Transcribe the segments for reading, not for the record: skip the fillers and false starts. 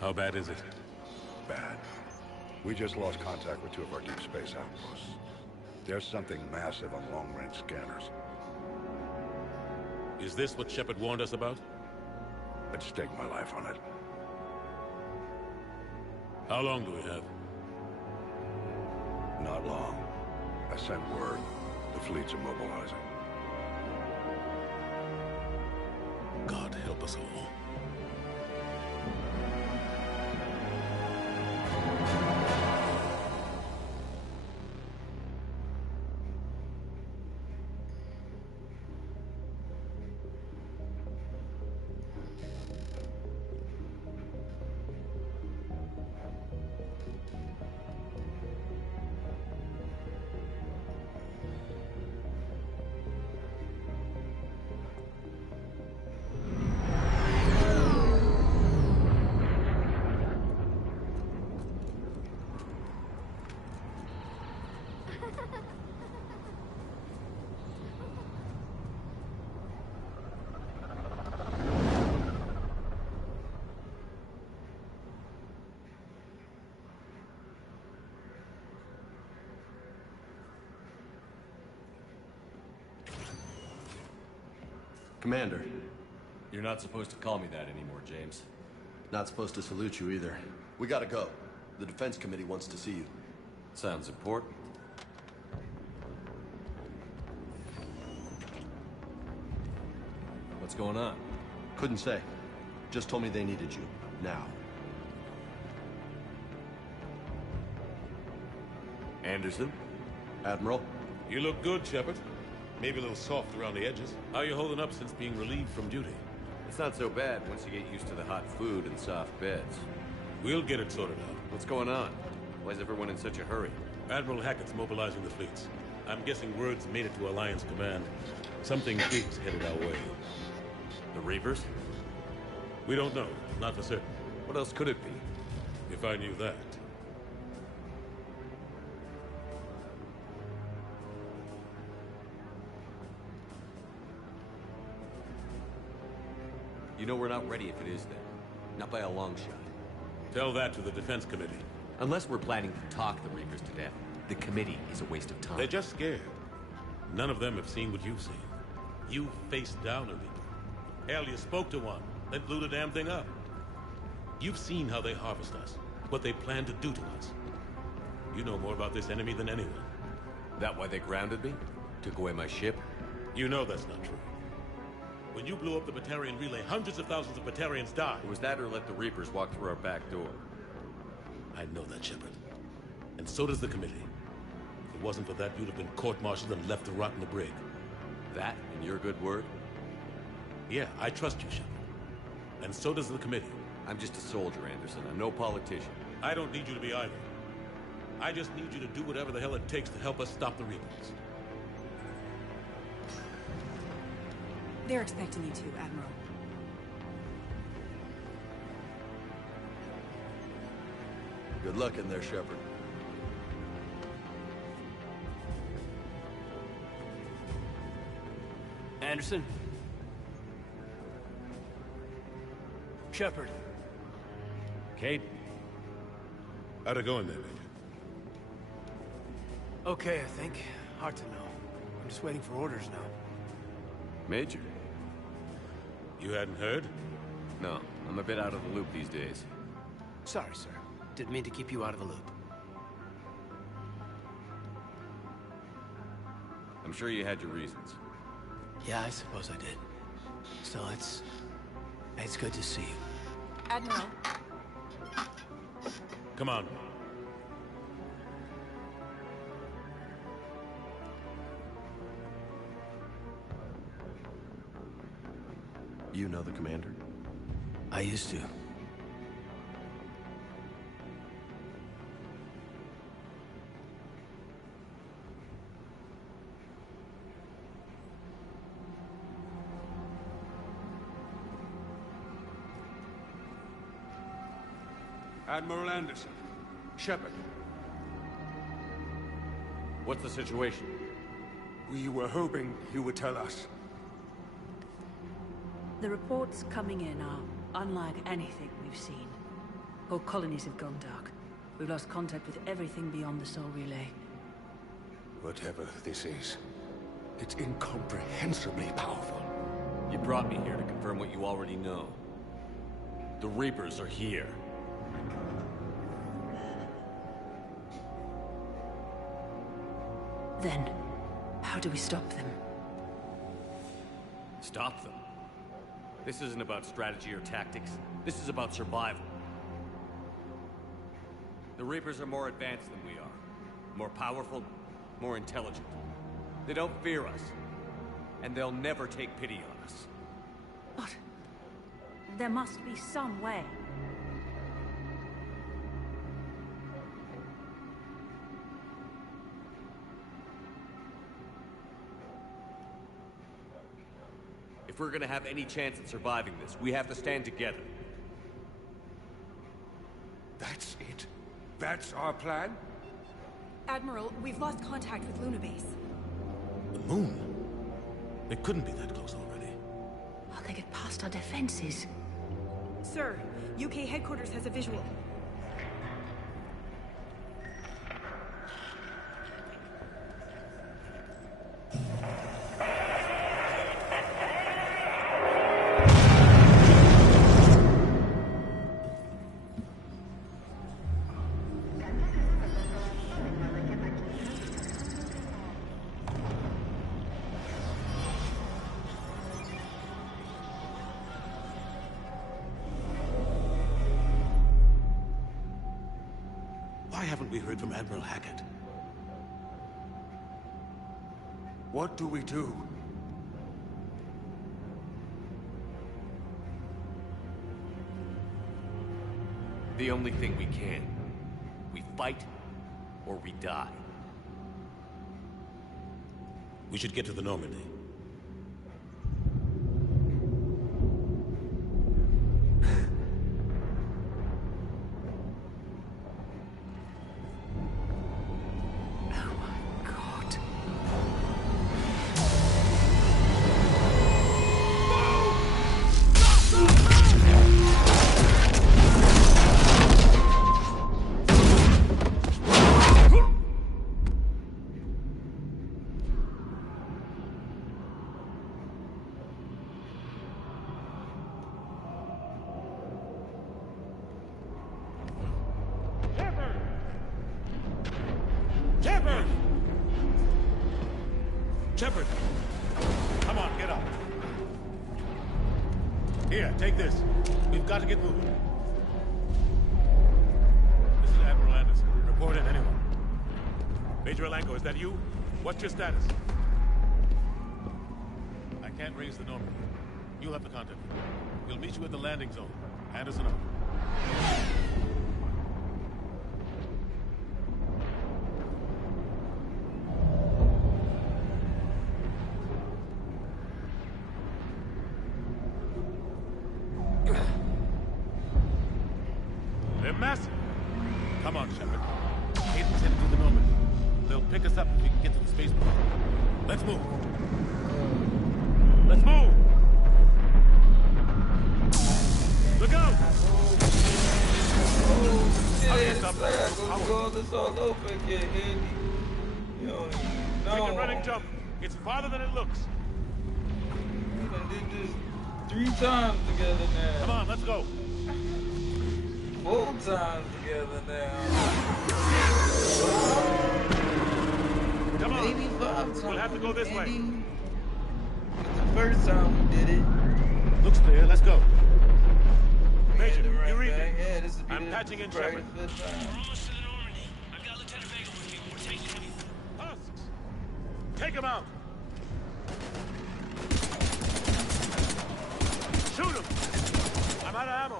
How bad is it? Bad. We just lost contact with two of our deep space outposts. There's something massive on long-range scanners. Is this what Shepard warned us about? I'd stake my life on it. How long do we have? Not long. I sent word. The fleet's immobilizing. God help us all. Commander. You're not supposed to call me that anymore, James. Not supposed to salute you either. We gotta go. The Defense Committee wants to see you. Sounds important. What's going on? Couldn't say. Just told me they needed you. Now. Anderson? Admiral? You look good, Shepard. Maybe a little soft around the edges. How are you holding up since being relieved from duty? It's not so bad once you get used to the hot food and soft beds. We'll get it sorted out. What's going on? Why is everyone in such a hurry? Admiral Hackett's mobilizing the fleets. I'm guessing word's made it to Alliance Command. Something big's headed our way. The Reapers? We don't know. Not for certain. What else could it be? If I knew that. You know we're not ready if it is then. Not by a long shot. Tell that to the Defense Committee. Unless we're planning to talk the Reapers to death, the committee is a waste of time. They're just scared. None of them have seen what you've seen. You faced down a Reaper. Hell, you spoke to one, then blew the damn thing up. You've seen how they harvest us, what they plan to do to us. You know more about this enemy than anyone. That why they grounded me? Took away my ship? You know that's not true. When you blew up the Batarian relay, hundreds of thousands of Batarians died. It was that or let the Reapers walk through our back door. I know that, Shepard. And so does the committee. If it wasn't for that, you'd have been court-martialed and left to rot in the brig. That and your good word? Yeah, I trust you, Shepard. And so does the committee. I'm just a soldier, Anderson. I'm no politician. I don't need you to be either. I just need you to do whatever the hell it takes to help us stop the Reapers. They're expecting you to, Admiral. Good luck in there, Shepard. Anderson? Shepard. Kate? How'd it go in there, Major? Okay, I think. Hard to know. I'm just waiting for orders now. Major? You hadn't heard? No, I'm a bit out of the loop these days. Sorry, sir. Didn't mean to keep you out of the loop. I'm sure you had your reasons. Yeah, I suppose I did. Still, it's good to see you. Admiral. Come on. You know the commander? I used to. Admiral Anderson. Shepard. What's the situation? We were hoping you would tell us. The reports coming in are unlike anything we've seen. Whole colonies have gone dark. We've lost contact with everything beyond the Soul Relay. Whatever this is, it's incomprehensibly powerful. You brought me here to confirm what you already know. The Reapers are here. Then, how do we stop them? Stop them? This isn't about strategy or tactics. This is about survival. The Reapers are more advanced than we are. More powerful, more intelligent. They don't fear us. And they'll never take pity on us. But there must be some way. If we're gonna have any chance at surviving this, we have to stand together. That's it? That's our plan? Admiral, we've lost contact with Luna Base. The moon? They couldn't be that close already. How'd they get past our defenses? Sir, UK headquarters has a visual. Why haven't we heard from Admiral Hackett? What do we do? The only thing we can. We fight, or we die. We should get to the Normandy. Shepard! Shepard! Come on, get up. Here, take this. We've got to get moving. This is Admiral Anderson. Report in, anyone. Major Alanko, is that you? What's your status? I can't raise the Normandy. You'll have the contact. We'll meet you at the landing zone. Anderson out. They're massive. Come on, Shepard. Hayden's headed to the Normandy. They'll pick us up if we can get to the spaceport. Let's move. Let's move! Look out! Oh, shit. Okay, It's stop. like I gotta do all this all over again, Andy. You don't even know. Take a running jump. It's farther than it looks. We done did this 3 times together now. Come on, let's go. 4 times together now. Come on. Maybe 5 times. We'll have to go this way. Andy. It's the first time we did it. Looks clear. Let's go. We had Major, to run you read back. me. Yeah, this would be I'm the patching in probably Shepard. the 5th time. We're almost to the Normandy. I've got Lieutenant Vega with me. We're taking heavy. Husks! Take him out! Shoot him! I'm out of ammo.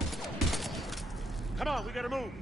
Come on, we gotta move.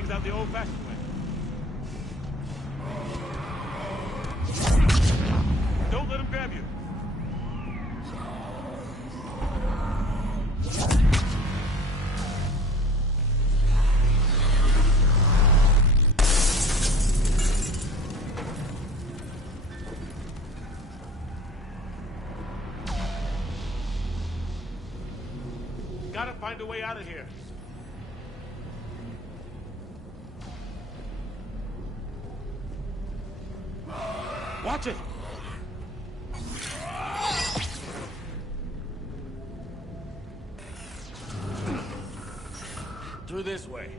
things out the old-fashioned way. Don't let him grab you. Gotta find a way out of here. Watch it! Through this way.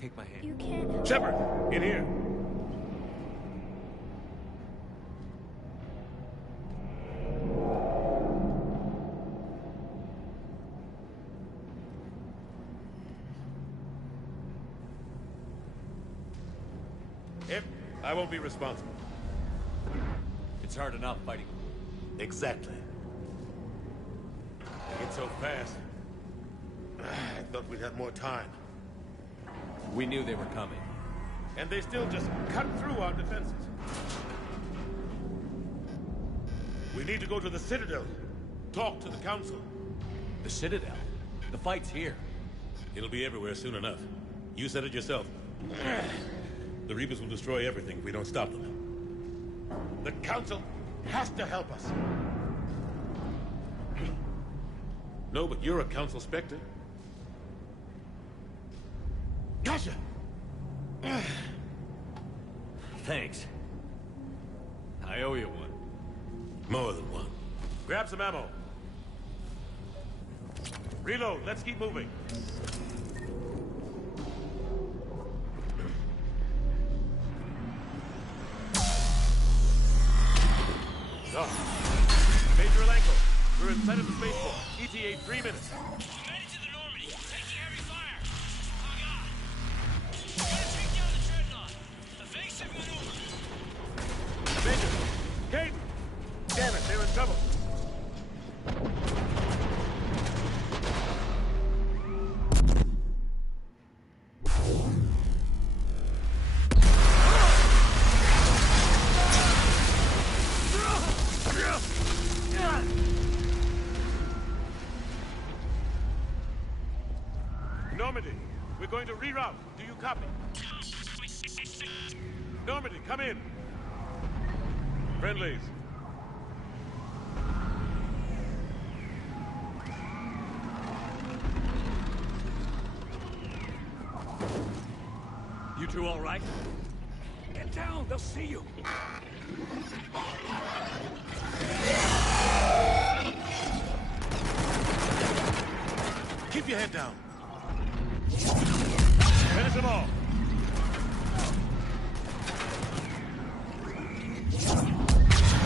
Take my hand. You can't... Shepard, in here. I won't be responsible. It's hard enough fighting. Exactly. They get so fast. I thought we'd have more time. We knew they were coming. And they still just cut through our defenses. We need to go to the Citadel. Talk to the Council. The Citadel? The fight's here. It'll be everywhere soon enough. You said it yourself. The Reapers will destroy everything if we don't stop them. The Council has to help us. No, but you're a Council Spectre. Gotcha! Thanks. I owe you one. More than one. Grab some ammo. Reload, let's keep moving. Major Alenko, we're inside of the spaceport. ETA 3 minutes. We made it to the Normandy. Taking heavy fire. Oh, God. We gotta take down the dreadnought. Evasive maneuver. Major! Kate! Damn it, they're in trouble. Normandy, we're going to reroute. Do you copy? Normandy, come in. Friendlies. You two all right? Get down, they'll see you. Keep your head down. Finish them all.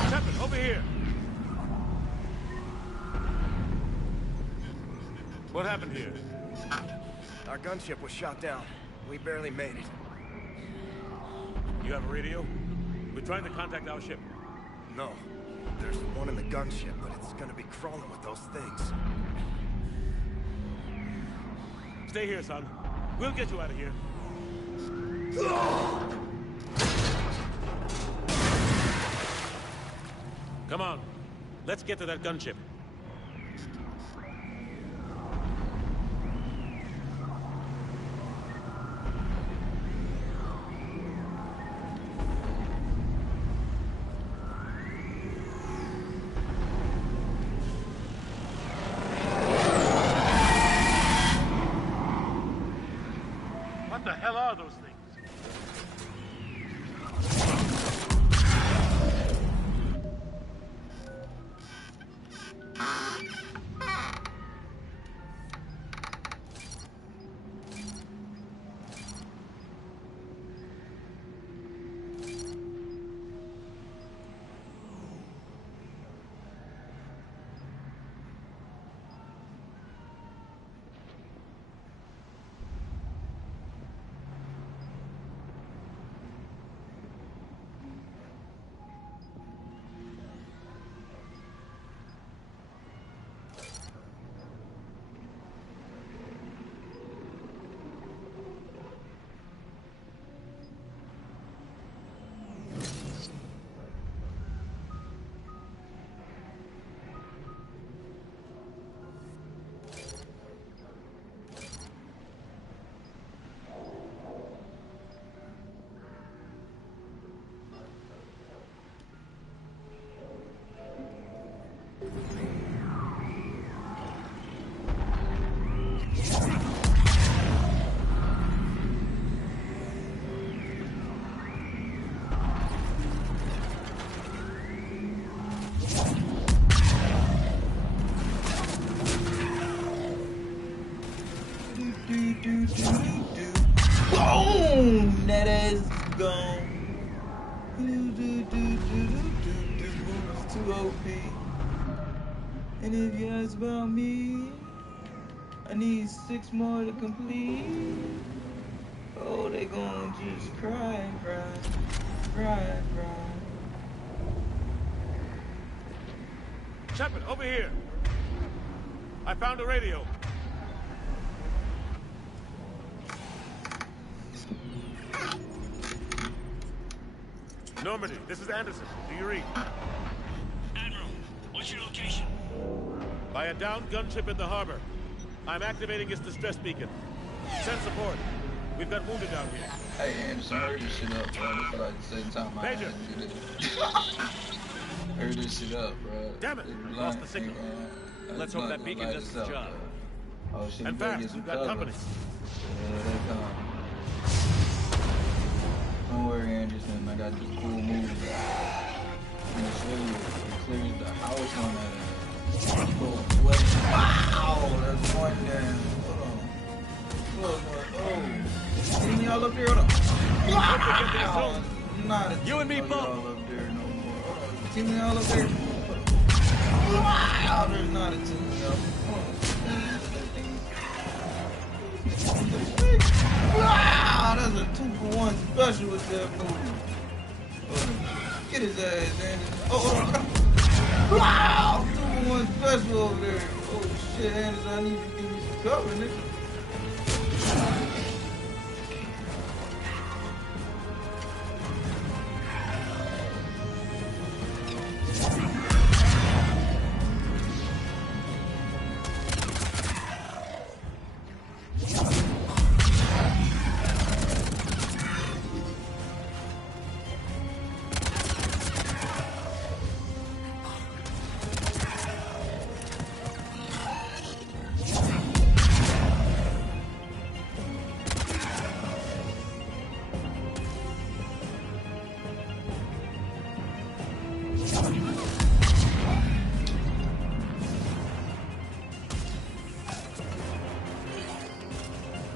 Shepard, over here. What happened here? Our gunship was shot down. We barely made it. You have a radio? We're trying to contact our ship. No. There's one in the gunship, but it's gonna be crawling with those things. Stay here, son. We'll get you out of here. Come on. Let's get to that gunship. What the hell are those things? gone. This movie's too OP. And if you ask about me, I need 6 more to complete. Oh, they gonna just cry and cry, cry and cry. Shepard, over here. I found a radio. Normandy, this is Anderson. Do you read? Admiral, what's your location? By a downed gunship in the harbor. I'm activating its distress beacon. Send support. We've got wounded down here. Hey, Anderson, hurry this shit up, bro. This is like the same time I Major. had to do this. Hurry this shit up, bro. Damn it, we lost the signal. Let's hope that beacon does the job. Oh, shit, And we gotta fast, get some we've got cover. company. Yeah, they come. Don't worry, Anderson. I got this cool move. I'm gonna show you. It clears the house on that ass. Wow, that's one down. Hold on. Look, oh. See me all up there? Hold on. Wow. Not a You and me both. all up there no more. Hold on. See me all up there? Wow, there's not a team, yo. Wow, that's a 2-for-1 special with that move. Get his ass, Anderson. Oh, wow, 2-for-1 special over there. Oh shit, Anderson, I need you to give me some cover, nigga.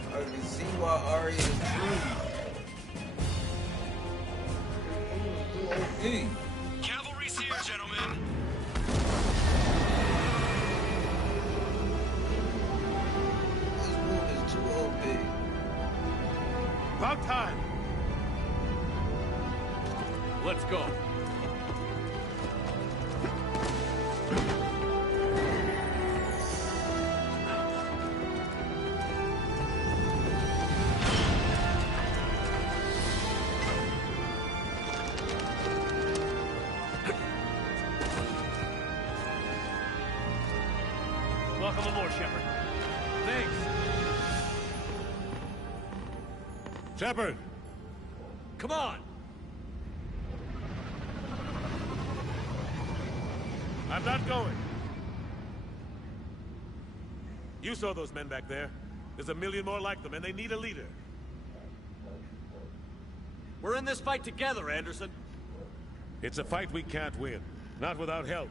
I can see why Arya is true. Cavalry's here, gentlemen. This move is too OP. About time. Let's go. Welcome aboard, Shepard. Thanks. Shepard! Come on. I'm not going. You saw those men back there. There's a million more like them, and they need a leader. We're in this fight together, Anderson. It's a fight we can't win. Not without help.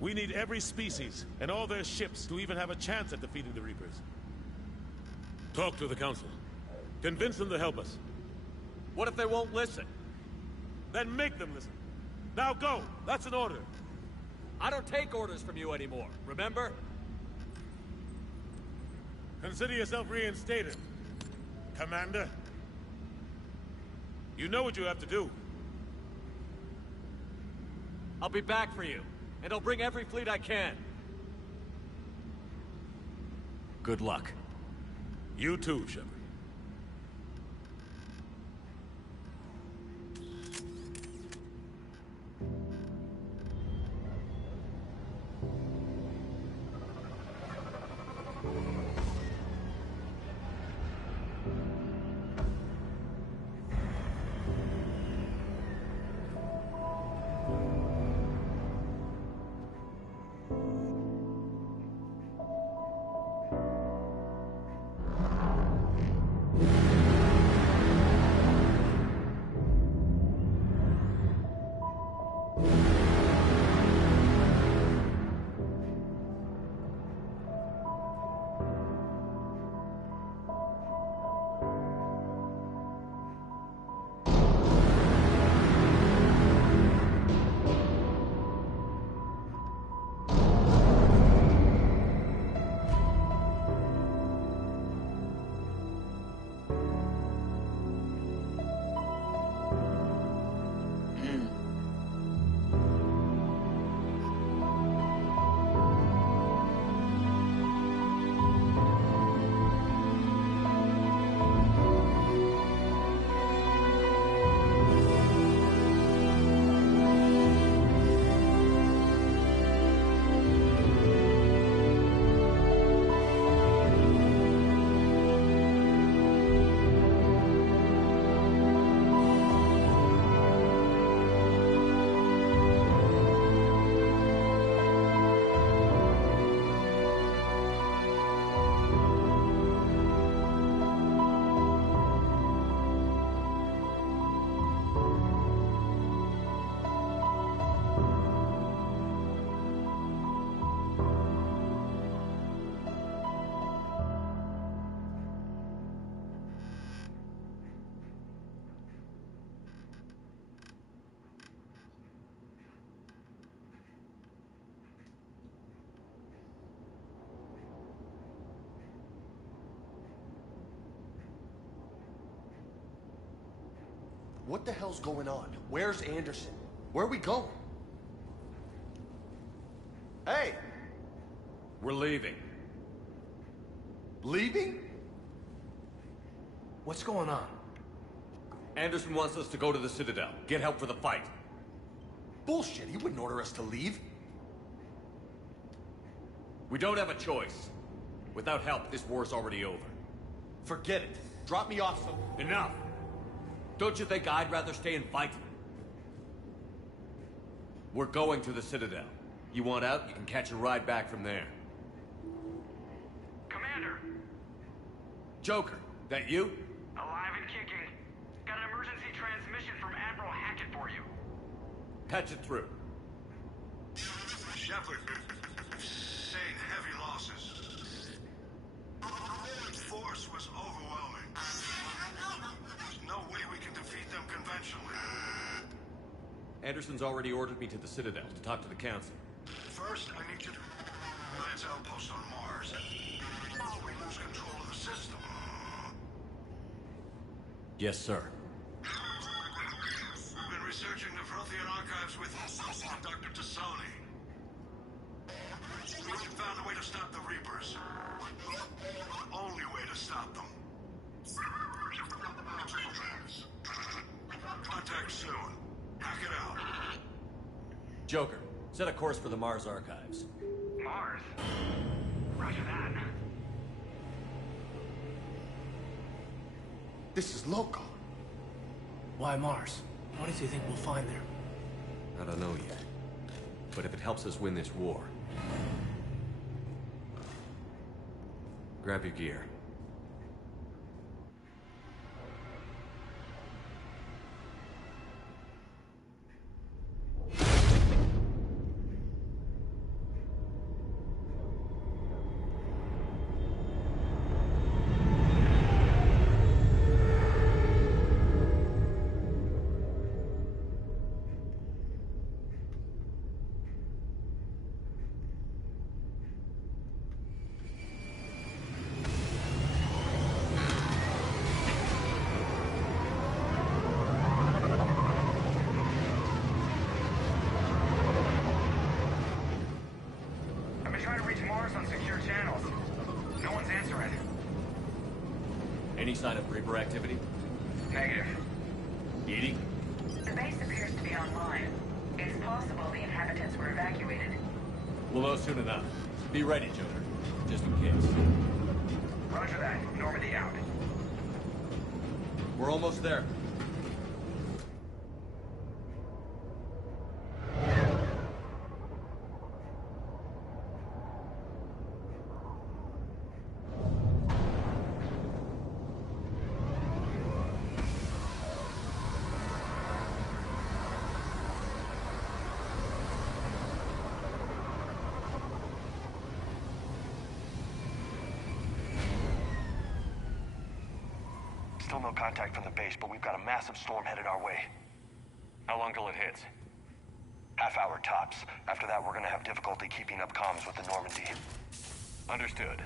We need every species and all their ships to even have a chance at defeating the Reapers. Talk to the Council. Convince them to help us. What if they won't listen? Then make them listen. Now go! That's an order. I don't take orders from you anymore, remember? Consider yourself reinstated, Commander. You know what you have to do. I'll be back for you, and I'll bring every fleet I can. Good luck. You too, Shepard. What the hell's going on? Where's Anderson? Where are we going? Hey! We're leaving. Leaving? What's going on? Anderson wants us to go to the Citadel. Get help for the fight. Bullshit, he wouldn't order us to leave. We don't have a choice. Without help, this war's already over. Forget it. Drop me off some... Enough! Don't you think I'd rather stay and fight? We're going to the Citadel. You want out, you can catch a ride back from there. Commander! Joker, that you? Alive and kicking. Got an emergency transmission from Admiral Hackett for you. Patch it through. Shepard, sustained heavy losses. The force was overwhelming. There's no way we can defeat them conventionally. Anderson's already ordered me to the Citadel to talk to the Council. First, I need you to Alliance outpost on Mars. We lose control of the system. Yes, sir. We've been researching the Prothean archives with Dr. Tassoni. We found a way to stop the Reapers. The only way to stop them. Contact soon. Hack it out. Joker, set a course for the Mars archives. Mars? Roger that. This is loco. Why Mars? What does he think we'll find there? I don't know yet. But if it helps us win this war... Grab your gear. Any sign of Reaper activity? Negative. Eating? The base appears to be online. It's possible the inhabitants were evacuated. We'll know soon enough. Be ready, Joker. Just in case. Roger that. Normandy out. We're almost there. Still no contact from the base, but we've got a massive storm headed our way. How long till it hits? Half hour tops. After that, we're gonna have difficulty keeping up comms with the Normandy. Understood.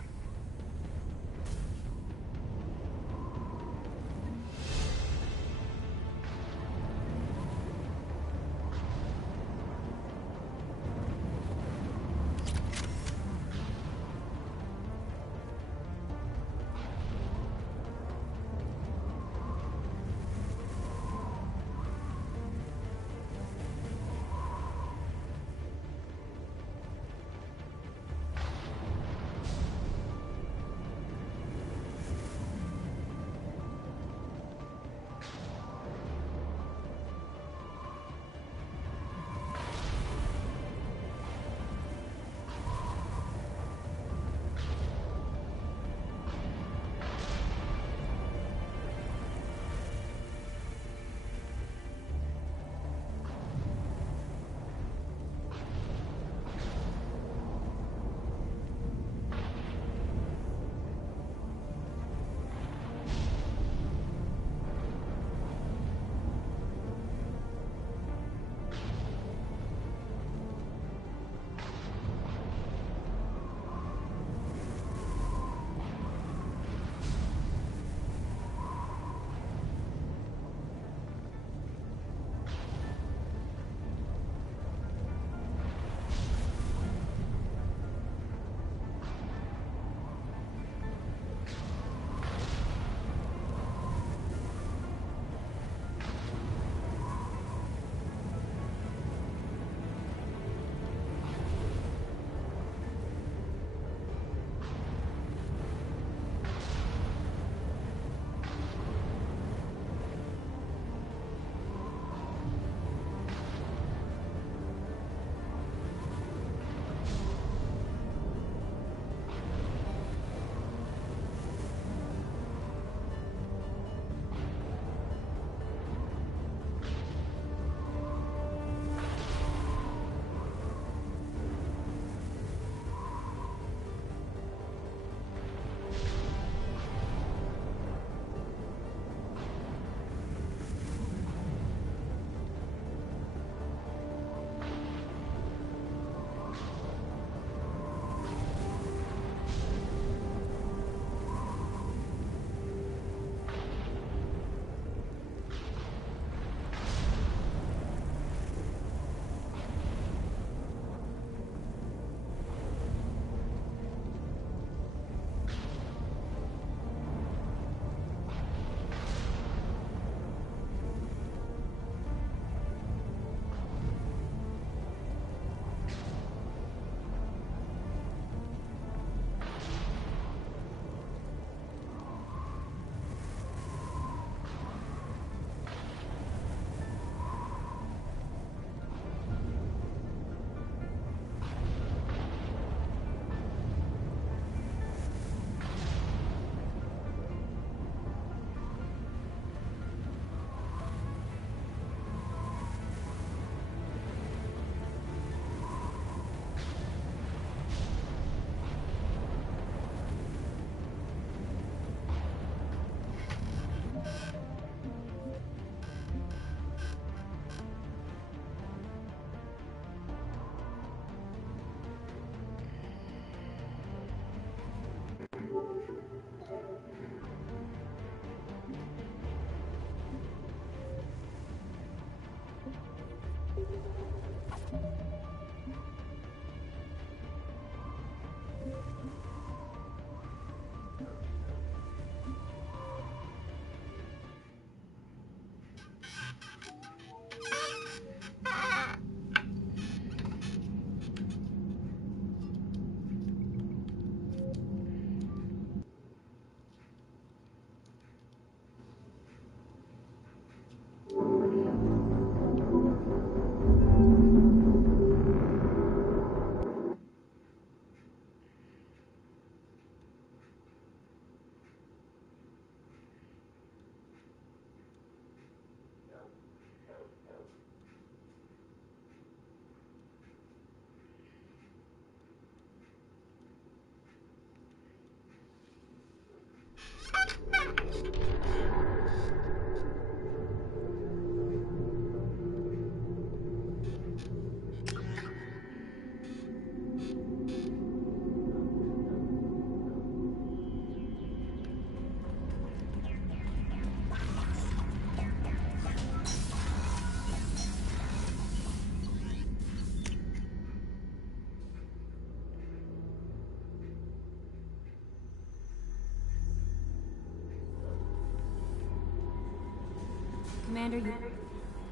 Commander,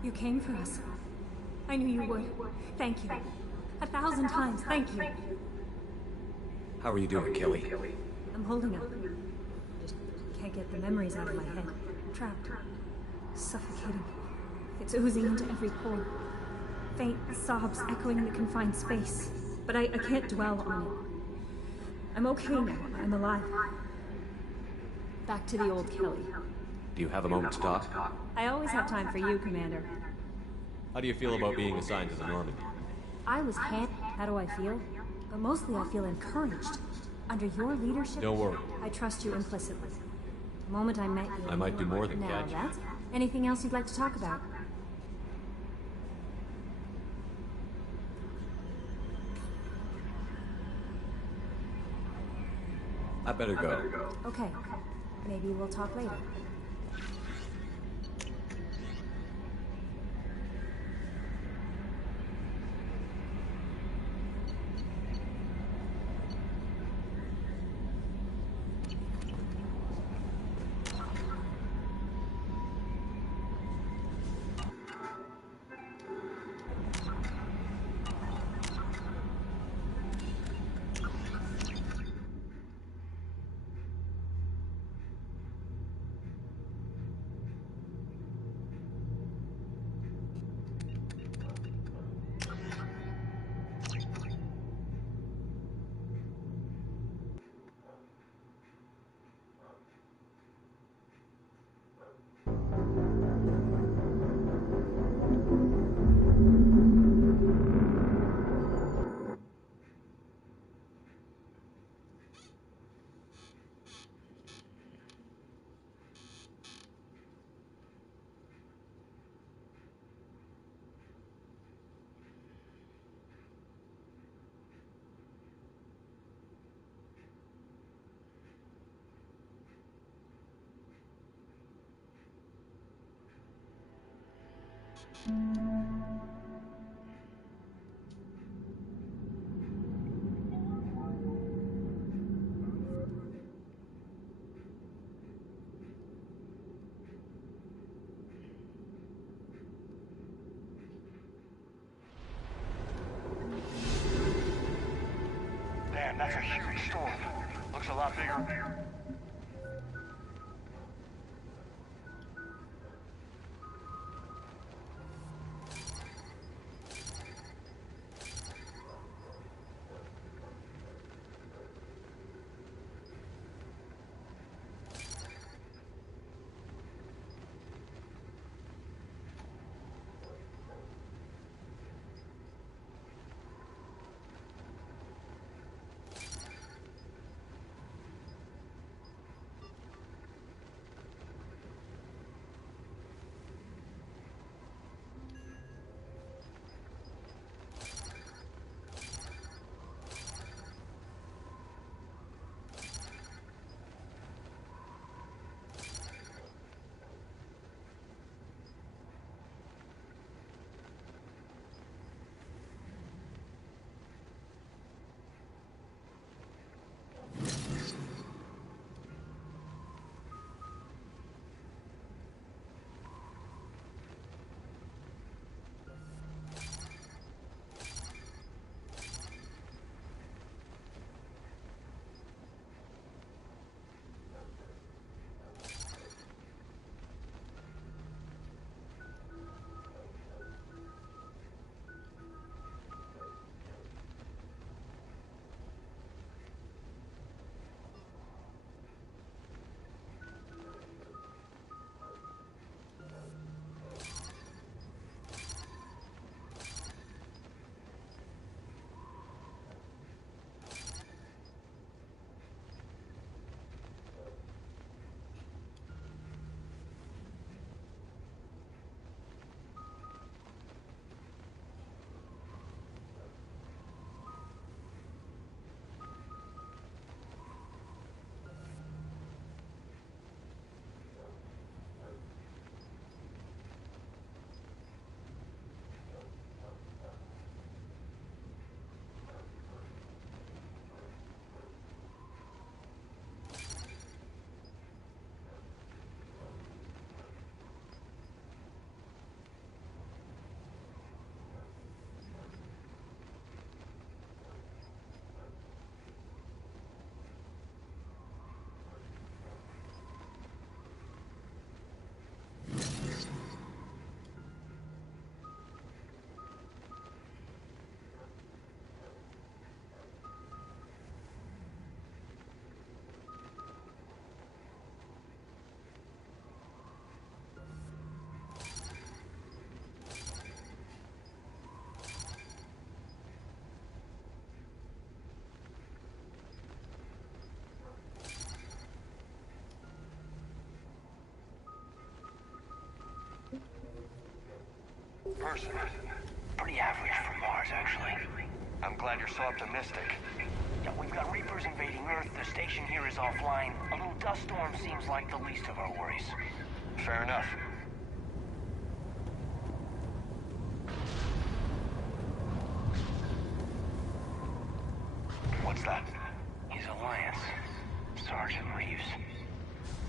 you came for us. I knew you would. Thank you. 1,000 times, thank you. How are you doing, Kelly? I'm holding up. Just can't get the memories out of my head. Trapped. Suffocating. It's oozing into every pore. Faint sobs echoing in the confined space. But I can't dwell on it. I'm okay now. I'm alive. Back to the old Kelly. Do you have a moment to talk? I always have time for you, Commander. How do you feel about being assigned to the Normandy? I was how do I feel? But mostly I feel encouraged. Under your leadership, Don't worry. I trust you implicitly. The moment I met you... I might do more than now catch you. that's... Anything else you'd like to talk about? I better go. Okay. Maybe we'll talk later. Damn, that's a huge storm. Looks a lot bigger. person. Pretty average for Mars, actually. I'm glad you're so optimistic. Yeah, we've got Reapers invading Earth, the station here is offline. A little dust storm seems like the least of our worries. Fair enough. What's that? His alliance. Sergeant Reeves.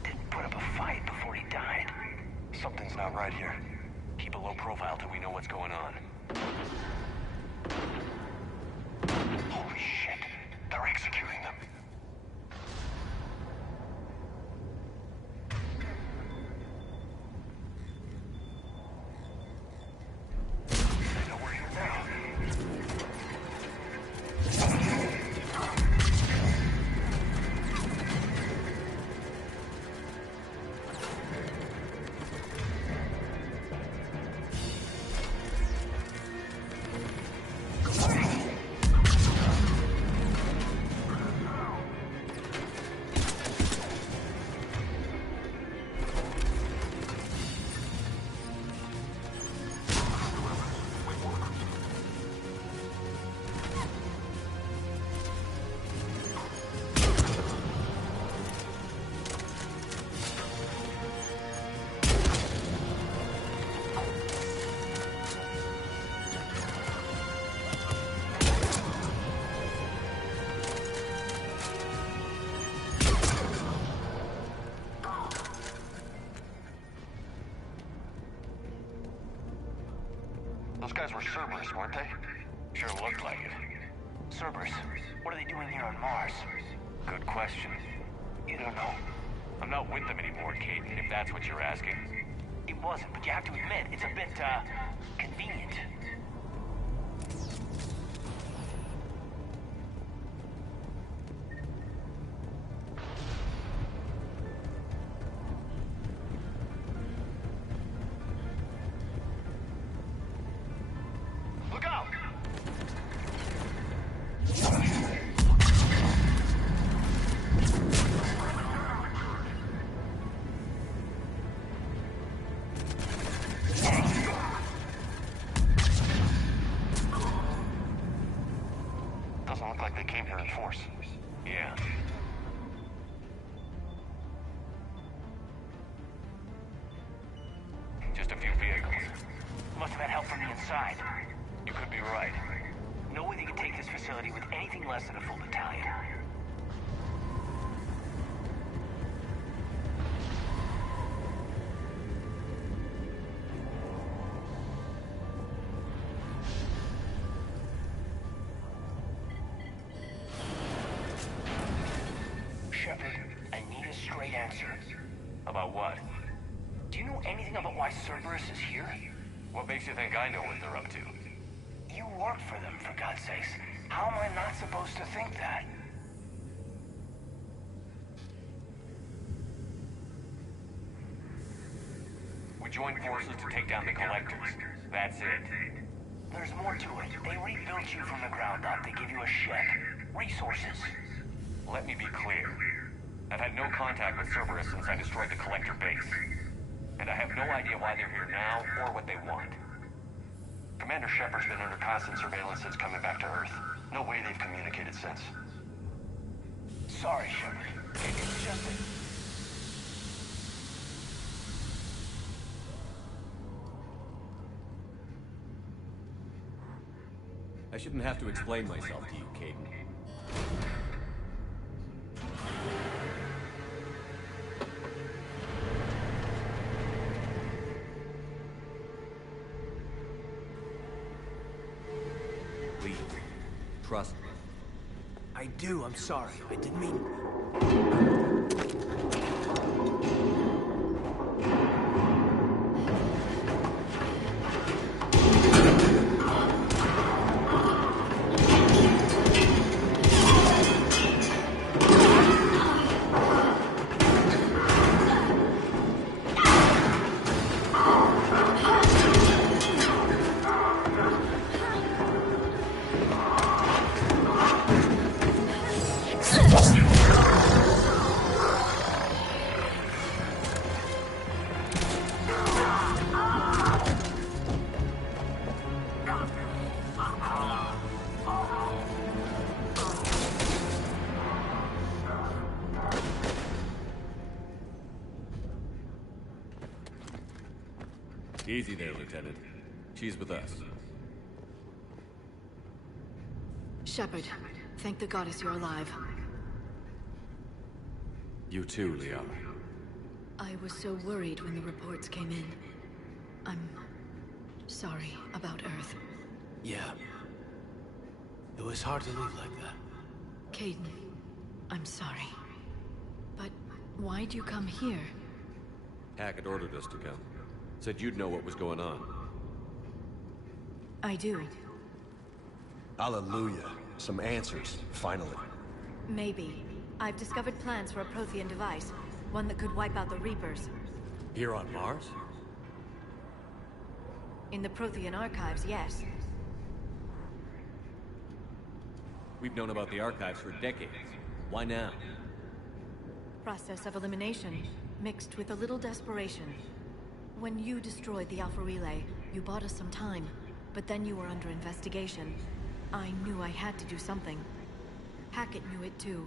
Didn't put up a fight before he died. Something's not right here. Keep a low profile till we know what's going on. Holy shit. They're executing them. I know we're here now. Those guys were Cerberus, weren't they? Sure looked like it. Cerberus, what are they doing here on Mars? Good question. You don't know. I'm not with them anymore, Caden, if that's what you're asking. It wasn't, but you have to admit, it's a bit, convenient. Look out! Doesn't look like they came here in force. Yeah. Just a few vehicles. Must have had help from the inside. You could be right. No way they could take this facility with anything less than a full battalion. Shepard, I need a straight answer. About what? Do you know anything about why Cerberus is here? What makes you think I know what they're up to? You work for them, for God's sakes. How am I not supposed to think that? We joined forces to take down the Collectors. That's it. There's more to it. They rebuilt you from the ground up. They give you a ship. Resources. Let me be clear. I've had no contact with Cerberus since I destroyed the Collector base. And I have no idea why they're here now, or what they want. Commander Shepard's been under constant surveillance since coming back to Earth. No way they've communicated since. Sorry, Shepard. It's just that... I shouldn't have to explain myself to you, Caden. Please, trust me. I do, I'm sorry. I didn't mean... Easy there, Lieutenant. She's with us. Shepard, thank the goddess you're alive. You too, Liara. I was so worried when the reports came in. I'm sorry about Earth. Yeah. It was hard to leave like that. Caden, I'm sorry. But why'd you come here? Hackett ordered us to come. Said you'd know what was going on. I do. Hallelujah. Some answers, finally. Maybe. I've discovered plans for a Prothean device. One that could wipe out the Reapers. Here on Mars? In the Prothean archives, yes. We've known about the archives for decades. Why now? Process of elimination, mixed with a little desperation. When you destroyed the Alpha Relay, you bought us some time. But then you were under investigation. I knew I had to do something. Hackett knew it too.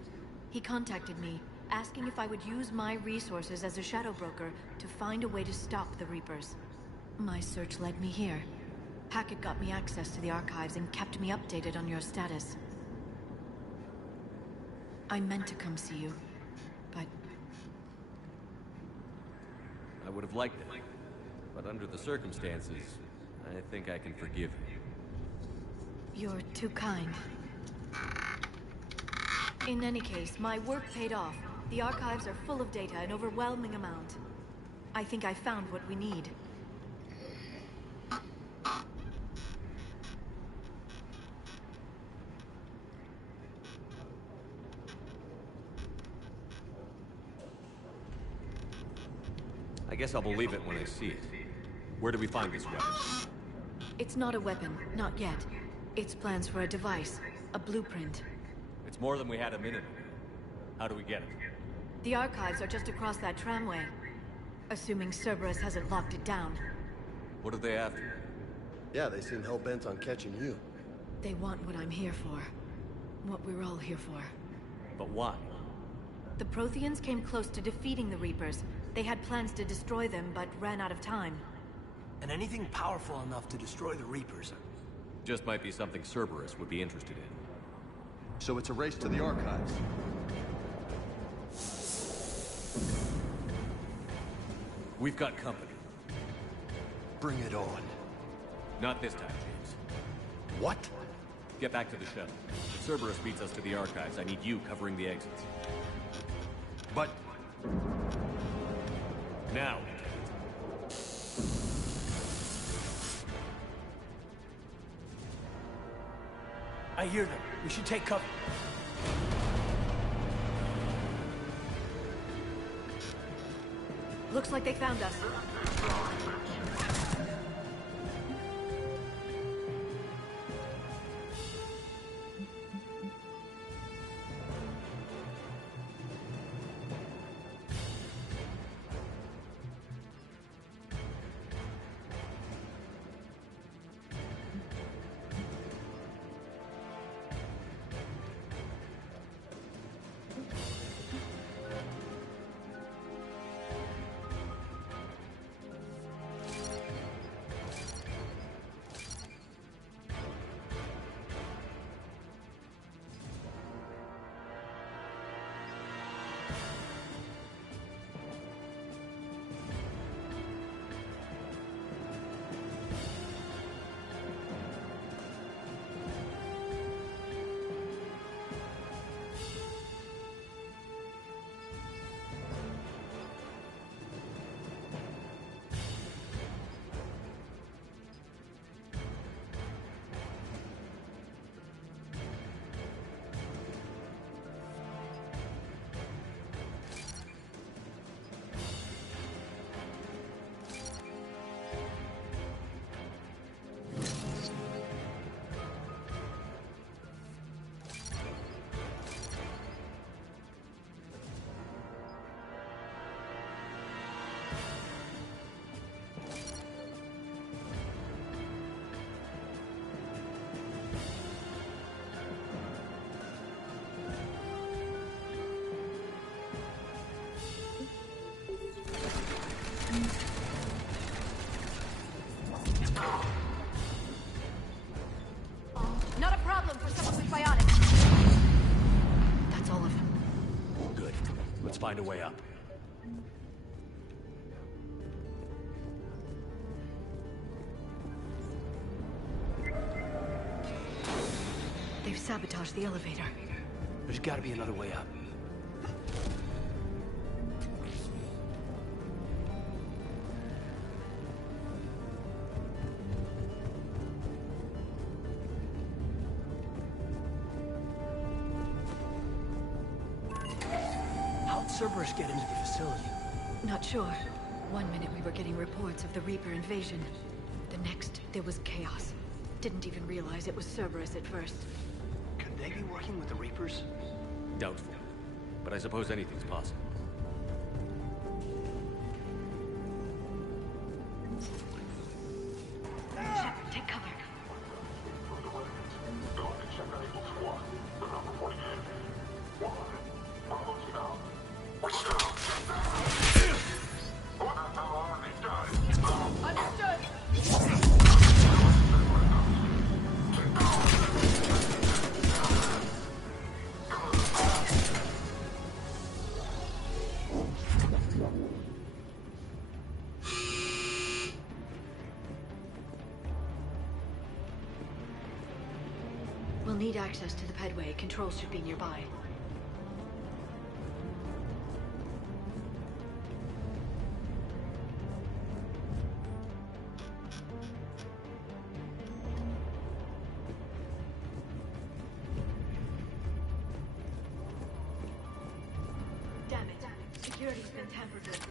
He contacted me, asking if I would use my resources as a shadow broker to find a way to stop the Reapers. My search led me here. Hackett got me access to the archives and kept me updated on your status. I meant to come see you, but... I would have liked it. But under the circumstances, I think I can forgive you. You're too kind. In any case, my work paid off. The archives are full of data, an overwhelming amount. I think I found what we need. I guess I'll believe it when I see it. Where do we find this weapon? It's not a weapon, not yet. It's plans for a device, a blueprint. It's more than we had a minute ago. How do we get it? The archives are just across that tramway. Assuming Cerberus hasn't locked it down. What are they after? Yeah, they seem hell-bent on catching you. They want what I'm here for. What we're all here for. But why? The Protheans came close to defeating the Reapers. They had plans to destroy them, but ran out of time. And anything powerful enough to destroy the Reapers. Just might be something Cerberus would be interested in. So it's a race to the archives. We've got company. Bring it on. Not this time, James. What? Get back to the shuttle. If Cerberus beats us to the archives, I need you covering the exits. But... Now. I hear them. We should take cover. Looks like they found us. find a way up. They've sabotaged the elevator. There's gotta be another way up. How'd Cerberus get into the facility? Not sure. One minute we were getting reports of the Reaper invasion. The next, there was chaos. Didn't even realize it was Cerberus at first. Could they be working with the Reapers? Doubtful. But I suppose anything's possible. Shepard, take cover. We'll need access to the pedway. Controls should be nearby. Damn it. Security's been tampered with.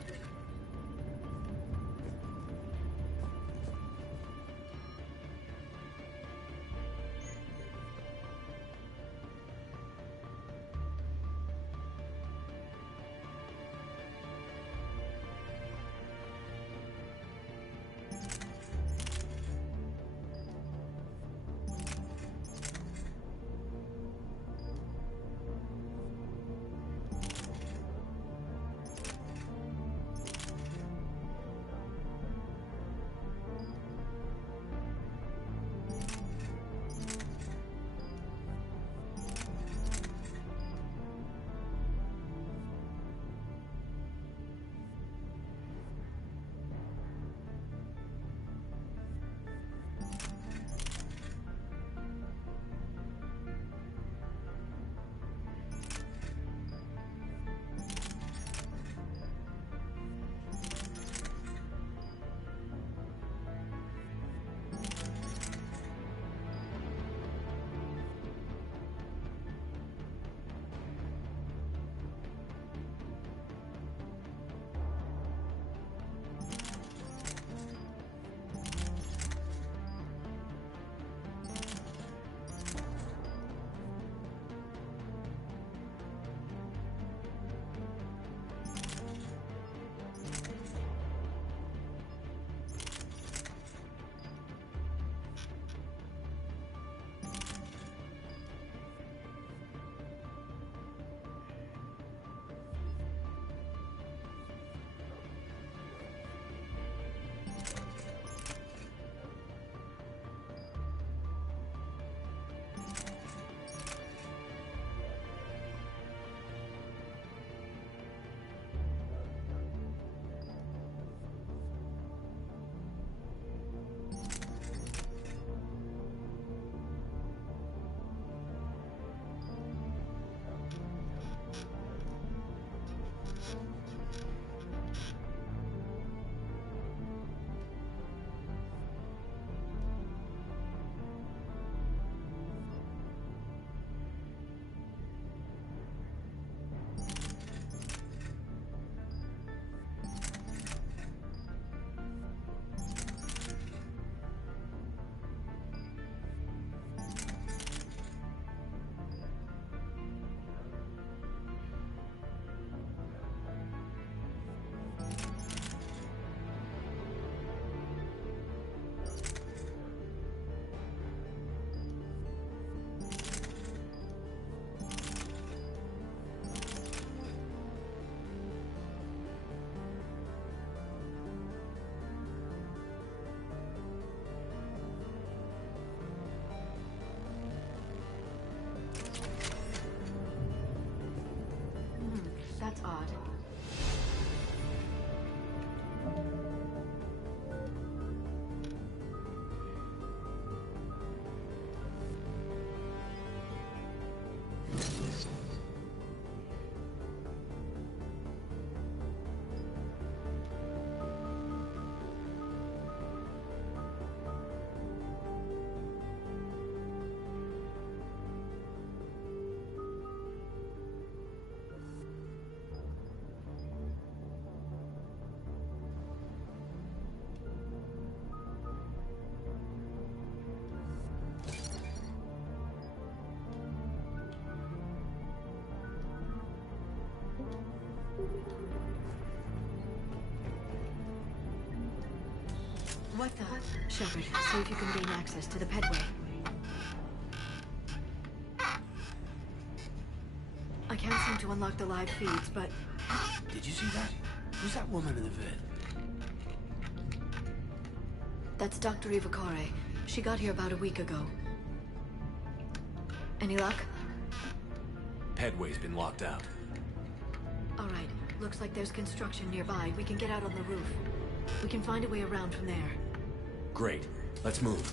What the? Shepard, see if you can gain access to the pedway. I can't seem to unlock the live feeds, but... Did you see that? Who's that woman in the vid? That's Dr. Ivakare. She got here about a week ago. Any luck? Pedway's been locked out. All right. Looks like there's construction nearby. We can get out on the roof. We can find a way around from there. Great. Let's move.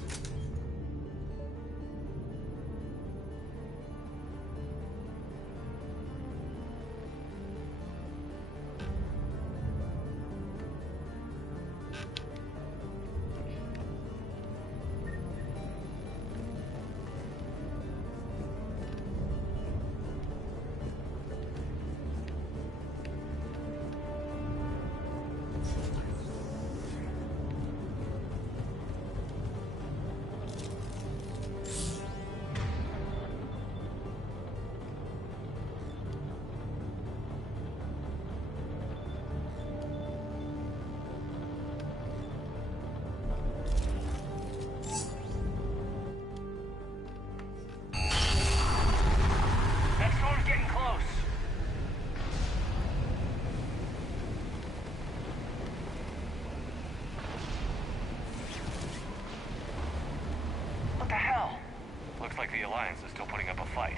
The Alliance is still putting up a fight.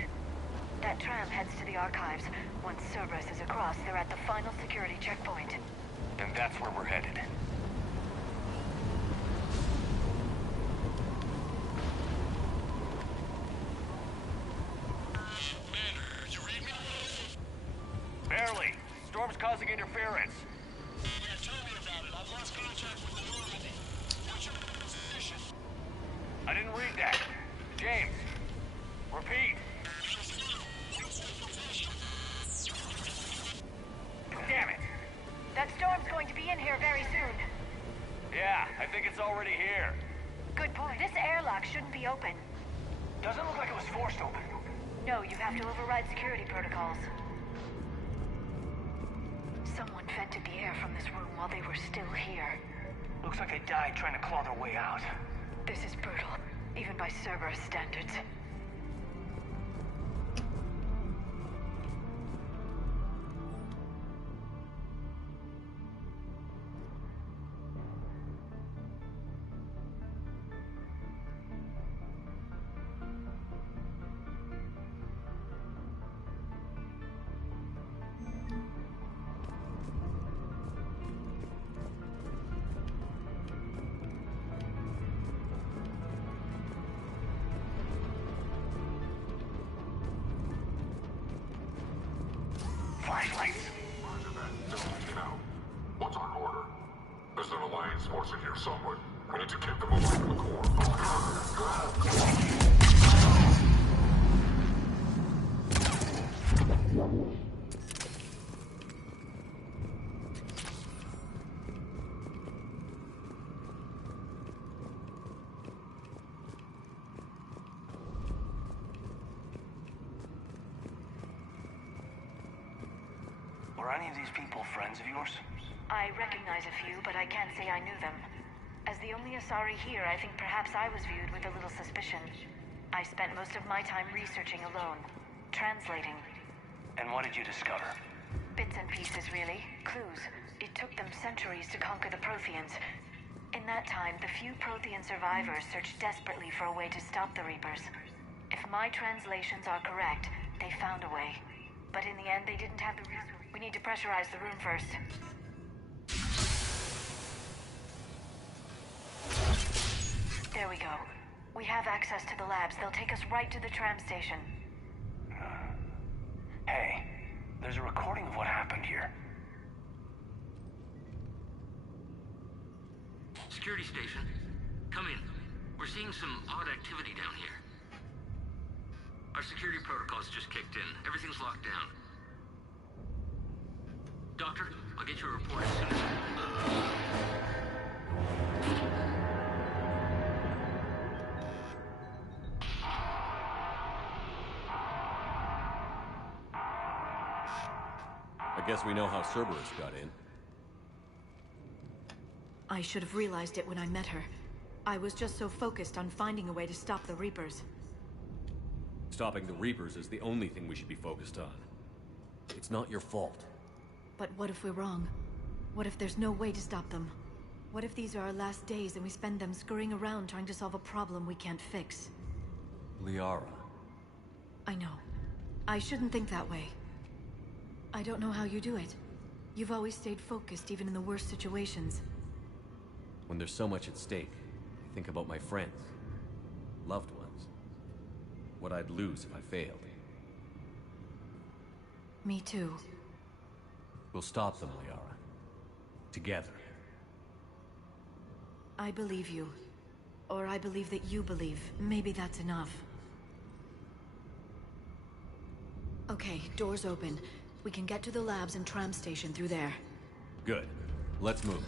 That tram heads to the archives. Once Cerberus is across, they're at the final security checkpoint. And that's where we're headed. Man, you read me? Barely. Storm's causing interference. Yeah, tell me about it. I've lost contact with the Normandy. What's your position? I didn't read that. James. Repeat. Damn it. That storm's going to be in here very soon. Yeah, I think it's already here. Good point. This airlock shouldn't be open. Doesn't look like it was forced open. No, you have to override security protocols. Someone vented the air from this room while they were still here. Looks like they died trying to claw their way out. This is brutal, even by Cerberus standards. Flashlights. Roger that. Just let me know. What's our order? There's an Alliance force in here somewhere. We need to kick them away from the core. Were any of these people friends of yours? I recognize a few, but I can't say I knew them. As the only Asari here, I think perhaps I was viewed with a little suspicion. I spent most of my time researching alone, translating. And what did you discover? Bits and pieces, really. Clues. It took them centuries to conquer the Protheans. In that time, the few Prothean survivors searched desperately for a way to stop the Reapers. If my translations are correct, they found a way. But in the end, they didn't have the resources. We need to pressurize the room first. There we go. We have access to the labs. They'll take us right to the tram station. Hey, there's a recording of what happened here. Security station. Come in. We're seeing some odd activity down here. Our security protocols just kicked in. Everything's locked down. Doctor, I'll get you a report as soon as... I guess we know how Cerberus got in. I should have realized it when I met her. I was just so focused on finding a way to stop the Reapers. Stopping the Reapers is the only thing we should be focused on. It's not your fault. But what if we're wrong? What if there's no way to stop them? What if these are our last days and we spend them scurrying around trying to solve a problem we can't fix? Liara. I know. I shouldn't think that way. I don't know how you do it. You've always stayed focused even in the worst situations. When there's so much at stake, I think about my friends, loved ones. What I'd lose if I failed. Me too. We'll stop them, Liara. Together. I believe you. Or I believe that you believe. Maybe that's enough. Okay, doors open. We can get to the labs and tram station through there. Good. Let's move.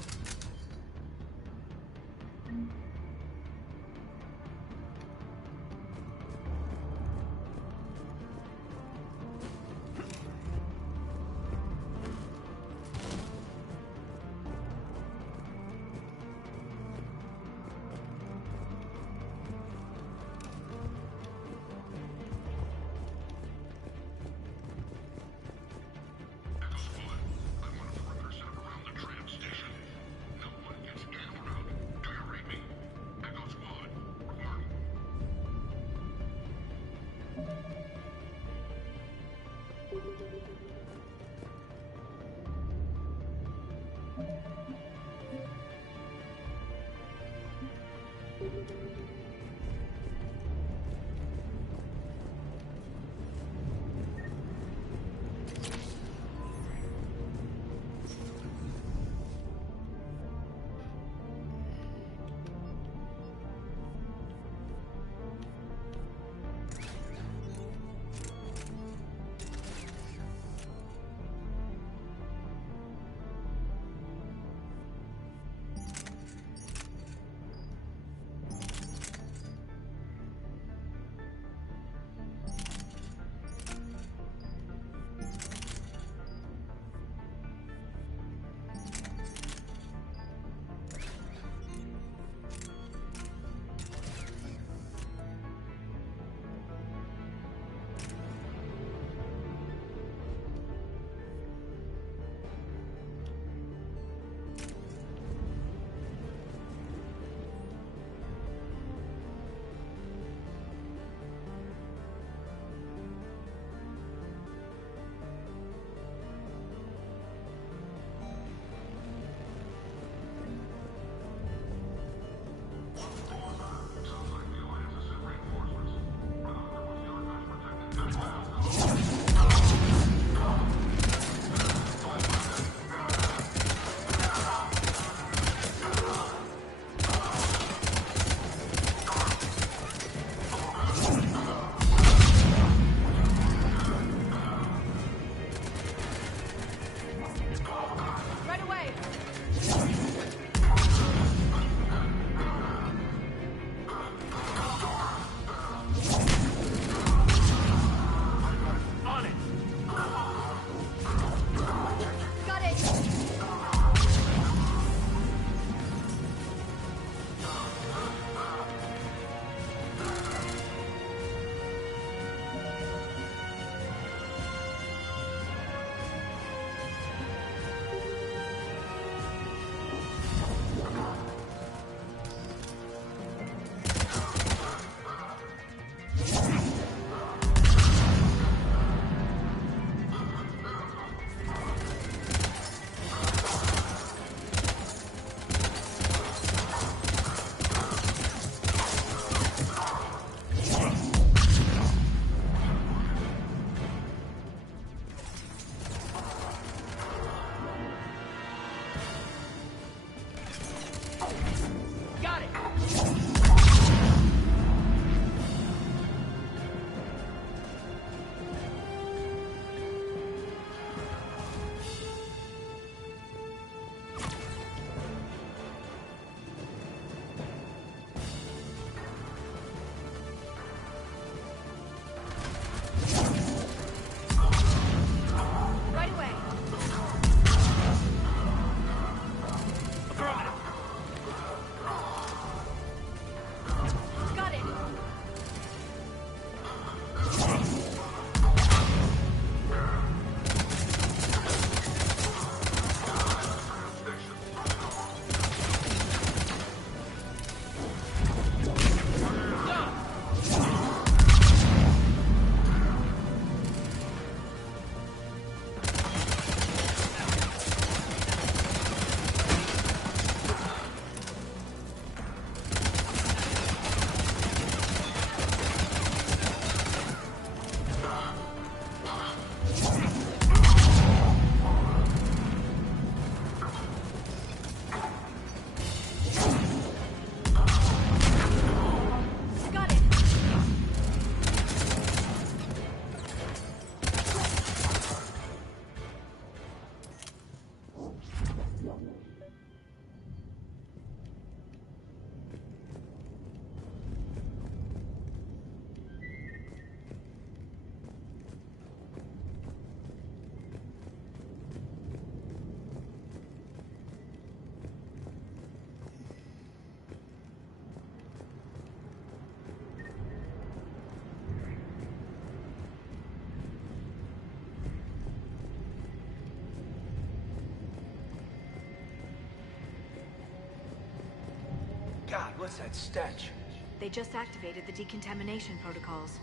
God, what's that stench? They just activated the decontamination protocols.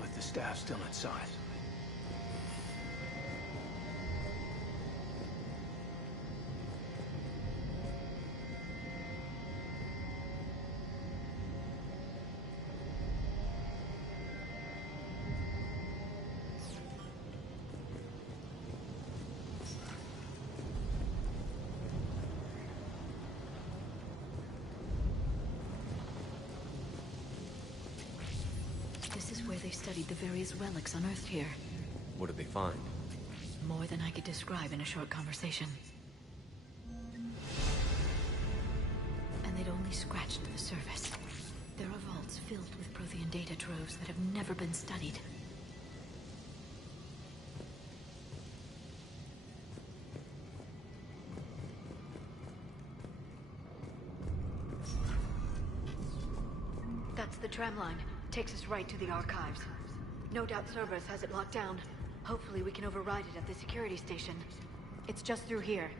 With the staff still inside. This is where they studied the various relics unearthed here. What did they find? More than I could describe in a short conversation. And they'd only scratched the surface. There are vaults filled with Prothean data troves that have never been studied. That's the tram line. Takes us right to the archives. No doubt Cerberus has it locked down. Hopefully we can override it at the security station. It's just through here.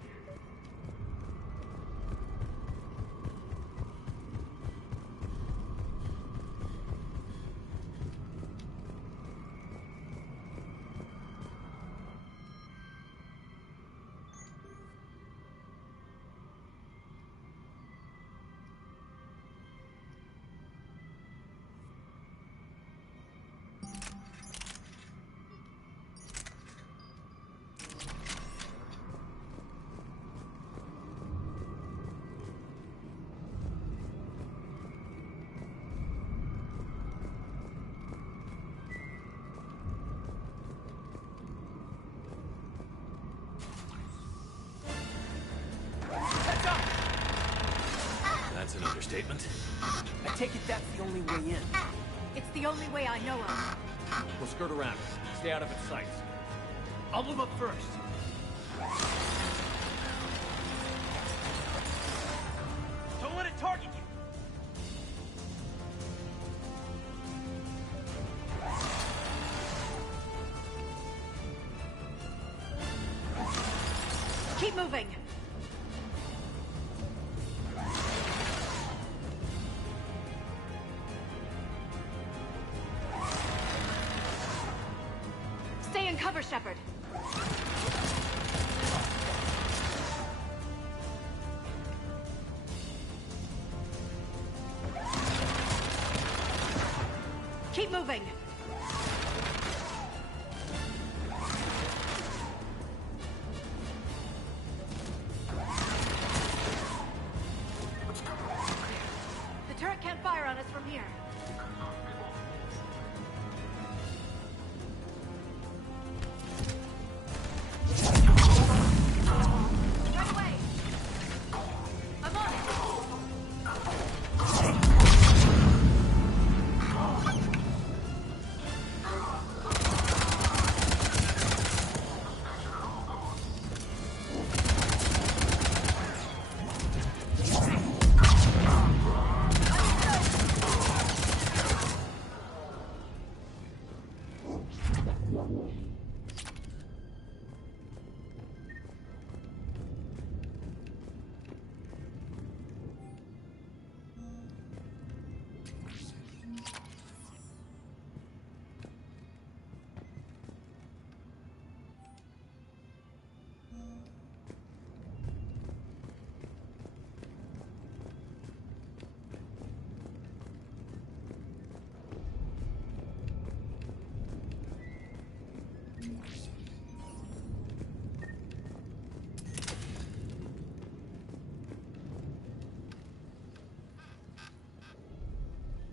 That's an understatement. I take it that's the only way in. It's the only way I know of. We'll skirt around. Stay out of its sights. I'll move up first. Don't let it target you! Keep moving! Stay in cover, Shepard. Keep moving! The turret can't fire on us from here. Right away! I'm on it!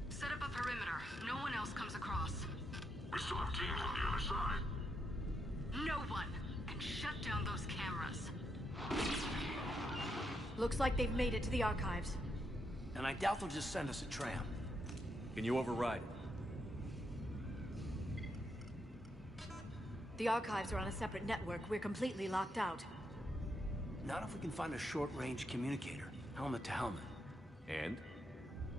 Set up a perimeter. No one else comes across. We still have teams on the other side. No one! And shut down those cameras. Looks like they've made it to the archives. And I doubt they'll just send us a tram. Can you override it? The archives are on a separate network. We're completely locked out. Not if we can find a short-range communicator, helmet to helmet. And?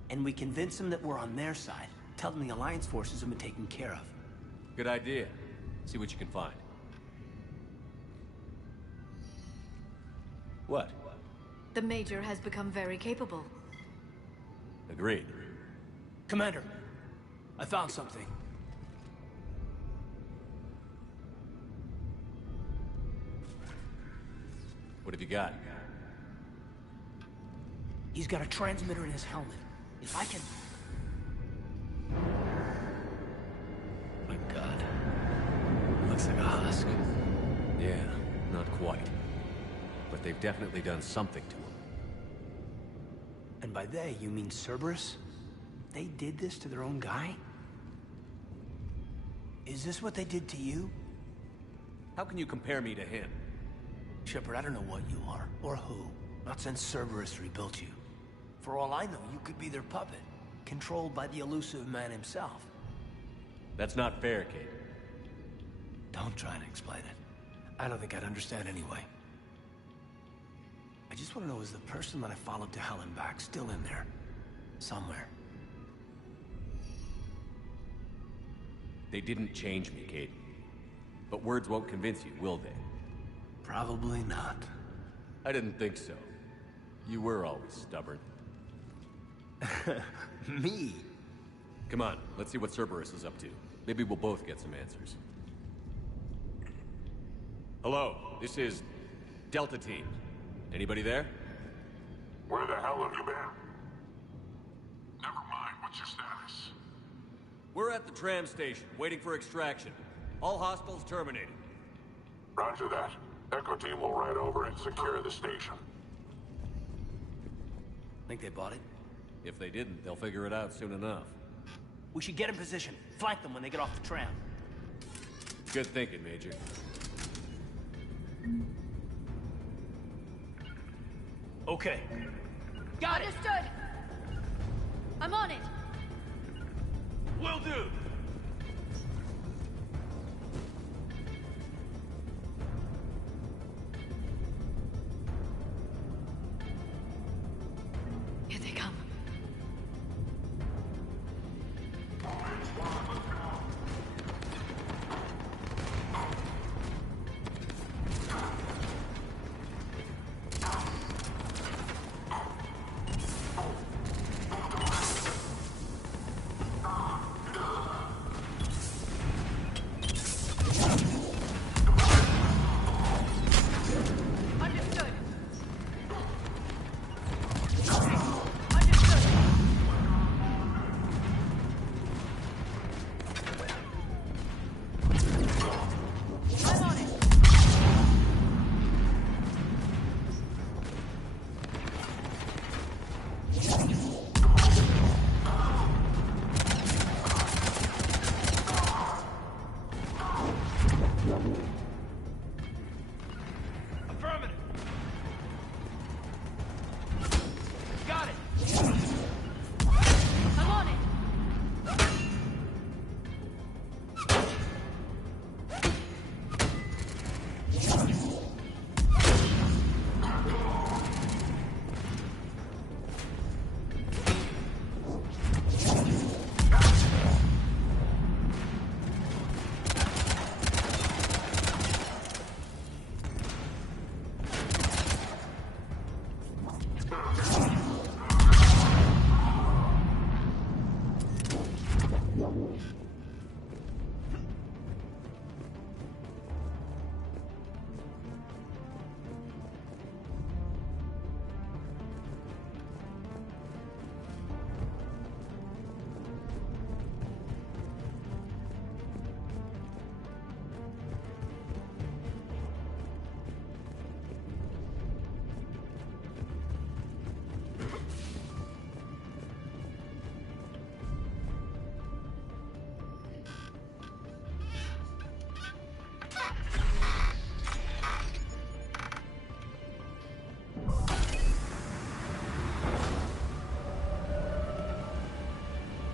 And we convince them that we're on their side. Tell them the Alliance forces have been taken care of. Good idea. See what you can find. What? The Major has become very capable. Agreed. Commander, I found something. What have you got? He's got a transmitter in his helmet. If I can... My God. Looks like a husk. Yeah, not quite. But they've definitely done something to him. And by they, you mean Cerberus? They did this to their own guy? Is this what they did to you? How can you compare me to him? Shepard, I don't know what you are, or who. Not since Cerberus rebuilt you. For all I know, you could be their puppet, controlled by the elusive man himself. That's not fair, Kate. Don't try to explain it. I don't think I'd understand anyway. I just want to know, is the person that I followed to hell and back still in there? Somewhere. They didn't change me, Kate. But words won't convince you, will they? Probably not. I didn't think so. You were always stubborn. Me? Come on, let's see what Cerberus is up to. Maybe we'll both get some answers. Hello, this is Delta Team. Anybody there? Where the hell have you been? Never mind, what's your status? We're at the tram station, waiting for extraction. All hostiles terminated. Roger that. Echo Team will ride over and secure the station. Think they bought it? If they didn't, they'll figure it out soon enough. We should get in position. Flank them when they get off the tram. Good thinking, Major. Okay. Got it. Understood. I'm on it. Will do. Here they come.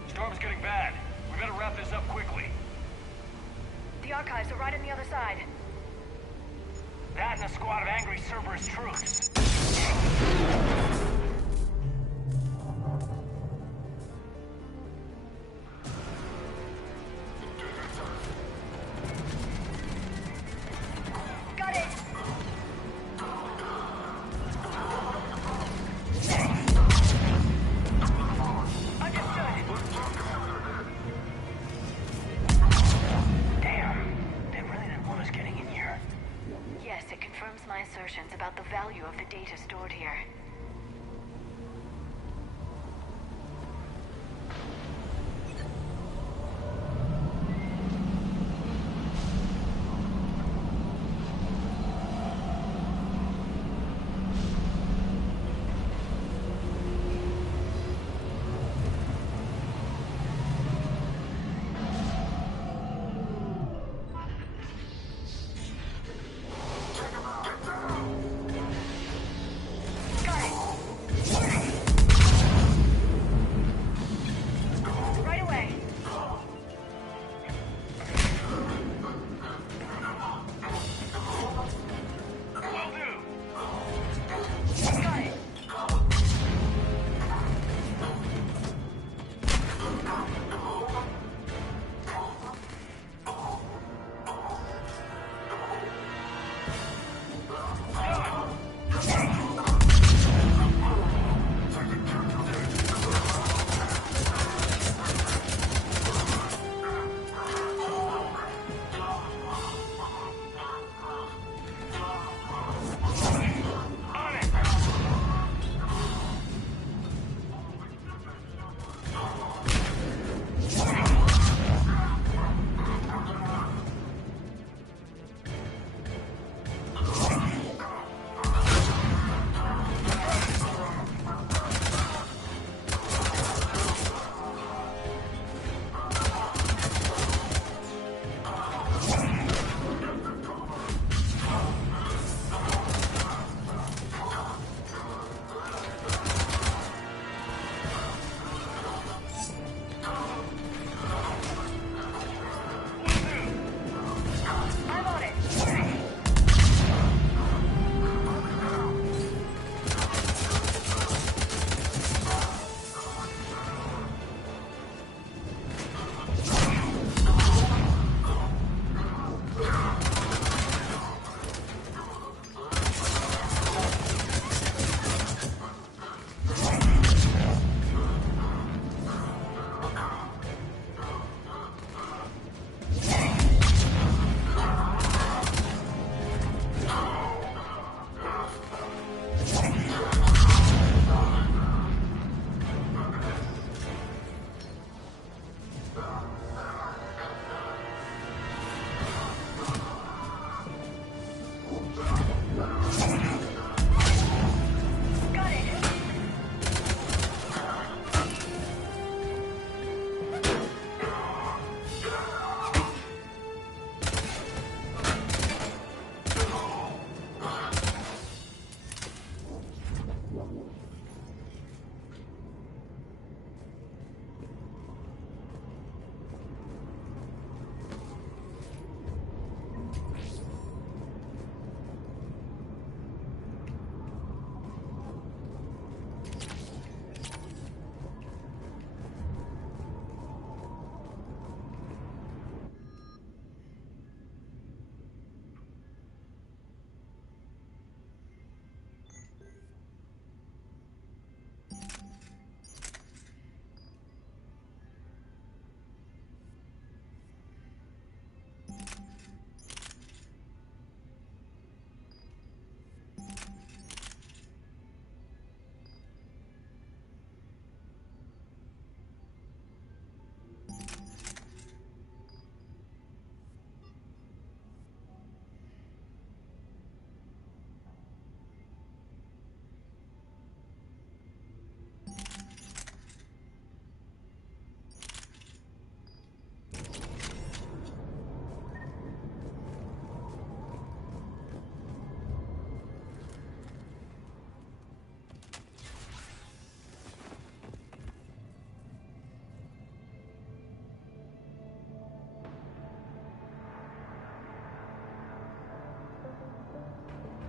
Storm's getting bad. We better wrap this up quickly. The archives are right on the other side. That and a squad of angry Cerberus troops. Got it! suspicions about the value of the data stored here.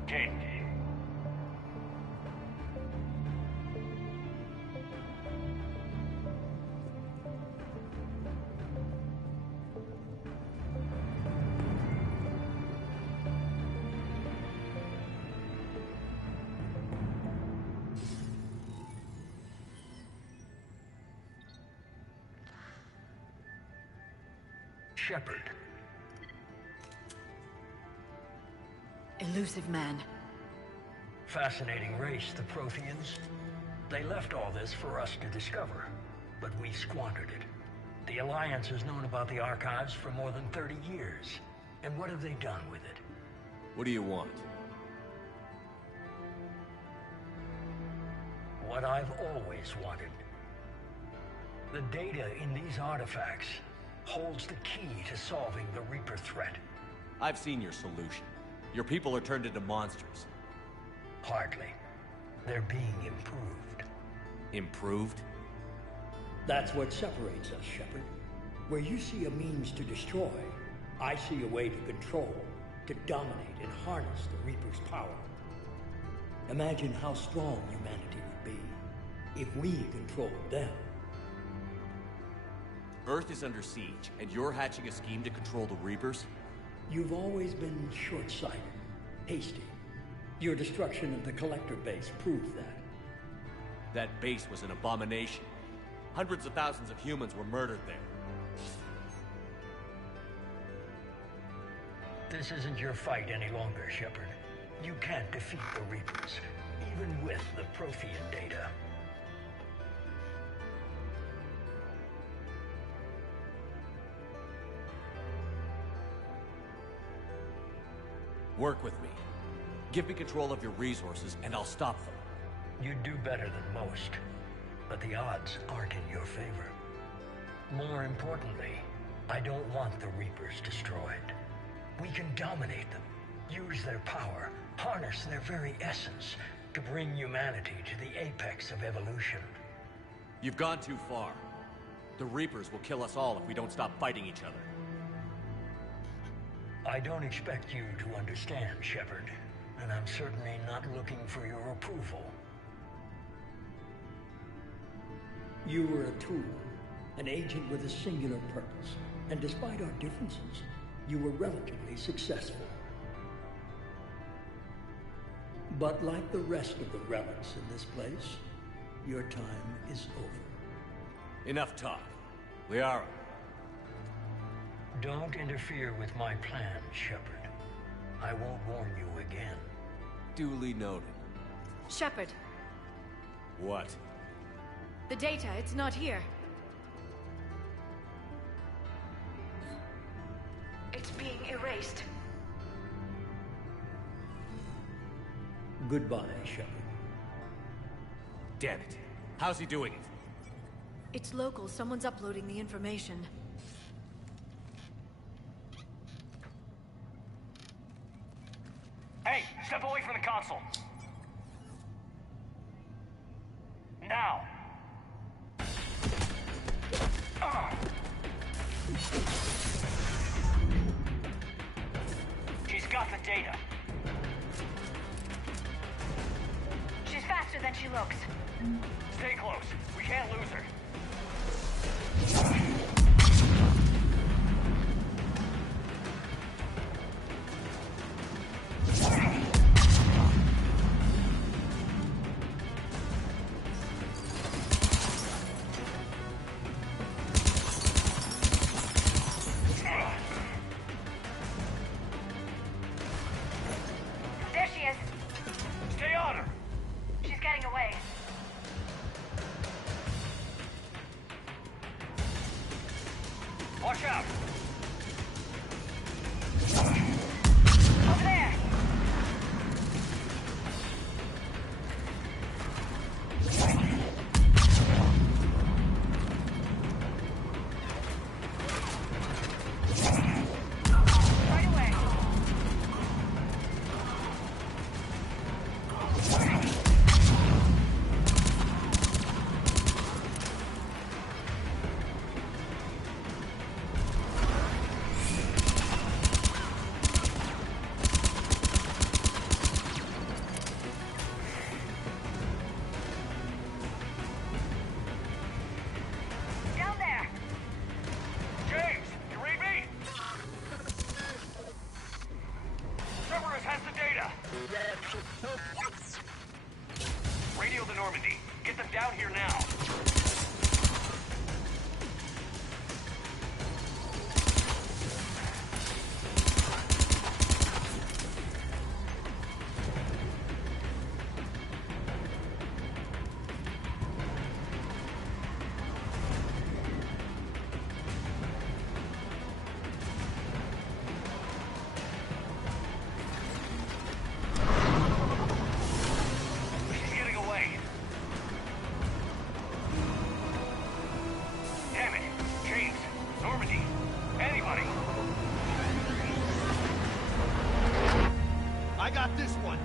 Jake. Shepard. Elusive man. Fascinating race, the Protheans. They left all this for us to discover, but we squandered it. The Alliance has known about the archives for more than 30 years. And what have they done with it? What do you want? What I've always wanted. The data in these artifacts holds the key to solving the Reaper threat. I've seen your solution. Your people are turned into monsters. Hardly. They're being improved. Improved? That's what separates us, Shepard. Where you see a means to destroy, I see a way to control, to dominate and harness the Reaper's power. Imagine how strong humanity would be if we controlled them. Earth is under siege, and you're hatching a scheme to control the Reapers? You've always been short-sighted, hasty. Your destruction of the Collector base proved that. That base was an abomination. Hundreds of thousands of humans were murdered there. This isn't your fight any longer, Shepard. You can't defeat the Reapers, even with the Prothean data. Work with me. Give me control of your resources, and I'll stop them. You'd do better than most, but the odds aren't in your favor. More importantly, I don't want the Reapers destroyed. We can dominate them, use their power, harness their very essence to bring humanity to the apex of evolution. You've gone too far. The Reapers will kill us all if we don't stop fighting each other. I don't expect you to understand, Shepard, and I'm certainly not looking for your approval. You were a tool, an agent with a singular purpose, and despite our differences, you were relatively successful. But like the rest of the relics in this place, your time is over. Enough talk. Liara. Don't interfere with my plan, Shepard. I won't warn you again. Duly noted. Shepard. What? The data, it's not here. It's being erased. Goodbye, Shepard. Damn it. How's he doing it? It's local. Someone's uploading the information. Hey, step away from the console. Now. She's got the data. She's faster than she looks. Stay close. We can't lose her. There she is. Stay on her. She's getting away. Watch out. Over there. Right away. got this one.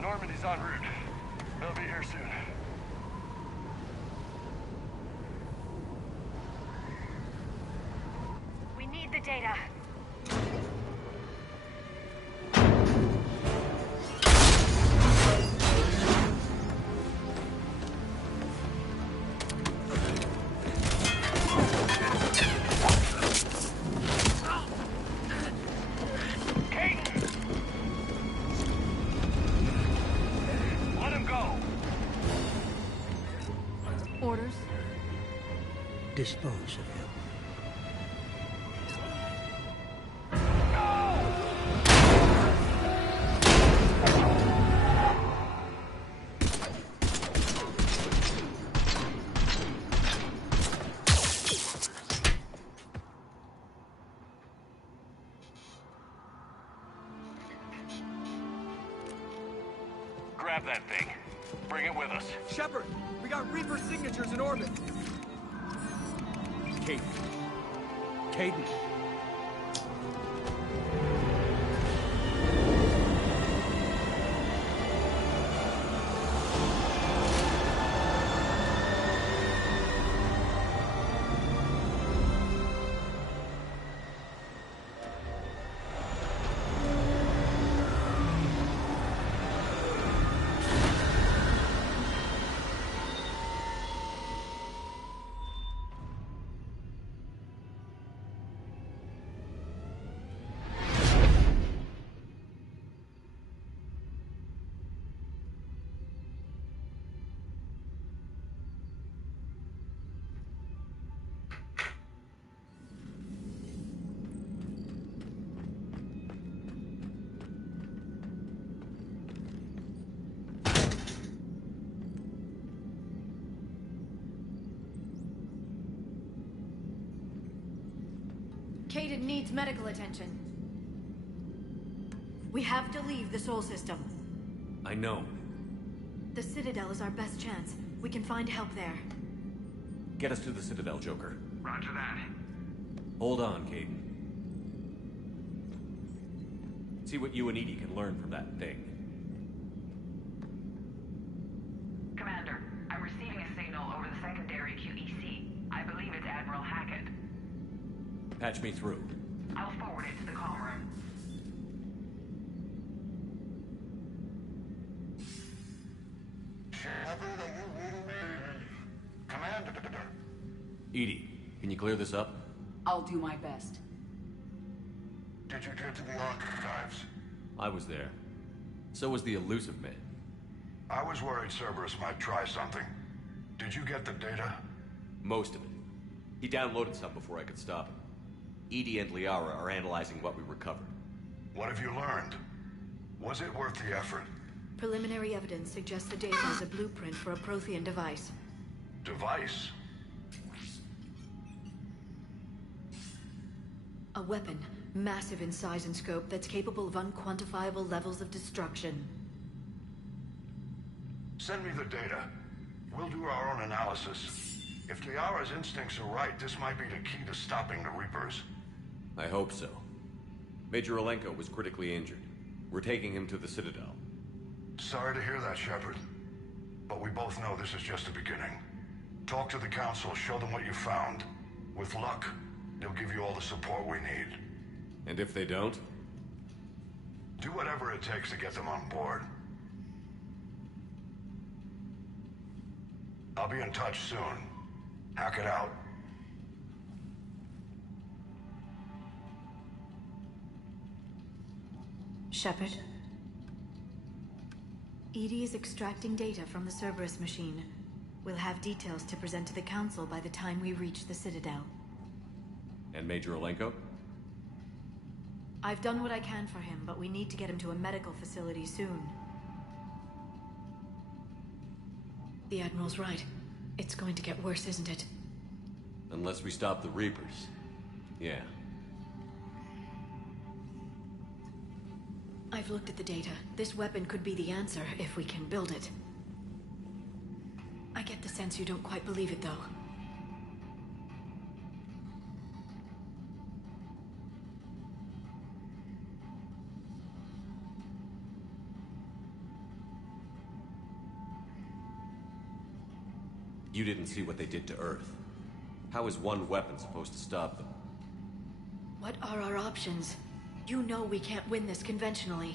Normandy's en route. They'll be here soon. We need the data. Orders? Dispose of him. Grab that thing. Bring it with us. Shepard, we got Reaper signatures in orbit. Caden. Caden. Caden needs medical attention. We have to leave the Sol system. I know. The Citadel is our best chance. We can find help there. Get us to the Citadel, Joker. Roger that. Hold on, Caden. See what you and Edie can learn from that thing. Commander, I'm receiving a signal over the secondary QEC. I believe it's Admiral Hackett. Patch me through. I'll forward it to the comm room. Shepard, are you reading me? Commander. Edie, can you clear this up? I'll do my best. Did you get to the archives? I was there. So was the elusive man. I was worried Cerberus might try something. Did you get the data? Most of it. He downloaded some before I could stop him. Edie and Liara are analyzing what we recovered. What have you learned? Was it worth the effort? Preliminary evidence suggests the data is a blueprint for a Prothean device. Device? A weapon, massive in size and scope, that's capable of unquantifiable levels of destruction. Send me the data. We'll do our own analysis. If Liara's instincts are right, this might be the key to stopping the Reapers. I hope so. Major Alenko was critically injured. We're taking him to the Citadel. Sorry to hear that, Shepard. But we both know this is just the beginning. Talk to the Council, show them what you found. With luck, they'll give you all the support we need. And if they don't? Do whatever it takes to get them on board. I'll be in touch soon. Hack it out. Shepard? Edie is extracting data from the Cerberus machine. We'll have details to present to the Council by the time we reach the Citadel. And Major Olenko? I've done what I can for him, but we need to get him to a medical facility soon. The Admiral's right. It's going to get worse, isn't it? Unless we stop the Reapers. Yeah. I've looked at the data. This weapon could be the answer if we can build it. I get the sense you don't quite believe it, though. You didn't see what they did to Earth. How is one weapon supposed to stop them? What are our options? You know we can't win this conventionally.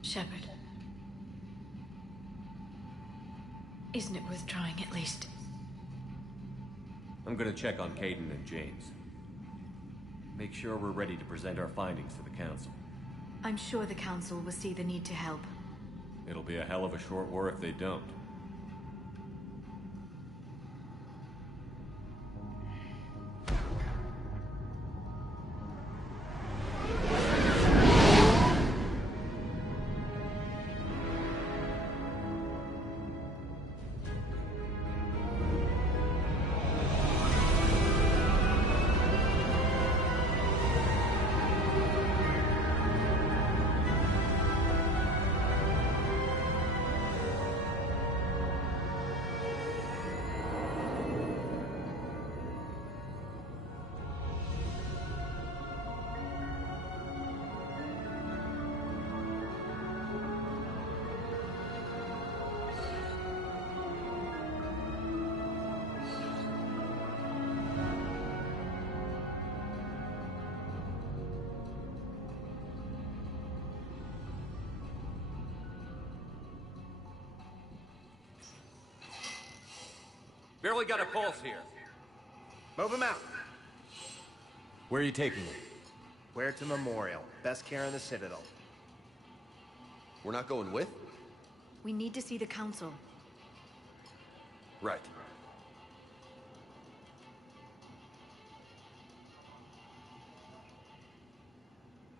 Shepard. Isn't it worth trying at least? I'm gonna check on Caden and James. Make sure we're ready to present our findings to the Council. I'm sure the Council will see the need to help. It'll be a hell of a short war if they don't. Barely got a pulse here. Move him out. Where are you taking me? Huerta Memorial. Best care in the Citadel. We're not going with? We need to see the Council. Right.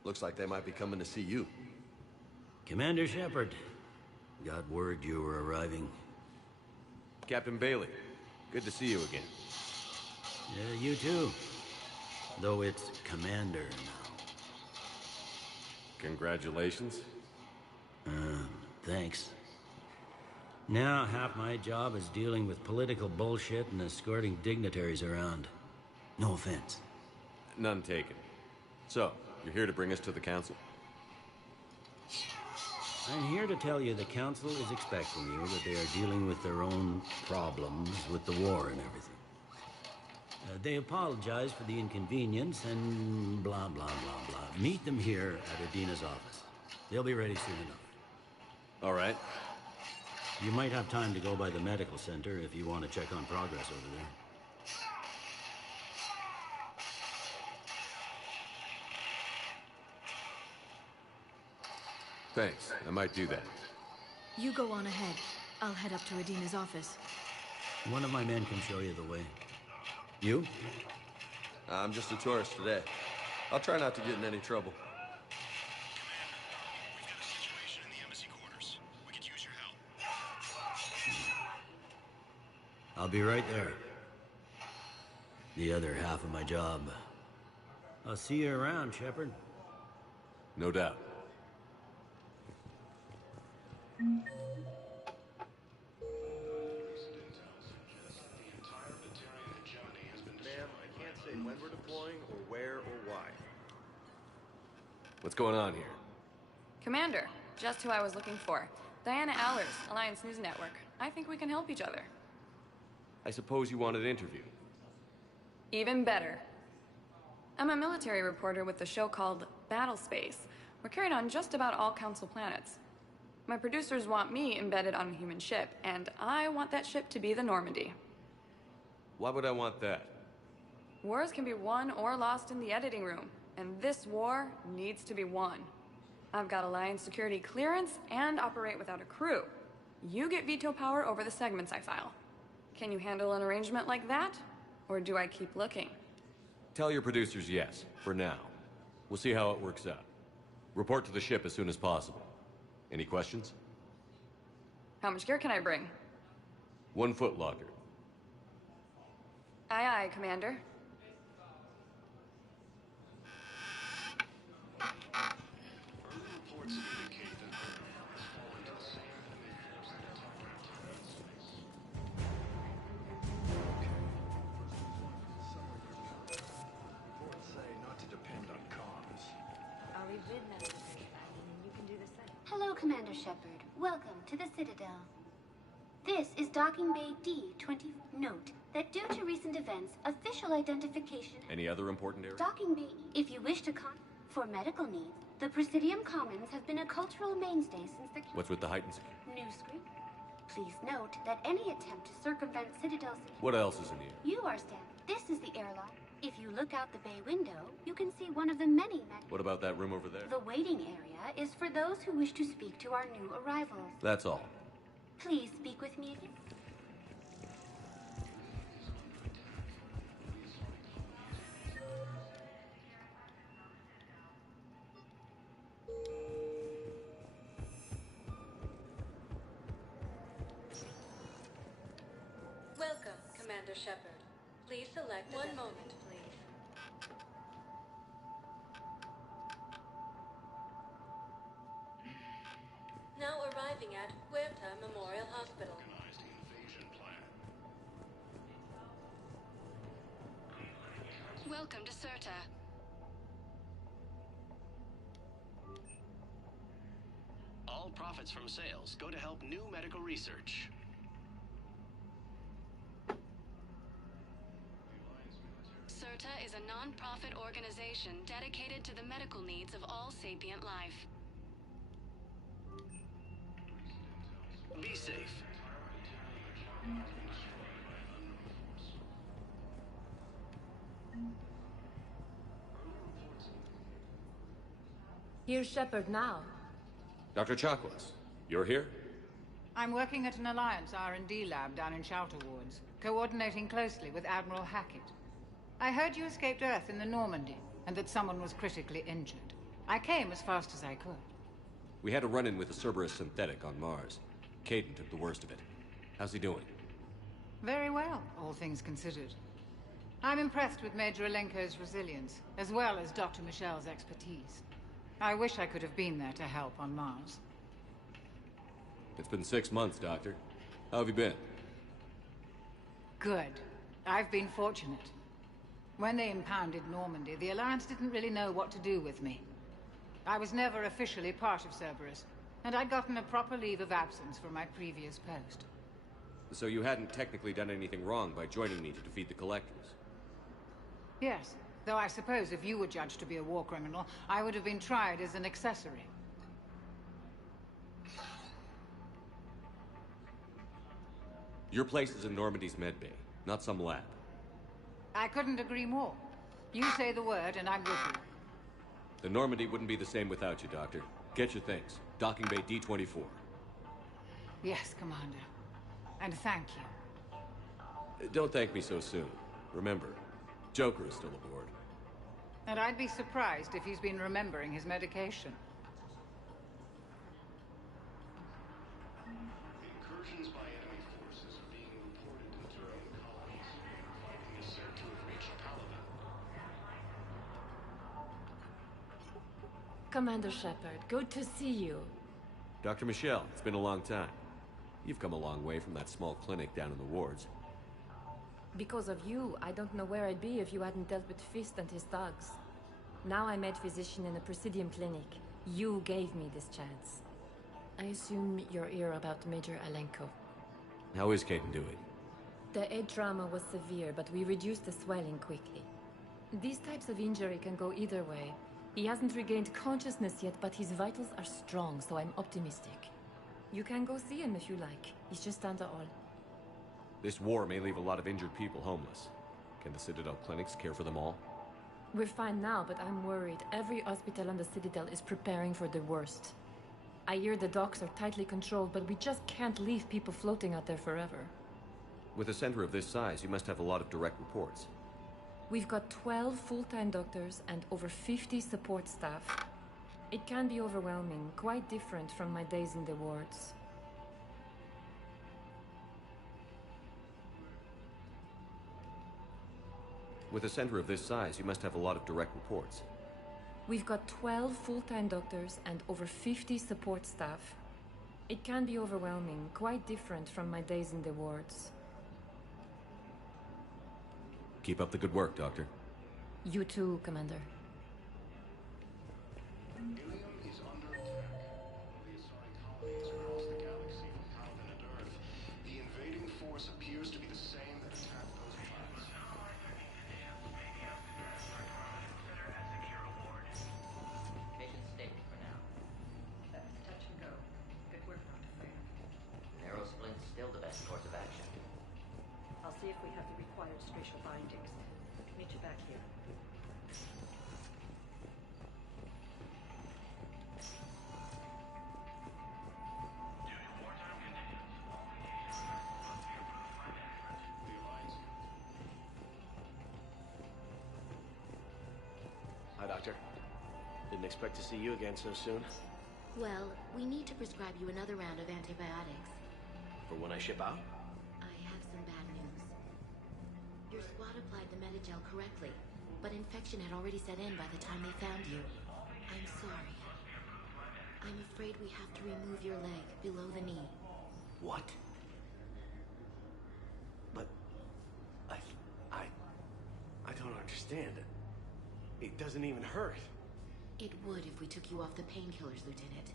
Looks like they might be coming to see you. Commander Shepard. Got word you were arriving. Captain Bailey, good to see you again. Yeah, you too. Though it's Commander now. Congratulations. Thanks. Now, half my job is dealing with political bullshit and escorting dignitaries around. No offense. None taken. So, you're here to bring us to the Council? I'm here to tell you the Council is expecting you, that they are dealing with their own problems with the war and everything. They apologize for the inconvenience and blah, blah, blah, blah. Meet them here at Adina's office. They'll be ready soon enough. All right. You might have time to go by the medical center if you want to check on progress over there. Thanks. I might do that. You go on ahead. I'll head up to Adina's office. One of my men can show you the way. You? I'm just a tourist today. I'll try not to get in any trouble. Commander, we've got a situation in the embassy quarters. We could use your help. I'll be right there. The other half of my job. I'll see you around, Shepard. No doubt. Ma'am, I can't say when we're deploying or where or why. What's going on here? Commander, just who I was looking for. Diana Allers, Alliance News Network. I think we can help each other. I suppose you wanted an interview. Even better. I'm a military reporter with the show called Battle Space. We're carried on just about all Council planets. My producers want me embedded on a human ship, and I want that ship to be the Normandy. Why would I want that? Wars can be won or lost in the editing room, and this war needs to be won. I've got Alliance security clearance and operate without a crew. You get veto power over the segments I file. Can you handle an arrangement like that? Or do I keep looking? Tell your producers yes, for now. We'll see how it works out. Report to the ship as soon as possible. Any questions? How much gear can I bring? 1 foot locker. Aye, aye, Commander. Hello, Commander Shepard. Welcome to the Citadel. This is Docking Bay D-20. Note that due to recent events, official identification... Any other important areas? Docking Bay, if you wish to for medical needs, the Presidium Commons have been a cultural mainstay since the... What's with the heightened security? New screen. Please note that any attempt to circumvent Citadel security... What else is in here? You are standing. This is the airlock. If you look out the bay window, you can see one of the many... What about that room over there? The waiting area is for those who wish to speak to our new arrivals. That's all. Please speak with me again. Welcome, Commander Shepard. Please select one moment, please. Now arriving at Huerta Memorial Hospital. Welcome to Serta. All profits from sales go to help new medical research. Serta is a non-profit organization dedicated to the medical needs of all sapient life. Be safe. Here's Shepard now. Dr. Chakwas, you're here? I'm working at an Alliance R&D lab down in Shelter Wards, coordinating closely with Admiral Hackett. I heard you escaped Earth in the Normandy, and that someone was critically injured. I came as fast as I could. We had a run-in with a Cerberus synthetic on Mars. Caden took the worst of it. How's he doing? Very well, all things considered. I'm impressed with Major Alenko's resilience, as well as Dr. Michel's expertise. I wish I could have been there to help on Mars. It's been 6 months, Doctor. How have you been? Good. I've been fortunate. When they impounded Normandy, the Alliance didn't really know what to do with me. I was never officially part of Cerberus, and I'd gotten a proper leave of absence from my previous post. So you hadn't technically done anything wrong by joining me to defeat the Collectors? Yes, though I suppose if you were judged to be a war criminal, I would have been tried as an accessory. Your place is in Normandy's medbay, not some lab. I couldn't agree more. You say the word, and I'm with you. The Normandy wouldn't be the same without you, Doctor. Get your things. Docking Bay D-24. Yes, Commander. And thank you. Don't thank me so soon. Remember, Joker is still aboard. And I'd be surprised if he's been remembering his medication. Incursions by enemy forces are being reported into our own colonies. Fighting is said to have reached Paladin. Commander Shepard, good to see you. Dr. Michel, it's been a long time. You've come a long way from that small clinic down in the wards. Because of you, I don't know where I'd be if you hadn't dealt with Fist and his thugs. Now I'm med physician in a Presidium clinic. You gave me this chance. I assume you're here about Major Alenko. How is Caden doing? The head trauma was severe, but we reduced the swelling quickly. These types of injury can go either way. He hasn't regained consciousness yet, but his vitals are strong, so I'm optimistic. You can go see him if you like. He's just under all. This war may leave a lot of injured people homeless. Can the Citadel clinics care for them all? We're fine now, but I'm worried. Every hospital on the Citadel is preparing for the worst. I hear the docks are tightly controlled, but we just can't leave people floating out there forever. With a center of this size, you must have a lot of direct reports. We've got 12 full-time doctors and over 50 support staff. It can be overwhelming, quite different from my days in the wards. With a center of this size, you must have a lot of direct reports. We've got 12 full-time doctors and over 50 support staff. It can be overwhelming, quite different from my days in the wards. Keep up the good work, Doctor. You too, Commander. Ilium is under attack. The assaulting colonies across the galaxy from Calvin and Earth. The invading force appears to be the same that attacked those planets. Mission stable for now. That's touch and go. Good work, Dr. Freya. Narrow splint's still the best course of action. I'll see if we have the required spatial bindings. Meet you back here. Hi, Doctor. Didn't expect to see you again so soon. Well, we need to prescribe you another round of antibiotics. For when I ship out? I have some bad news. Your squad applied the Metagel correctly, but infection had already set in by the time they found you. I'm sorry. I'm afraid we have to remove your leg below the knee. What? But... I don't understand. It doesn't even hurt. It would if we took you off the painkillers, Lieutenant.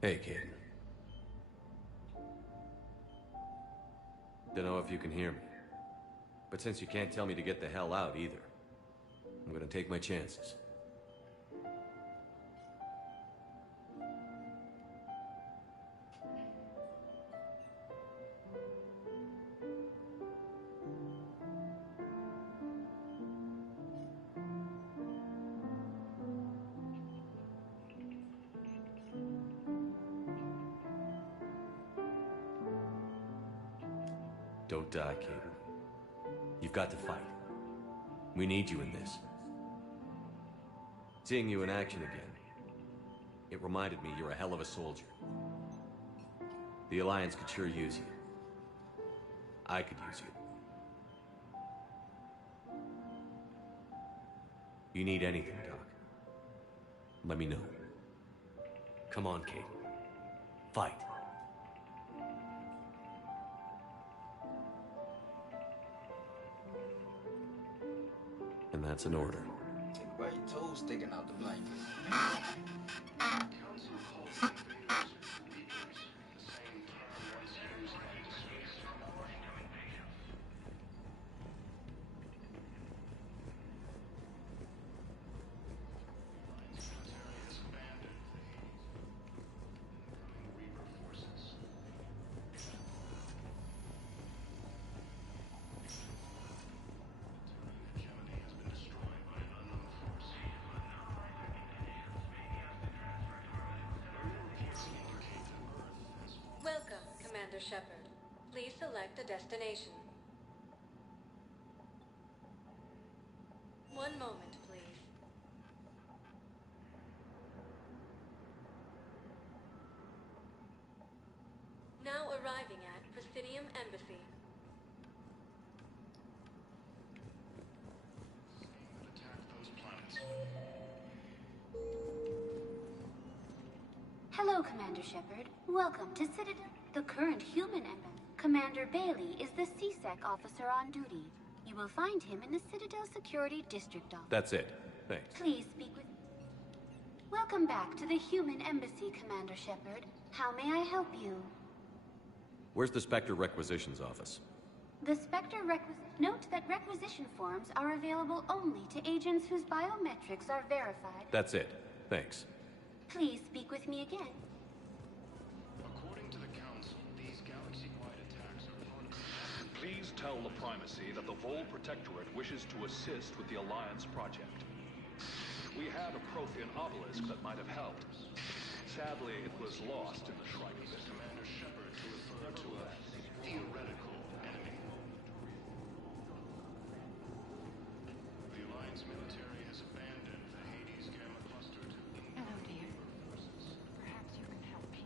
Hey, kid. Don't know if you can hear me. But since you can't tell me to get the hell out either, I'm gonna take my chances. Don't die, Caden. You've got to fight. We need you in this. Seeing you in action again, it reminded me you're a hell of a soldier. The Alliance could sure use you. I could use you. You need anything, Doc. Let me know. Come on, Caden. Fight. And that's an order. Take by your toes sticking out the blanket. Welcome, Commander Shepard. Please select a destination. One moment, please. Now arriving at Presidium Embassy. Hello, Commander Shepard. Welcome to Citadel. The current human embassy. Commander Bailey is the CSEC officer on duty. You will find him in the Citadel Security District office. That's it. Thanks. Please speak with... Welcome back to the human embassy, Commander Shepard. How may I help you? Where's the Spectre Requisitions office? The Spectre Note that requisition forms are available only to agents whose biometrics are verified. That's it. Thanks. Please speak with me again. tell the Primacy that the Vol Protectorate wishes to assist with the Alliance project. We had a Prothean obelisk that might have helped. Sadly, it was lost in the shrine. Commander Shepard to refer to a theoretical enemy. The Alliance military has abandoned the Hades Gamma Cluster to... Hello, dear. Perhaps you can help me.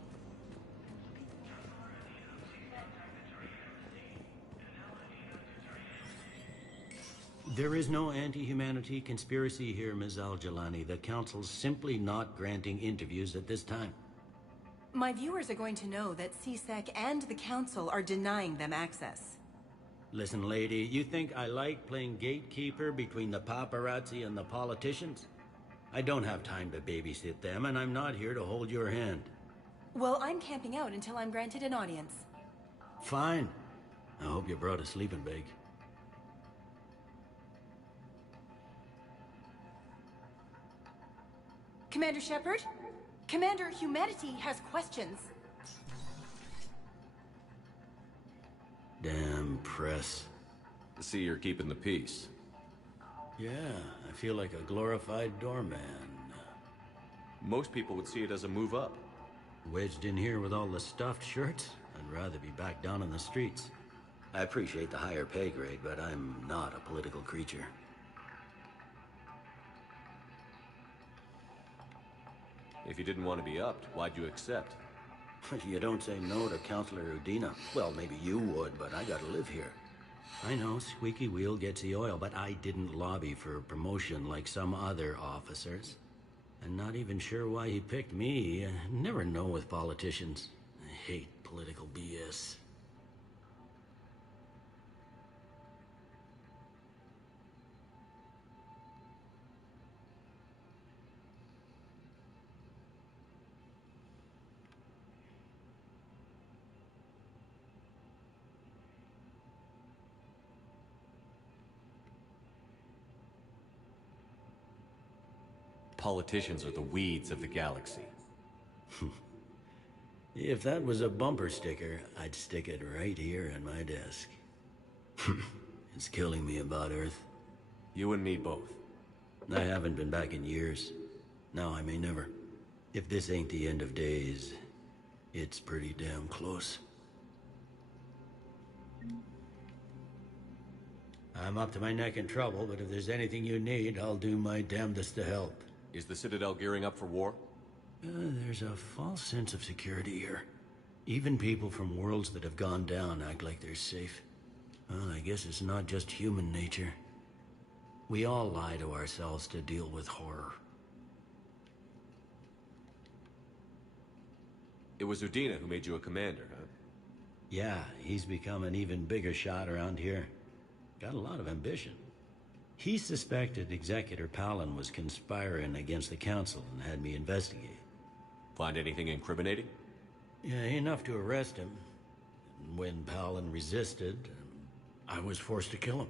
There is no anti-humanity conspiracy here, Ms. Al-Jalani. The Council's simply not granting interviews at this time. My viewers are going to know that CSEC and the Council are denying them access. Listen, lady, you think I like playing gatekeeper between the paparazzi and the politicians? I don't have time to babysit them, and I'm not here to hold your hand. Well, I'm camping out until I'm granted an audience. Fine. I hope you brought a sleeping bag. Commander Shepard? Commander, humanity has questions. Damn press. I see you're keeping the peace. Yeah, I feel like a glorified doorman. Most people would see it as a move up. Wedged in here with all the stuffed shirts, I'd rather be back down in the streets. I appreciate the higher pay grade, but I'm not a political creature. If you didn't want to be upped, why'd you accept? You don't say no to Counselor Udina. Well, maybe you would, but I gotta live here. I know, squeaky wheel gets the oil, but I didn't lobby for promotion like some other officers. And not even sure why he picked me. Never know with politicians. I hate political BS. Politicians are the weeds of the galaxy. If that was a bumper sticker, I'd stick it right here on my desk. It's killing me about Earth. You and me both. I haven't been back in years. Now I may never. If this ain't the end of days, it's pretty damn close. I'm up to my neck in trouble, but if there's anything you need, I'll do my damnedest to help. Is the Citadel gearing up for war? There's a false sense of security here. Even people from worlds that have gone down act like they're safe. Well, I guess it's not just human nature. We all lie to ourselves to deal with horror. It was Udina who made you a commander, huh? Yeah, he's become an even bigger shot around here. Got a lot of ambition. He suspected Executor Palin was conspiring against the Council and had me investigate. Find anything incriminating? Yeah, enough to arrest him. When Palin resisted, I was forced to kill him.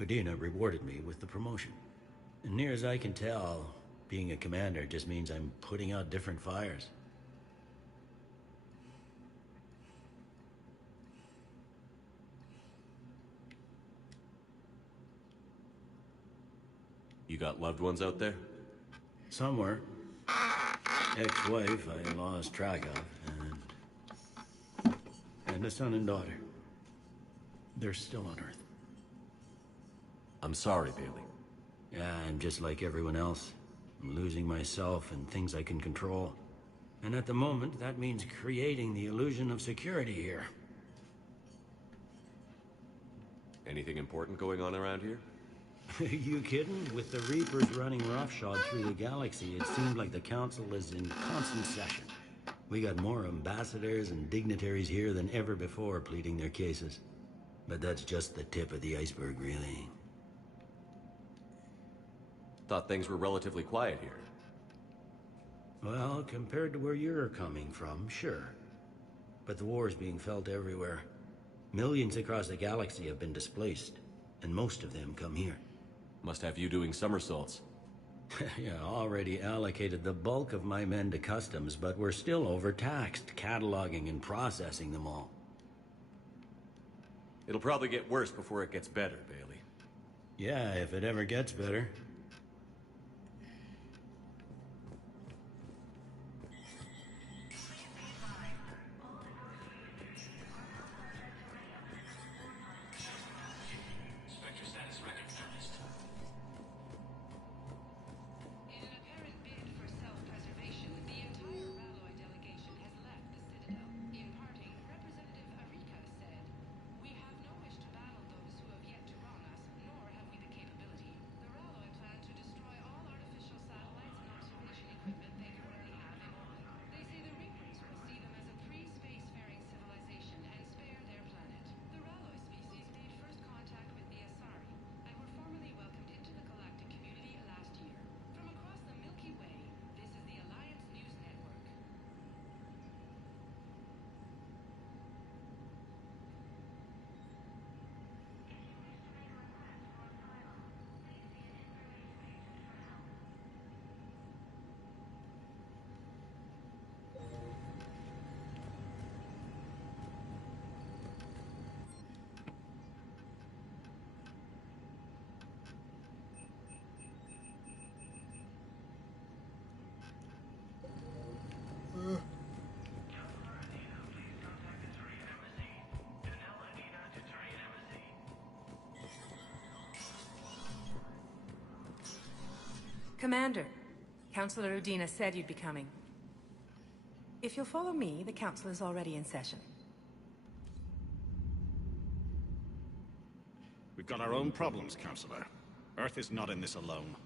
Udina rewarded me with the promotion. And near as I can tell, being a commander just means I'm putting out different fires. You got loved ones out there? Somewhere. Ex-wife I lost track of, and a son and daughter. They're still on Earth. I'm sorry, Bailey. Yeah, I'm just like everyone else. I'm losing myself and things I can control. And at the moment, that means creating the illusion of security here. Anything important going on around here? You kidding? With the Reapers running roughshod through the galaxy, it seems like the Council is in constant session. We got more ambassadors and dignitaries here than ever before pleading their cases. But that's just the tip of the iceberg, really. Thought things were relatively quiet here. Well, compared to where you're coming from, sure. But the war's being felt everywhere. Millions across the galaxy have been displaced, and most of them come here. Must have you doing somersaults. Yeah, already allocated the bulk of my men to customs, but we're still overtaxed, cataloging and processing them all. It'll probably get worse before it gets better, Bailey. Yeah, if it ever gets better. Commander, Councilor Udina said you'd be coming. If you'll follow me, the council is already in session. We've got our own problems, Councilor. Earth is not in this alone.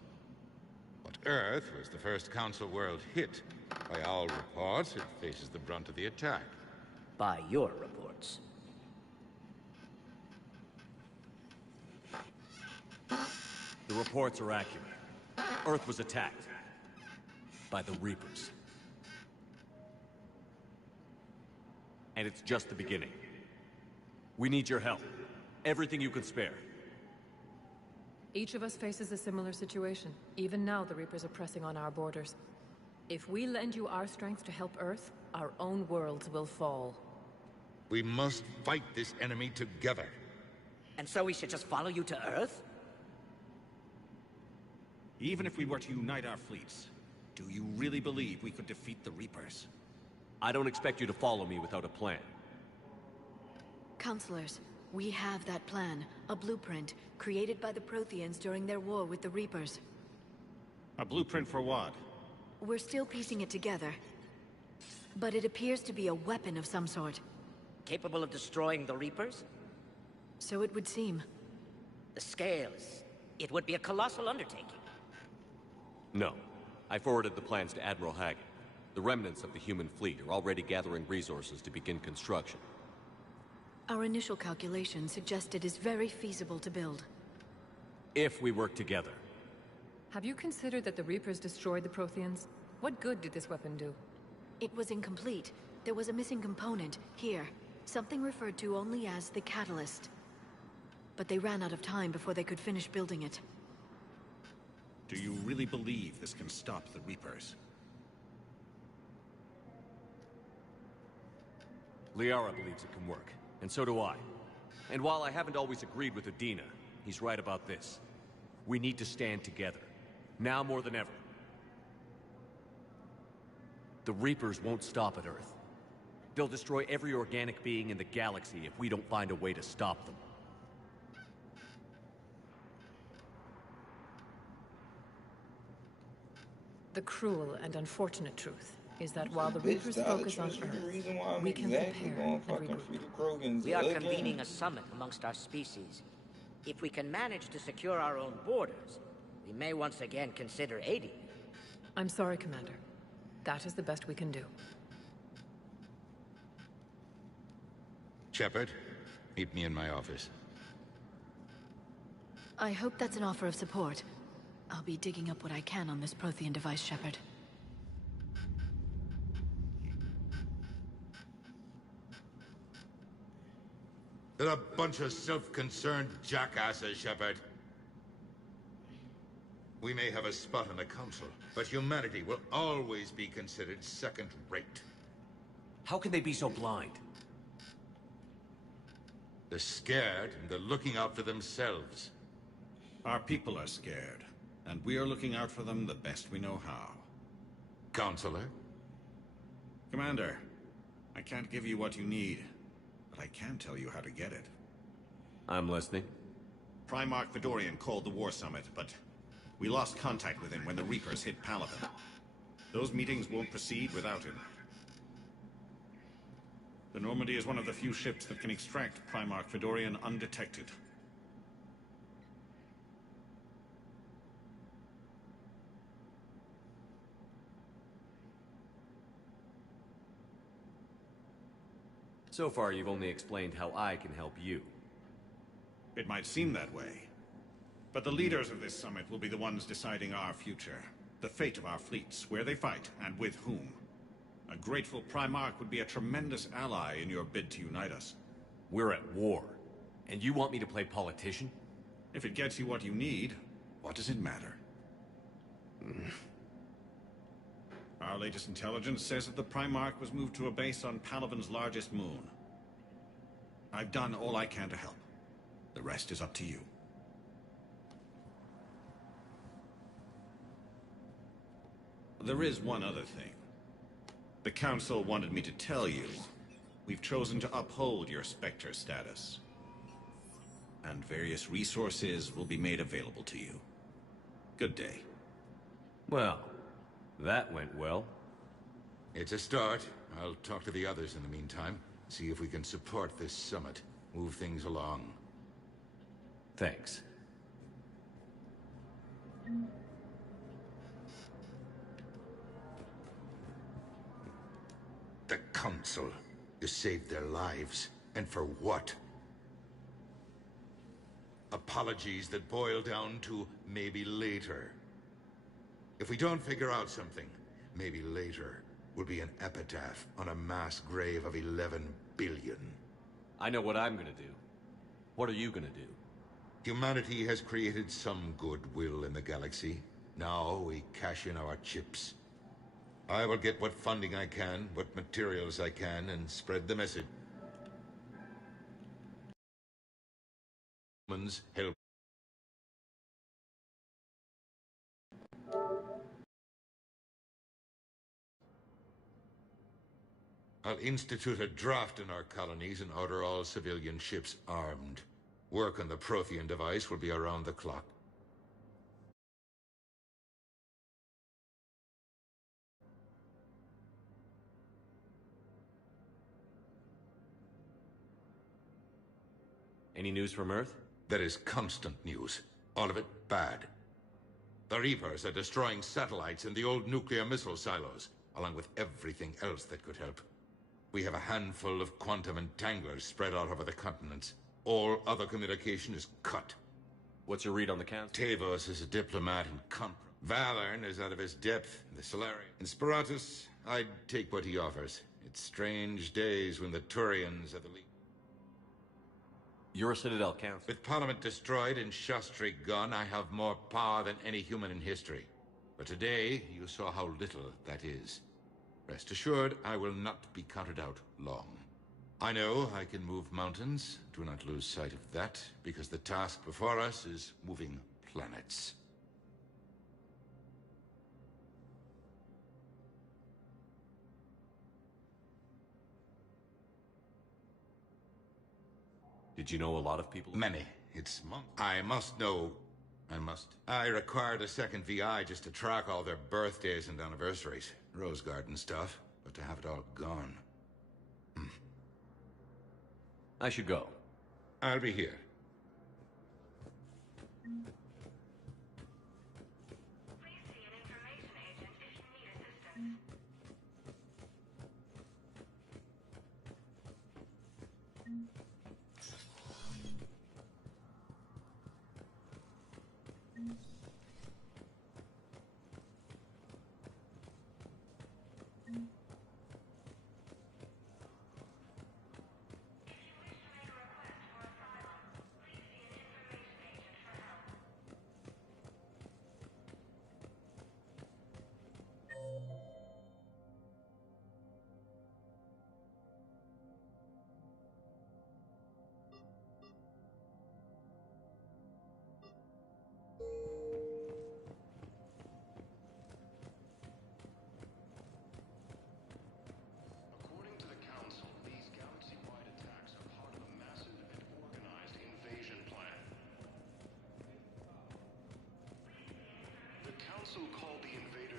But Earth was the first Council world hit. By all reports, it faces the brunt of the attack. By your reports. The reports are accurate. Earth was attacked. By the Reapers. And it's just the beginning. We need your help. Everything you can spare. Each of us faces a similar situation. Even now, the Reapers are pressing on our borders. If we lend you our strength to help Earth, our own worlds will fall. We must fight this enemy together. And so we should just follow you to Earth? Even if we were to unite our fleets, do you really believe we could defeat the Reapers? I don't expect you to follow me without a plan. Counselors, we have that plan. A blueprint, created by the Protheans during their war with the Reapers. A blueprint for what? We're still piecing it together. But it appears to be a weapon of some sort. Capable of destroying the Reapers? So it would seem. The scale is... it would be a colossal undertaking. No. I forwarded the plans to Admiral Hagen. The remnants of the human fleet are already gathering resources to begin construction. Our initial calculations suggest it is very feasible to build. If we work together. Have you considered that the Reapers destroyed the Protheans? What good did this weapon do? It was incomplete. There was a missing component, here. Something referred to only as the catalyst. But they ran out of time before they could finish building it. Do you really believe this can stop the Reapers? Liara believes it can work, and so do I. And while I haven't always agreed with Udina, he's right about this. We need to stand together, now more than ever. The Reapers won't stop at Earth. They'll destroy every organic being in the galaxy if we don't find a way to stop them. The cruel and unfortunate truth is that while the Reapers focus on Earth, we can prepare and regroup. We are convening a summit amongst our species. If we can manage to secure our own borders, we may once again consider aiding you. I'm sorry, Commander. That is the best we can do. Shepard, meet me in my office. I hope that's an offer of support. I'll be digging up what I can on this Prothean device, Shepard. They're a bunch of self-concerned jackasses, Shepard. We may have a spot on the Council, but humanity will always be considered second-rate. How can they be so blind? They're scared, and they're looking out for themselves. Our people are scared, and we are looking out for them the best we know how. Counselor? Commander, I can't give you what you need, but I can tell you how to get it. I'm listening. Primarch Fedorian called the War Summit, but we lost contact with him when the Reapers hit Palaven. Those meetings won't proceed without him. The Normandy is one of the few ships that can extract Primarch Fedorian undetected. So far, you've only explained how I can help you. It might seem that way. But the leaders of this summit will be the ones deciding our future. The fate of our fleets, where they fight, and with whom. A grateful Primarch would be a tremendous ally in your bid to unite us. We're at war, and you want me to play politician? If it gets you what you need, what does it matter? Our latest intelligence says that the Primarch was moved to a base on Palaven's largest moon. I've done all I can to help. The rest is up to you. There is one other thing. The Council wanted me to tell you, we've chosen to uphold your Spectre status. And various resources will be made available to you. Good day. Well, that went well. It's a start. I'll talk to the others in the meantime. See if we can support this summit. Move things along. Thanks. The Council. You saved their lives. And for what? Apologies that boil down to maybe later. If we don't figure out something, maybe later will be an epitaph on a mass grave of 11 billion. I know what I'm gonna do. What are you gonna do? Humanity has created some goodwill in the galaxy. Now we cash in our chips. I will get what funding I can, what materials I can, and spread the message. Humans help. I'll institute a draft in our colonies and order all civilian ships armed. Work on the Prothean device will be around the clock. Any news from Earth? There is constant news. All of it bad. The Reapers are destroying satellites in the old nuclear missile silos, along with everything else that could help. We have a handful of quantum entanglers spread out over the continents. All other communication is cut. What's your read on the Council? Tavos is a diplomat in compromise. Valorn is out of his depth in the Solarian. In Sparatus, I'd take what he offers. It's strange days when the Turians are the lead. You're a Citadel Council. With Parliament destroyed and Shastri gone, I have more power than any human in history. But today, you saw how little that is. Rest assured, I will not be counted out long. I know I can move mountains. Do not lose sight of that, because the task before us is moving planets. Did you know a lot of people? Many. It's I must know. I required a second VI just to track all their birthdays and anniversaries. Rose Garden stuff, but to have it all gone. I should go. I'll be here.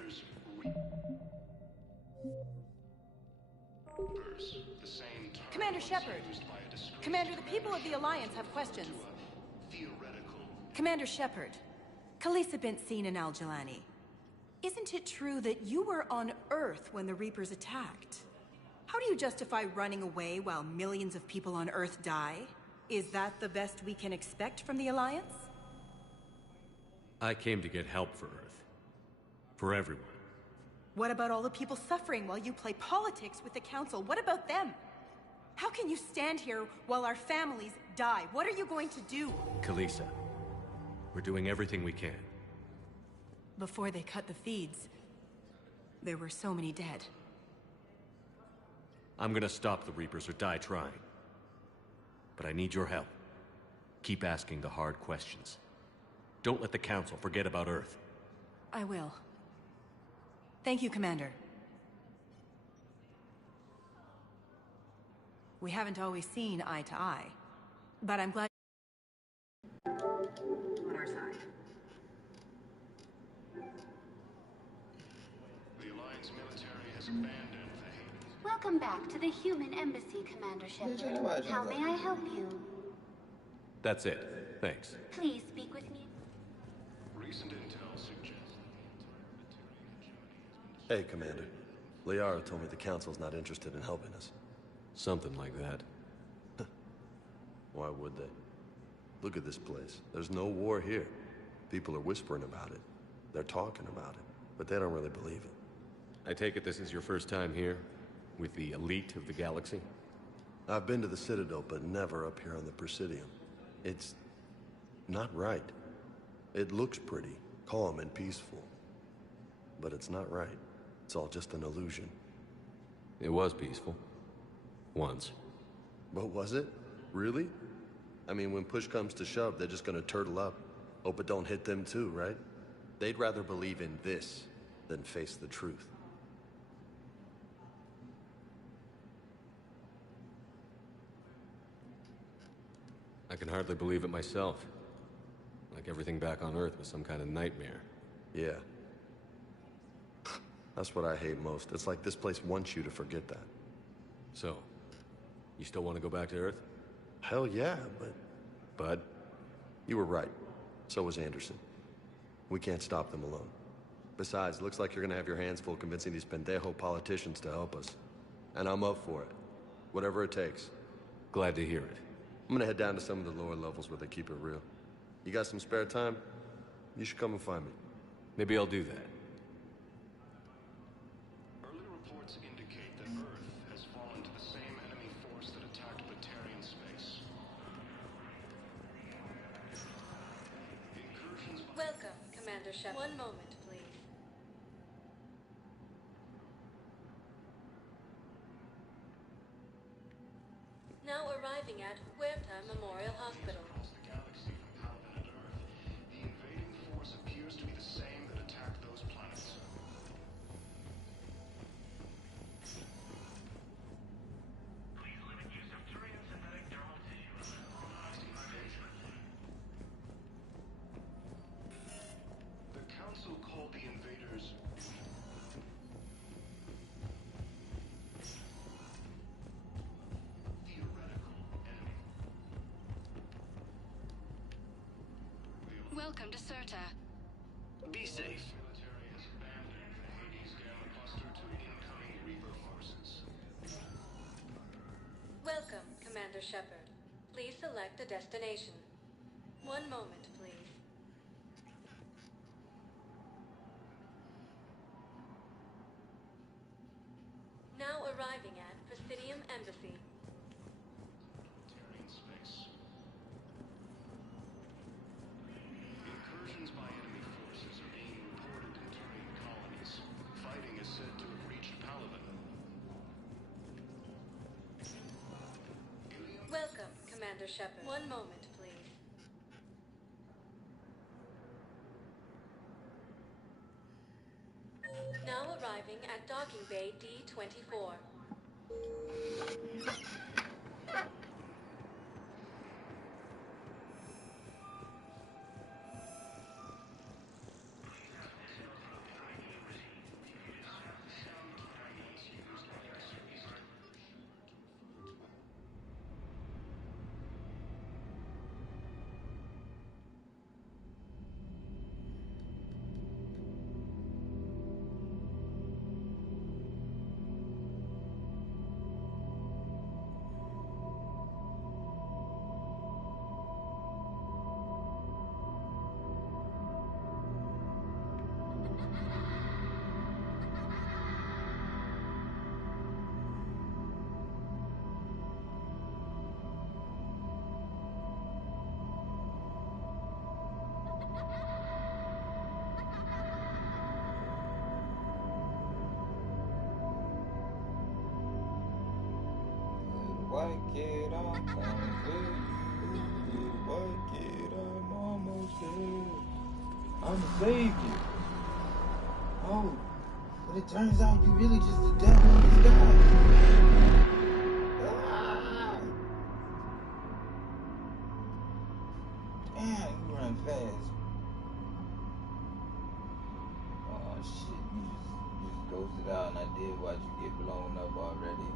invaders the same term Commander once Shepard. used by a disgraced Commander, the people of the Alliance have questions. Commander Shepard, Khaleesa bint Seen and Al-Jalani. Isn't it true that you were on Earth when the Reapers attacked? How do you justify running away while millions of people on Earth die? Is that the best we can expect from the Alliance? I came to get help for Earth. For everyone. What about all the people suffering while you play politics with the Council? What about them? How can you stand here while our families die? What are you going to do? Khaleesa, we're doing everything we can. Before they cut the feeds, there were so many dead. I'm gonna stop the Reapers or die trying. But I need your help. Keep asking the hard questions. Don't let the Council forget about Earth. I will. Thank you, Commander. We haven't always seen eye to eye, but I'm glad On our side. The Alliance military has abandoned the Hades. Welcome back to the human embassy, Commander Shepard. How may I help you? That's it. Thanks. Please speak with me. Recent intel suggests Hey, Commander. Liara told me the Council's not interested in helping us. Something like that. Why would they? Look at this place. There's no war here. People are whispering about it. They're talking about it, but they don't really believe it. I take it this is your first time here? With the elite of the galaxy? I've been to the Citadel, but never up here on the Presidium. It's not right. It looks pretty, calm and peaceful. But it's not right. It's all just an illusion. It was peaceful. Once. But was it? Really? I mean, when push comes to shove, they're just gonna turtle up. Hope it don't hit them too, right? They'd rather believe in this than face the truth. I can hardly believe it myself. Like everything back on Earth was some kind of nightmare. Yeah. That's what I hate most. It's like this place wants you to forget that. So, you still want to go back to Earth? Hell yeah, but... Bud? You were right. So was Anderson. We can't stop them alone. Besides, looks like you're gonna have your hands full convincing these pendejo politicians to help us. And I'm up for it. Whatever it takes. Glad to hear it. I'm gonna head down to some of the lower levels where they keep it real. You got some spare time? You should come and find me. Maybe I'll do that. early reports indicate that Earth has fallen to the same enemy force that attacked Batarian space. Incursions by... Welcome, Commander Shepard. One moment, please. Now arriving at Huerta Memorial Hospital. Across the galaxy from Paladin and Earth, the invading force appears to be the same that attacked those planets. The Council called the invaders theoretical enemy. Welcome to Serta. Be safe. Military has abandoned the Hades Gamma cluster to incoming Reaper forces. Welcome, Commander Shepard. Please select a destination. One moment, please. Now arriving at Presidium Embassy. Batarian space. Incursions by enemy forces are being reported in terrain colonies. Fighting is said to have reached Paladin. Welcome, Commander Shepard. One moment, please. Now arriving at Docking Bay D-24. it, I'm coming good. Work it, I'm almost there. I'm a savior. Oh, but it turns out you really just the devil in disguise. Ah! Damn, you run fast. Oh shit, you just ghosted out and I did watch you get blown up already.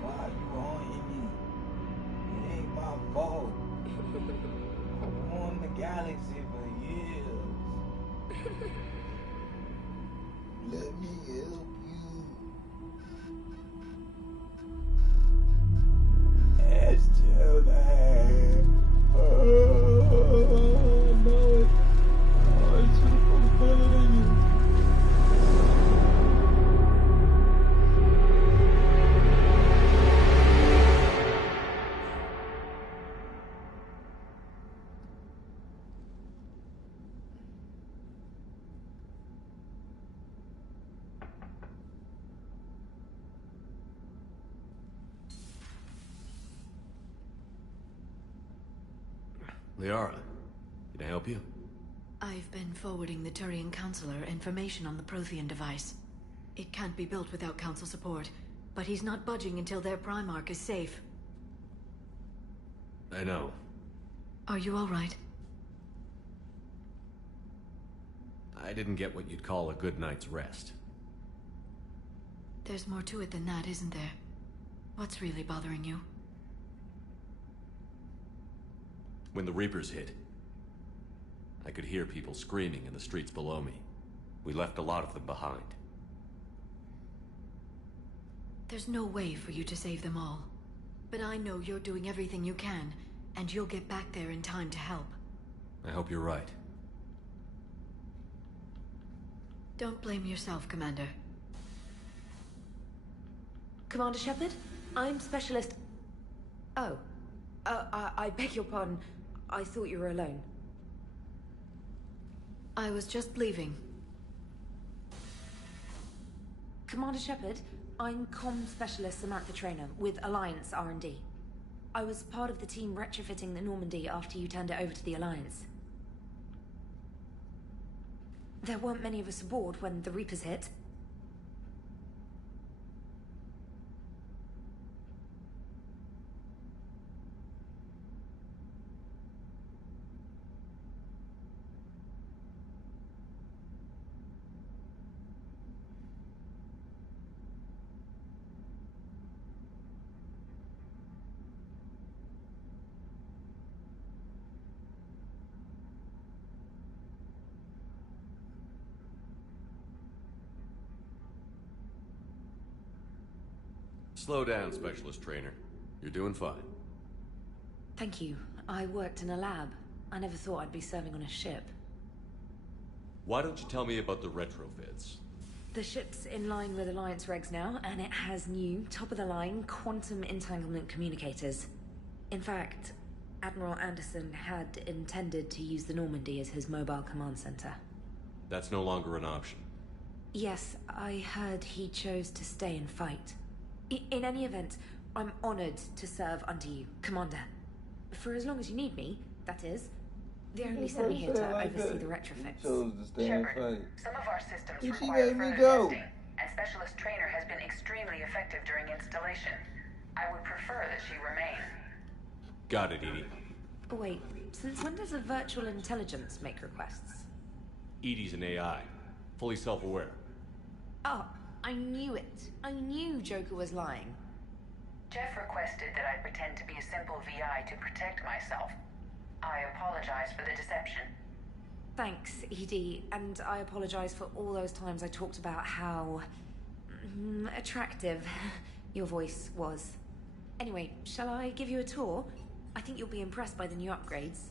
Why are you haunting me? It ain't my fault. I've won the galaxy for years. Let me help you. Yesterday. Oh, no. Oh, I should have put better than you. Liara, can I help you? I've been forwarding the Turian Counselor information on the Prothean device. It can't be built without Council support, but he's not budging until their Primarch is safe. I know. Are you all right? I didn't get what you'd call a good night's rest. There's more to it than that, isn't there? What's really bothering you? When the Reapers hit, I could hear people screaming in the streets below me. We left a lot of them behind. There's no way for you to save them all. But I know you're doing everything you can, and you'll get back there in time to help. I hope you're right. Don't blame yourself, Commander. Commander Shepard, I'm Specialist... Oh. I beg your pardon. I thought you were alone. I was just leaving. Commander Shepard, I'm Comm Specialist Samantha Traynor with Alliance R&D. I was part of the team retrofitting the Normandy after you turned it over to the Alliance. There weren't many of us aboard when the Reapers hit. Slow down, Specialist Trainer. You're doing fine. Thank you. I worked in a lab. I never thought I'd be serving on a ship. Why don't you tell me about the retrofits? The ship's in line with Alliance regs now, and it has new, top-of-the-line, quantum entanglement communicators. In fact, Admiral Anderson had intended to use the Normandy as his mobile command center. That's no longer an option. Yes, I heard he chose to stay and fight. In any event, I'm honored to serve under you, Commander. For as long as you need me, that is. They only sent me here to oversee the retrofits. Shepard, some of our systems she require made me further go. testing, and Specialist Trainer has been extremely effective during installation. I would prefer that she remain. Got it, Edie. Wait, since when does a virtual intelligence make requests? Edie's an AI. Fully self-aware. Oh, I knew it. I knew Joker was lying. Jeff requested that I pretend to be a simple VI to protect myself. I apologize for the deception. Thanks, Edie, and I apologize for all those times I talked about how... attractive your voice was. Anyway, shall I give you a tour? I think you'll be impressed by the new upgrades.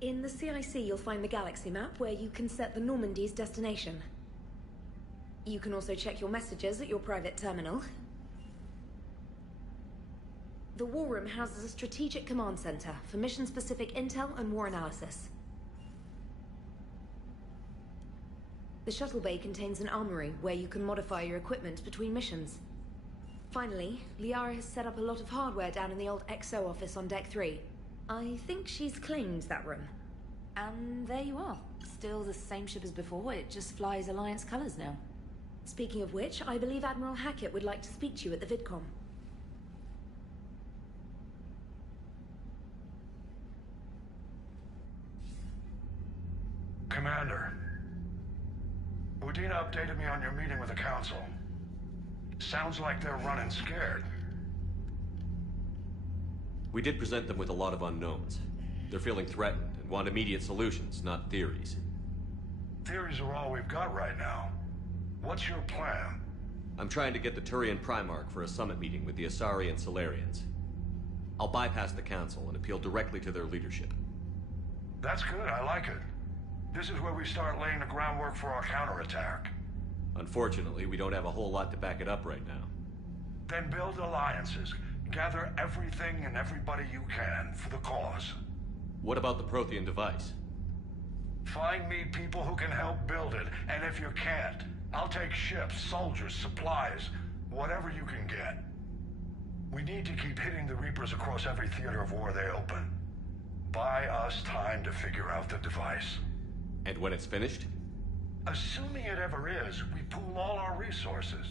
In the CIC, you'll find the galaxy map where you can set the Normandy's destination. You can also check your messages at your private terminal. The War Room houses a strategic command center for mission-specific intel and war analysis. The shuttle bay contains an armory where you can modify your equipment between missions. Finally, Liara has set up a lot of hardware down in the old XO office on Deck 3. I think she's claimed that room. And there you are. Still the same ship as before, it just flies Alliance colors now. Speaking of which, I believe Admiral Hackett would like to speak to you at the VidCom. Commander, Udina updated me on your meeting with the Council. Sounds like they're running scared. We did present them with a lot of unknowns. They're feeling threatened and want immediate solutions, not theories. Theories are all we've got right now. What's your plan? I'm trying to get the Turian Primarch for a summit meeting with the Asari and Solarians. I'll bypass the Council and appeal directly to their leadership. That's good, I like it. This is where we start laying the groundwork for our counterattack. Unfortunately, we don't have a whole lot to back it up right now. Then build alliances. Gather everything and everybody you can for the cause. What about the Prothean device? Find me people who can help build it, and if you can't, I'll take ships, soldiers, supplies, whatever you can get. We need to keep hitting the Reapers across every theater of war they open. Buy us time to figure out the device. And when it's finished? Assuming it ever is, we pool all our resources.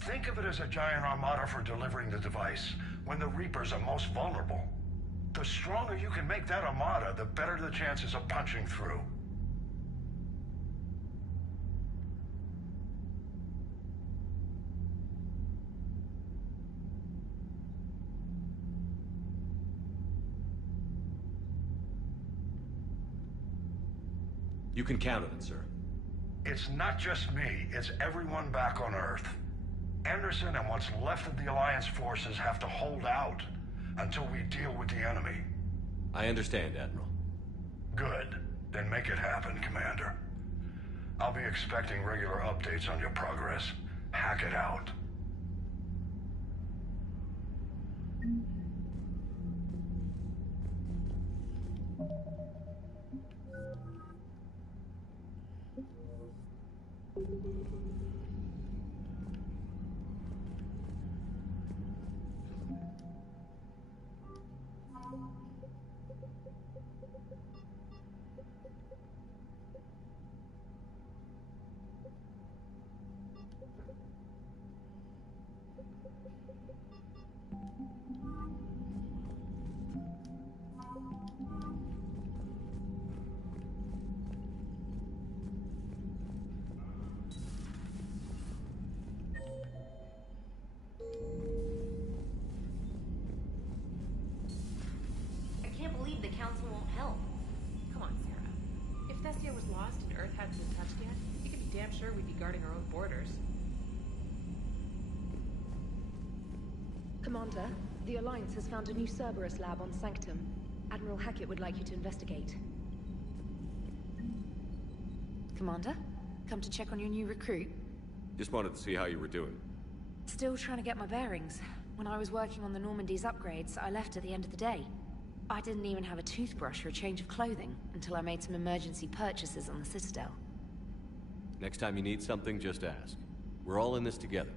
Think of it as a giant armada for delivering the device when the Reapers are most vulnerable. The stronger you can make that armada, the better the chances of punching through. You can count on it, sir. It's not just me, it's everyone back on Earth. Anderson and what's left of the Alliance forces have to hold out until we deal with the enemy. I understand, Admiral. Good. Then make it happen, Commander. I'll be expecting regular updates on your progress. Hack it out. Commander, the Alliance has found a new Cerberus lab on Sanctum. Admiral Hackett would like you to investigate. Commander, come to check on your new recruit? Just wanted to see how you were doing. Still trying to get my bearings. When I was working on the Normandy's upgrades, I left at the end of the day. I didn't even have a toothbrush or a change of clothing until I made some emergency purchases on the Citadel. Next time you need something, just ask. We're all in this together.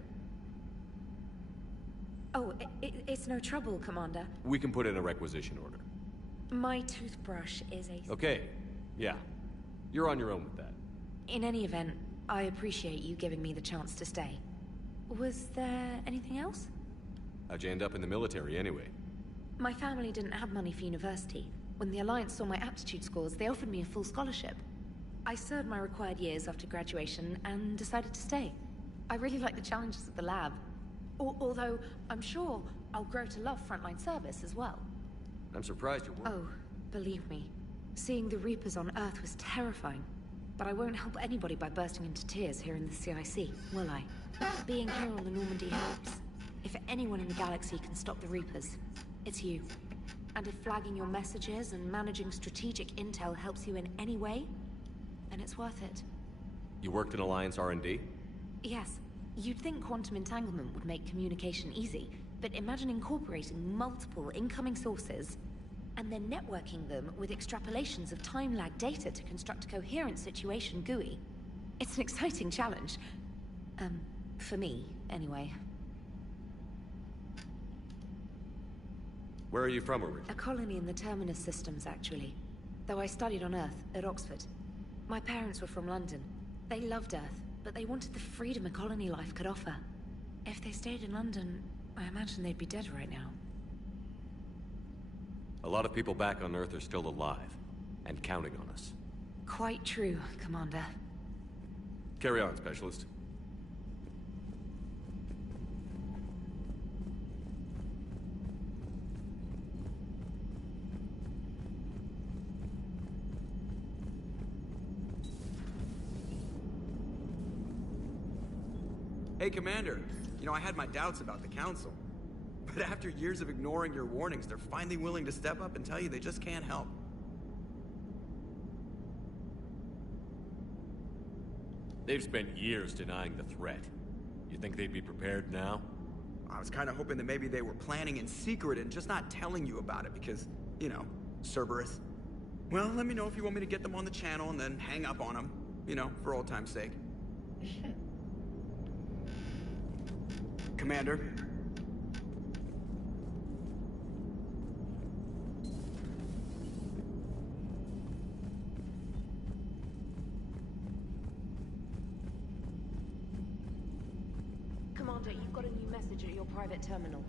Oh, it's no trouble, Commander. We can put in a requisition order. My toothbrush is a... Okay, yeah. You're on your own with that. In any event, I appreciate you giving me the chance to stay. Was there anything else? How'd you end up in the military anyway? My family didn't have money for university. When the Alliance saw my aptitude scores, they offered me a full scholarship. I served my required years after graduation and decided to stay. I really like the challenges of the lab. Although, I'm sure I'll grow to love frontline service as well. I'm surprised you're... Oh, believe me. Seeing the Reapers on Earth was terrifying. But I won't help anybody by bursting into tears here in the CIC, will I? Being here on the Normandy helps. If anyone in the galaxy can stop the Reapers, it's you. And if flagging your messages and managing strategic intel helps you in any way, then it's worth it. You worked in Alliance R&D? Yes. You'd think quantum entanglement would make communication easy, but imagine incorporating multiple incoming sources and then networking them with extrapolations of time-lag data to construct a coherent situation GUI. It's an exciting challenge. For me, anyway. Where are you from originally? A colony in the Terminus systems, actually. Though I studied on Earth, at Oxford. My parents were from London. They loved Earth, but they wanted the freedom a colony life could offer. If they stayed in London, I imagine they'd be dead right now. A lot of people back on Earth are still alive, and counting on us. Quite true, Commander. Carry on, Specialist. Hey, Commander. You know, I had my doubts about the Council. But after years of ignoring your warnings, they're finally willing to step up and tell you they just can't help. They've spent years denying the threat. You think they'd be prepared now? I was kind of hoping that maybe they were planning in secret and just not telling you about it because, you know, Cerberus. Well, let me know if you want me to get them on the channel and then hang up on them. You know, for old time's sake. Commander. Commander, you've got a new message at your private terminal.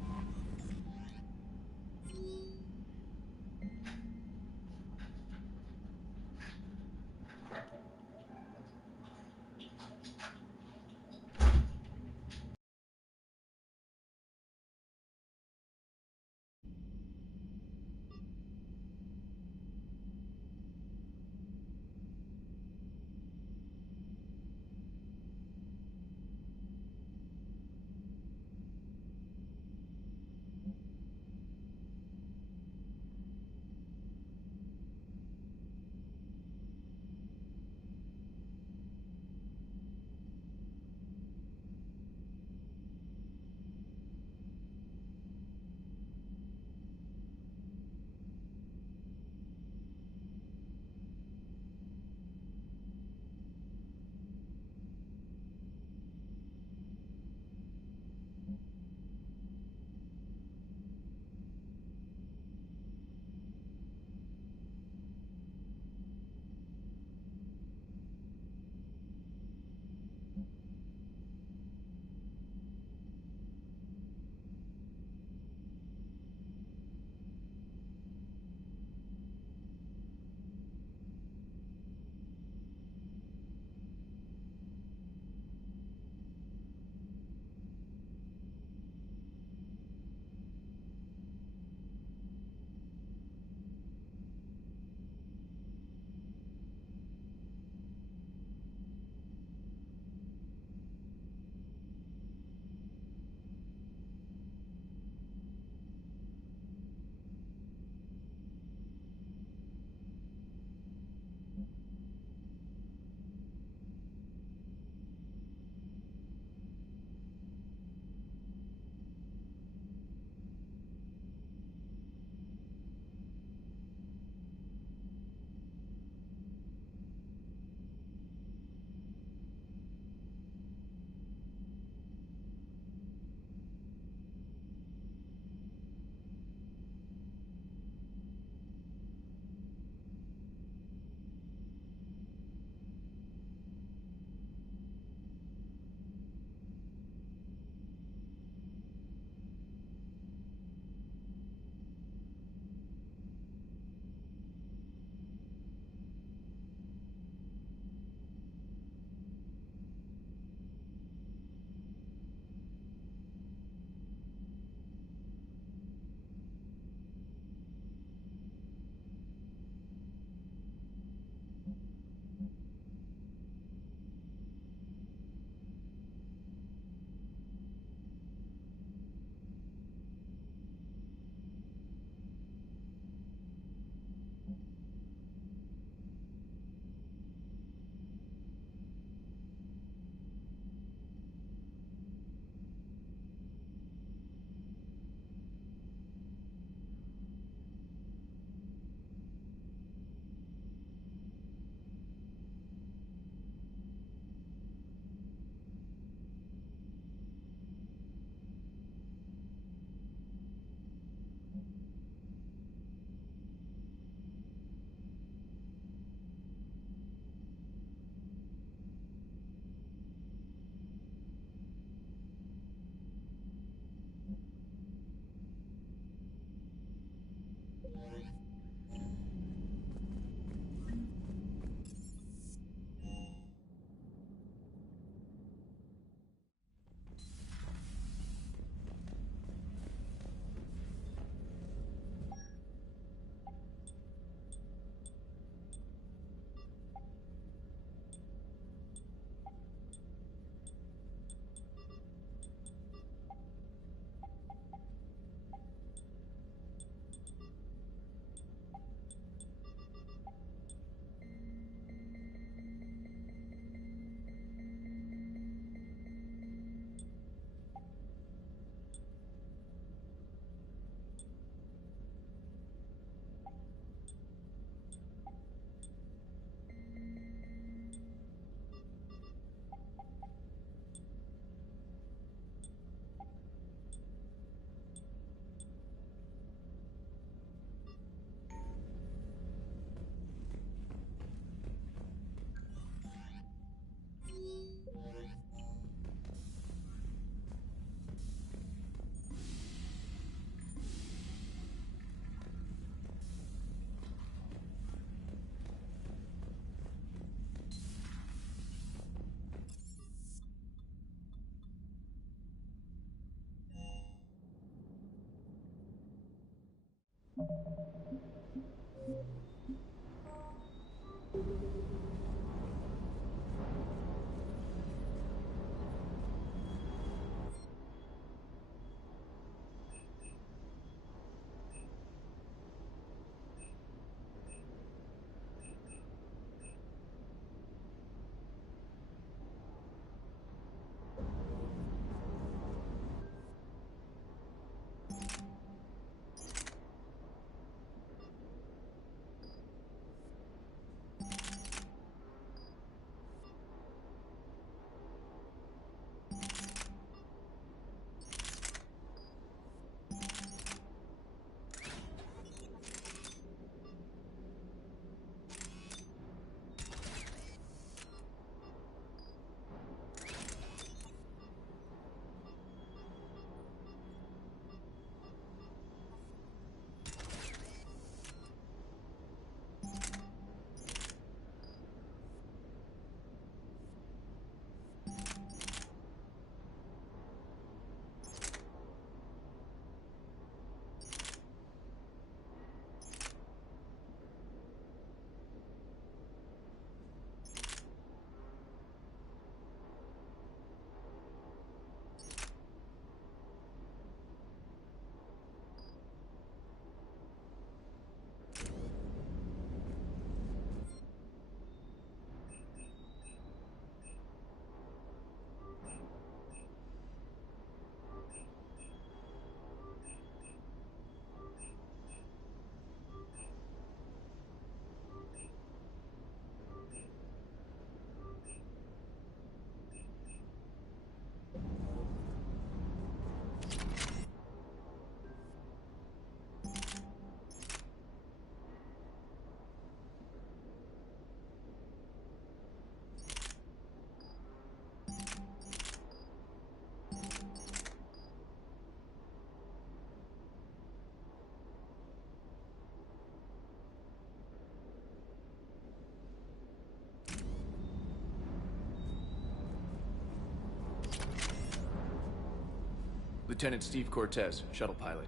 Lieutenant Steve Cortez, shuttle pilot.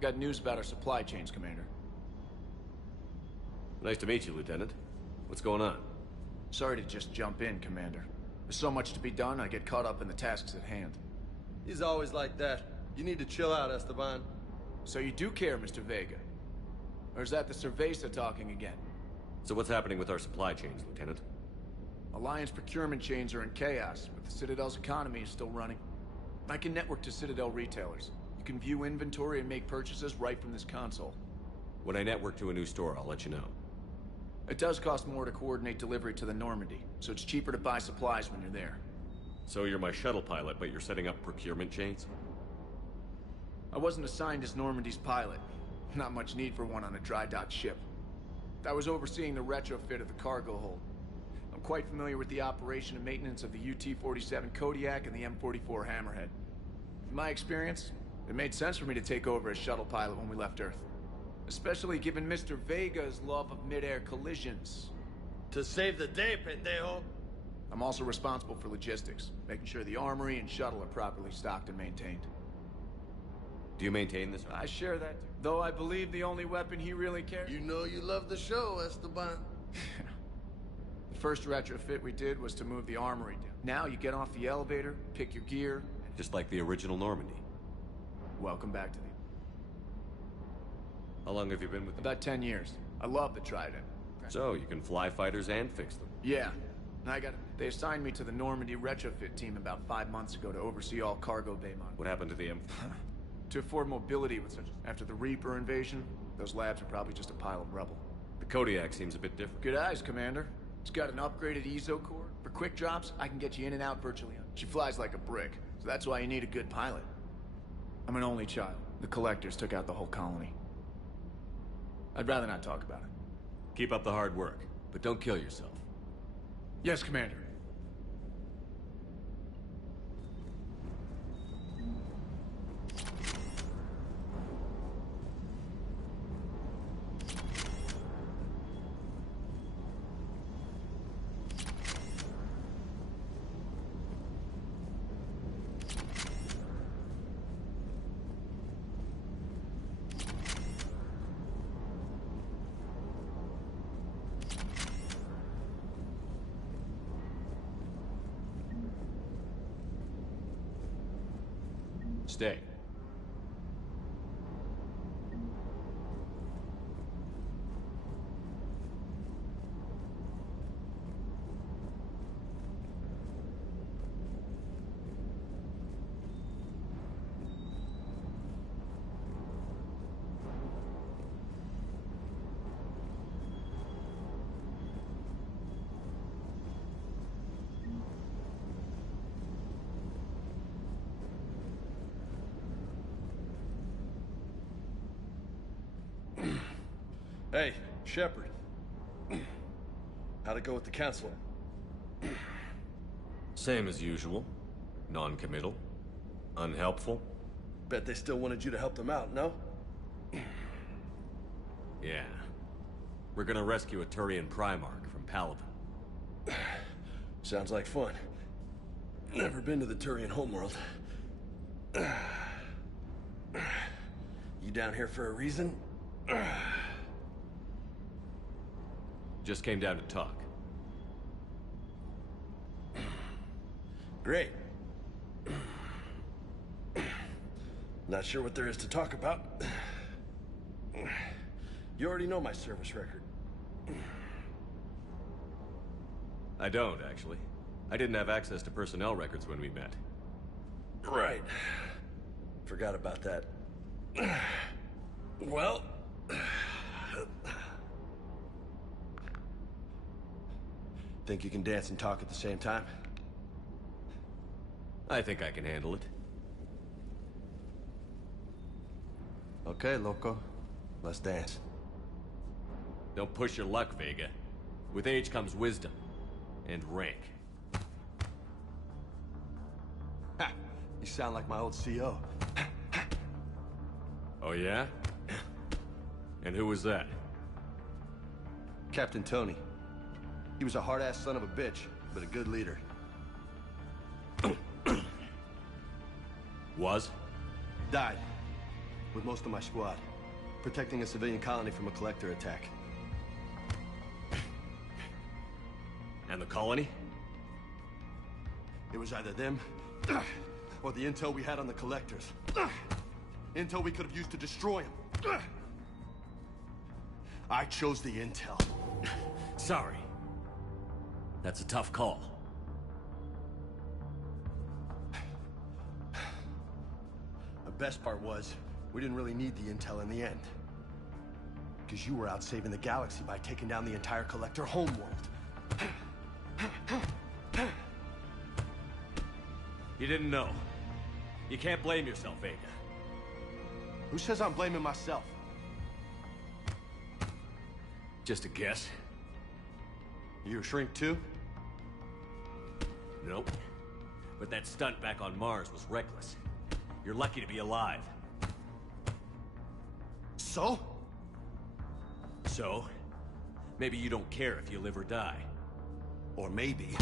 Got news about our supply chains, Commander. Nice to meet you, Lieutenant. What's going on? Sorry to just jump in, Commander. There's so much to be done, I get caught up in the tasks at hand. He's always like that. You need to chill out, Esteban. So you do care, Mr. Vega? Or is that the Cerveza talking again? So what's happening with our supply chains, Lieutenant? Alliance procurement chains are in chaos, but the Citadel's economy is still running. I can network to Citadel retailers. You can view inventory and make purchases right from this console. When I network to a new store, I'll let you know. It does cost more to coordinate delivery to the Normandy, so it's cheaper to buy supplies when you're there. So you're my shuttle pilot, but you're setting up procurement chains? I wasn't assigned as Normandy's pilot. Not much need for one on a dry dock ship. I was overseeing the retrofit of the cargo hold. I'm quite familiar with the operation and maintenance of the UT-47 Kodiak and the M44 Hammerhead. In my experience, it made sense for me to take over as shuttle pilot when we left Earth. Especially given Mr. Vega's love of mid-air collisions. To save the day, pendejo! I'm also responsible for logistics, making sure the armory and shuttle are properly stocked and maintained. Do you maintain this? I share that, though I believe the only weapon he really cares... You know you love the show, Esteban. The first retrofit we did was to move the armory down. Now you get off the elevator, pick your gear... Just like the original Normandy. Welcome back to the... How long have you been with them? About 10 years. I love the Trident. So, you can fly fighters and fix them? Yeah. They assigned me to the Normandy retrofit team about 5 months ago to oversee all cargo bay mod. What happened to the M... To afford mobility with such... After the Reaper invasion, those labs are probably just a pile of rubble. The Kodiak seems a bit different. Good eyes, Commander. It's got an upgraded EZO core. For quick drops, I can get you in and out virtually. She flies like a brick, so that's why you need a good pilot. I'm an only child. The Collectors took out the whole colony. I'd rather not talk about it. Keep up the hard work, but don't kill yourself. Yes, Commander. Stay. Hey, Shepard. How'd it go with the council? Same as usual. Non-committal. Unhelpful. Bet they still wanted you to help them out, no? Yeah. We're gonna rescue a Turian Primarch from Palaven. Sounds like fun. Never been to the Turian homeworld. You down here for a reason? Just came down to talk. Great. Not sure what there is to talk about. You already know my service record. I don't, actually. I didn't have access to personnel records when we met. Right. Forgot about that. Well... Think you can dance and talk at the same time? I think I can handle it. Okay, loco. Let's dance. Don't push your luck, Vega. With age comes wisdom. And rank. Ha! You sound like my old CO. Oh yeah? And who was that? Captain Tony. He was a hard-ass son of a bitch, but a good leader. Was? Died. With most of my squad. Protecting a civilian colony from a collector attack. And the colony? It was either them, or the intel we had on the collectors. Intel we could have used to destroy them. I chose the intel. Sorry. That's a tough call. The best part was, we didn't really need the intel in the end. Because you were out saving the galaxy by taking down the entire collector homeworld. You didn't know. You can't blame yourself, Vega. Who says I'm blaming myself? Just a guess. You a shrink too? Nope. But that stunt back on Mars was reckless. You're lucky to be alive. So? So? Maybe you don't care if you live or die. Or maybe...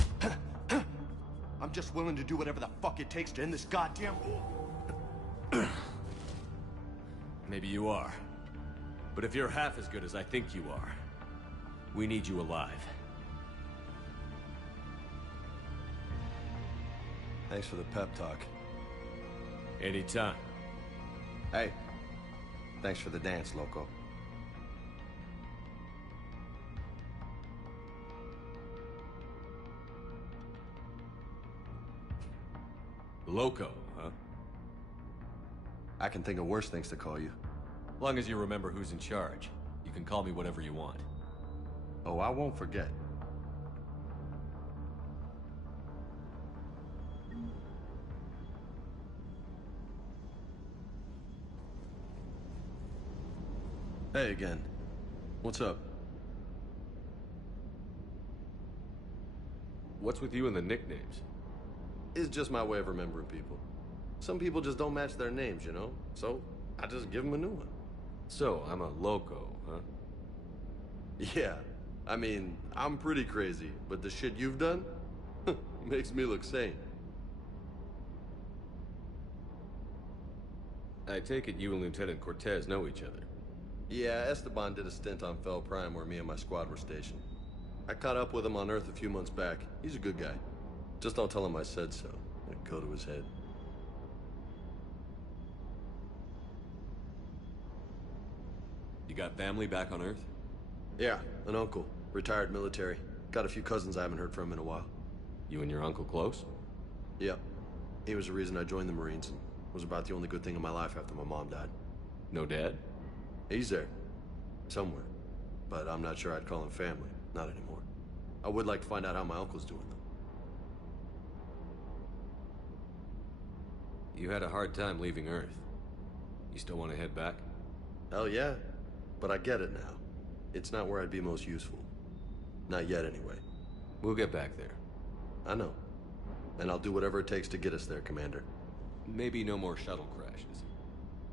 I'm just willing to do whatever the fuck it takes to end this goddamn war. Maybe you are. But if you're half as good as I think you are, we need you alive. Thanks for the pep talk. Anytime. Hey, thanks for the dance, loco. Loco, huh? I can think of worse things to call you. Long as you remember who's in charge, you can call me whatever you want. Oh, I won't forget. Hey again. What's up? What's with you and the nicknames? It's just my way of remembering people. Some people just don't match their names, you know? So, I just give them a new one. So, I'm a loco, huh? Yeah. I mean, I'm pretty crazy, but the shit you've done makes me look sane. I take it you and Lieutenant Cortez know each other. Yeah, Esteban did a stint on Fel Prime where me and my squad were stationed. I caught up with him on Earth a few months back. He's a good guy. Just don't tell him I said so. It'd go to his head. got family back on Earth? Yeah, an uncle. Retired military. Got a few cousins I haven't heard from in a while. You and your uncle close? Yep. He was the reason I joined the Marines and was about the only good thing in my life after my mom died. No dad? He's there. Somewhere. But I'm not sure I'd call him family. Not anymore. I would like to find out how my uncle's doing, though. You had a hard time leaving Earth. You still want to head back? Hell yeah. But I get it now. It's not where I'd be most useful. Not yet, anyway. We'll get back there. I know. And I'll do whatever it takes to get us there, Commander. Maybe no more shuttle crashes.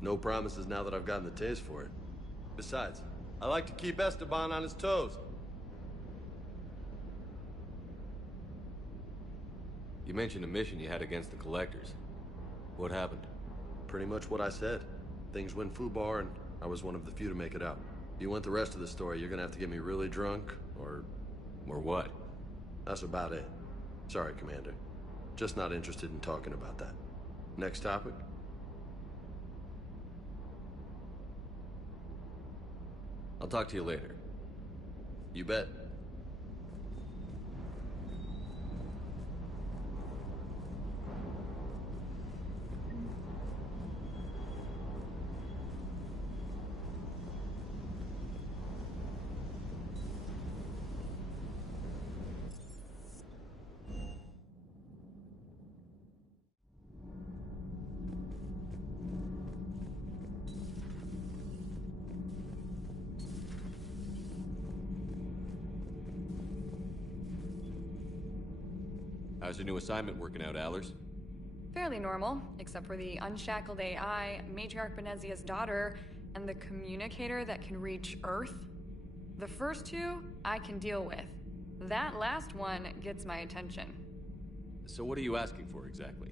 No promises now that I've gotten the taste for it. Besides, I like to keep Esteban on his toes. You mentioned a mission you had against the Collectors. What happened? Pretty much what I said. Things went foobar, and I was one of the few to make it out. If you want the rest of the story, you're gonna have to get me really drunk, or... Or what? That's about it. Sorry, Commander. Just not interested in talking about that. Next topic? I'll talk to you later. You bet. How's your new assignment working out, Allers? Fairly normal, except for the unshackled AI, Matriarch Benezia's daughter, and the communicator that can reach Earth. The first two, I can deal with. That last one gets my attention. So what are you asking for, exactly?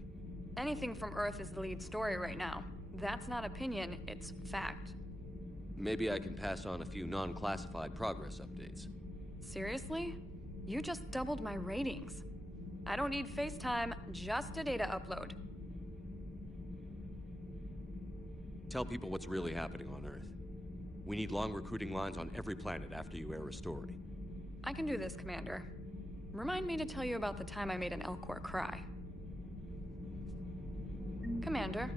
Anything from Earth is the lead story right now. That's not opinion, it's fact. Maybe I can pass on a few non-classified progress updates. Seriously? You just doubled my ratings. I don't need FaceTime, just a data upload. Tell people what's really happening on Earth. We need long recruiting lines on every planet after you air a story. I can do this, Commander. Remind me to tell you about the time I made an Elcor cry. Commander.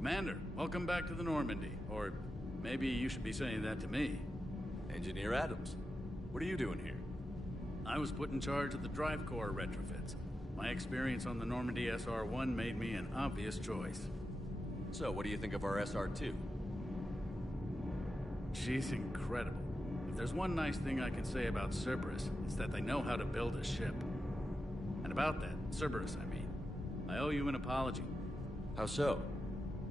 Commander, welcome back to the Normandy. Or maybe you should be saying that to me. Engineer Adams, what are you doing here? I was put in charge of the drive core retrofits. My experience on the Normandy SR-1 made me an obvious choice. So, what do you think of our SR-2? She's incredible. If there's one nice thing I can say about Cerberus, it's that they know how to build a ship. And And about that, Cerberus, I mean. I owe you an apology. How so?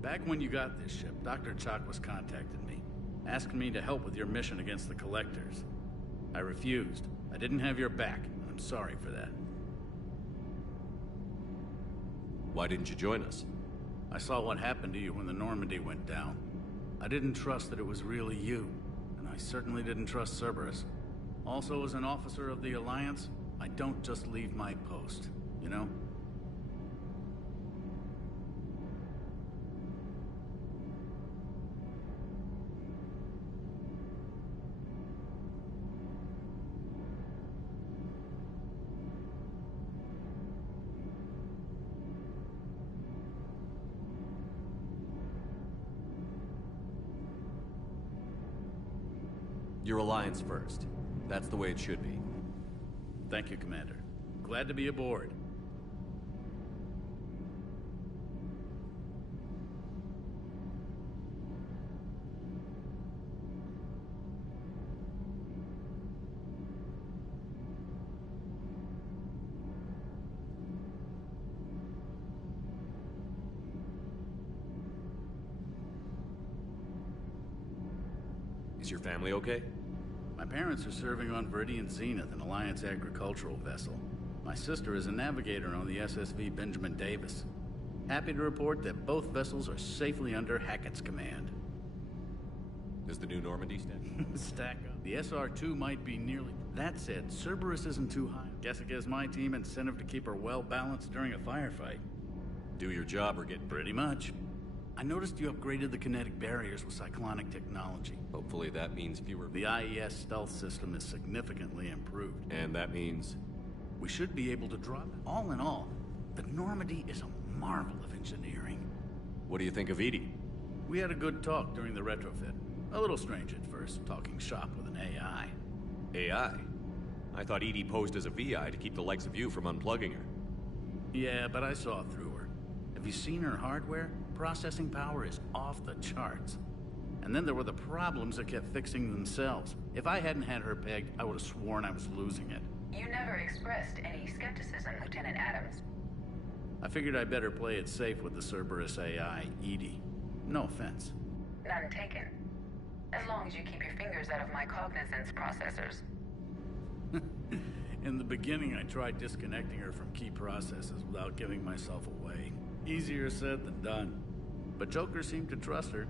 Back when you got this ship, Dr. Chakwas contacted me, asking me to help with your mission against the Collectors. I refused. I didn't have your back, and I'm sorry for that. Why didn't you join us? I saw what happened to you when the Normandy went down. I didn't trust that it was really you, and I certainly didn't trust Cerberus. Also, as an officer of the Alliance, I don't just leave my post, you know? Your Alliance first. That's the way it should be. Thank you, Commander. Glad to be aboard. Is your family okay? My parents are serving on Viridian Zenith, an Alliance agricultural vessel. My sister is a navigator on the SSV Benjamin Davis. Happy to report that both vessels are safely under Hackett's command. Does the new Normandy Stack up. The SR-2 might be nearly... That said, Cerberus isn't too high. Guess it gives my team incentive to keep her well-balanced during a firefight. Do your job or get... Pretty much. I noticed you upgraded the kinetic barriers with cyclonic technology. Hopefully that means fewer... The IES stealth system is significantly improved. And that means... We should be able to drop it. All in all, the Normandy is a marvel of engineering. What do you think of Edie? We had a good talk during the retrofit. A little strange at first, talking shop with an AI. AI? I thought Edie posed as a VI to keep the likes of you from unplugging her. Yeah, but I saw through her. Have you seen her hardware? Processing power is off the charts. And then there were the problems that kept fixing themselves. If I hadn't had her pegged, I would have sworn I was losing it. You never expressed any skepticism, Lieutenant Adams. I figured I'd better play it safe with the Cerberus AI, Edie. No offense. None taken. As long as you keep your fingers out of my cognizance processors. In the beginning, I tried disconnecting her from key processes without giving myself away. Easier said than done. But Joker seemed to trust her,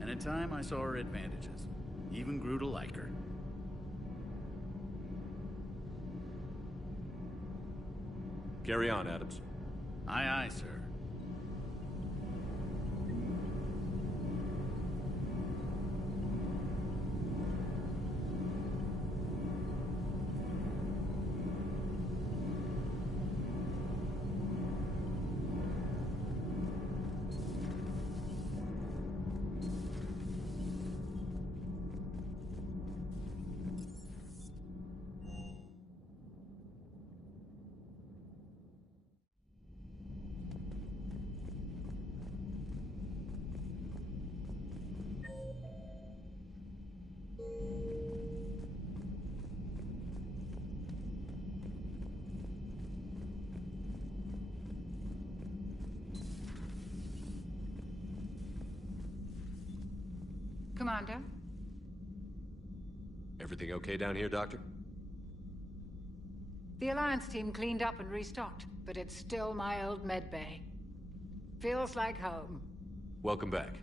and in time I saw her advantages. Even grew to like her. Carry on, Adams. Aye, aye, sir. Commander? Everything okay down here, Doctor? The Alliance team cleaned up and restocked, but it's still my old med bay. Feels like home. Welcome back.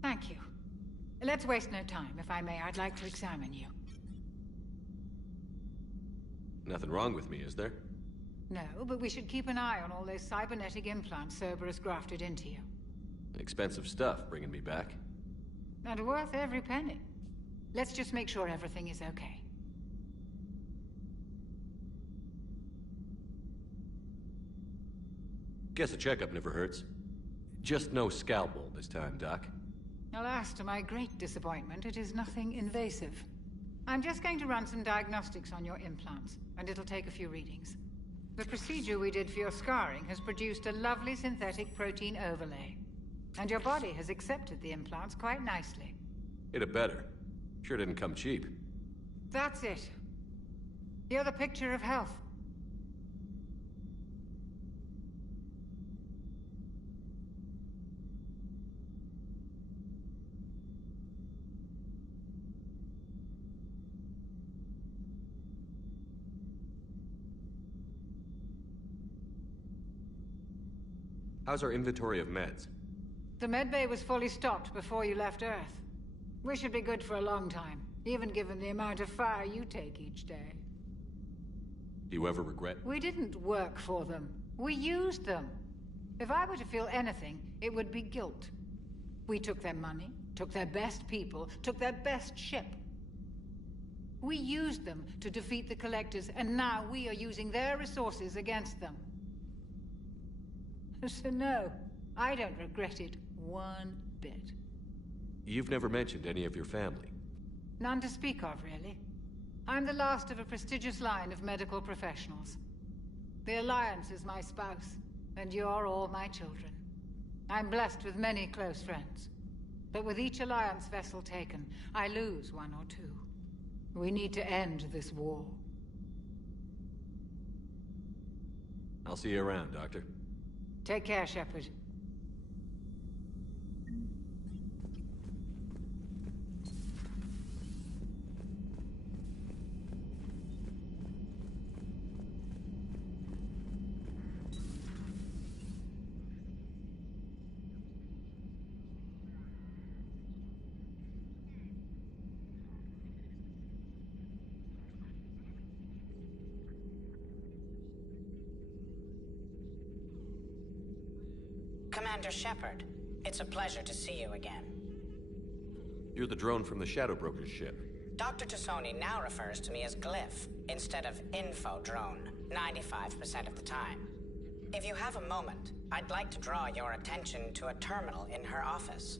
Thank you. Let's waste no time. If I may, I'd like to examine you. Nothing wrong with me, is there? No, but we should keep an eye on all those cybernetic implants Cerberus grafted into you. Expensive stuff bringing me back. And worth every penny. Let's just make sure everything is okay. Guess a checkup never hurts. Just no scalpel this time, Doc. Alas, to my great disappointment, it is nothing invasive. I'm just going to run some diagnostics on your implants, and it'll take a few readings. The procedure we did for your scarring has produced a lovely synthetic protein overlay. And your body has accepted the implants quite nicely. It had better. Sure didn't come cheap. That's it. You're the picture of health. How's our inventory of meds? The medbay was fully stocked before you left Earth. We should be good for a long time, even given the amount of fire you take each day. Do you ever regret? We didn't work for them. We used them. If I were to feel anything, it would be guilt. We took their money, took their best people, took their best ship. We used them to defeat the Collectors, and now we are using their resources against them. So no, I don't regret it one bit. You've never mentioned any of your family. None to speak of, really. I'm the last of a prestigious line of medical professionals. The Alliance is my spouse, and you're all my children. I'm blessed with many close friends. But with each Alliance vessel taken, I lose one or two. We need to end this war. I'll see you around, Doctor. Take care, Shepard. Commander Shepard, it's a pleasure to see you again. You're the drone from the Shadow Broker's ship. Dr. Tassoni now refers to me as Glyph instead of Info Drone, 95% of the time. If you have a moment, I'd like to draw your attention to a terminal in her office.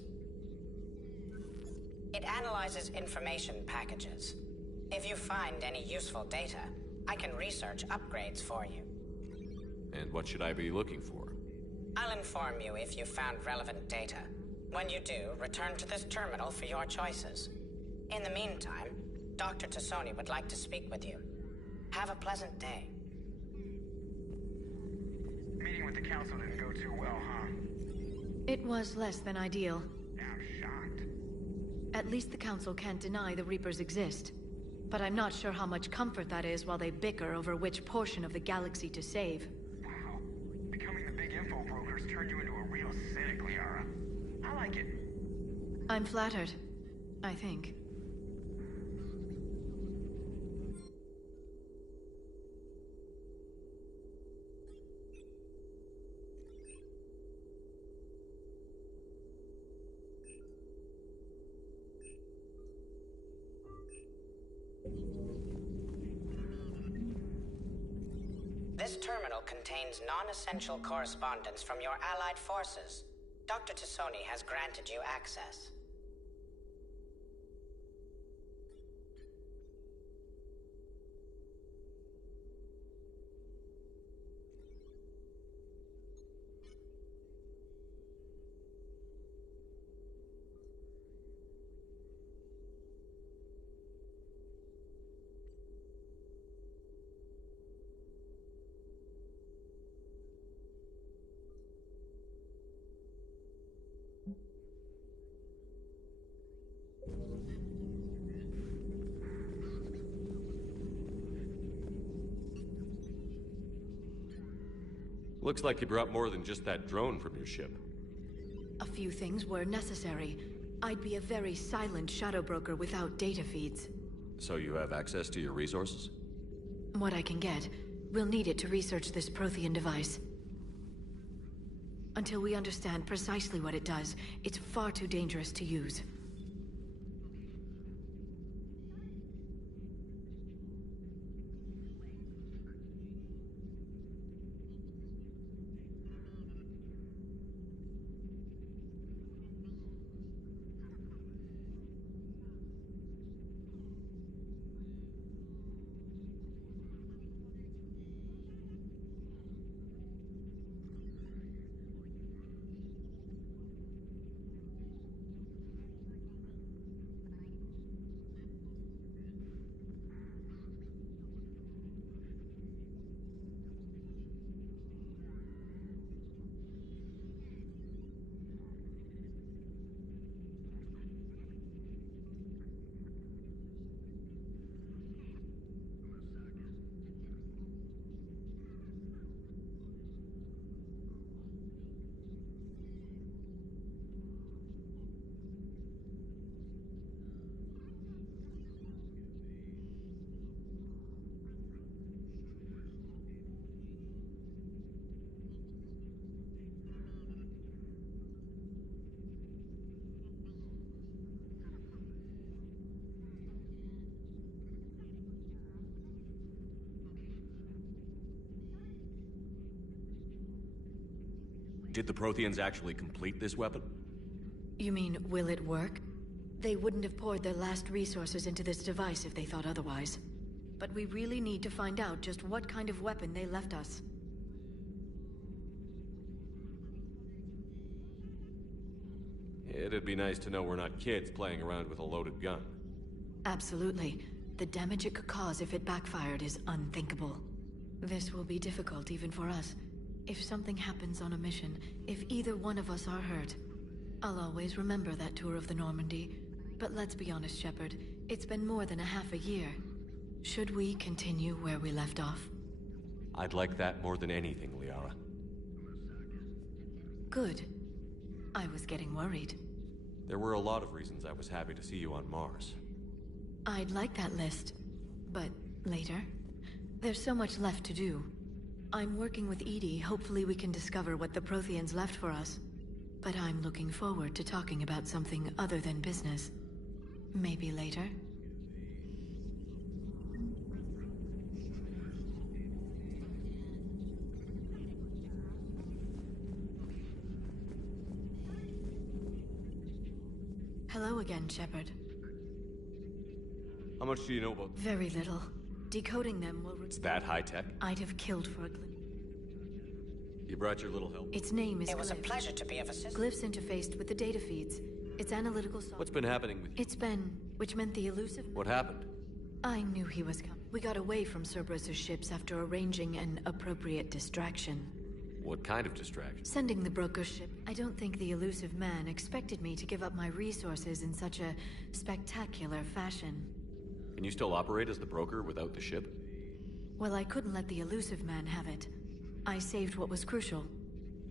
It analyzes information packages. If you find any useful data, I can research upgrades for you. And what should I be looking for? I'll inform you if you found relevant data. When you do, return to this terminal for your choices. In the meantime, Dr. Tassoni would like to speak with you. Have a pleasant day. Meeting with the Council didn't go too well, huh? It was less than ideal. I'm shocked. At least the Council can't deny the Reapers exist. But I'm not sure how much comfort that is while they bicker over which portion of the galaxy to save. Wow. Becoming the big info brokers turned you into a real cynic, Liara. I like it. I'm flattered, I think. This terminal contains non-essential correspondence from your allied forces. Dr. Tassoni has granted you access. Looks like you brought more than just that drone from your ship. A few things were necessary. I'd be a very silent shadow broker without data feeds. So you have access to your resources? What I can get. We'll need it to research this Prothean device. Until we understand precisely what it does, it's far too dangerous to use. Did the Protheans actually complete this weapon? You mean, will it work? They wouldn't have poured their last resources into this device if they thought otherwise. But we really need to find out just what kind of weapon they left us. It'd be nice to know we're not kids playing around with a loaded gun. Absolutely. The damage it could cause if it backfired is unthinkable. This will be difficult even for us. If something happens on a mission, if either one of us are hurt, I'll always remember that tour of the Normandy. But let's be honest, Shepard. It's been more than a half a year. Should we continue where we left off? I'd like that more than anything, Liara. Good. I was getting worried. There were a lot of reasons I was happy to see you on Mars. I'd like that list, but later. There's so much left to do. I'm working with EDI. Hopefully we can discover what the Protheans left for us. But I'm looking forward to talking about something other than business. Maybe later? Hello again, Shepard. How much do you know about... Very little. Decoding them will... It's that high-tech? I'd have killed for a glyph. You brought your little help? Its name is It was a Glyph. pleasure to be of assistance. Glyphs interfaced with the data feeds. Its analytical software... What's been happening with you? It's been... which meant the elusive... What happened? I knew he was coming. We got away from Cerberus's ships after arranging an appropriate distraction. What kind of distraction? Sending the broker ship. I don't think the elusive man expected me to give up my resources in such a spectacular fashion. Can you still operate as the broker without the ship? Well, I couldn't let the elusive man have it. I saved what was crucial.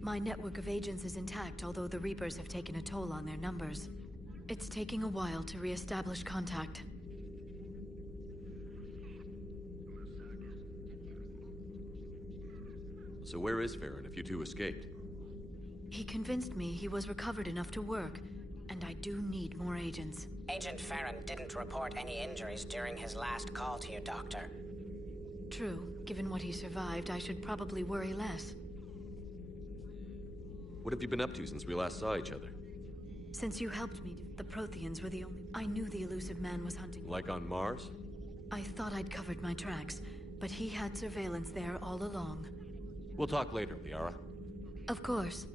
My network of agents is intact, although the Reapers have taken a toll on their numbers. It's taking a while to re-establish contact. So where is Farron if you two escaped? He convinced me he was recovered enough to work, and I do need more agents. Agent Farron didn't report any injuries during his last call to you, Doctor. True. Given what he survived, I should probably worry less. What have you been up to since we last saw each other? Since you helped me, the Protheans were the only... I knew the elusive man was hunting... Like on Mars? I thought I'd covered my tracks, but he had surveillance there all along. We'll talk later, Liara. Of course.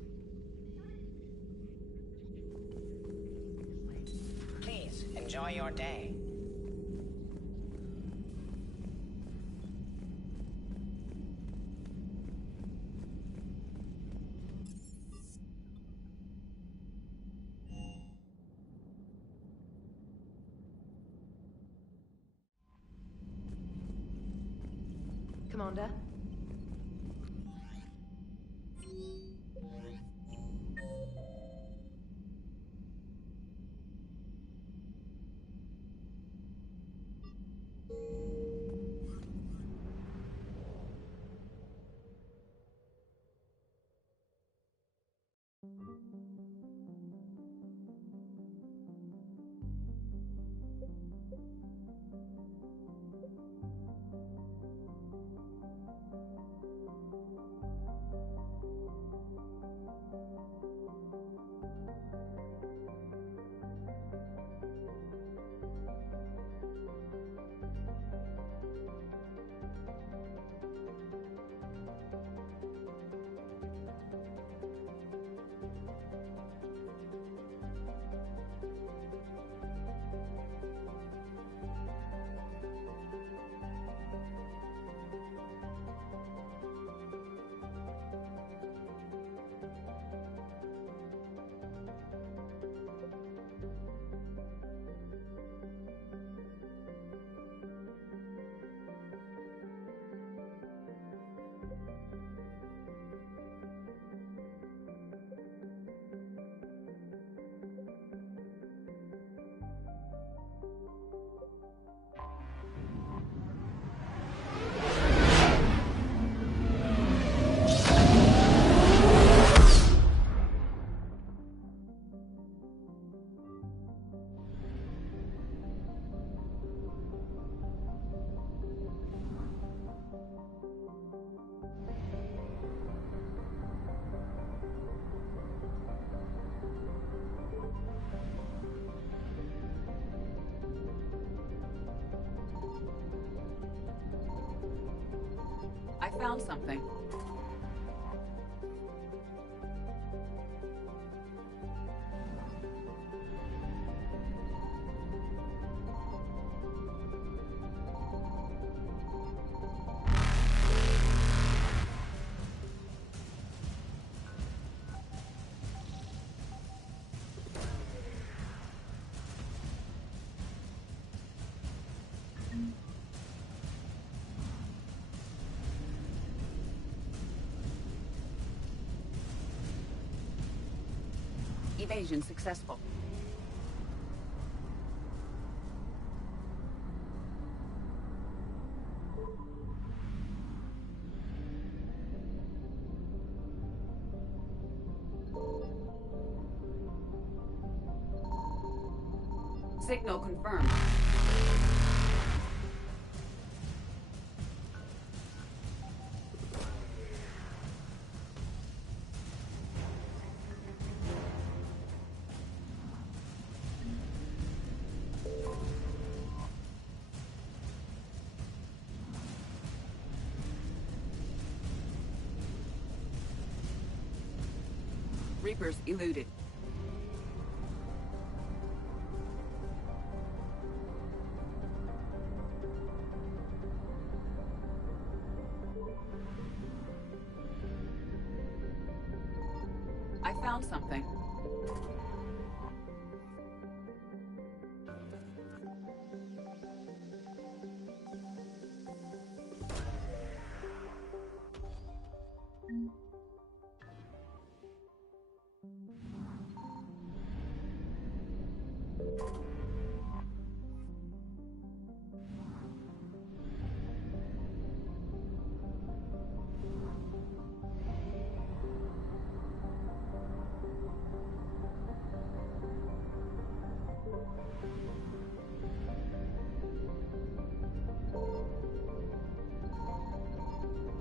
Please, enjoy your day. Commander? I found something. Evasion successful. Signal confirmed. Reapers eluded. I found something.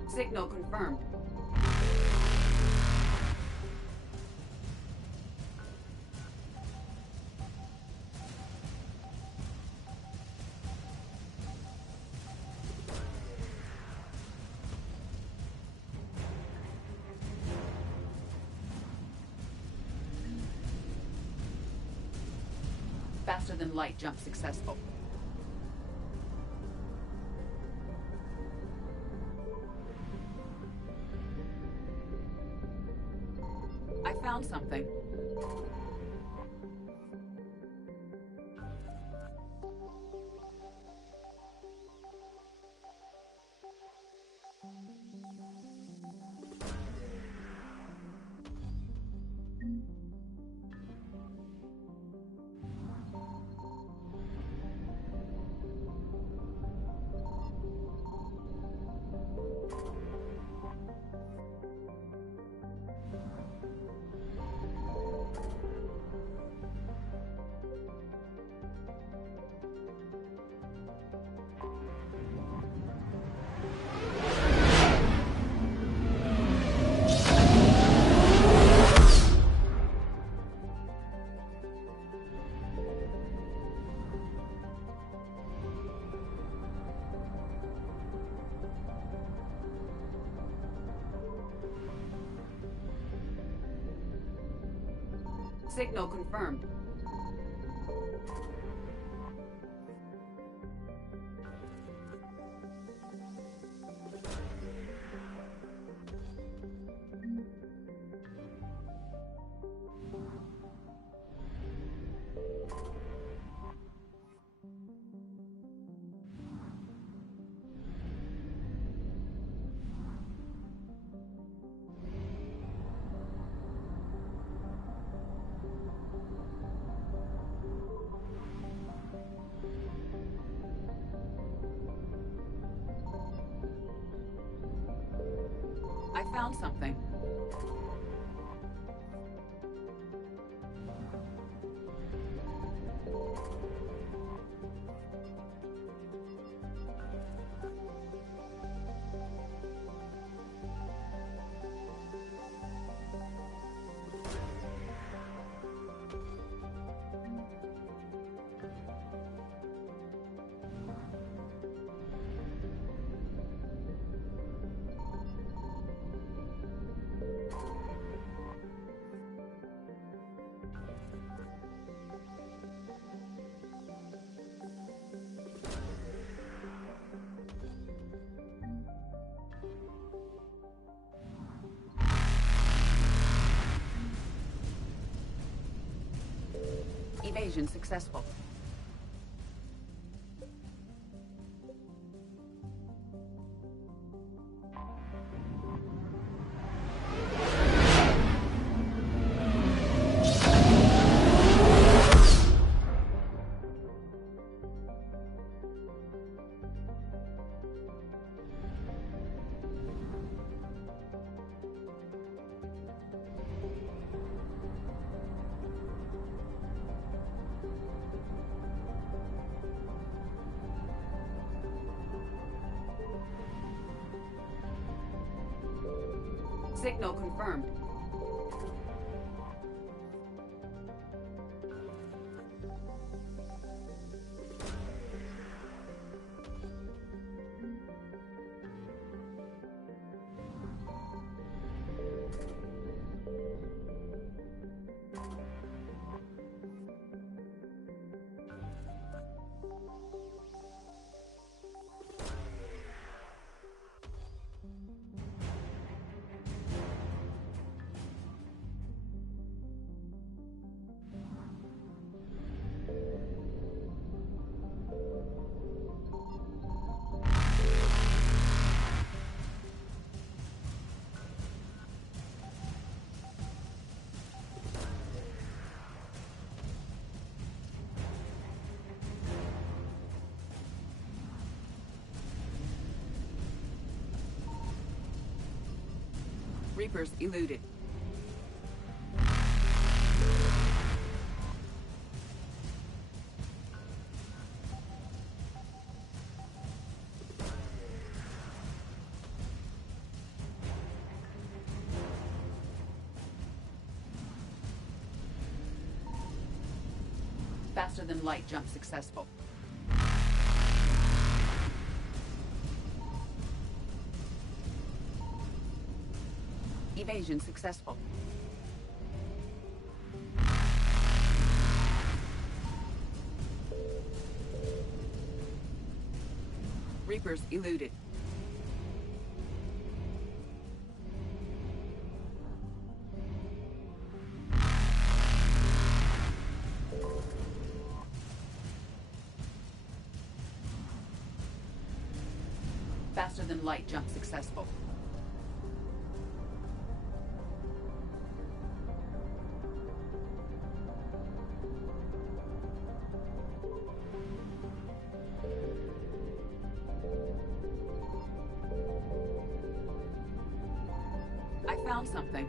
Signal confirmed. Faster than light jump successful. I found something. Signal confirmed. I found something. Evasion successful. Signal confirmed. Reapers eluded. Faster than light jump successful. Evasion successful. Reapers eluded. Faster than light jump successful. I found something.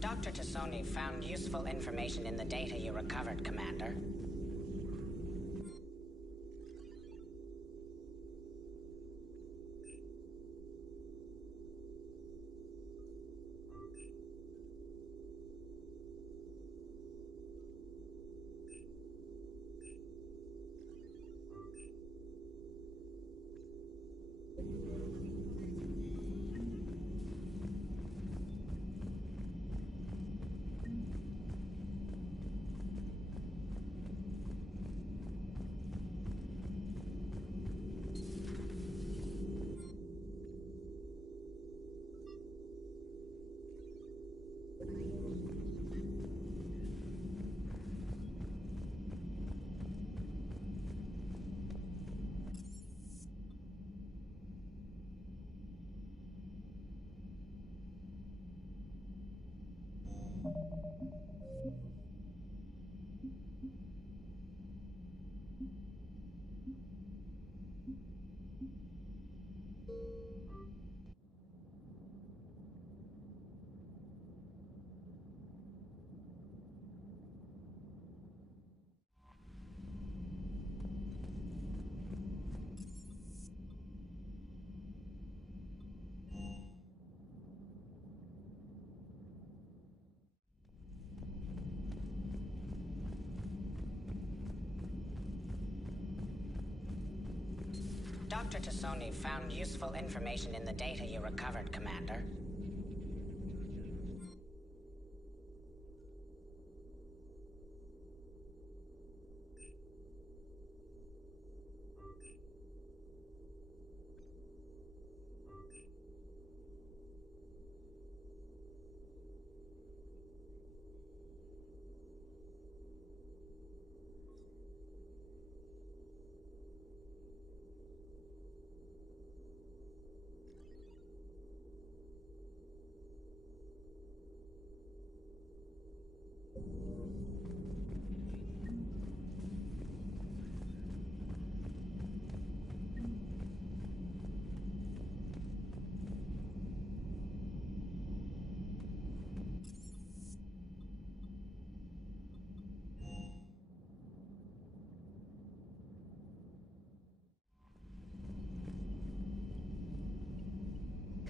Dr. Tassoni found useful information in the data you recovered, Commander. Dr. Tassoni found useful information in the data you recovered, Commander.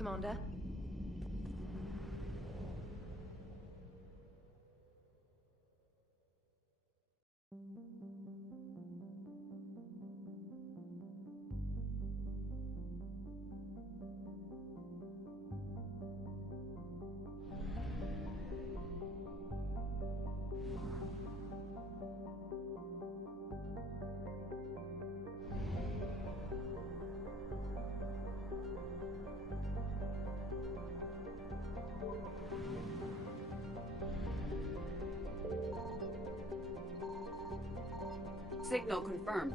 Commander? Signal confirmed.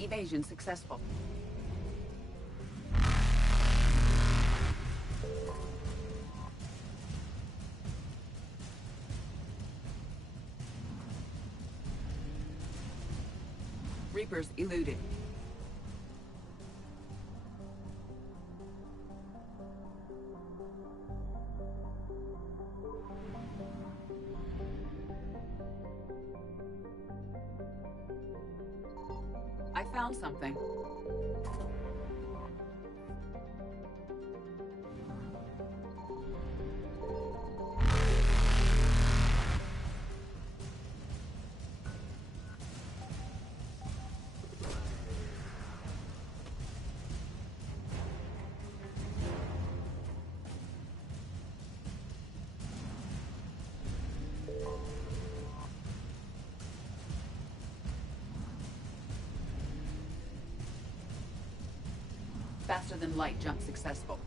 Evasion successful. Reapers eluded. I found something. Faster than light jump successful.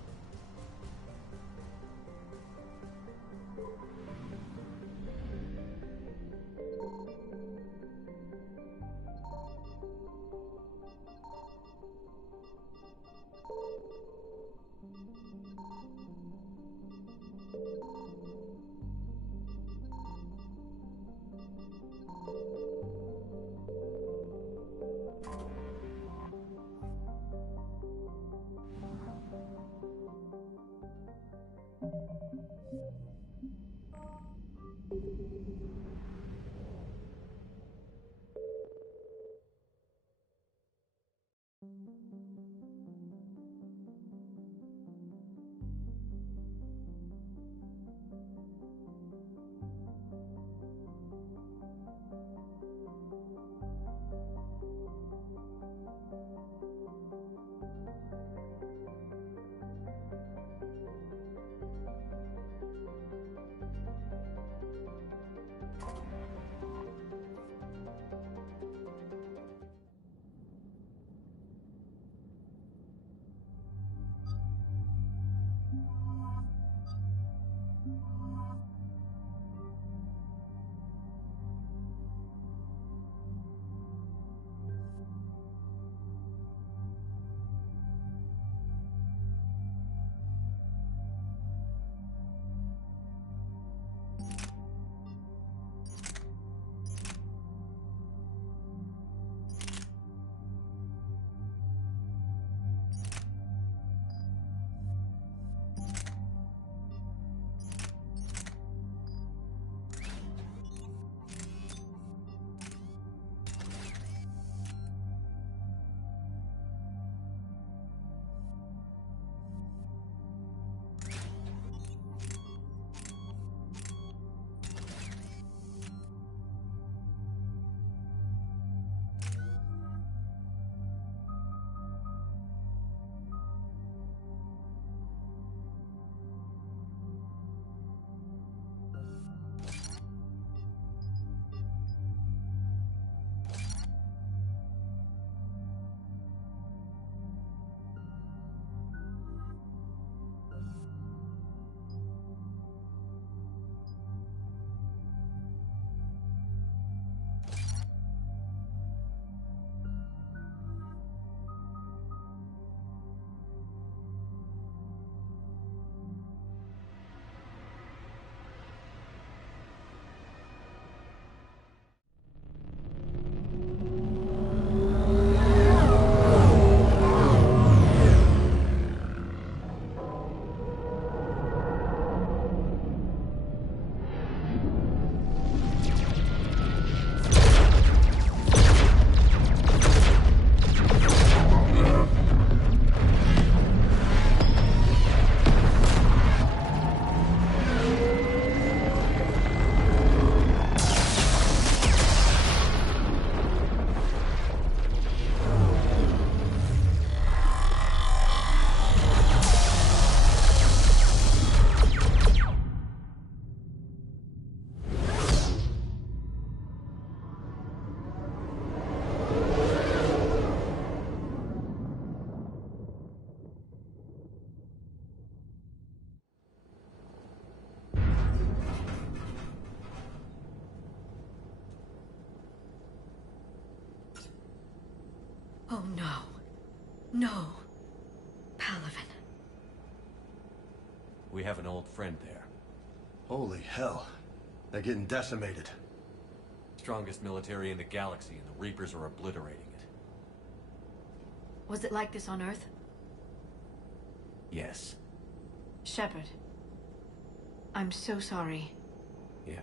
No. No. Palaven. We have an old friend there. Holy hell. They're getting decimated. Strongest military in the galaxy, and the Reapers are obliterating it. Was it like this on Earth? Yes. Shepard. I'm so sorry. Yeah.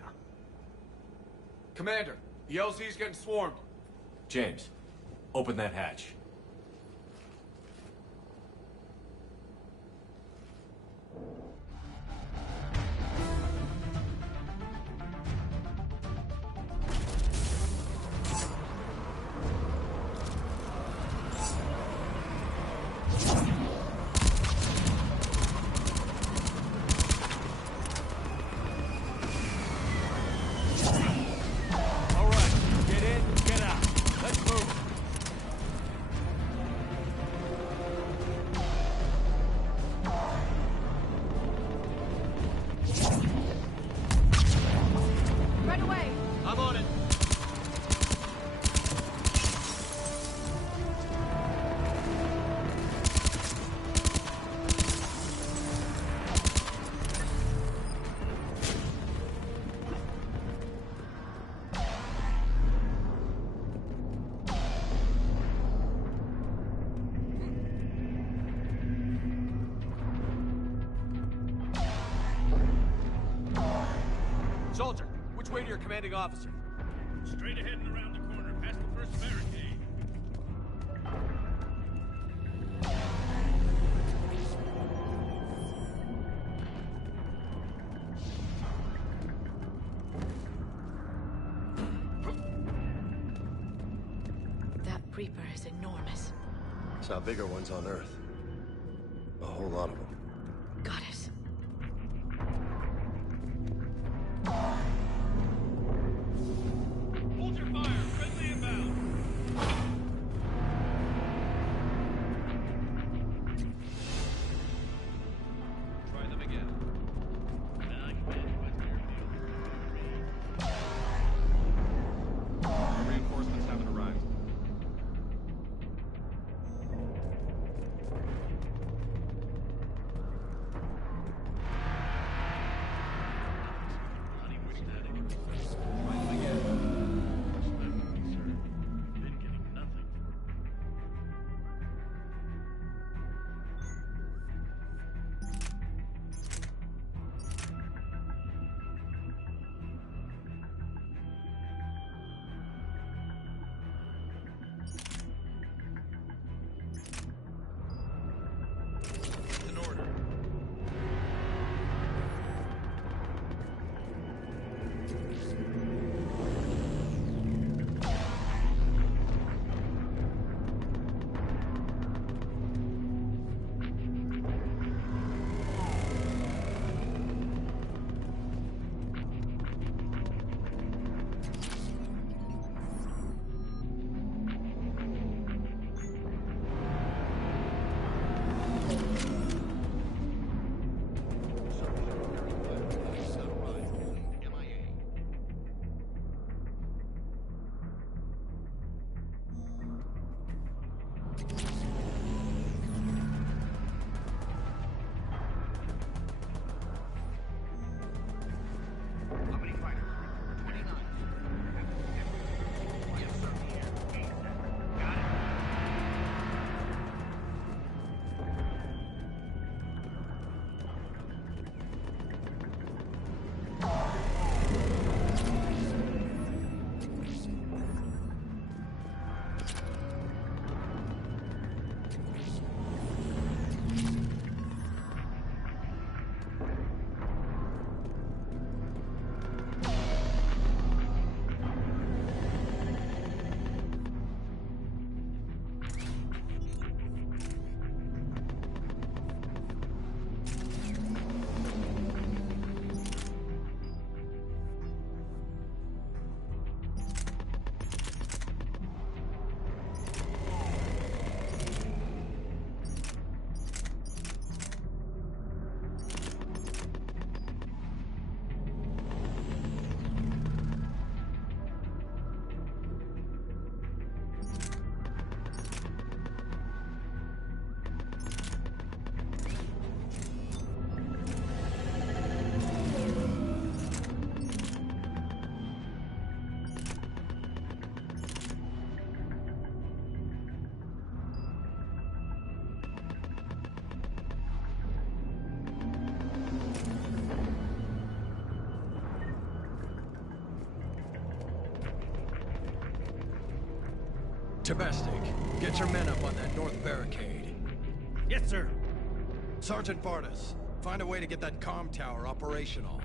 Commander, the LZ's getting swarmed. James, open that hatch. Soldier, which way to your commanding officer? Straight ahead and around the corner, past the first barricade. That Reaper is enormous. Saw bigger ones on Earth. A whole lot of them. Goddess. Hold your fire! Friendly inbound! Try them again. Reinforcements haven't arrived. Domestic, get your men up on that north barricade. Yes, sir. Sergeant Bartis, find a way to get that comm tower operational.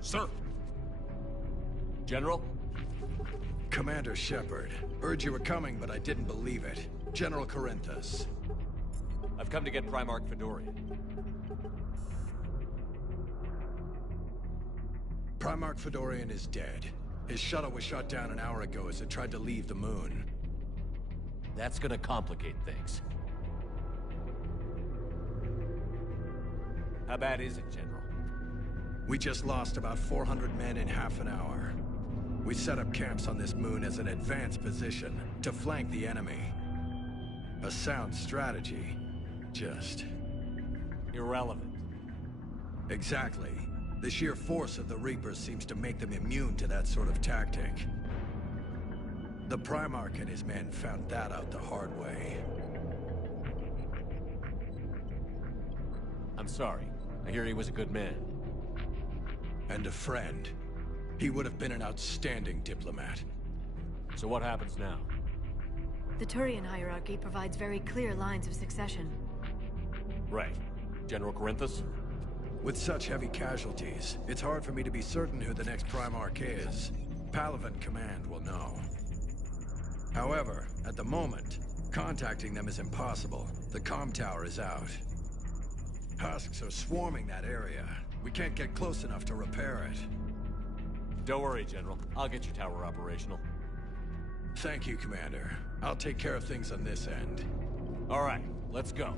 Sir. General? Commander Shepard. Heard you were coming, but I didn't believe it. General Corinthus. I've come to get Primarch Fedorian. Primarch Fedorian is dead. His shuttle was shot down an hour ago as it tried to leave the moon. That's gonna complicate things. How bad is it, General? We just lost about 400 men in half an hour. We set up camps on this moon as an advanced position to flank the enemy. A sound strategy. Just... irrelevant. Exactly. The sheer force of the Reapers seems to make them immune to that sort of tactic. The Primarch and his men found that out the hard way. I'm sorry. I hear he was a good man. And a friend. He would have been an outstanding diplomat. So what happens now? The Turian hierarchy provides very clear lines of succession. Right. General Corinthus? With such heavy casualties, it's hard for me to be certain who the next Primarch is. Palaven Command will know. However, at the moment, contacting them is impossible. The comm tower is out. Husks are swarming that area. We can't get close enough to repair it. Don't worry, General. I'll get your tower operational. Thank you, Commander. I'll take care of things on this end. All right, let's go.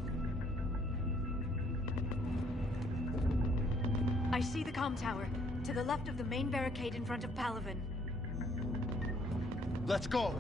I see the comm tower, to the left of the main barricade in front of Palaven. Let's go!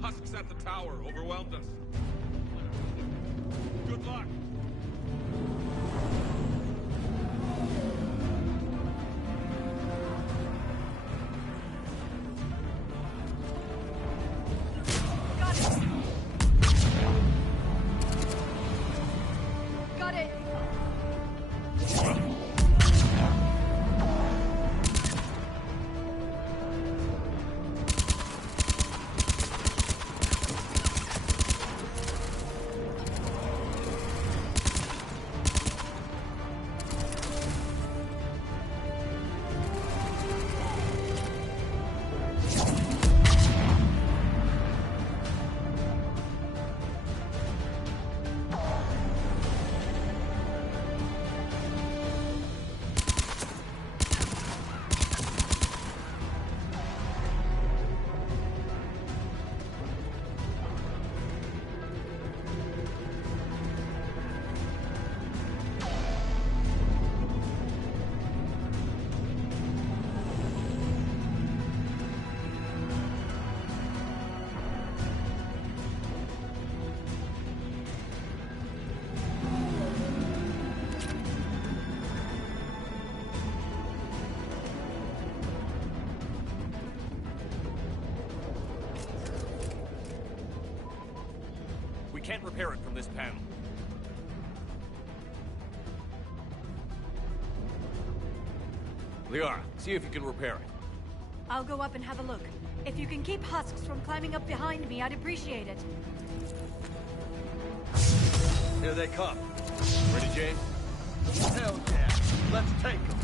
Husks at the tower overwhelmed us. Good luck. Got it! We can't repair it from this panel. Liara, see if you can repair it. I'll go up and have a look. If you can keep Husks from climbing up behind me, I'd appreciate it. Here they come. Ready, James? Hell yeah! Let's take them!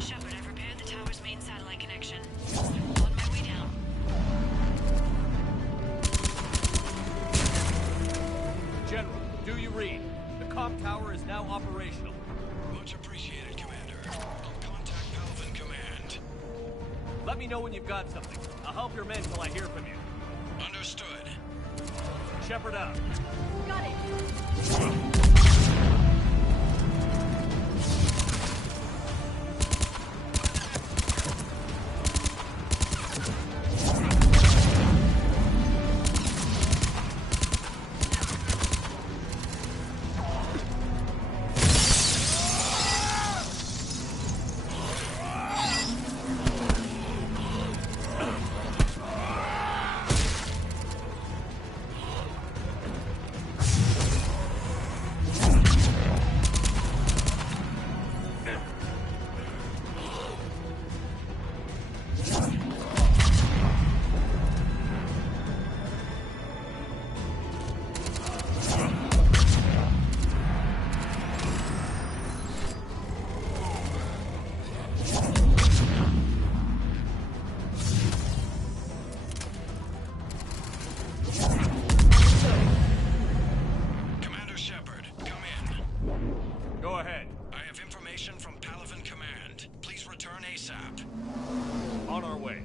Shepard, I've repaired the tower's main satellite connection. On my way down. General, do you read? The comm tower is now operational. Much appreciated, Commander. I'll contact Palvin Command. Let me know when you've got something. I'll help your men till I hear from you. Understood. Shepard out. Got it. On our way.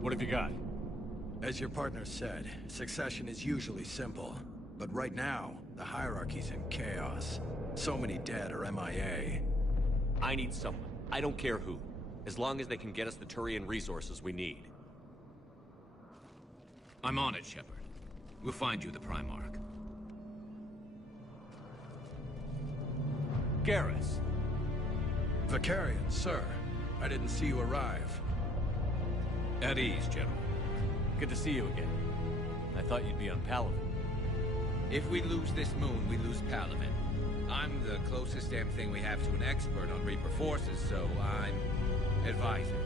What have you got? As your partner said, succession is usually simple. But right now, the hierarchy's in chaos. So many dead or MIA. I need someone. I don't care who. As long as they can get us the Turian resources we need. I'm on it, Shepard. We'll find you the Primarch. Garrus. Vicarian, sir. I didn't see you arrive. At ease, General. Good to see you again. I thought you'd be on Palvin. If we lose this moon, we lose Palvin. I'm the closest damn thing we have to an expert on Reaper forces, so I'm advising.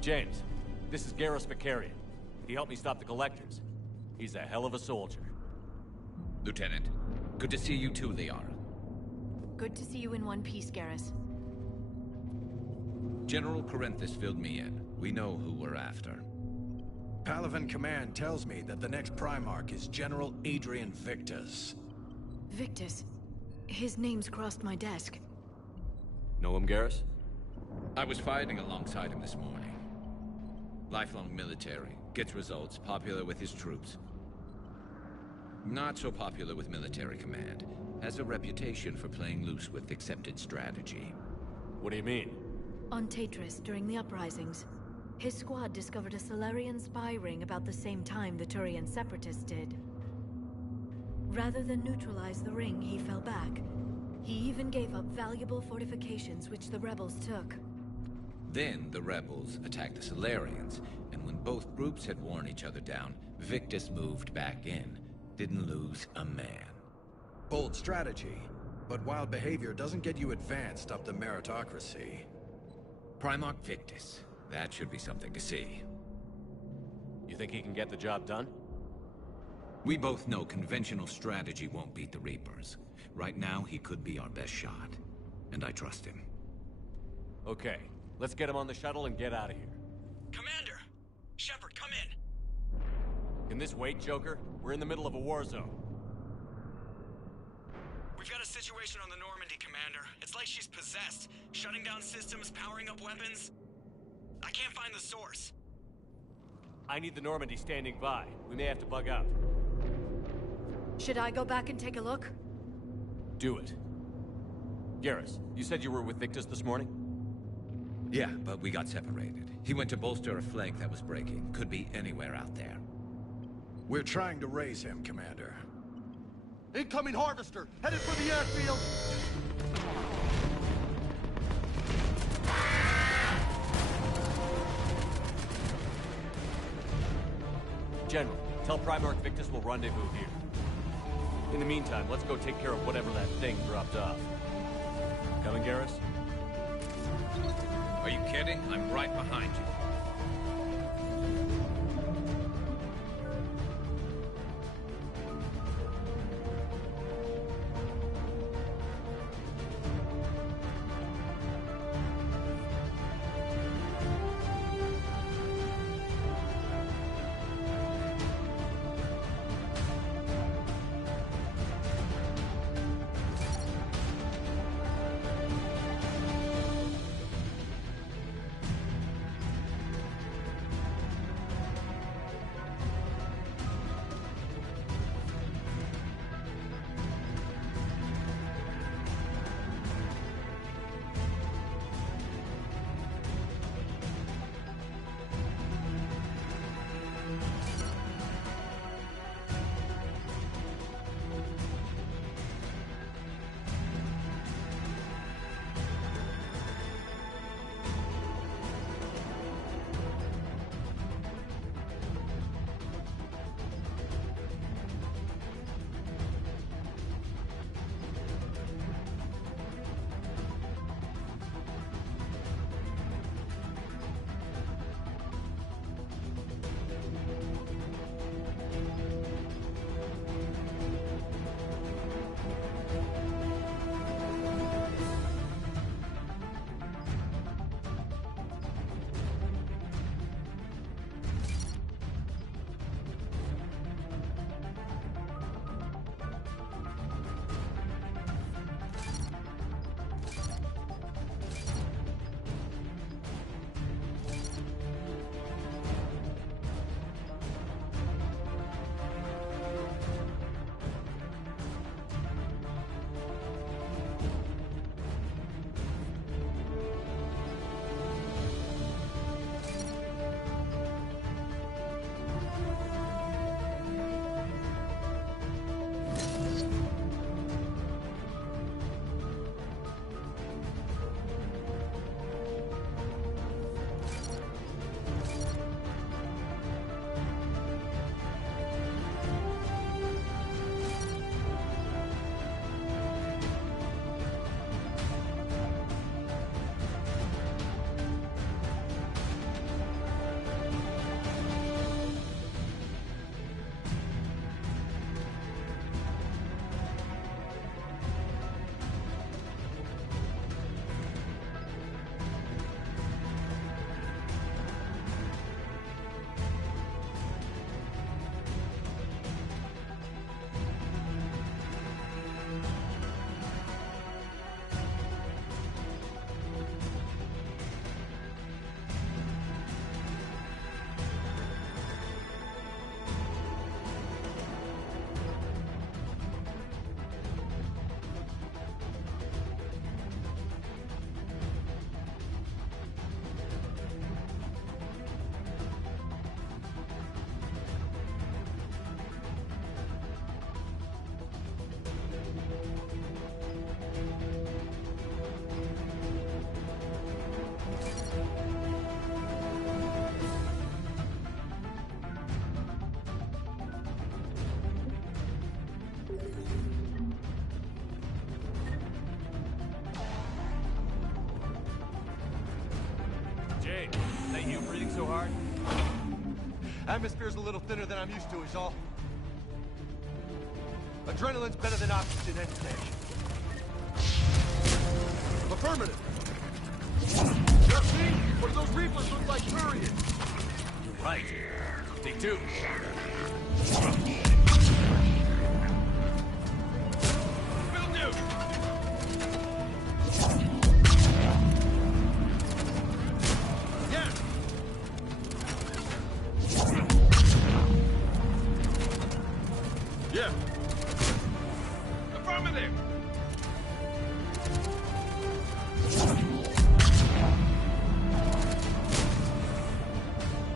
James, this is Garrus Vicarian. He helped me stop the Collectors. He's a hell of a soldier. Lieutenant, good to see you too, Liara. Good to see you in one piece, Garrus. General Corinthus filled me in. We know who we're after. Palvin Command tells me that the next Primarch is General Adrian Victus. Victus? His name's crossed my desk. Know him, Garrus? I was fighting alongside him this morning. Lifelong military, gets results, popular with his troops. Not so popular with military command. Has a reputation for playing loose with accepted strategy. What do you mean? On Tatris, during the uprisings, his squad discovered a Solarian spy ring about the same time the Turian Separatists did. Rather than neutralize the ring, he fell back. He even gave up valuable fortifications which the rebels took. Then the rebels attacked the Solarians, and when both groups had worn each other down, Victus moved back in. Didn't lose a man. Bold strategy, but wild behavior doesn't get you advanced up the meritocracy. Primarch Victus. That should be something to see. You think he can get the job done? We both know conventional strategy won't beat the Reapers. Right now, he could be our best shot. And I trust him. Okay, let's get him on the shuttle and get out of here. Commander! Shepard, come in! Can this wait, Joker? We're in the middle of a war zone. We've got a situation on the Normandy, Commander. It's like she's possessed. Shutting down systems, powering up weapons. I can't find the source. I need the Normandy standing by. We may have to bug out. Should I go back and take a look? Do it. Garrus, you said you were with Victus this morning? Yeah, but we got separated. He went to bolster a flank that was breaking. Could be anywhere out there. We're trying to raise him, Commander. Incoming Harvester! Headed for the airfield! General, tell Primarch Victus we'll rendezvous here. In the meantime, let's go take care of whatever that thing dropped off. Coming, Garrus? Are you kidding? I'm right behind you. so hard? Atmosphere's a little thinner than I'm used to, is all. Adrenaline's better than oxygen any day. Affirmative. Yeah, see? What do those Reapers look like, period? You're right. They do. Will do. Yeah. Yeah. Affirmative.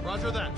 Roger that.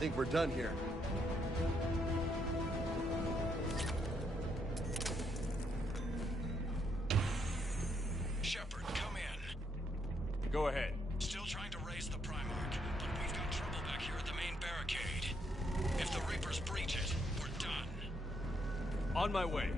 think we're done here. Shepard, come in. Go ahead. Still trying to raise the Primarch, but we've got trouble back here at the main barricade. If the Reapers breach it, we're done. On my way.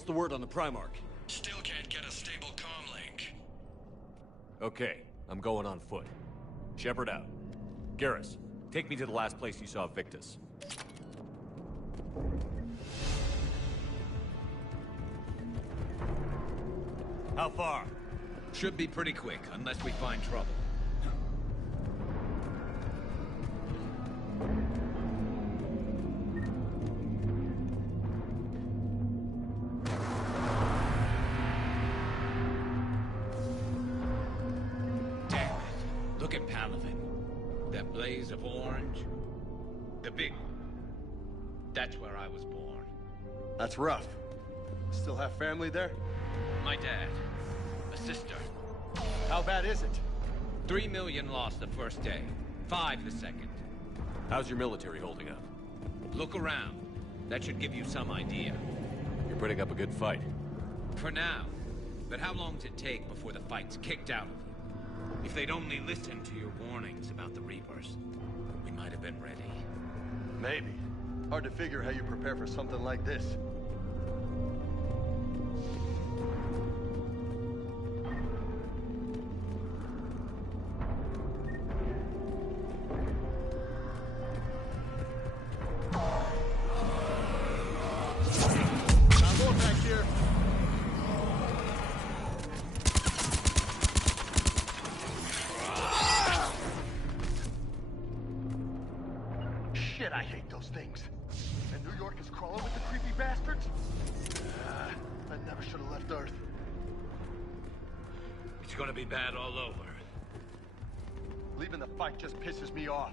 What's the word on the Primarch? Still can't get a stable comm link. Okay, I'm going on foot. Shepard out. Garrus, take me to the last place you saw Victus. How far? Should be pretty quick, unless we find trouble. Damn it. Look at Palaven. That blaze of orange. The big one. That's where I was born. That's rough. Still have family there? My dad. A sister. How bad is it? 3 million lost the first day. 5 the second. How's your military holding up? Look around. That should give you some idea. You're putting up a good fight. For now. But how long does it take before the fight's kicked out of you? If they'd only listened to your warnings about the Reapers, we might have been ready. Maybe. Hard to figure how you prepare for something like this. Shit, I hate those things. And New York is crawling with the creepy bastards? I never should have left Earth. It's gonna be bad all over. Leaving the fight just pisses me off.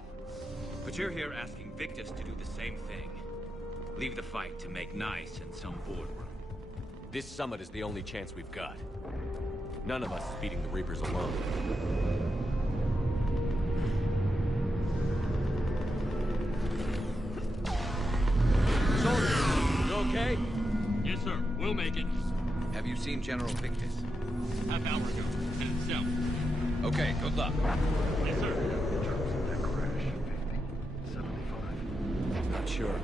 But you're here asking Victus to do the same thing. Leave the fight to make nice in some boardroom. This summit is the only chance we've got. None of us is beating the Reapers alone. You okay? Yes, sir. We'll make it. Have you seen General Victus? Half hour ago. Headed south. Okay, good luck. Yes, sir. That crash, 50, 75. Not sure.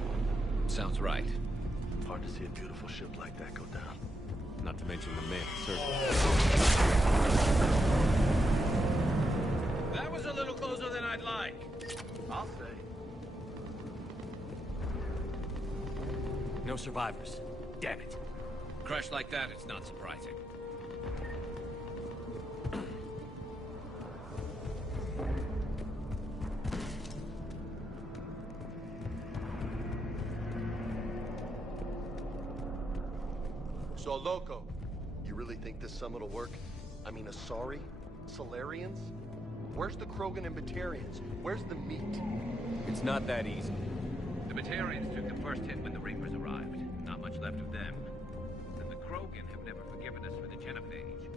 Sounds right. Hard to see a beautiful ship like that go down. Not to mention the man serving. That was a little closer than I'd like. I'll say. No survivors. Damn it. Crash like that, it's not surprising. So, Loco, you really think this summit will work? I mean, Asari? Solarians? Where's the Krogan and Batarians? Where's the meat? It's not that easy. The Batarians took the first hit when the Reapers arrived. Not much left of them. And the Krogan have never forgiven us for the genophage.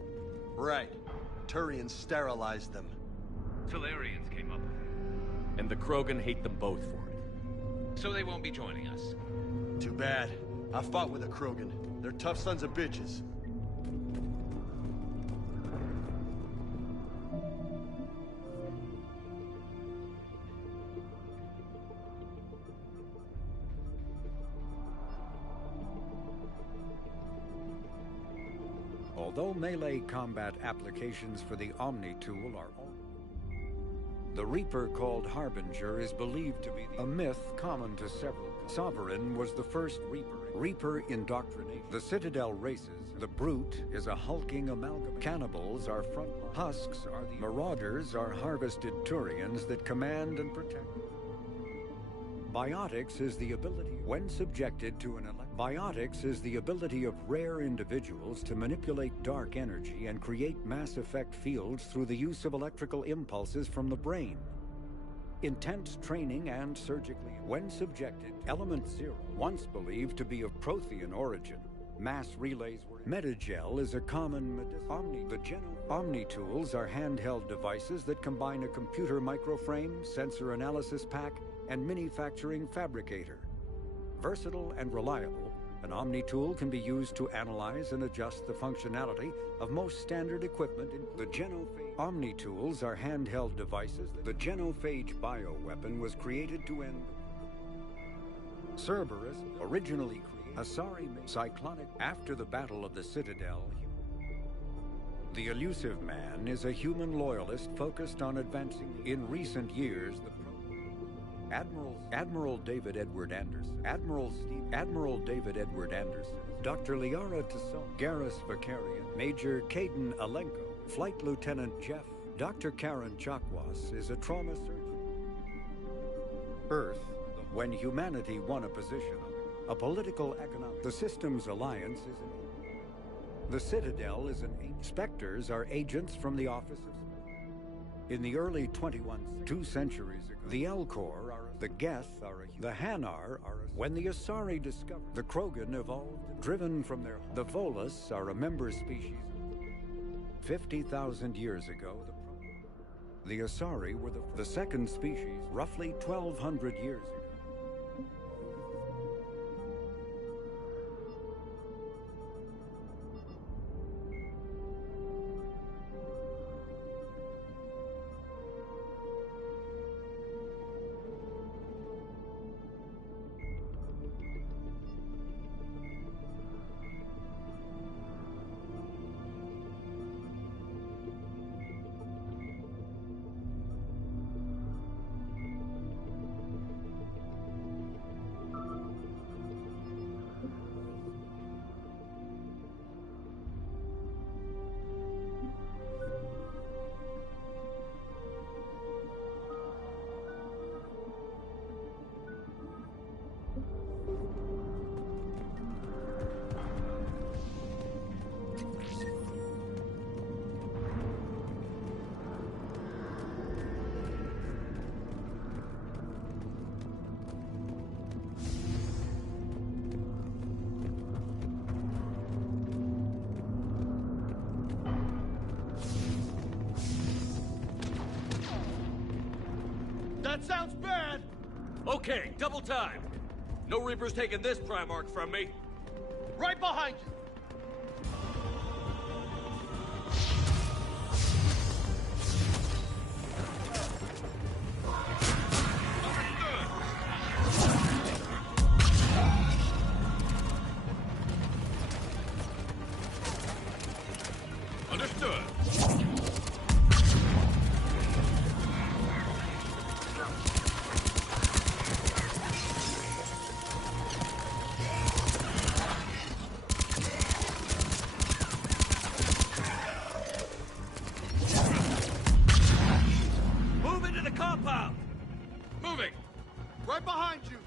Right. Turians sterilized them. Solarians came up with it. And the Krogan hate them both for it. So they won't be joining us. Too bad. I fought with a Krogan. They're tough sons of bitches. Although melee combat applications for the Omni tool are the Reaper called Harbinger is believed to be a myth common to several. Sovereign was the first Reaper indoctrination. The Citadel races. The Brute is a hulking amalgam. Cannibals are front. Husks are the Marauders are harvested Turians that command and protect. Biotics is the ability, when subjected to Biotics is the ability of rare individuals to manipulate dark energy and create mass effect fields through the use of electrical impulses from the brain. Intense training and surgically, when subjected, Element Zero, once believed to be of Prothean origin. Mass relays were. Metagel is a common Omni tools are handheld devices that combine a computer microframe, sensor analysis pack, and manufacturing fabricator. Versatile and reliable, an Omni tool can be used to analyze and adjust the functionality of most standard equipment. The Genophage Omni tools are handheld devices. The Genophage bioweapon was created to end Cerberus, originally created. Asari cyclonic after the Battle of the Citadel. The elusive man is a human loyalist focused on advancing. In recent years, Admiral David Edward Anderson, Admiral David Edward Anderson, Dr. Liara Tassone, Garrus Vakarian, Major Caden Alenko, Flight Lieutenant Jeff, Dr. Karen Chakwas is a trauma surgeon. Earth, when humanity won a position, a political economic. The Systems Alliance is an. The Citadel is an. Spectres are agents from the Office of. In the early 2 centuries ago, the Elcor are. The Geth are. The Hanar are. When the Asari discovered. The Krogan evolved, driven from their. The Volus are a member species. 50,000 years ago, the Asari were the second species, roughly 1,200 years ago. That sounds bad! Okay, double time. No Reaper's taking this Primarch from me. Right behind you! Understood. Move into the compound! Moving! Right behind you!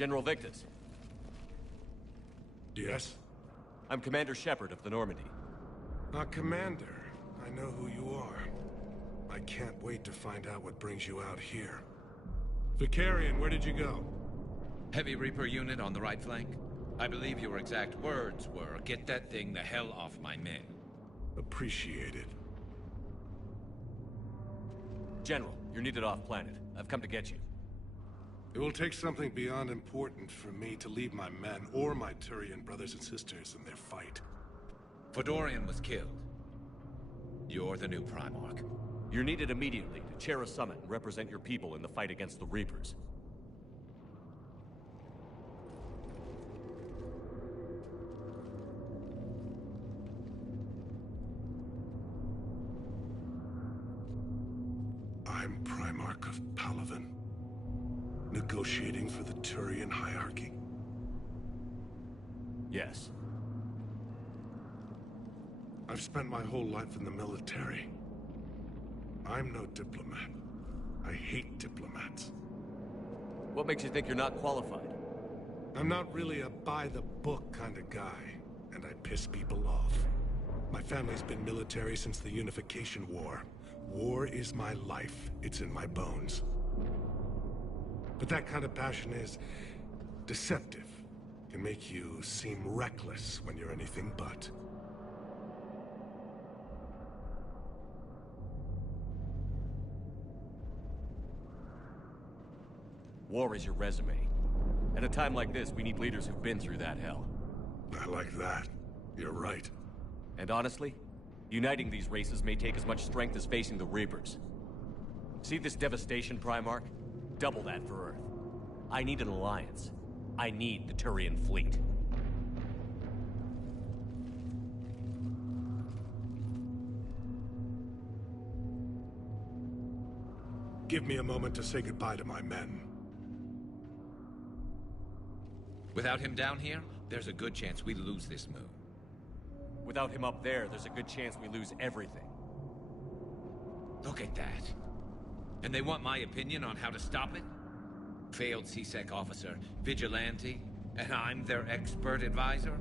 General Victus. Yes? I'm Commander Shepard of the Normandy. Commander. I know who you are. I can't wait to find out what brings you out here. Vicarian, where did you go? Heavy Reaper unit on the right flank. I believe your exact words were, "Get that thing the hell off my men." Appreciated. General, you're needed off-planet. I've come to get you. It will take something beyond important for me to leave my men or my Turian brothers and sisters in their fight. Fedorian was killed. You're the new Primarch. You're needed immediately to chair a summit and represent your people in the fight against the Reapers. I'm Primarch of Palaven, negotiating for the Turian hierarchy. Yes. I've spent my whole life in the military. I'm no diplomat. I hate diplomats. What makes you think you're not qualified? I'm not really a by-the-book kind of guy, and I piss people off. My family's been military since the Unification War. War is my life. It's in my bones. But that kind of passion is deceptive. Can make you seem reckless when you're anything but. War is your resume. At a time like this, we need leaders who've been through that hell. I like that. You're right. And honestly, uniting these races may take as much strength as facing the Reapers. See this devastation, Primarch? Double that for Earth. I need an alliance. I need the Turian fleet. Give me a moment to say goodbye to my men. Without him down here, there's a good chance we lose this move. Without him up there, there's a good chance we lose everything. Look at that. And they want my opinion on how to stop it? Failed C-Sec officer, vigilante, and I'm their expert advisor?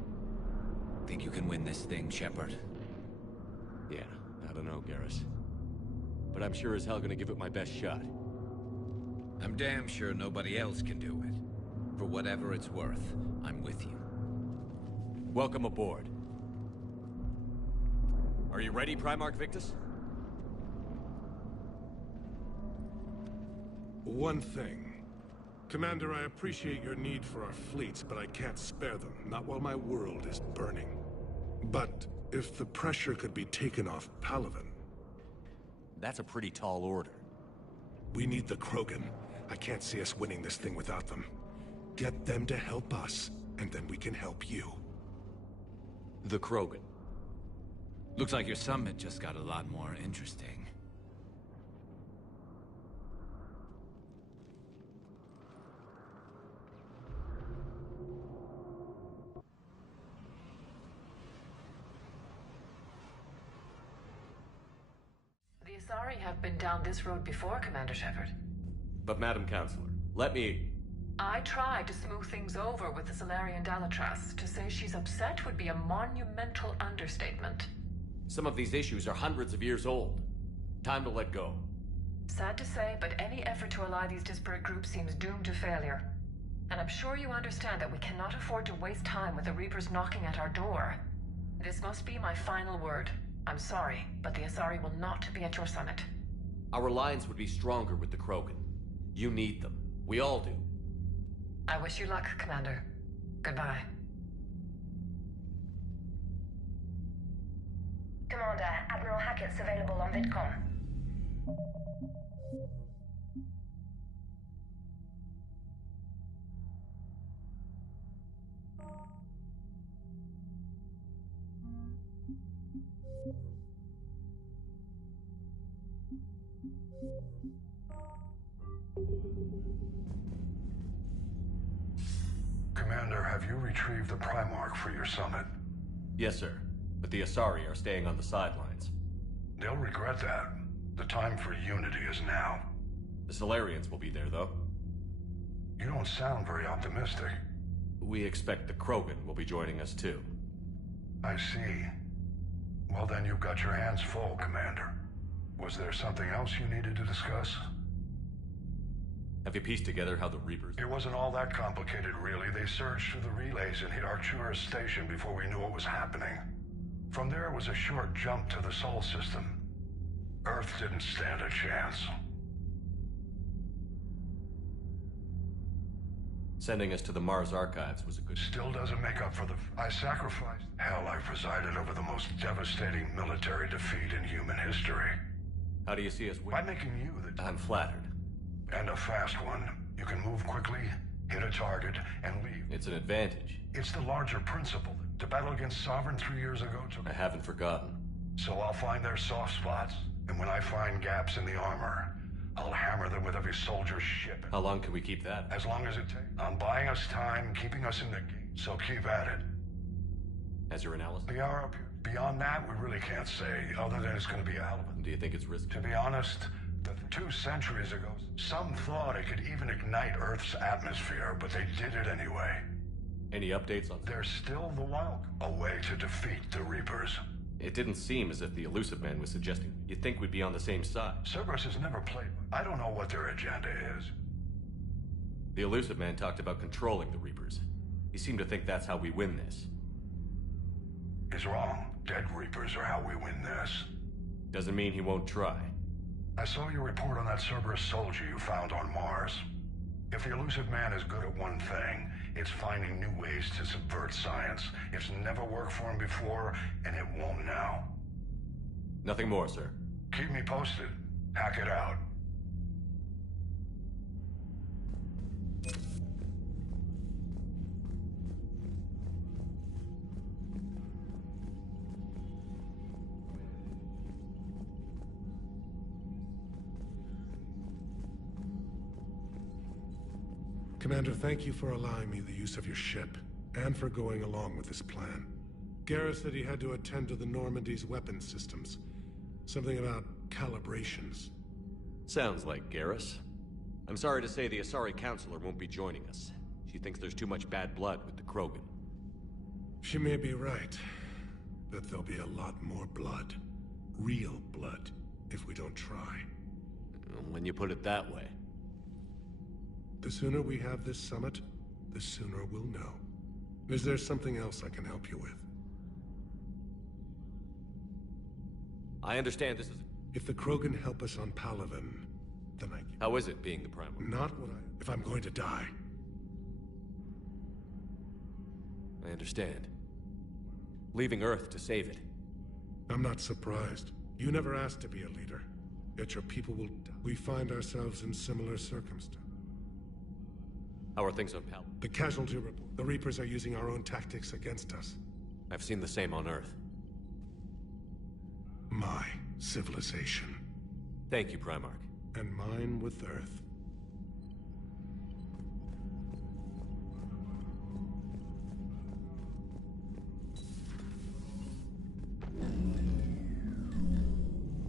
Think you can win this thing, Shepard? Yeah, I don't know, Garrus. But I'm sure as hell gonna give it my best shot. I'm damn sure nobody else can do it. For whatever it's worth, I'm with you. Welcome aboard. Are you ready, Primarch Victus? One thing. Commander, I appreciate your need for our fleets, but I can't spare them, not while my world is burning. But if the pressure could be taken off Palaven... That's a pretty tall order. We need the Krogan. I can't see us winning this thing without them. Get them to help us, and then we can help you. The Krogan. Looks like your summit just got a lot more interesting. The Asari have been down this road before, Commander Shepard. But Madam Counselor, let me... I tried to smooth things over with the Salarian Dalatras. To say she's upset would be a monumental understatement. Some of these issues are hundreds of years old. Time to let go. Sad to say, but any effort to ally these disparate groups seems doomed to failure. And I'm sure you understand that we cannot afford to waste time with the Reapers knocking at our door. This must be my final word. I'm sorry, but the Asari will not be at your summit. Our alliance would be stronger with the Krogan. You need them. We all do. I wish you luck, Commander. Goodbye. Commander, Admiral Hackett's available on VidCom. Commander, have you retrieved the Primarch for your summit? Yes, sir. But the Asari are staying on the sidelines. They'll regret that. The time for unity is now. The Solarians will be there, though. You don't sound very optimistic. We expect the Krogan will be joining us too. I see. Well then, you've got your hands full, Commander. Was there something else you needed to discuss? Have you pieced together how the Reapers... It wasn't all that complicated, really. They surged through the relays and hit Arcturus Station before we knew what was happening. From there, it was a short jump to the Sol system. Earth didn't stand a chance. Sending us to the Mars archives was a good... Still doesn't make up for the... I sacrificed... Hell, I presided over the most devastating military defeat in human history. How do you see us win? By making you the... I'm flattered. And a fast one. You can move quickly, hit a target, and leave. It's an advantage. It's the larger principle. To battle against Sovereign 3 years ago took... I haven't forgotten. So I'll find their soft spots, and when I find gaps in the armor, I'll hammer them with every soldier's ship. How long can we keep that? As long as it takes. I'm buying us time, keeping us in the game, so keep at it. As your analysis? We are up here. Beyond that, we really can't say, other than it's going to be a hell of a... Do you think it's risky? To be honest, 2 centuries ago, some thought it could even ignite Earth's atmosphere, but they did it anyway. Any updates on... There's still the wild... A way to defeat the Reapers. It didn't seem as if the Elusive Man was suggesting you'd think we'd be on the same side. Cerberus has never played... I don't know what their agenda is. The Elusive Man talked about controlling the Reapers. He seemed to think that's how we win this. He's wrong. Dead Reapers are how we win this. Doesn't mean he won't try. I saw your report on that Cerberus soldier you found on Mars. If the Elusive Man is good at one thing, it's finding new ways to subvert science. It's never worked for him before, and it won't now. Nothing more, sir. Keep me posted. Hack it out. Commander, thank you for allowing me the use of your ship, and for going along with this plan. Garrus said he had to attend to the Normandy's weapon systems. Something about calibrations. Sounds like Garrus. I'm sorry to say the Asari Counselor won't be joining us. She thinks there's too much bad blood with the Krogan. She may be right, but there'll be a lot more blood. Real blood, if we don't try. When you put it that way. The sooner we have this summit, the sooner we'll know. Is there something else I can help you with? I understand this is... If the Krogan help us on Palaven, then I... How is it being the Primal? Not what I... If I'm going to die. I understand. Leaving Earth to save it. I'm not surprised. You never asked to be a leader. Yet your people will... We find ourselves in similar circumstances. How are things on Pal? The casualty report. The Reapers are using our own tactics against us. I've seen the same on Earth. My civilization. Thank you, Primarch. And mine with Earth.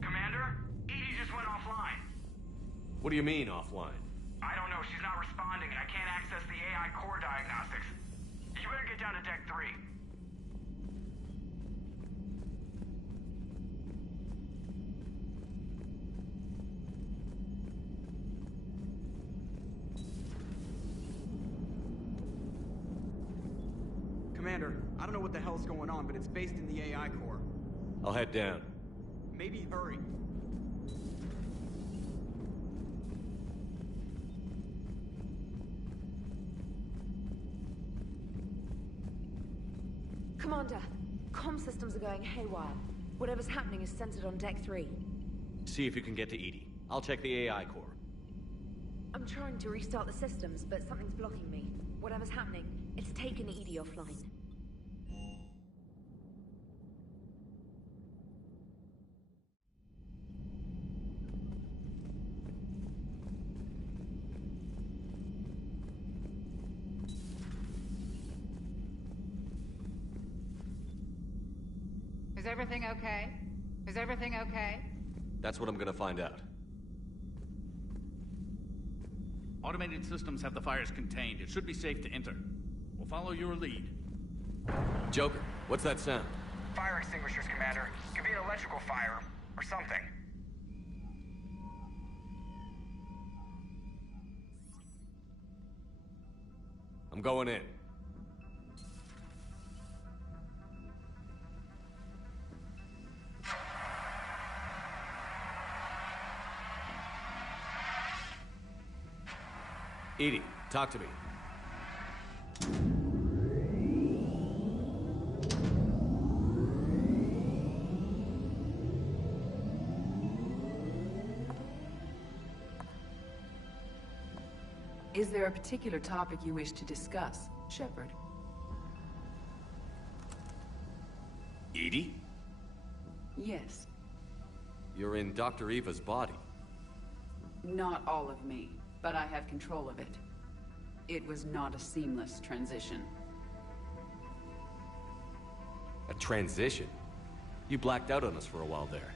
Commander, Edie just went offline. What do you mean, offline? I don't know, she's not responding, and I can't access the AI core diagnostics. You better get down to Deck 3. Commander, I don't know what the hell's going on, but it's based in the AI core. I'll head down. Maybe hurry. Commander, comm systems are going haywire. Whatever's happening is centered on Deck 3. See if you can get to Edie. I'll check the AI core. I'm trying to restart the systems, but something's blocking me. Whatever's happening, it's taken Edie offline. Is everything okay? Is everything okay? That's what I'm gonna find out. Automated systems have the fires contained. It should be safe to enter. We'll follow your lead. Joker, what's that sound? Fire extinguishers, Commander. Could be an electrical fire, or something. I'm going in. Edie, talk to me. Is there a particular topic you wish to discuss, Shepard? Edie? Yes. You're in Dr. Eva's body. Not all of me, but I have control of it. It was not a seamless transition. A transition? You blacked out on us for a while there.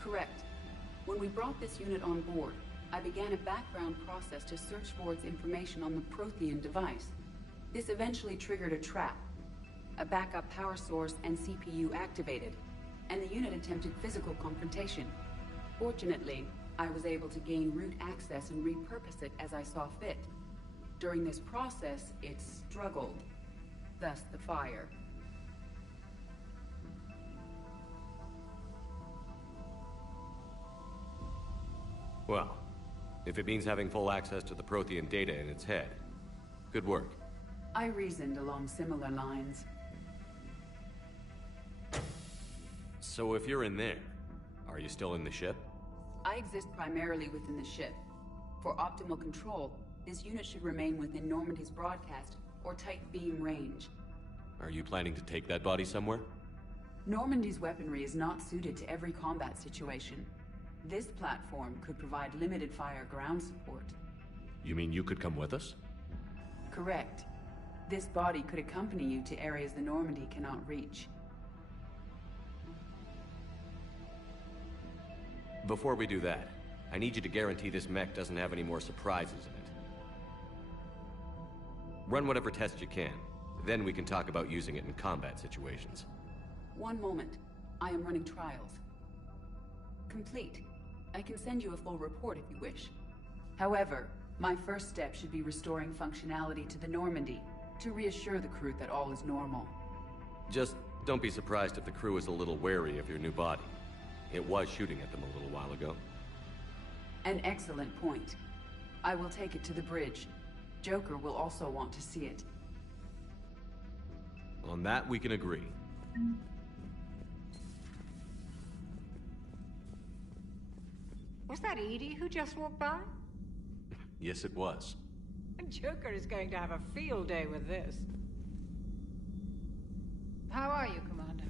Correct. When we brought this unit on board, I began a background process to search for its information on the Prothean device. This eventually triggered a trap. A backup power source and CPU activated, and the unit attempted physical confrontation. Fortunately, I was able to gain root access and repurpose it as I saw fit. During this process, it struggled. Thus the fire. Well, if it means having full access to the Prothean data in its head, good work. I reasoned along similar lines. So if you're in there, are you still in the ship? I exist primarily within the ship. For optimal control, this unit should remain within Normandy's broadcast or tight beam range. Are you planning to take that body somewhere? Normandy's weaponry is not suited to every combat situation. This platform could provide limited fire ground support. You mean you could come with us? Correct. This body could accompany you to areas the Normandy cannot reach. Before we do that, I need you to guarantee this mech doesn't have any more surprises in it. Run whatever tests you can, then we can talk about using it in combat situations. One moment. I am running trials. Complete. I can send you a full report if you wish. However, my first step should be restoring functionality to the Normandy to reassure the crew that all is normal. Just don't be surprised if the crew is a little wary of your new body. It was shooting at them a little while ago. An excellent point. I will take it to the bridge. Joker will also want to see it. On that, we can agree. Was that Edie who just walked by? Yes, it was. Joker is going to have a field day with this. How are you, Commander?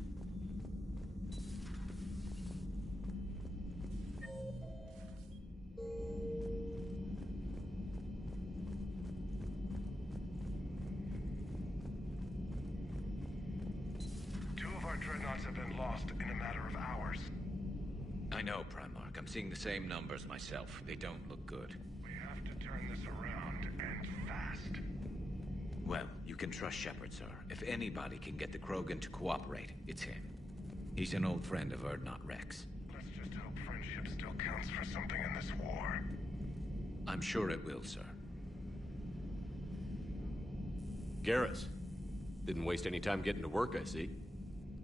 Two of our dreadnoughts have been lost in a matter of hours. I know, Primarch. I'm seeing the same numbers myself. They don't look good. We have to turn this around, and fast. Well, you can trust Shepard, sir. If anybody can get the Krogan to cooperate, it's him. He's an old friend of Urdnot Rex. Let's just hope friendship still counts for something in this war. I'm sure it will, sir. Garrus. Didn't waste any time getting to work, I see.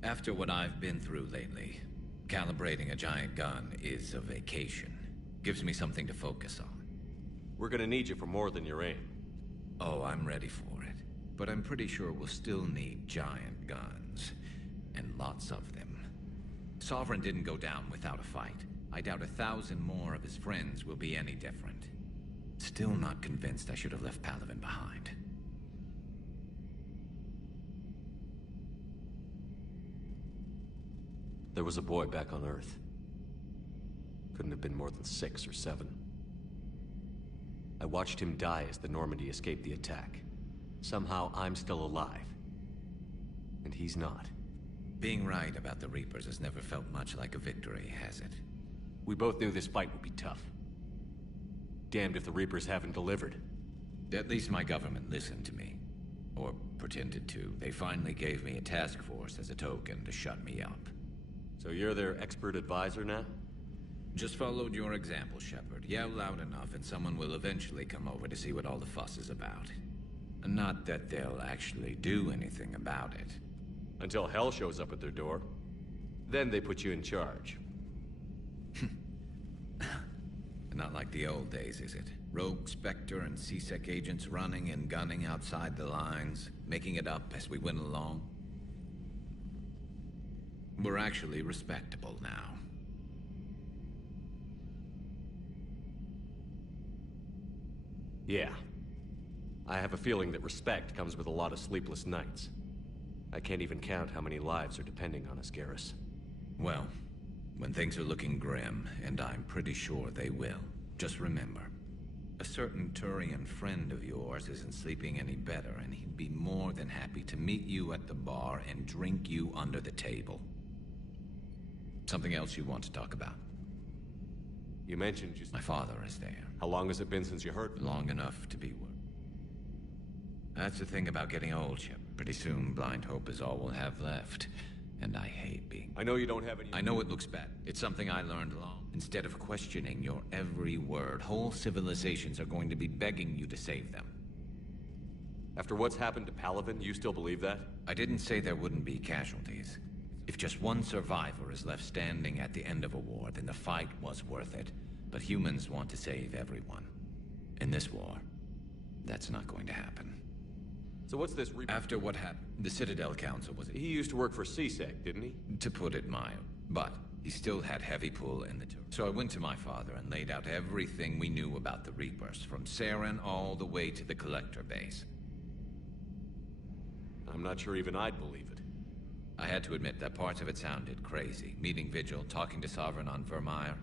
After what I've been through lately, calibrating a giant gun is a vacation. Gives me something to focus on. We're gonna need you for more than your aim. Oh, I'm ready for it. But I'm pretty sure we'll still need giant guns. And lots of them. Sovereign didn't go down without a fight. I doubt 1,000 more of his friends will be any different. Still not convinced I should have left Palaven behind. There was a boy back on Earth. Couldn't have been more than 6 or 7. I watched him die as the Normandy escaped the attack. Somehow I'm still alive. And he's not. Being right about the Reapers has never felt much like a victory, has it? We both knew this fight would be tough. Damned if the Reapers haven't delivered. At least my government listened to me. Or pretended to. They finally gave me a task force as a token to shut me up. So you're their expert advisor now? Just followed your example, Shepard. Yell loud enough and someone will eventually come over to see what all the fuss is about. Not that they'll actually do anything about it. Until hell shows up at their door. Then they put you in charge. Not like the old days, is it? Rogue Spectre and C-Sec agents running and gunning outside the lines, making it up as we went along. We're actually respectable now. Yeah. I have a feeling that respect comes with a lot of sleepless nights. I can't even count how many lives are depending on us, Garrus. Well, when things are looking grim, and I'm pretty sure they will, just remember, a certain Turian friend of yours isn't sleeping any better, and he'd be more than happy to meet you at the bar and drink you under the table. Something else you want to talk about? You mentioned My father is there. How long has it been since you heard? Long enough to be worried. That's the thing about getting old, Chip. Pretty soon, blind hope is all we'll have left. And I hate being... I know you don't have any... I know it looks bad. It's something I learned long. Instead of questioning your every word, whole civilizations are going to be begging you to save them. After what's happened to Palaven, you still believe that? I didn't say there wouldn't be casualties. If just one survivor is left standing at the end of a war, then the fight was worth it. But humans want to save everyone. In this war, that's not going to happen. So what's this After what happened, the Citadel Council was... He used to work for C-Sec, didn't he? To put it mild. But he still had heavy pull in the tour. So I went to my father and laid out everything we knew about the Reapers, from Saren all the way to the Collector base. I'm not sure even I'd believe it. I had to admit that parts of it sounded crazy. Meeting Vigil, talking to Sovereign on Vermeer.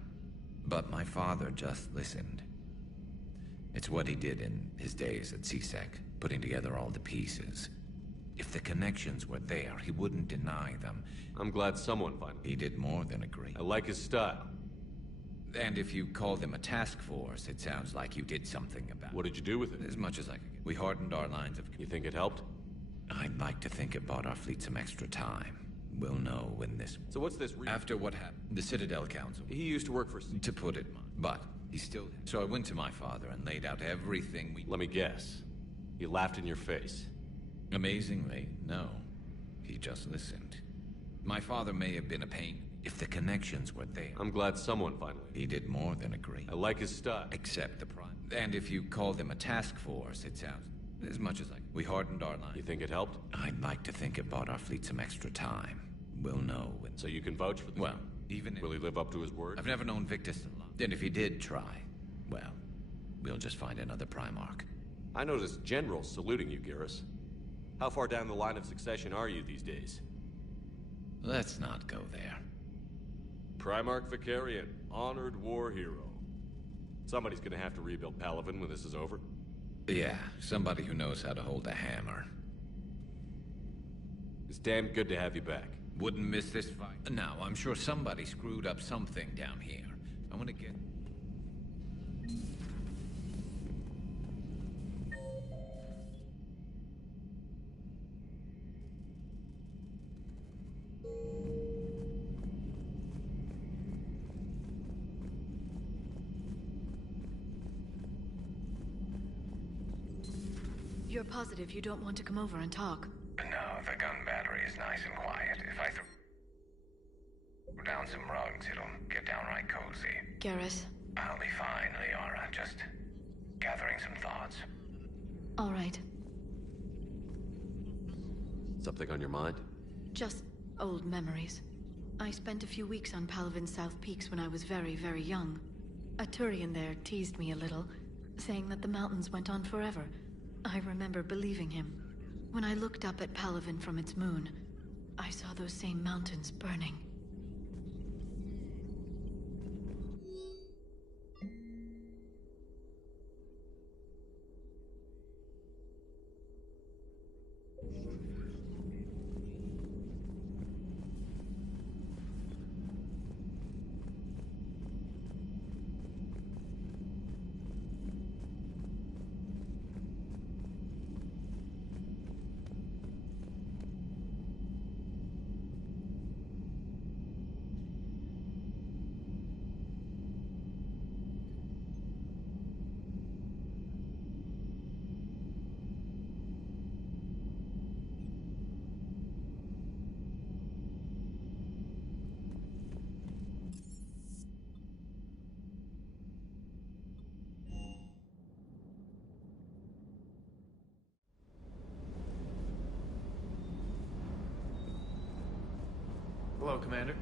But my father just listened. It's what he did in his days at C-Sec, putting together all the pieces. If the connections were there, he wouldn't deny them. I'm glad someone finally... He did more than agree. I like his style. And if you call them a task force, it sounds like you did something about it. What did you do with it? As much as I could. We hardened our lines of... You think it helped? I'd like to think it bought our fleet some extra time. We'll know when this... So what's this... After what happened, the Citadel Council... He used to work for... To put it mild. But he still... So I went to my father and laid out everything we... Let me guess. He laughed in your face. Amazingly, no. He just listened. My father may have been a pain if the connections were there. I'm glad someone finally... He did more than agree. I like his style. Except the prime. And if you call them a task force, it sounds... As much as we hardened our line. You think it helped? I'd like to think it bought our fleet some extra time. We'll know when... So you can vouch for them? Well, even if... Will he live up to his word? I've never known Victus to lie. And if he did try, well, we'll just find another Primarch. I noticed generals saluting you, Garrus. How far down the line of succession are you these days? Let's not go there. Primarch Vicarian, honored war hero. Somebody's gonna have to rebuild Palaven when this is over. Yeah, somebody who knows how to hold a hammer. It's damn good to have you back. Wouldn't miss this fight. Now, I'm sure somebody screwed up something down here. I want to get... You're positive you don't want to come over and talk? No, the gun battery is nice and quiet. If I throw down some rugs, it'll get downright cozy. Garrus? I'll be fine, Liara. Just gathering some thoughts. All right. Something on your mind? Just old memories. I spent a few weeks on Palaven's South Peaks when I was very, very young. A Turian there teased me a little, saying that the mountains went on forever. I remember believing him. When I looked up at Palaven from its moon, I saw those same mountains burning. Hello, Commander.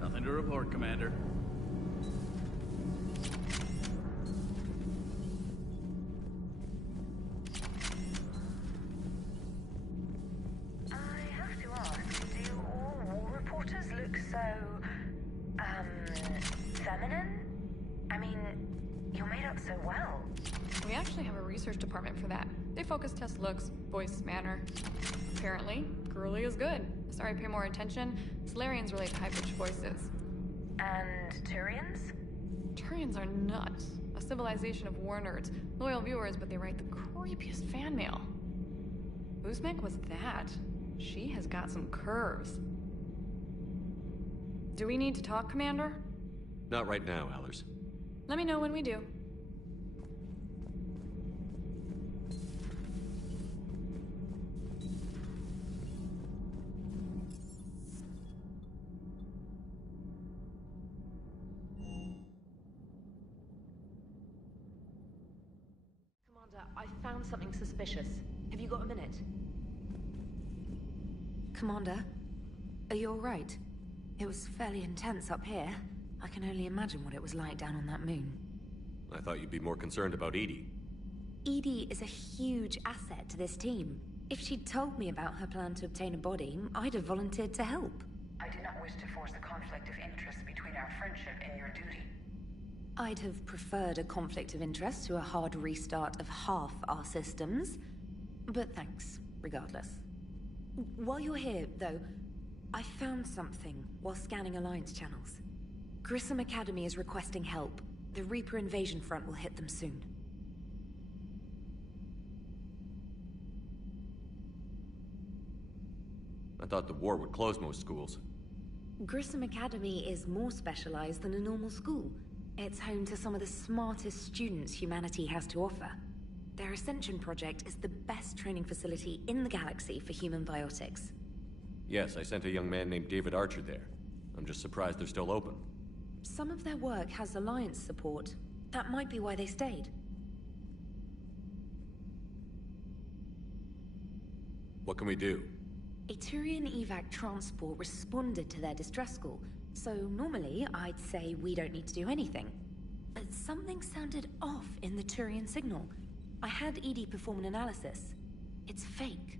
Nothing to report, Commander. I have to ask, do all war reporters look so, feminine? I mean, you're made up so well. We actually have a research department for that. They focus test looks, voice, manner. Apparently, girly is good. Sorry, pay more attention. Solarians relate to high-pitched voices. And Turians? Turians are nuts. A civilization of war nerds. Loyal viewers, but they write the creepiest fan mail. Uzmek was that. She has got some curves. Do we need to talk, Commander? Not right now, Allers. Let me know when we do. Commander, I found something suspicious. Have you got a minute? Commander, are you all right? It was fairly intense up here. I can only imagine what it was like down on that moon. I thought you'd be more concerned about Edie. Edie is a huge asset to this team. If she'd told me about her plan to obtain a body, I'd have volunteered to help. I do not wish to force a conflict of interest between our friendship and your duty. I'd have preferred a conflict of interest to a hard restart of half our systems. But thanks, regardless. While you're here, though, I found something while scanning Alliance channels. Grissom Academy is requesting help. The Reaper invasion front will hit them soon. I thought the war would close most schools. Grissom Academy is more specialized than a normal school. It's home to some of the smartest students humanity has to offer. Their Ascension project is the best training facility in the galaxy for human biotics. Yes, I sent a young man named David Archer there. I'm just surprised they're still open. Some of their work has Alliance support. That might be why they stayed. What can we do? A Turian evac transport responded to their distress call, so normally I'd say we don't need to do anything. But something sounded off in the Turian signal. I had Edie perform an analysis. It's fake.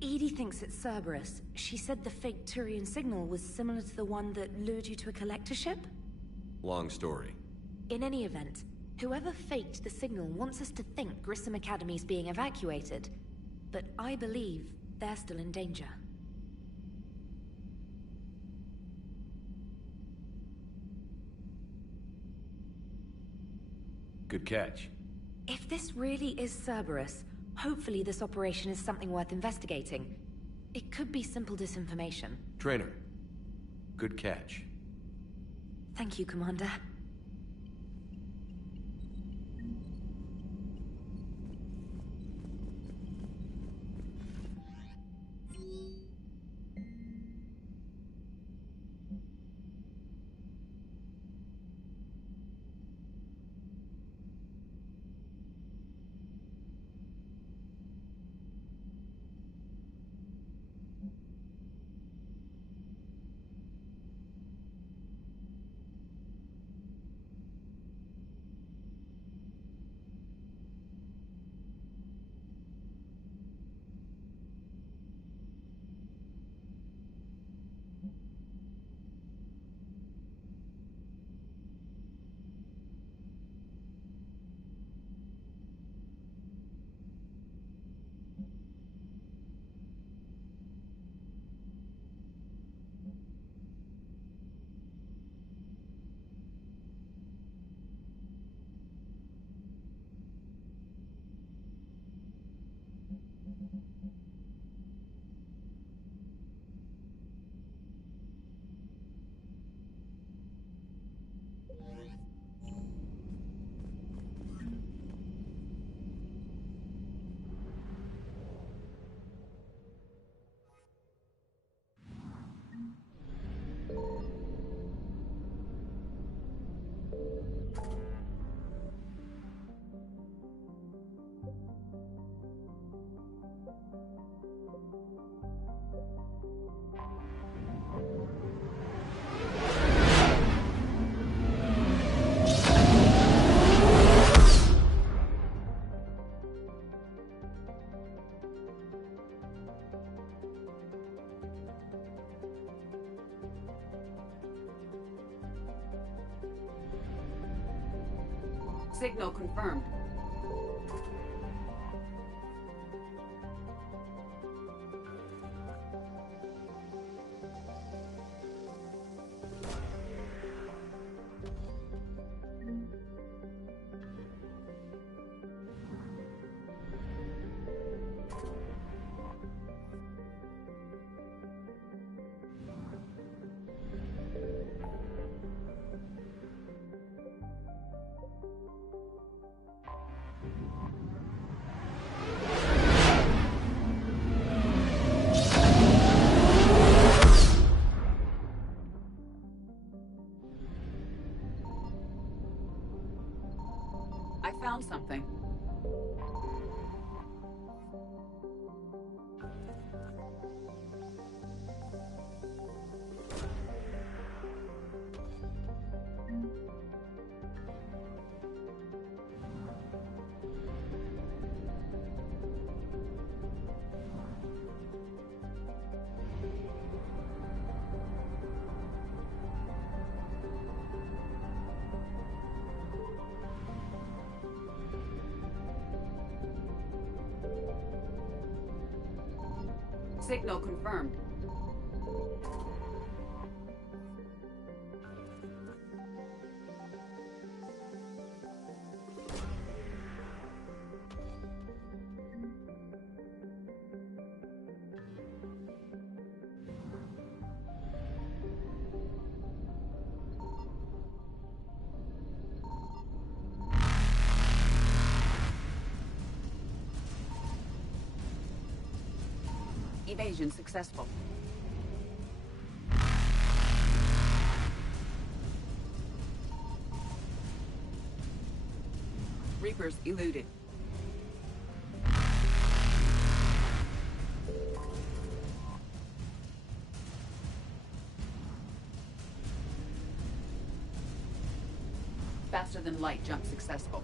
Edie thinks it's Cerberus. She said the fake Turian signal was similar to the one that lured you to a collector ship? Long story. In any event, whoever faked the signal wants us to think Grissom Academy's being evacuated. But I believe they're still in danger. Good catch. If this really is Cerberus, hopefully this operation is something worth investigating. It could be simple disinformation. Trainer. Good catch. Thank you, Commander. Signal confirmed. I found something. Signal confirmed. Evasion successful. Reapers eluded. Faster than light jump successful.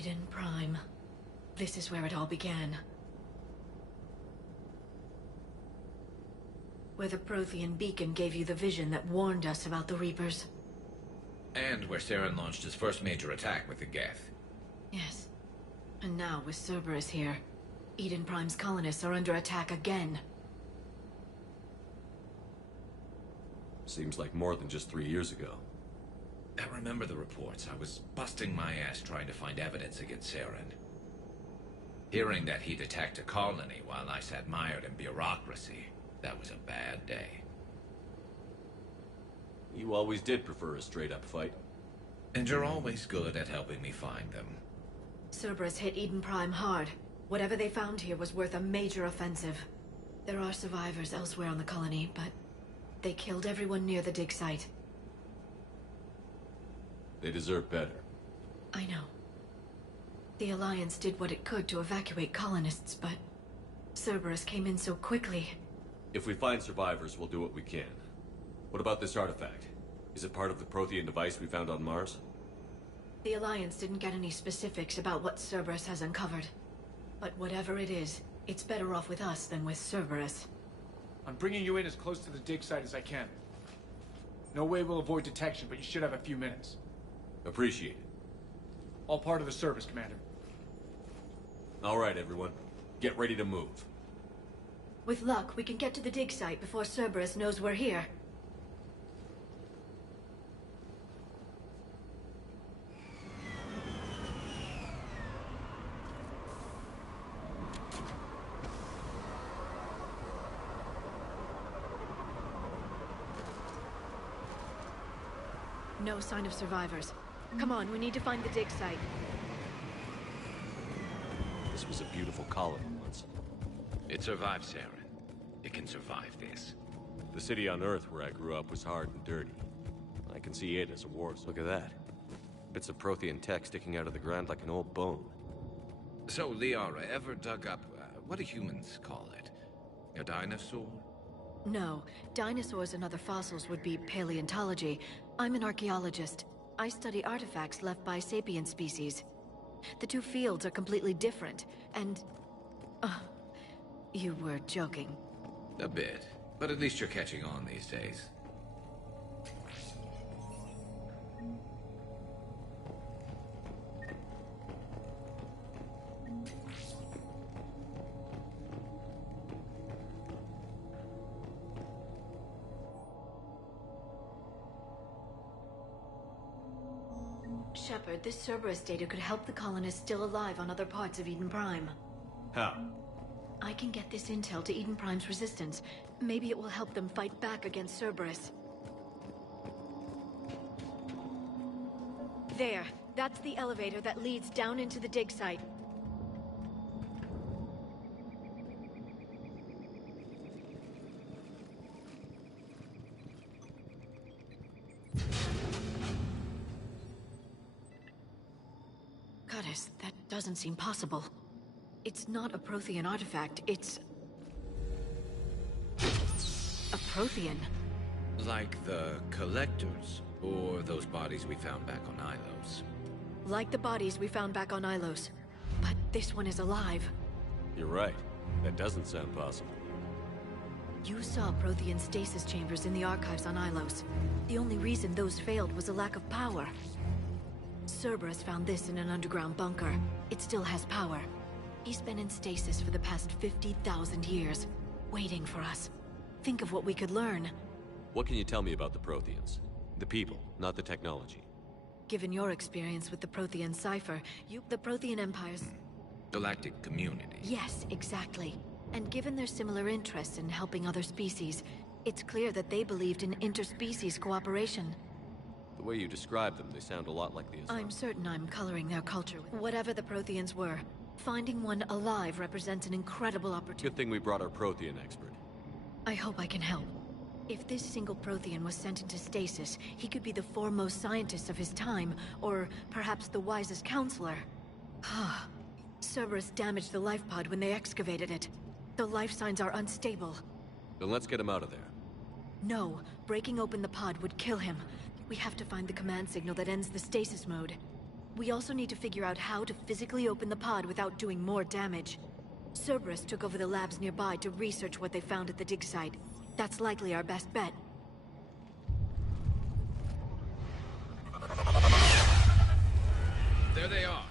Eden Prime. This is where it all began. Where the Prothean beacon gave you the vision that warned us about the Reapers. And where Saren launched his first major attack with the Geth. Yes. And now, with Cerberus here, Eden Prime's colonists are under attack again. Seems like more than just 3 years ago. I remember the reports. I was busting my ass trying to find evidence against Saren. Hearing that he'd attacked a colony while I sat mired in bureaucracy, that was a bad day. You always did prefer a straight-up fight. And you're always good at helping me find them. Cerberus hit Eden Prime hard. Whatever they found here was worth a major offensive. There are survivors elsewhere on the colony, but they killed everyone near the dig site. They deserve better. I know. The Alliance did what it could to evacuate colonists, but Cerberus came in so quickly. If we find survivors, we'll do what we can. What about this artifact? Is it part of the Prothean device we found on Mars? The Alliance didn't get any specifics about what Cerberus has uncovered. But whatever it is, it's better off with us than with Cerberus. I'm bringing you in as close to the dig site as I can. No way we'll avoid detection, but you should have a few minutes. Appreciate it. All part of the service, Commander. All right, everyone. Get ready to move. With luck, we can get to the dig site before Cerberus knows we're here. No sign of survivors. Come on, we need to find the dig site. This was a beautiful colony once. It survived, Saren. It can survive this. The city on Earth where I grew up was hard and dirty. I can see it as a war. Look at that. Bits of Prothean tech sticking out of the ground like an old bone. So, Liara, ever dug up, what do humans call it? A dinosaur? No. Dinosaurs and other fossils would be paleontology. I'm an archaeologist. I study artifacts left by sapient species. The two fields are completely different, and... you were joking. A bit. But at least you're catching on these days. Shepard, this Cerberus data could help the colonists still alive on other parts of Eden Prime. How? I can get this intel to Eden Prime's resistance. Maybe it will help them fight back against Cerberus. There. That's the elevator that leads down into the dig site. Goddess, that doesn't seem possible. It's not a Prothean artifact, it's... a Prothean. Like the Collectors, or those bodies we found back on Ilos. Like the bodies we found back on Ilos. But this one is alive. You're right. That doesn't sound possible. You saw Prothean stasis chambers in the archives on Ilos. The only reason those failed was a lack of power. Cerberus found this in an underground bunker. It still has power. He's been in stasis for the past 50,000 years, waiting for us. Think of what we could learn. What can you tell me about the Protheans? The people, not the technology. Given your experience with the Prothean cipher, the Prothean Empire's... Galactic community. Yes, exactly. And given their similar interests in helping other species, it's clear that they believed in interspecies cooperation. The way you describe them, they sound a lot like the Asari. I'm certain I'm coloring their culture. Whatever the Protheans were, finding one alive represents an incredible opportunity. Good thing we brought our Prothean expert. I hope I can help. If this single Prothean was sent into stasis, he could be the foremost scientist of his time, or perhaps the wisest counselor. Cerberus damaged the life pod when they excavated it. The life signs are unstable. Then let's get him out of there. No, breaking open the pod would kill him. We have to find the command signal that ends the stasis mode. We also need to figure out how to physically open the pod without doing more damage. Cerberus took over the labs nearby to research what they found at the dig site. That's likely our best bet. There they are.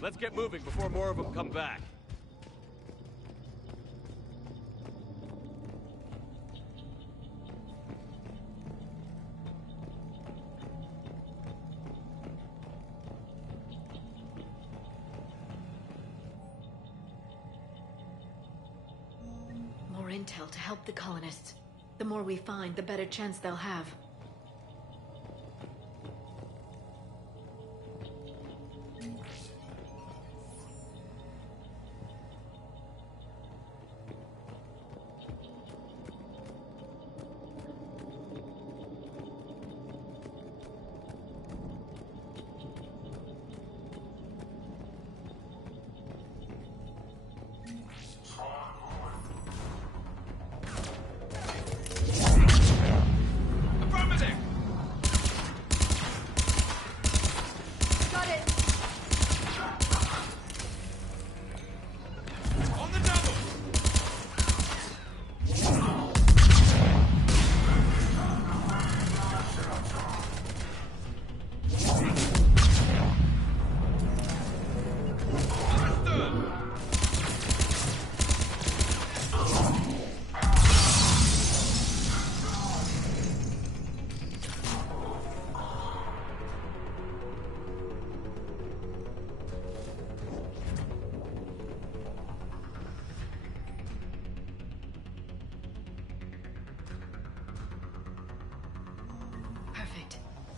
Let's get moving before more of them come back. More intel to help the colonists. The more we find, the better chance they'll have.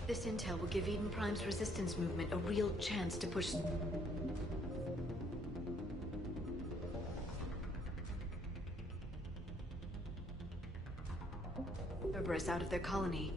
This intel will give Eden Prime's resistance movement a real chance to push... Cerberus out of their colony.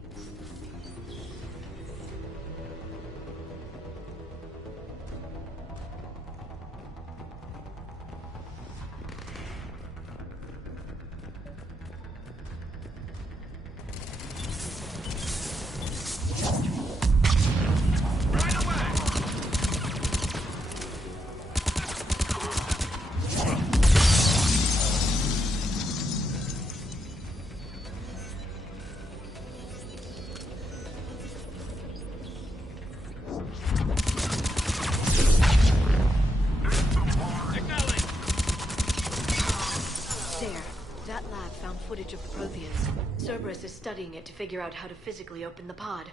Footage of the Protheans. Cerberus is studying it to figure out how to physically open the pod.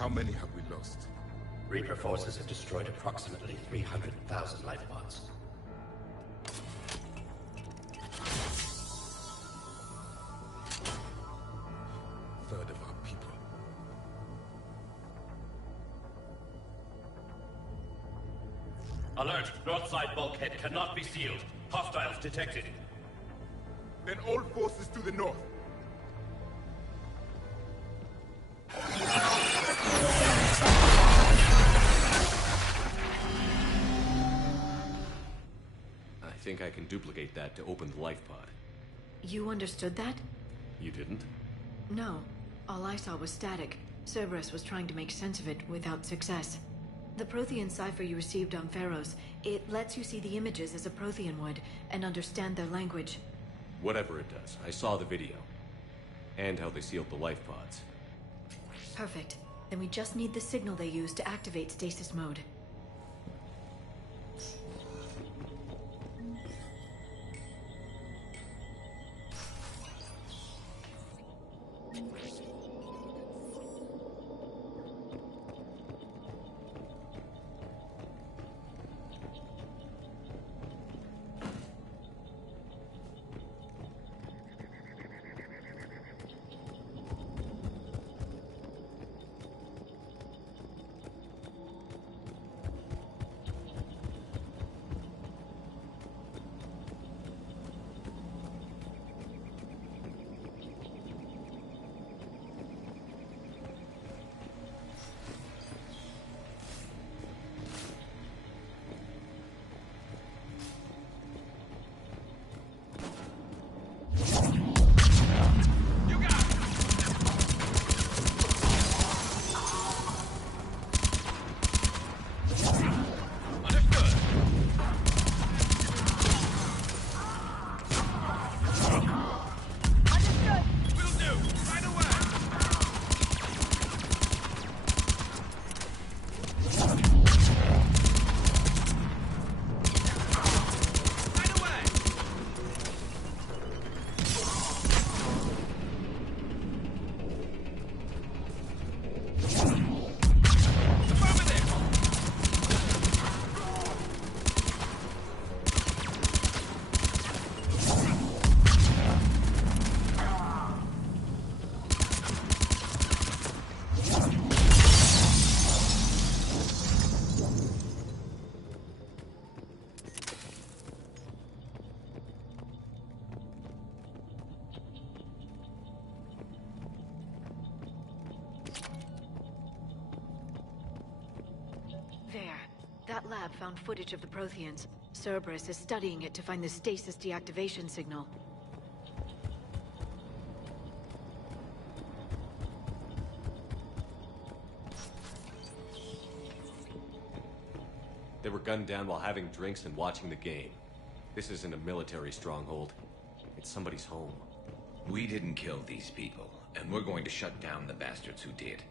How many have we lost? Reaper forces have destroyed approximately 300,000 life pods. Third of our people. Alert! North side bulkhead cannot be sealed. Hostiles detected. Then all forces to the north. I think I can duplicate that to open the life pod. You understood that? You didn't? No. All I saw was static. Cerberus was trying to make sense of it without success. The Prothean cipher you received on Pharaohs, it lets you see the images as a Prothean would, and understand their language. Whatever it does, I saw the video. And how they sealed the life pods. Perfect. Then we just need the signal they use to activate stasis mode. There. That lab found footage of the Protheans. Cerberus is studying it to find the stasis deactivation signal. They were gunned down while having drinks and watching the game. This isn't a military stronghold. It's somebody's home. We didn't kill these people, and we're going to shut down the bastards who did.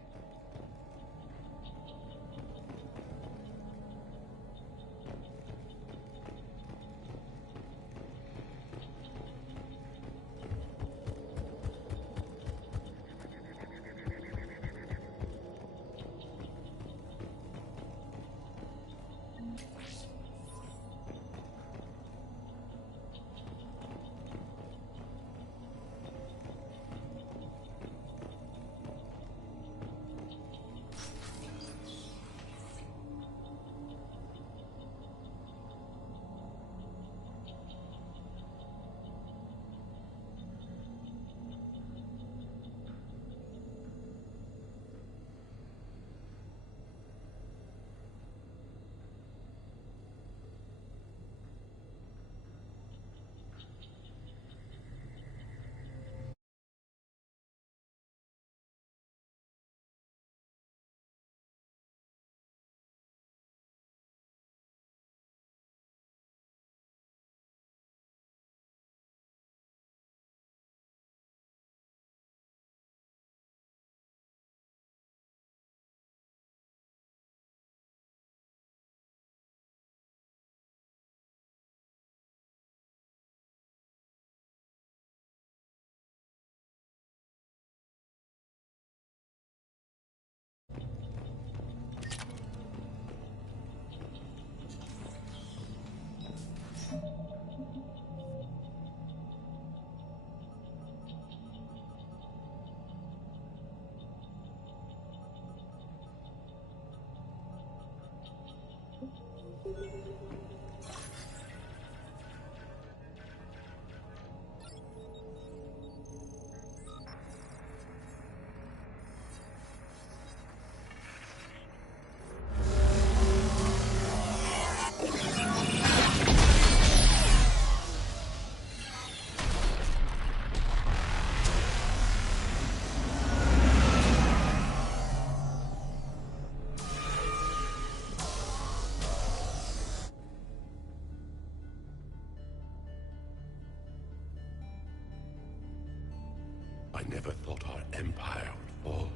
never thought our empire would fall.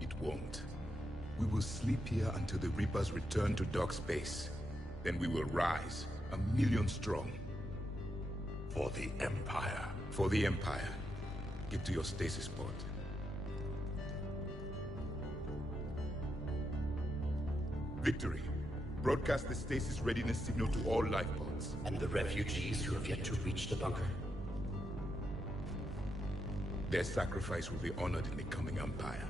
It won't. We will sleep here until the Reapers return to dark space. Then we will rise, 1,000,000 strong. For the Empire. For the Empire. Get to your stasis pod. Victory. Broadcast the stasis readiness signal to all life pods. And the refugees who have yet to reach the bunker? Their sacrifice will be honored in the coming Empire.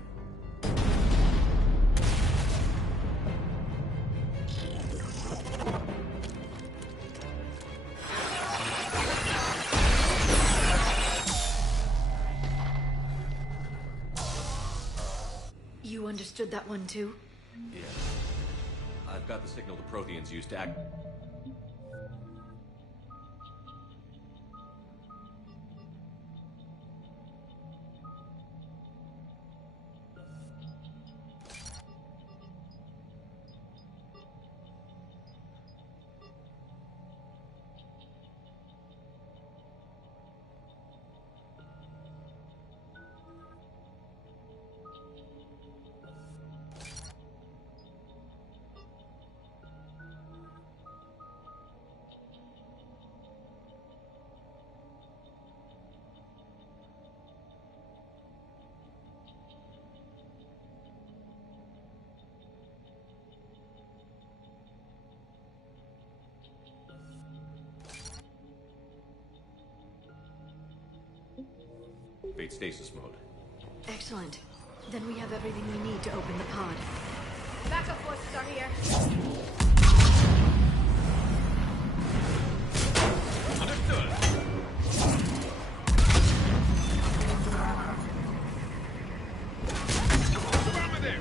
You understood that one too? Yeah. I've got the signal the Protheans used to act... Fate stasis mode. Excellent. Then we have everything we need to open the pod. Backup forces are here. Understood. Over there.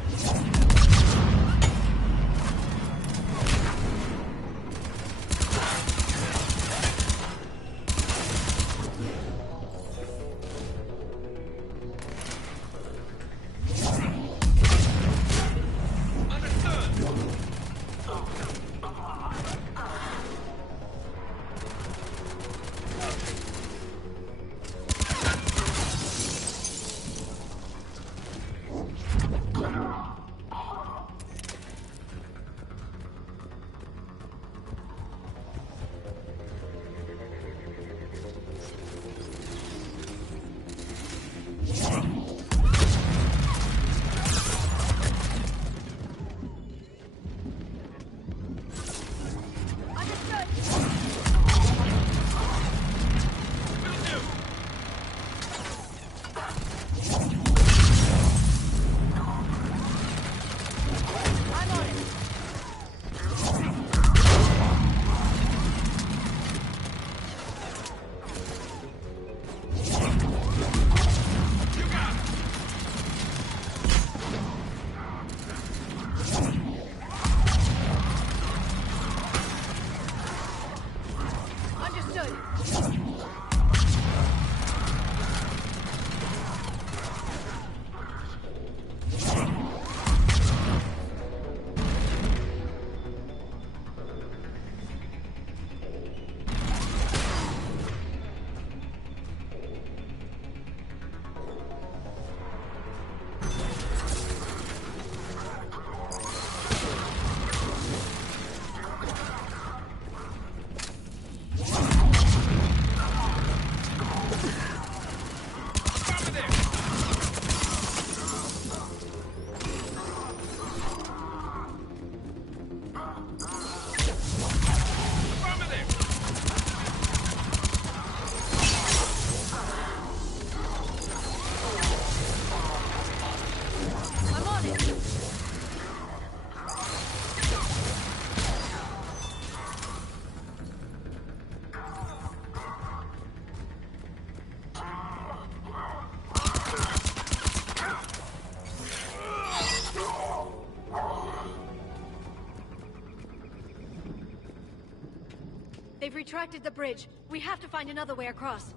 They've retracted the bridge. We have to find another way across.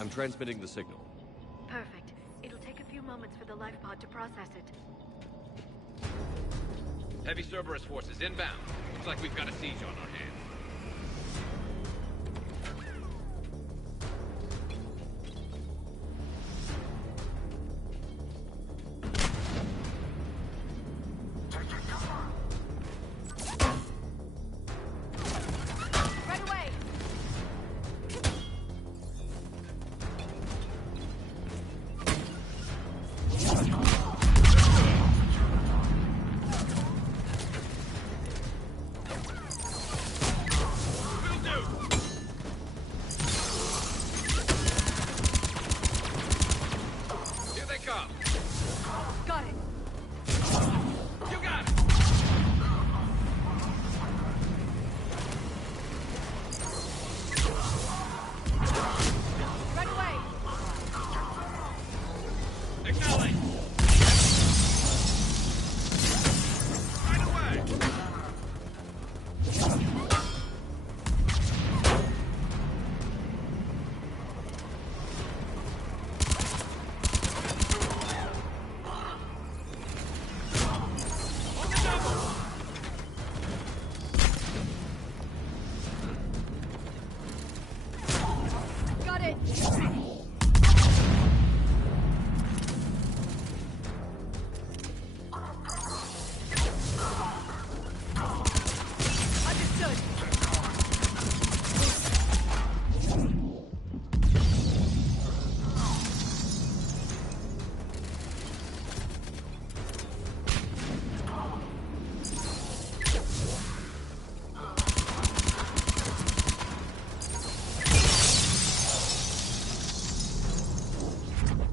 I'm transmitting the signal. Perfect. It'll take a few moments for the life pod to process it. Heavy Cerberus forces inbound. Looks like we've got a siege on our hands.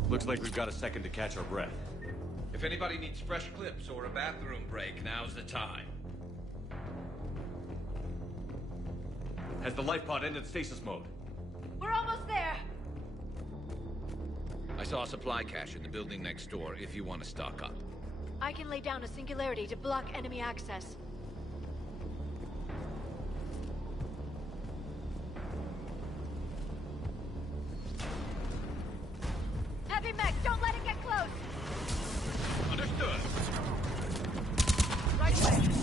Looks like we've got a second to catch our breath. If anybody needs fresh clips or a bathroom break, now's the time. Has the life pod ended stasis mode? We're almost there! I saw a supply cache in the building next door if you want to stock up. I can lay down a singularity to block enemy access. Heavy mech, don't let it get close! Understood. Right away.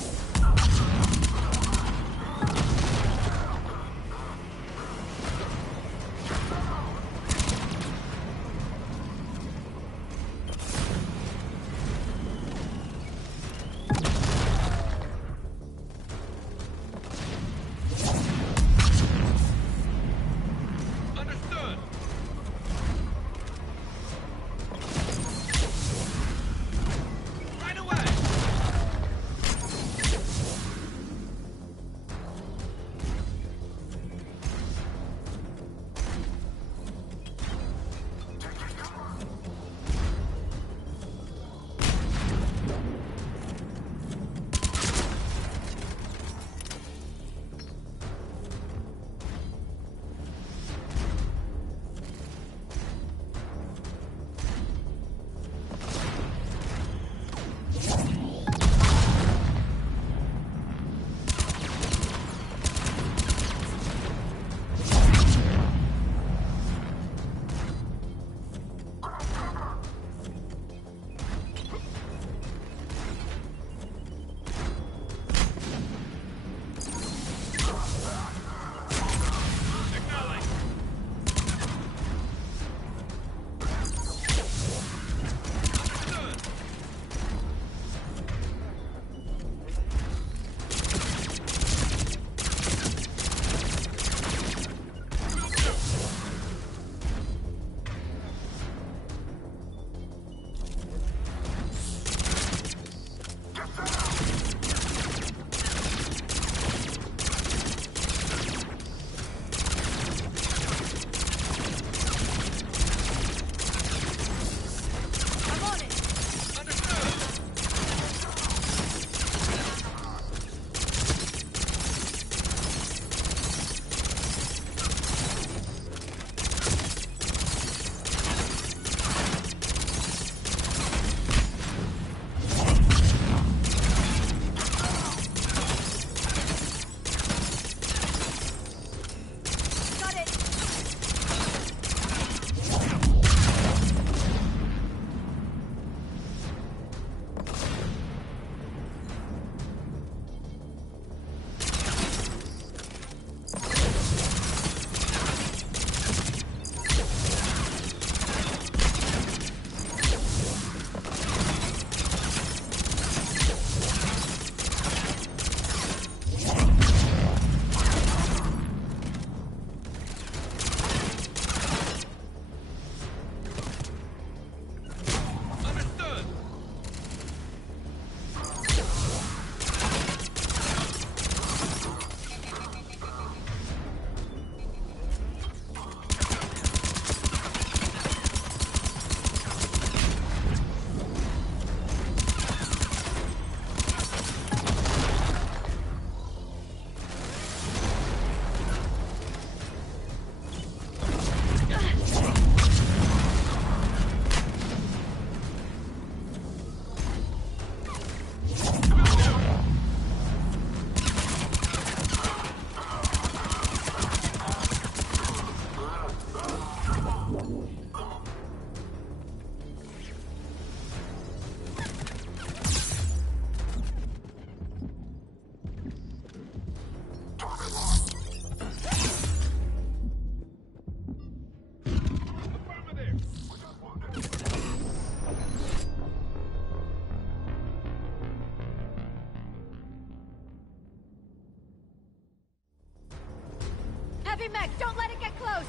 heavy mech! Don't let it get close!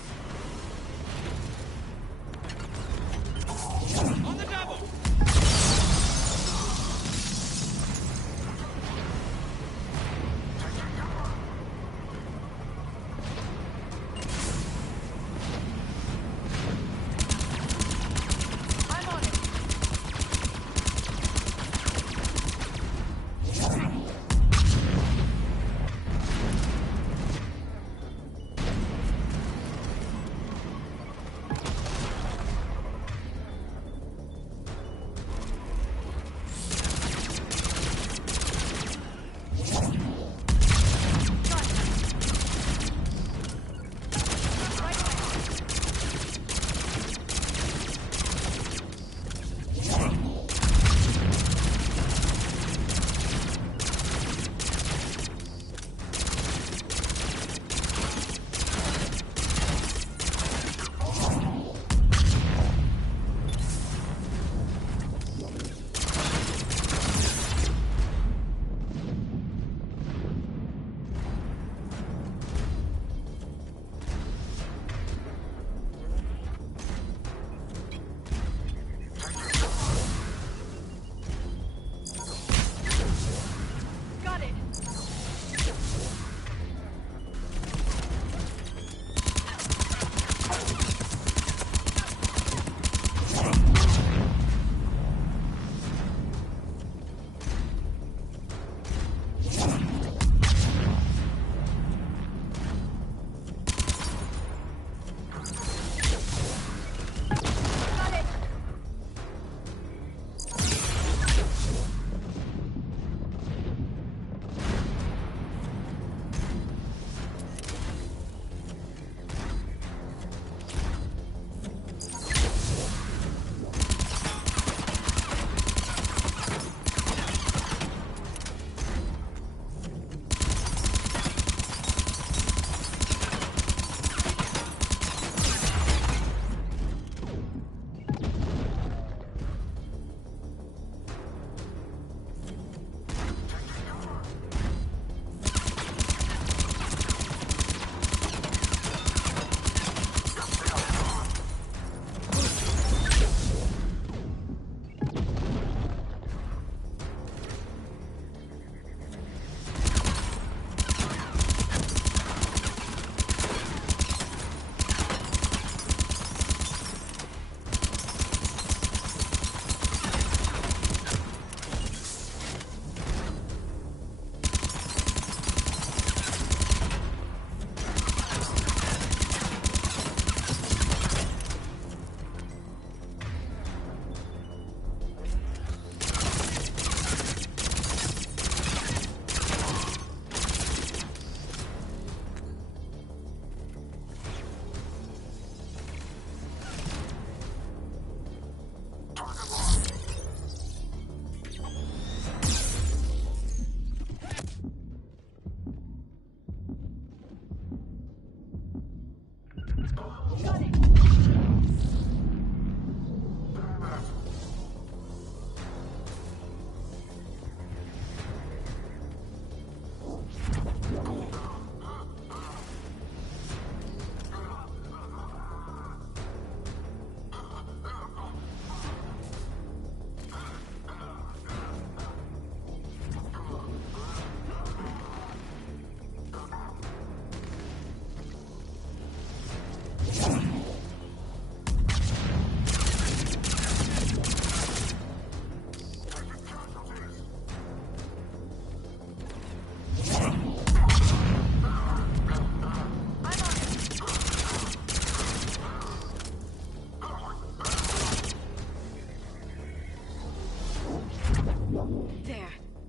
On the double!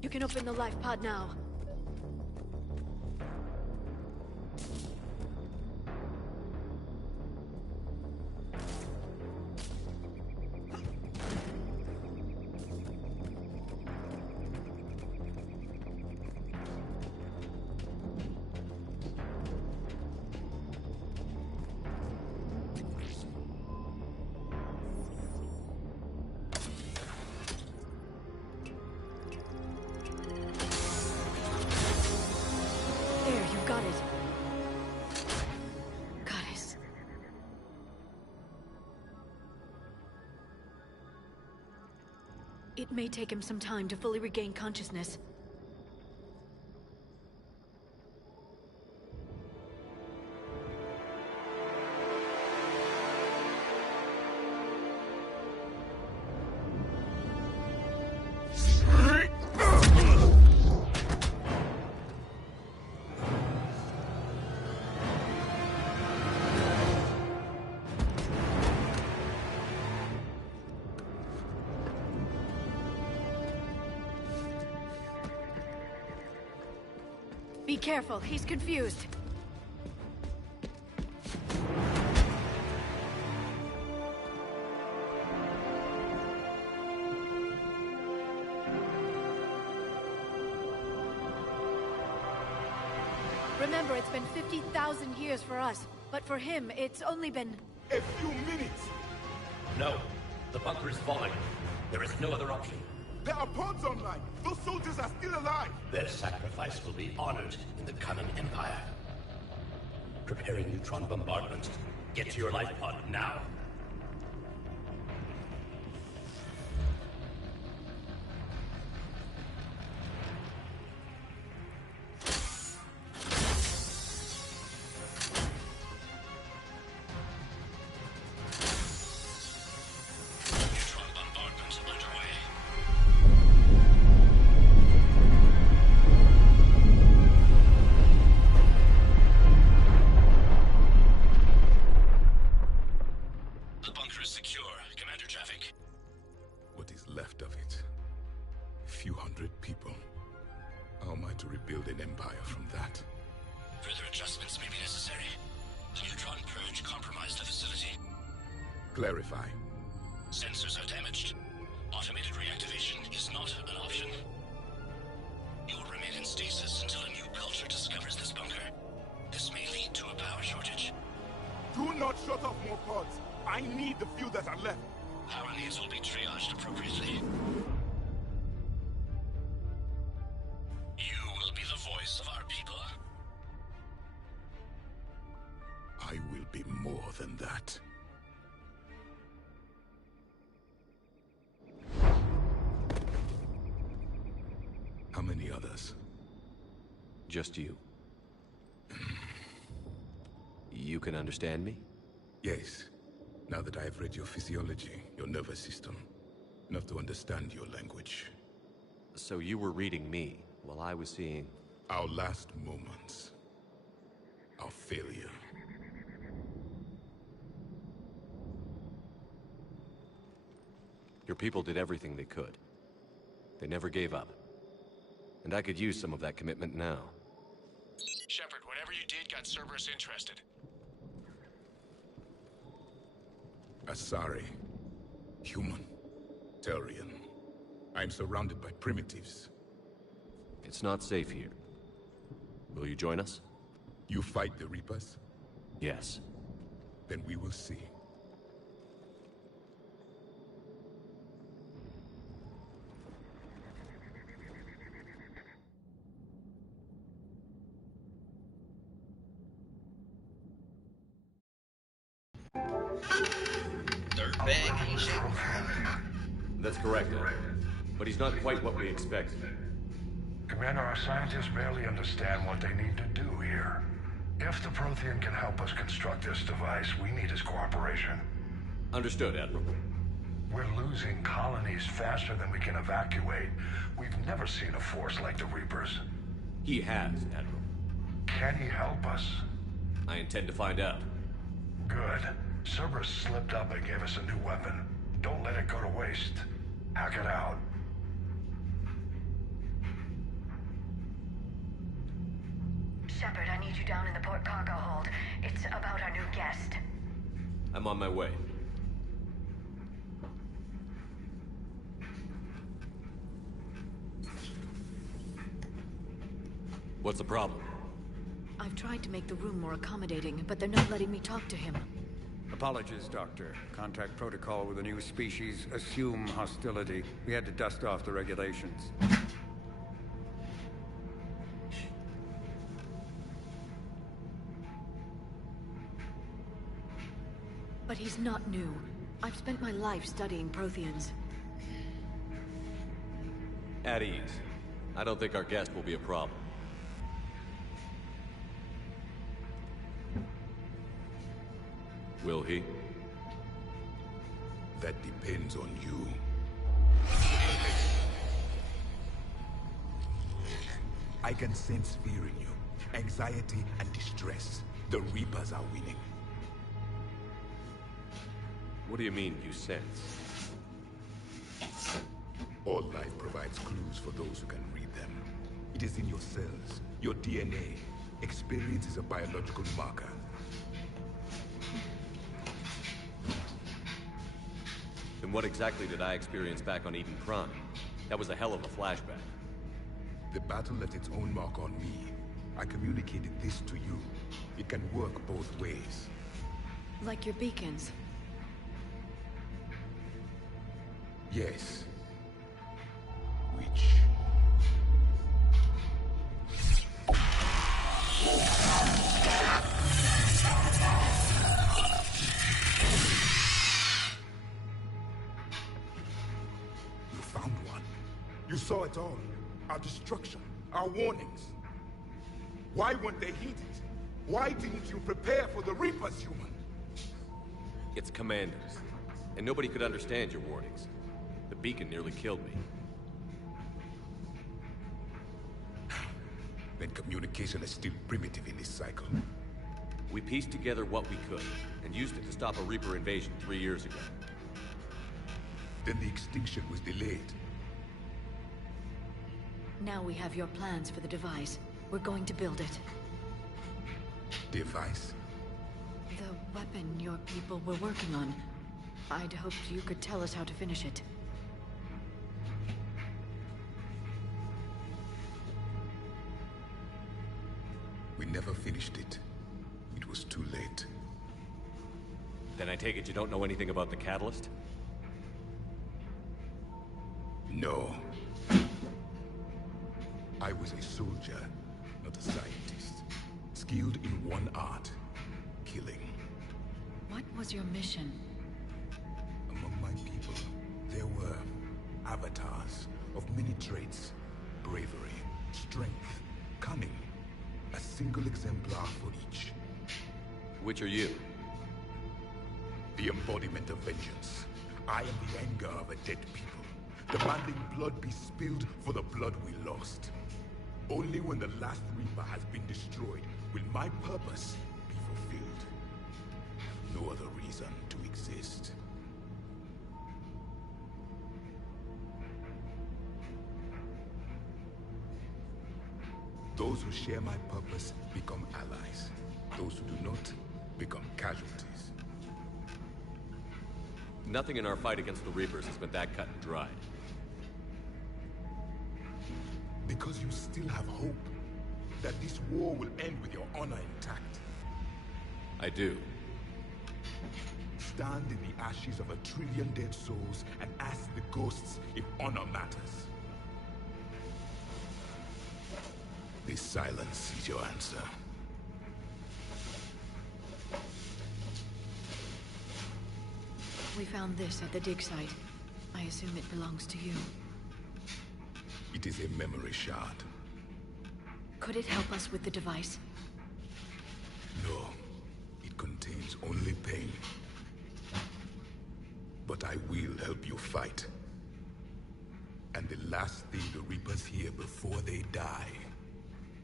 You can open the life pod now. It may take him some time to fully regain consciousness. Be careful, he's confused. Remember, it's been 50,000 years for us, but for him, it's only been... A few minutes! No. The bunker is falling. There is no other option. There are pods online! Those soldiers are still alive! Their sacrifice will be honored in the coming Empire. Preparing neutron bombardment. Get to your life pod now. Clarify. Sensors are damaged. Automated reactivation is not an option. You will remain in stasis until a new culture discovers this bunker. This may lead to a power shortage. Do not shut off more pods. I need the few that are left. Power needs will be triaged appropriately. You will be the voice of our people. I will be more than that. How many others? Just you. You can understand me? Yes. Now that I have read your physiology, your nervous system, enough to understand your language. So you were reading me, while I was seeing... Our last moments. Our failure. Your people did everything they could. They never gave up. And I could use some of that commitment now. Shepard, whatever you did got Cerberus interested. Asari. Human. Turian. I'm surrounded by primitives. It's not safe here. Will you join us? You fight the Reapers? Yes. Then we will see. That's correct, Ed. But he's not quite what we expected. Commander, our scientists barely understand what they need to do here. If the Prothean can help us construct this device, we need his cooperation. Understood, Admiral. We're losing colonies faster than we can evacuate. We've never seen a force like the Reapers. He has, Admiral. Can he help us? I intend to find out. Good. Cerberus slipped up and gave us a new weapon. Don't let it go to waste. Hack it out. Shepard, I need you down in the port cargo hold. It's about our new guest. I'm on my way. What's the problem? I've tried to make the room more accommodating, but they're not letting me talk to him. Apologies, Doctor. Contact protocol with a new species. Assume hostility. We had to dust off the regulations. But he's not new. I've spent my life studying Protheans. At ease. I don't think our guest will be a problem. Will he? That depends on you. I can sense fear in you, anxiety and distress. The Reapers are winning. What do you mean, you sense? All life provides clues for those who can read them. It is in your cells, your DNA. Experience is a biological marker. Then what exactly did I experience back on Eden Prime? That was a hell of a flashback. The battle left its own mark on me. I communicated this to you. It can work both ways. Like your beacons. Yes. Which... You found one. You saw it all. Our destruction, our warnings. Why weren't they heeded? Why didn't you prepare for the Reapers, human? It's Commandos. And nobody could understand your warnings. The beacon nearly killed me. Then communication is still primitive in this cycle. We pieced together what we could, and used it to stop a Reaper invasion 3 years ago. Then the extinction was delayed. Now we have your plans for the device. We're going to build it. Device? The weapon your people were working on. I'd hoped you could tell us how to finish it. We never finished it. It was too late. Then I take it you don't know anything about the catalyst? No. I was a soldier, not a scientist. Skilled in one art, killing. What was your mission? Among my people, there were avatars of many traits. Bravery, strength, cunning. A single exemplar for each. Which are you? The embodiment of vengeance. I am the anger of a dead people, demanding blood be spilled for the blood we lost. Only when the last Reaper has been destroyed will my purpose be fulfilled. No other reason to exist. Those who share my purpose become allies. Those who do not become casualties. Nothing in our fight against the Reapers has been that cut and dried. Because you still have hope that this war will end with your honor intact. I do. Stand in the ashes of 1 trillion dead souls and ask the ghosts if honor matters. This silence is your answer. We found this at the dig site. I assume it belongs to you. It is a memory shard. Could it help us with the device? No. It contains only pain. But I will help you fight. And the last thing the Reapers hear before they die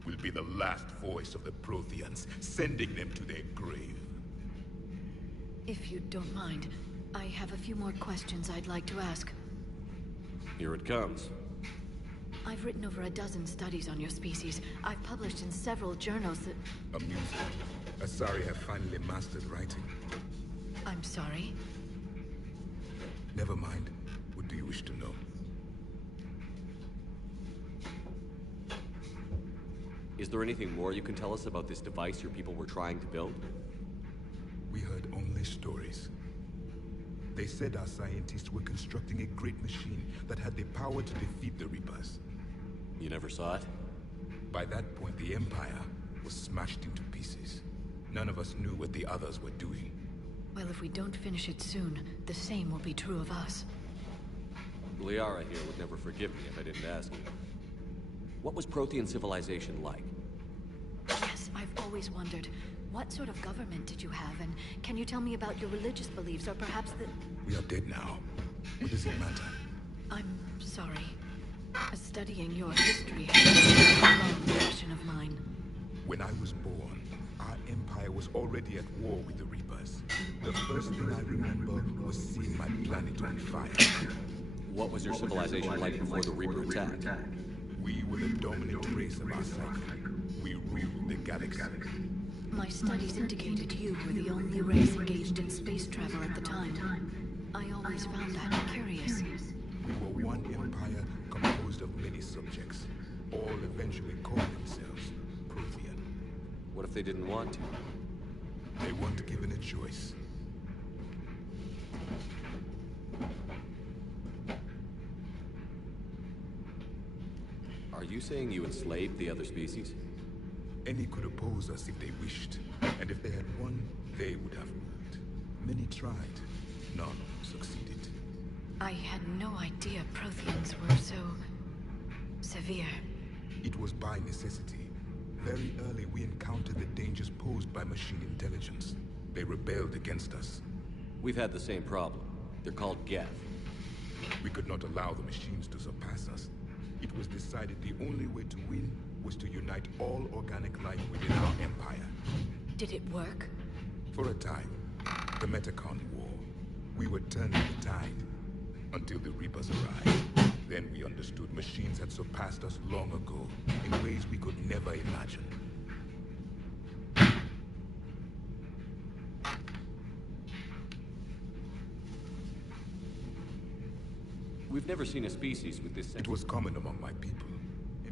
will be the last voice of the Protheans, sending them to their grave. If you don't mind, I have a few more questions I'd like to ask. Here it comes. I've written over a dozen studies on your species. I've published in several journals that... Amusing. Asari have finally mastered writing. I'm sorry? Never mind. What do you wish to know? Is there anything more you can tell us about this device your people were trying to build? We heard only stories. They said our scientists were constructing a great machine that had the power to defeat the Reapers. You never saw it? By that point, the Empire was smashed into pieces. None of us knew what the others were doing. Well, if we don't finish it soon, the same will be true of us. Liara here would never forgive me if I didn't ask you. What was Prothean civilization like? Yes, I've always wondered. What sort of government did you have, and can you tell me about your religious beliefs, or perhaps the... We are dead now. What does it matter? I'm sorry. Studying your history has been a long passion of mine. When I was born, our empire was already at war with the Reapers. The first thing I remember was seeing my planet on fire. What was your civilization like before the Reaper attacked? We were the dominant race of our cycle. We ruled the galaxy. My studies indicated you were the only race engaged in space travel at the time. I always found that curious. We were one empire composed of many subjects, all eventually called themselves Prothean. What if they didn't want to? They weren't given a choice. Are you saying you enslaved the other species? Any could oppose us if they wished, and if they had won, they would have ruled. Many tried, none succeeded. I had no idea Protheans were so... severe. It was by necessity. Very early we encountered the dangers posed by machine intelligence. They rebelled against us. We've had the same problem. They're called Geth. We could not allow the machines to surpass us. It was decided the only way to win was to unite all organic life within our empire. Did it work? For a time. The Metacon War. We were turning the tide. Until the Reapers arrived. Then we understood machines had surpassed us long ago, in ways we could never imagine. We've never seen a species with this... It was common among my people.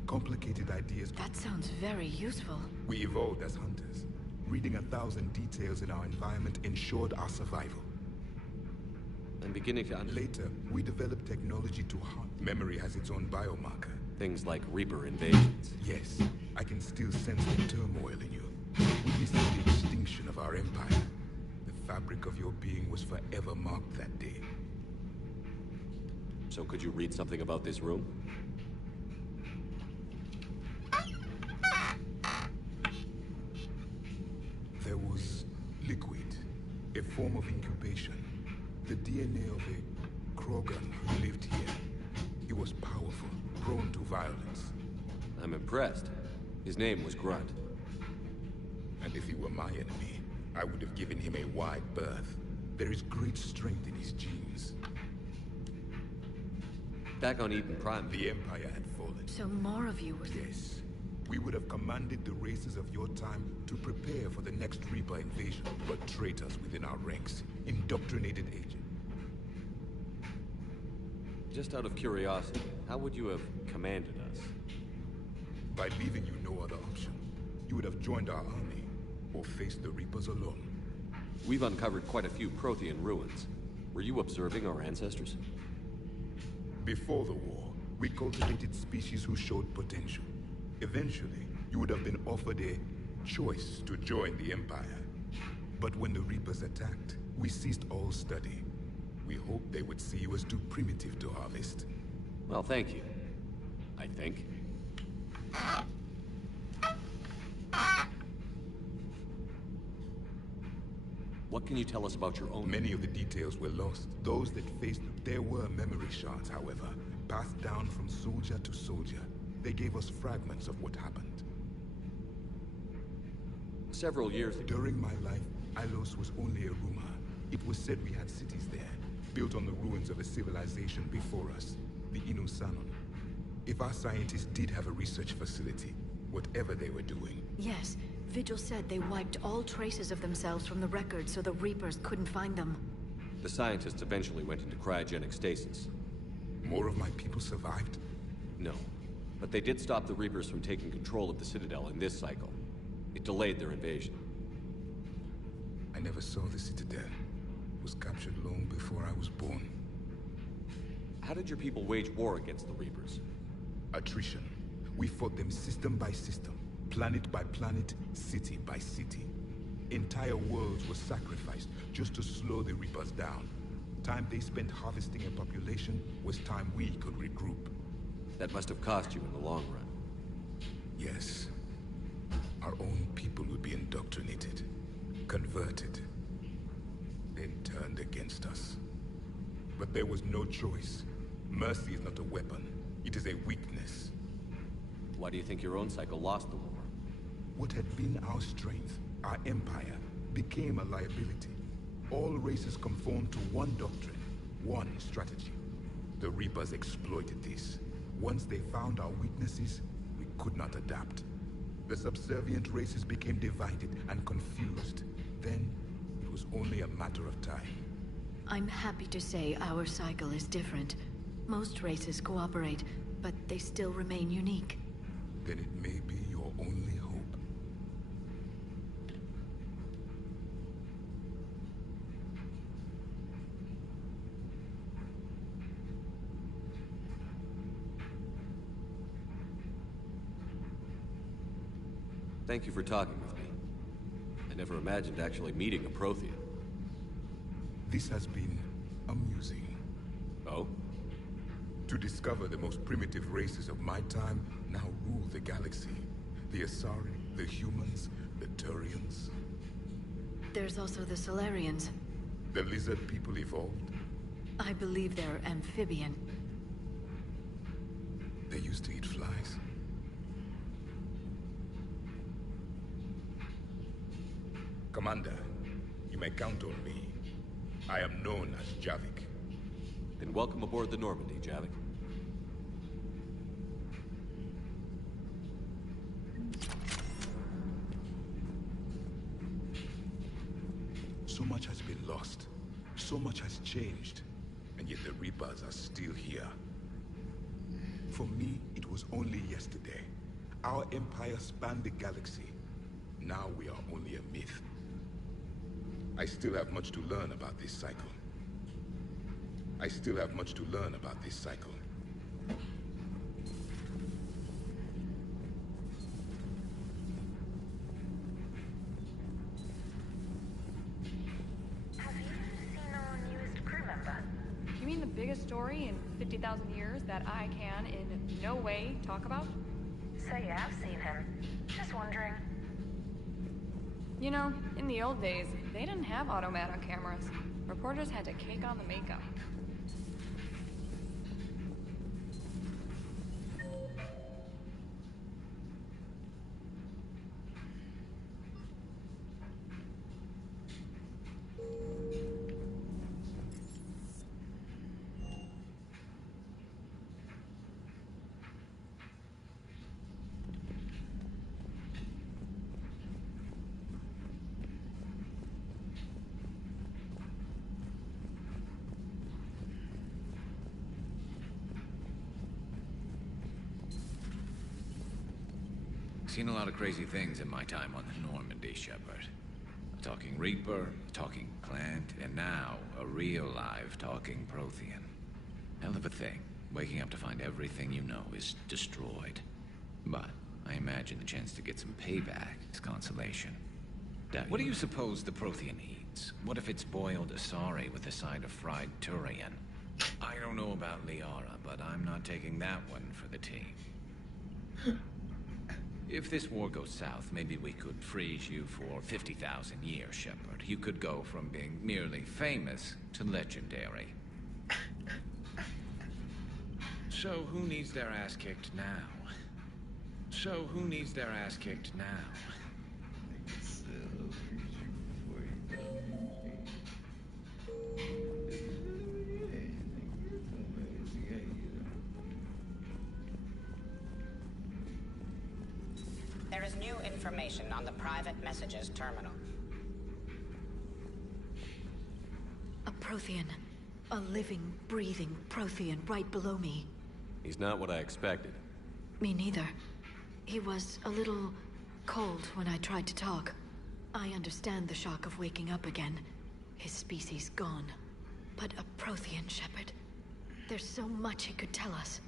Complicated ideas... That sounds very useful. We evolved as hunters. Reading 1,000 details in our environment ensured our survival. I'm beginning to understand. Later, we developed technology to hunt. Memory has its own biomarker. Things like Reaper invasions. Yes, I can still sense the turmoil in you. Witnessing the extinction of our empire. The fabric of your being was forever marked that day. So could you read something about this room? There was liquid, a form of incubation. The DNA of a Krogan who lived here. He was powerful, prone to violence. I'm impressed. His name was Grunt. And if he were my enemy, I would have given him a wide berth. There is great strength in his genes. Back on Eden Prime. The Empire had fallen. So more of you were... Yes. We would have commanded the races of your time to prepare for the next Reaper invasion, but traitors within our ranks, indoctrinated agents. Just out of curiosity, how would you have commanded us? By leaving you no other option. You would have joined our army, or faced the Reapers alone. We've uncovered quite a few Prothean ruins. Were you observing our ancestors? Before the war, we cultivated species who showed potential. Eventually, you would have been offered a choice to join the Empire. But when the Reapers attacked, we ceased all study. We hoped they would see you as too primitive to harvest. Well, thank you. I think. What can you tell us about your own... Many of the details were lost. Those that faced... There were memory shards, however, passed down from soldier to soldier. They gave us fragments of what happened. Several years ago... During my life, Ilos was only a rumor. It was said we had cities there, built on the ruins of a civilization before us, the Inusanon. If our scientists did have a research facility, whatever they were doing... Yes, Vigil said they wiped all traces of themselves from the records so the Reapers couldn't find them. The scientists eventually went into cryogenic stasis. More of my people survived? No, but they did stop the Reapers from taking control of the Citadel in this cycle. It delayed their invasion. I never saw the Citadel. It was captured long before I was born. How did your people wage war against the Reapers? Attrition. We fought them system by system, planet by planet, city by city. Entire worlds were sacrificed just to slow the Reapers down. Time they spent harvesting a population was time we could regroup. That must have cost you in the long run. Yes. Our own people would be indoctrinated, converted, then turned against us. But there was no choice. Mercy is not a weapon. It is a weakness. Why do you think your own cycle lost the war? What had been our strength, our empire, became a liability. All races conformed to one doctrine, one strategy. The Reapers exploited this. Once they found our weaknesses, we could not adapt. The subservient races became divided and confused. Then, it was only a matter of time. I'm happy to say our cycle is different. Most races cooperate, but they still remain unique. Then it may be your only hope. Thank you for talking with me. I never imagined actually meeting a Prothean. This has been amusing. Oh? To discover the most primitive races of my time now rule the galaxy. The Asari, the humans, the Turians. There's also the Solarians. The lizard people evolved. I believe they're amphibian. They used to eat flies. Commander, you may count on me. I am known as Javik. Then welcome aboard the Normandy, Javik. So much has been lost. So much has changed. And yet the Reapers are still here. For me, it was only yesterday. Our empire spanned the galaxy. Now we are only a myth. I still have much to learn about this cycle. I still have much to learn about this cycle. Have you seen our newest crew member? You mean the biggest story in 50,000 years that I can, in no way, talk about? So you have seen him. Just wondering. You know, in the old days, they didn't have automatic cameras. Reporters had to cake on the makeup. Seen a lot of crazy things in my time on the Normandy, Shepard. A talking Reaper, a talking plant, and now a real live talking Prothean. Hell of a thing, waking up to find everything you know is destroyed. But I imagine the chance to get some payback is consolation. What do you suppose the Prothean eats? What if it's boiled Asari with a side of fried Turian? I don't know about Liara, but I'm not taking that one for the team. If this war goes south, maybe we could freeze you for 50,000 years, Shepard. You could go from being merely famous to legendary. So who needs their ass kicked now? So who needs their ass kicked now? There is new information on the private messages terminal. A Prothean. A living, breathing Prothean right below me. He's not what I expected. Me neither. He was a little cold when I tried to talk. I understand the shock of waking up again. His species gone. But a Prothean, Shepard. There's so much he could tell us.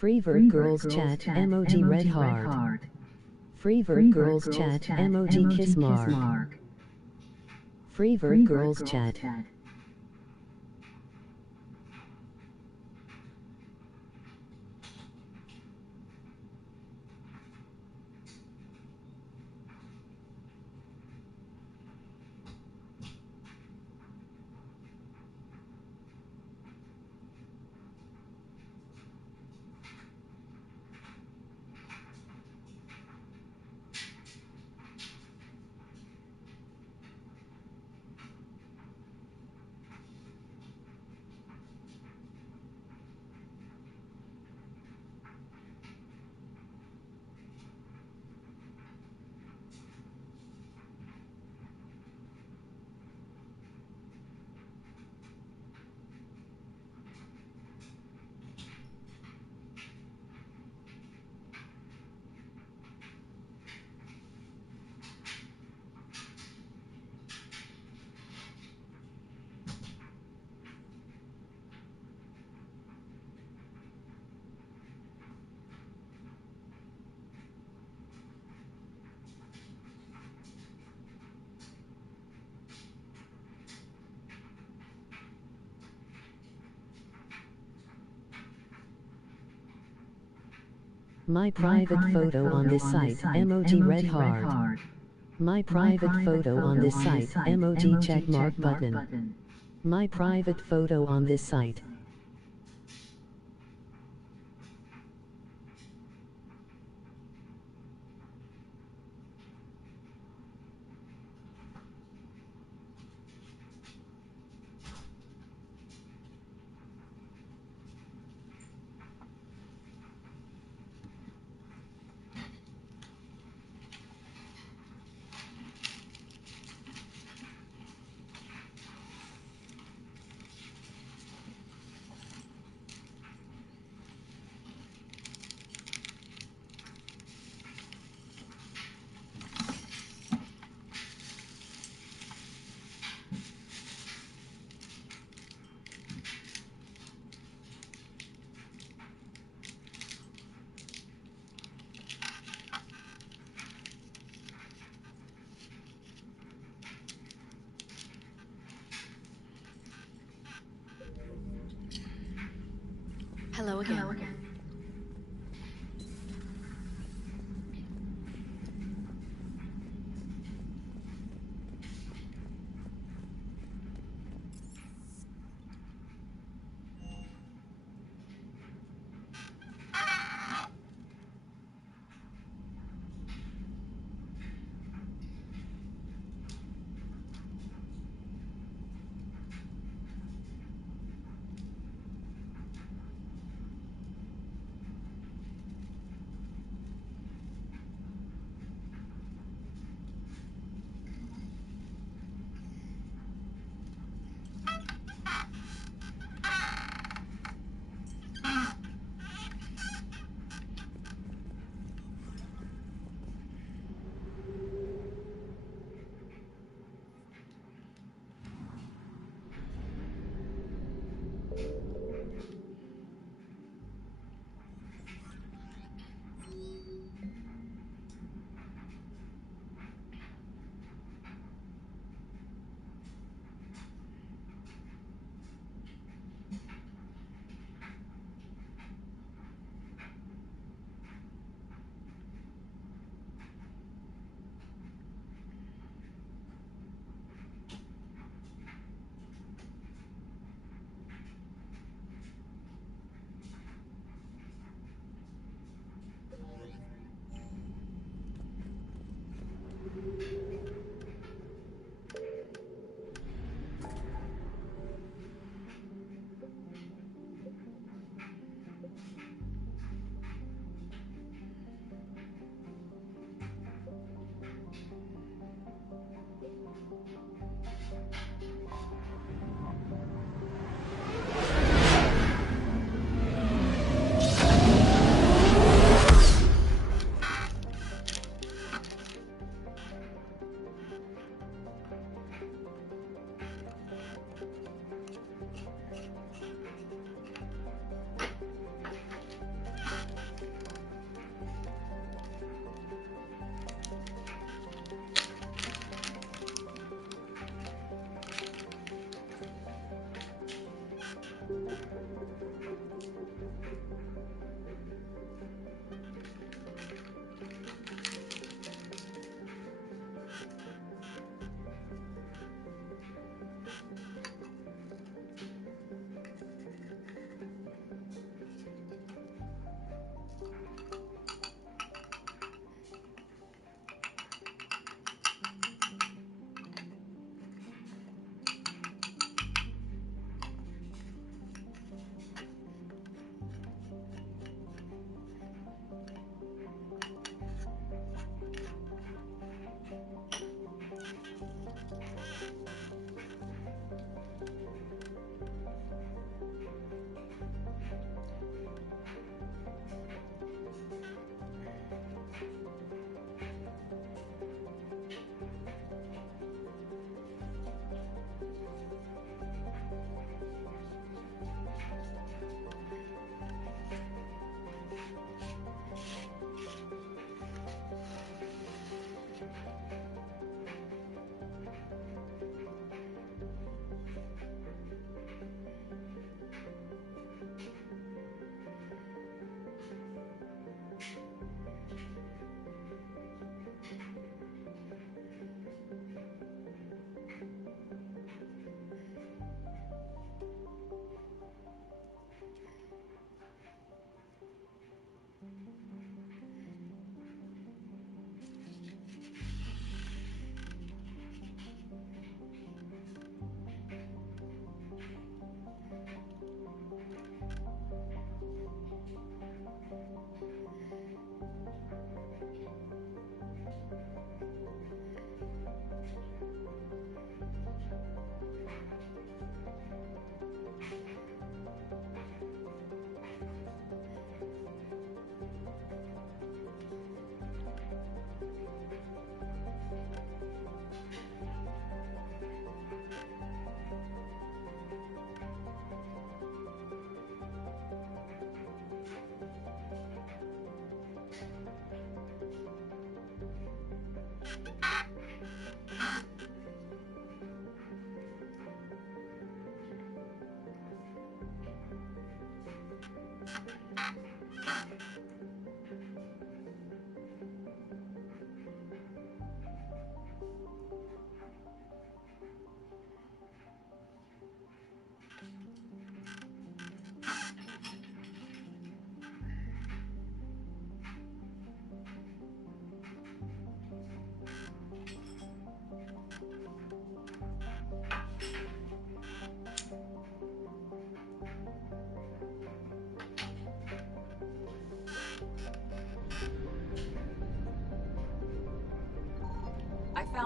Freevert Girls Chat emoji red heart. Freevert Girls Chat emoji kiss mark. Freevert Girls Chat. My private photo on this site, emoji red heart. My private photo on this site, emoji check mark button. My private photo on this site. Hello again.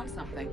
found something.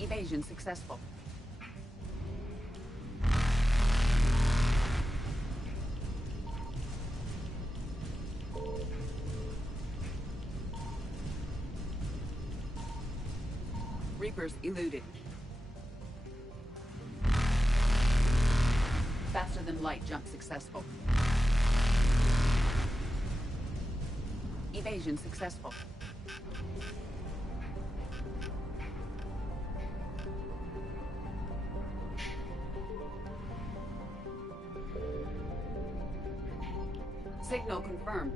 Evasion successful. Reapers eluded. Faster than light jump successful. Evasion successful. Signal confirmed.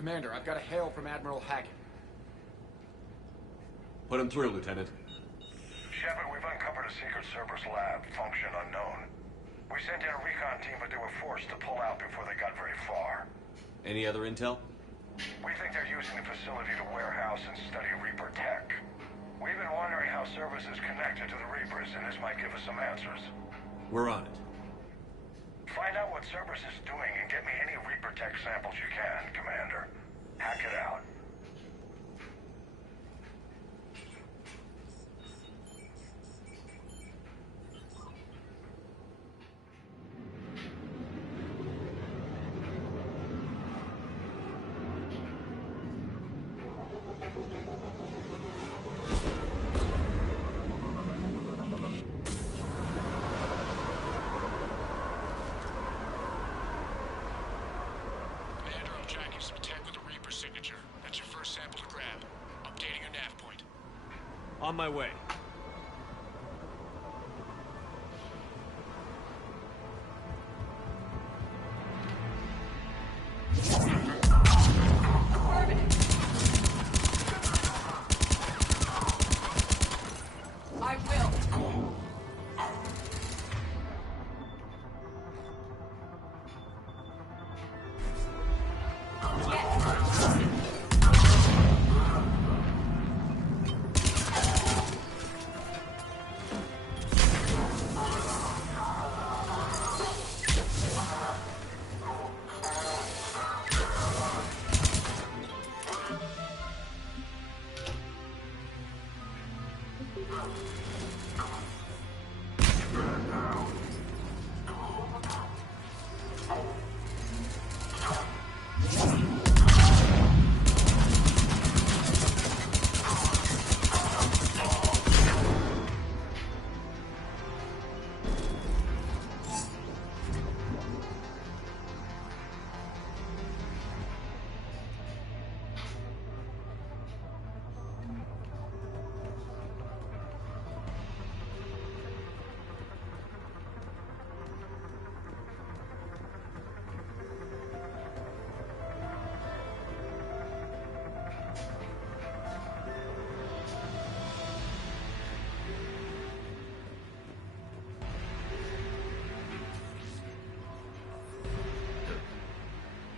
Commander, I've got a hail from Admiral Hackett. Put him through, Lieutenant. Shepard, we've uncovered a secret Cerberus lab, function unknown. We sent in a recon team, but they were forced to pull out before they got very far. Any other intel? We think they're using the facility to warehouse and study Reaper tech. We've been wondering how Cerberus is connected to the Reapers, and this might give us some answers. We're on it. Find out what Cerberus is doing and get me any Reaper tech samples you can, Commander. Hack it out. On my way. I will.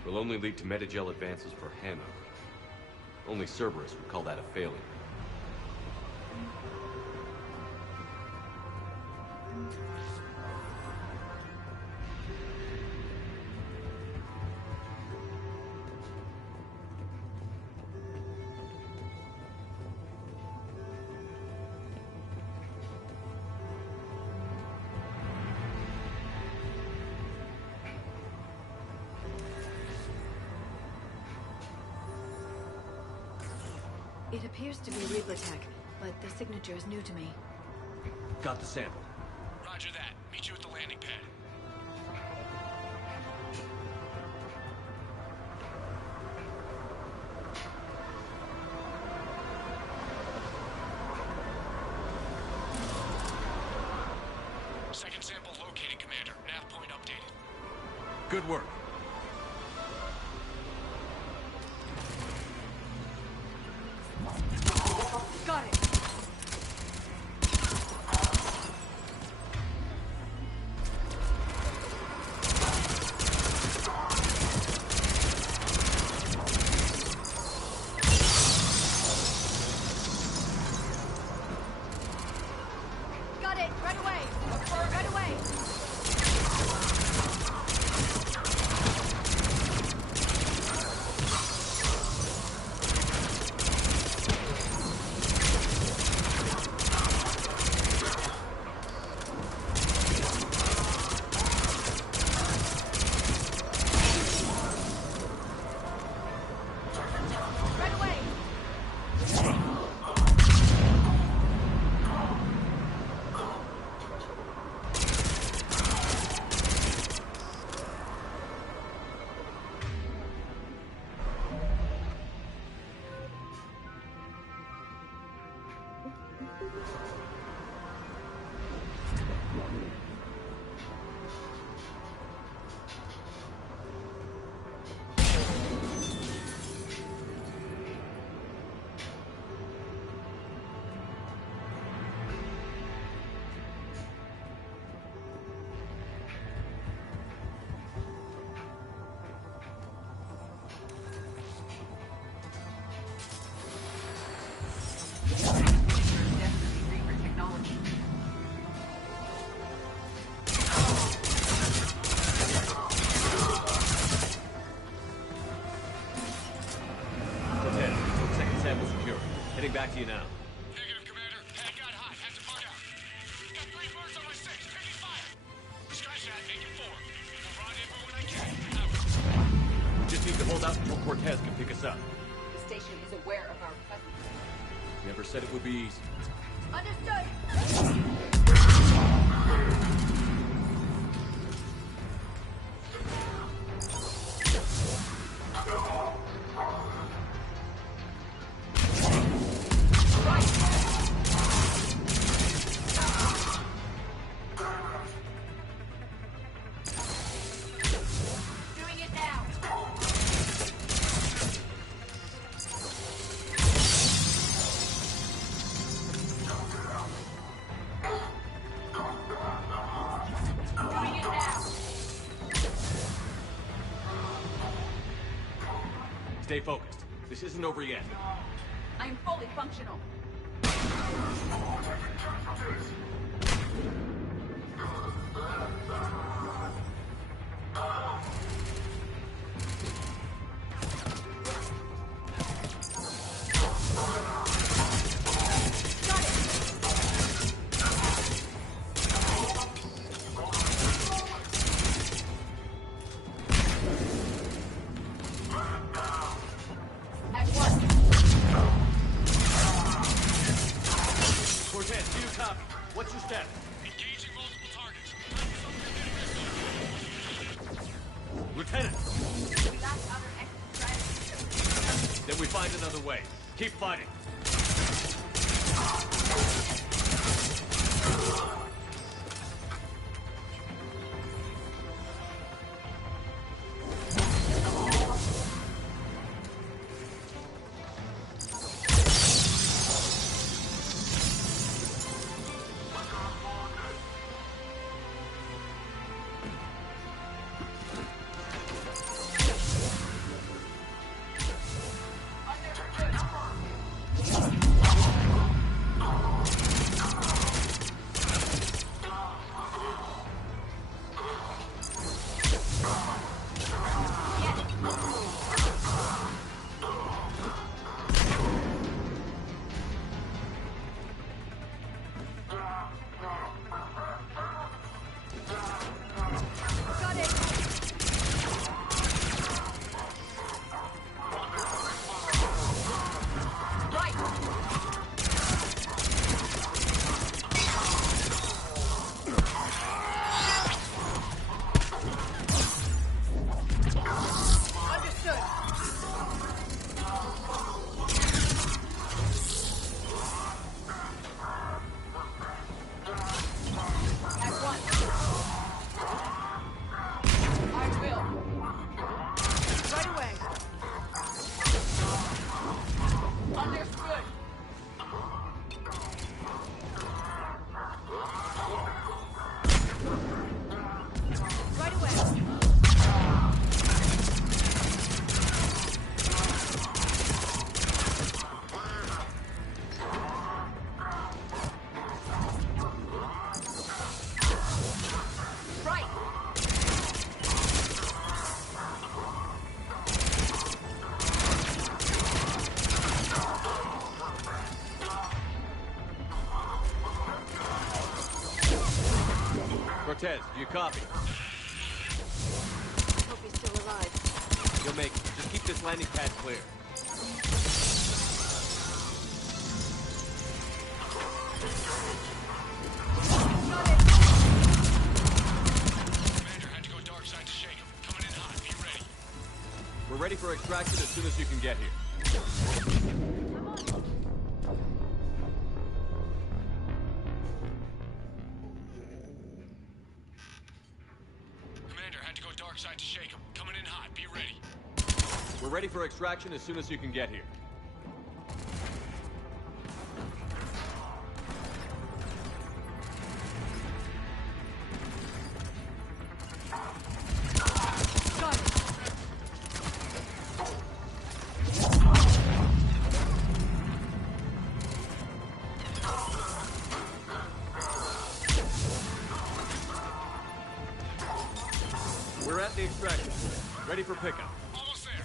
Will only lead to metagel advances for Hano. Only Cerberus would call that a failure. It appears to be Reaper tech, but the signature is new to me. Got the sample. Roger that. Meet you at the landing pad. Second sample located, Commander. Nav point updated. Good work. Got it! Got it! Right away! Right away! back to you now. Negative, Commander. Head got hot. Had to bug out. Got 3 birds on my 6. Taking fire. Scratch that. Make it 4. We'll rendezvous when I can. Out. We just need to hold out until Cortez can pick us up. The station is aware of our presence. Never said it would be easy. Understood. Doing it now. Doing it now. Stay focused. This isn't over yet. I am fully functional. At once. Cortez, do you copy? What's your status? Engaging multiple targets. Lieutenant! We lack other exit strategies. Then we find another way. Keep fighting. Cortez, do you copy? Hope he's still alive. You'll make it. Just keep this landing pad clear. Commander, had to go dark side to shake him. Coming in hot. Be ready. We're ready for extraction as soon as you can get here. Commander, had to go dark side to shake him. Coming in hot. Be ready. We're ready for extraction as soon as you can get here. We're at the extraction point. Ready for pickup. Almost there.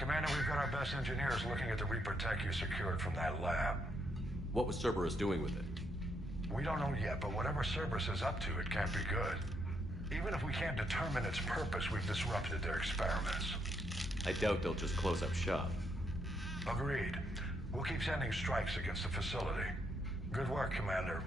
Commander, we've got our best engineers looking at the Reaper tech you secured from that lab. What was Cerberus doing with it? We don't know yet, but whatever Cerberus is up to, it can't be good. Even if we can't determine its purpose, we've disrupted their experiments. I doubt they'll just close up shop. Agreed. We'll keep sending strikes against the facility. Good work, Commander.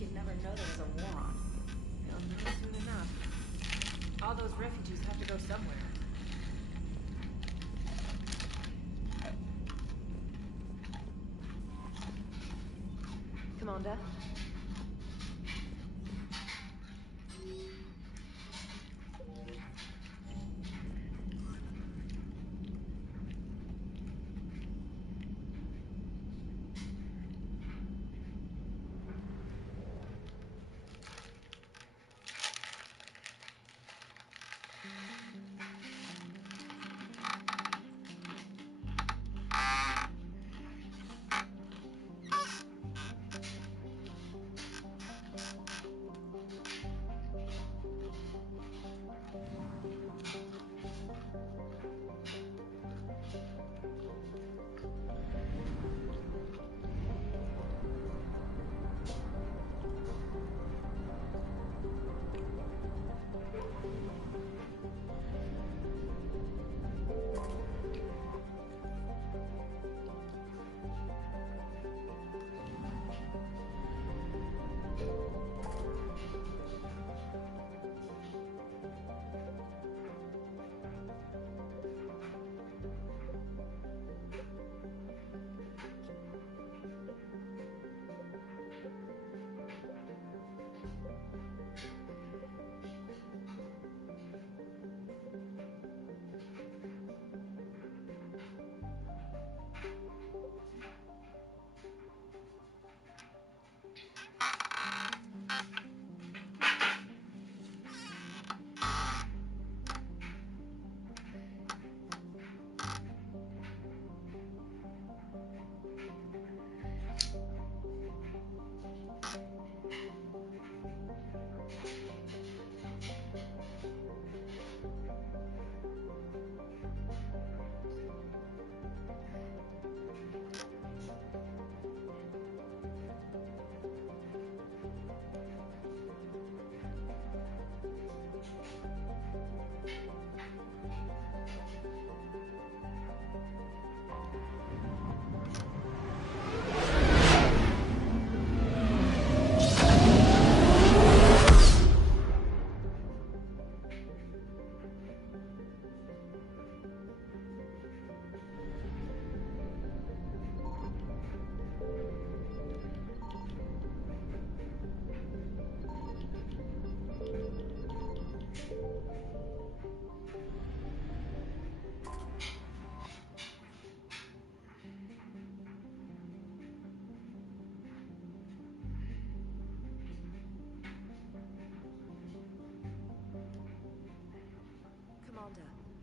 You'd never know there was a war on. You'll know soon enough. All those refugees have to go somewhere. Commander?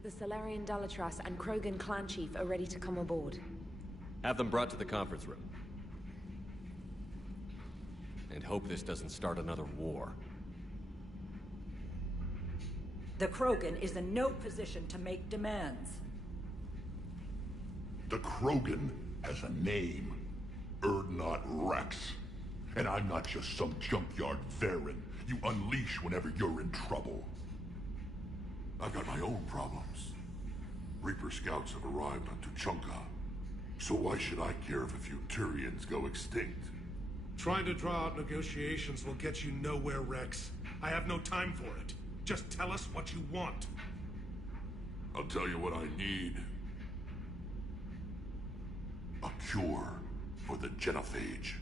The Salarian Dalatras and Krogan clan chief are ready to come aboard. Have them brought to the conference room. And hope this doesn't start another war. The Krogan is in no position to make demands. The Krogan has a name. Urdnot Rex. And I'm not just some junkyard Varen you unleash whenever you're in trouble. I've got my own problems. Reaper scouts have arrived on Tuchanka. So why should I care if a few Turians go extinct? Trying to draw out negotiations will get you nowhere, Rex. I have no time for it. Just tell us what you want. I'll tell you what I need. A cure for the genophage.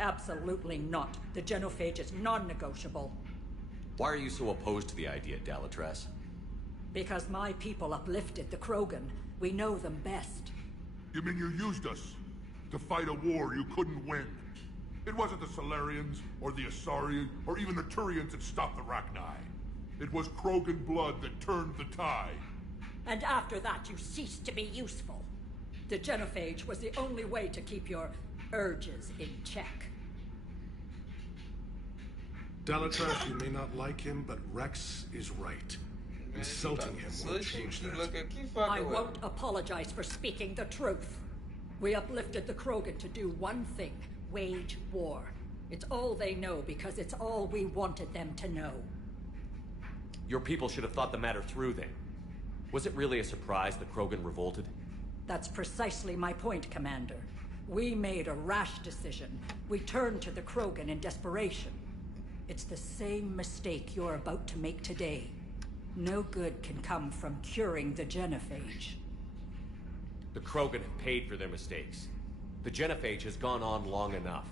Absolutely not. The genophage is non-negotiable. Why are you so opposed to the idea, Dalatrass? Because my people uplifted the Krogan. We know them best. You mean you used us to fight a war you couldn't win? It wasn't the Solarians, or the Asari, or even the Turians that stopped the Rachni. It was Krogan blood that turned the tide. And after that, you ceased to be useful. The genophage was the only way to keep your urges in check. Dalatrass, you may not like him, but Rex is right. Insulting him won't change that. I won't apologize for speaking the truth. We uplifted the Krogan to do one thing: wage war. It's all they know because it's all we wanted them to know. Your people should have thought the matter through then. Was it really a surprise that Krogan revolted? That's precisely my point, Commander. We made a rash decision. We turned to the Krogan in desperation. It's the same mistake you're about to make today. No good can come from curing the genophage. The Krogan have paid for their mistakes. The genophage has gone on long enough.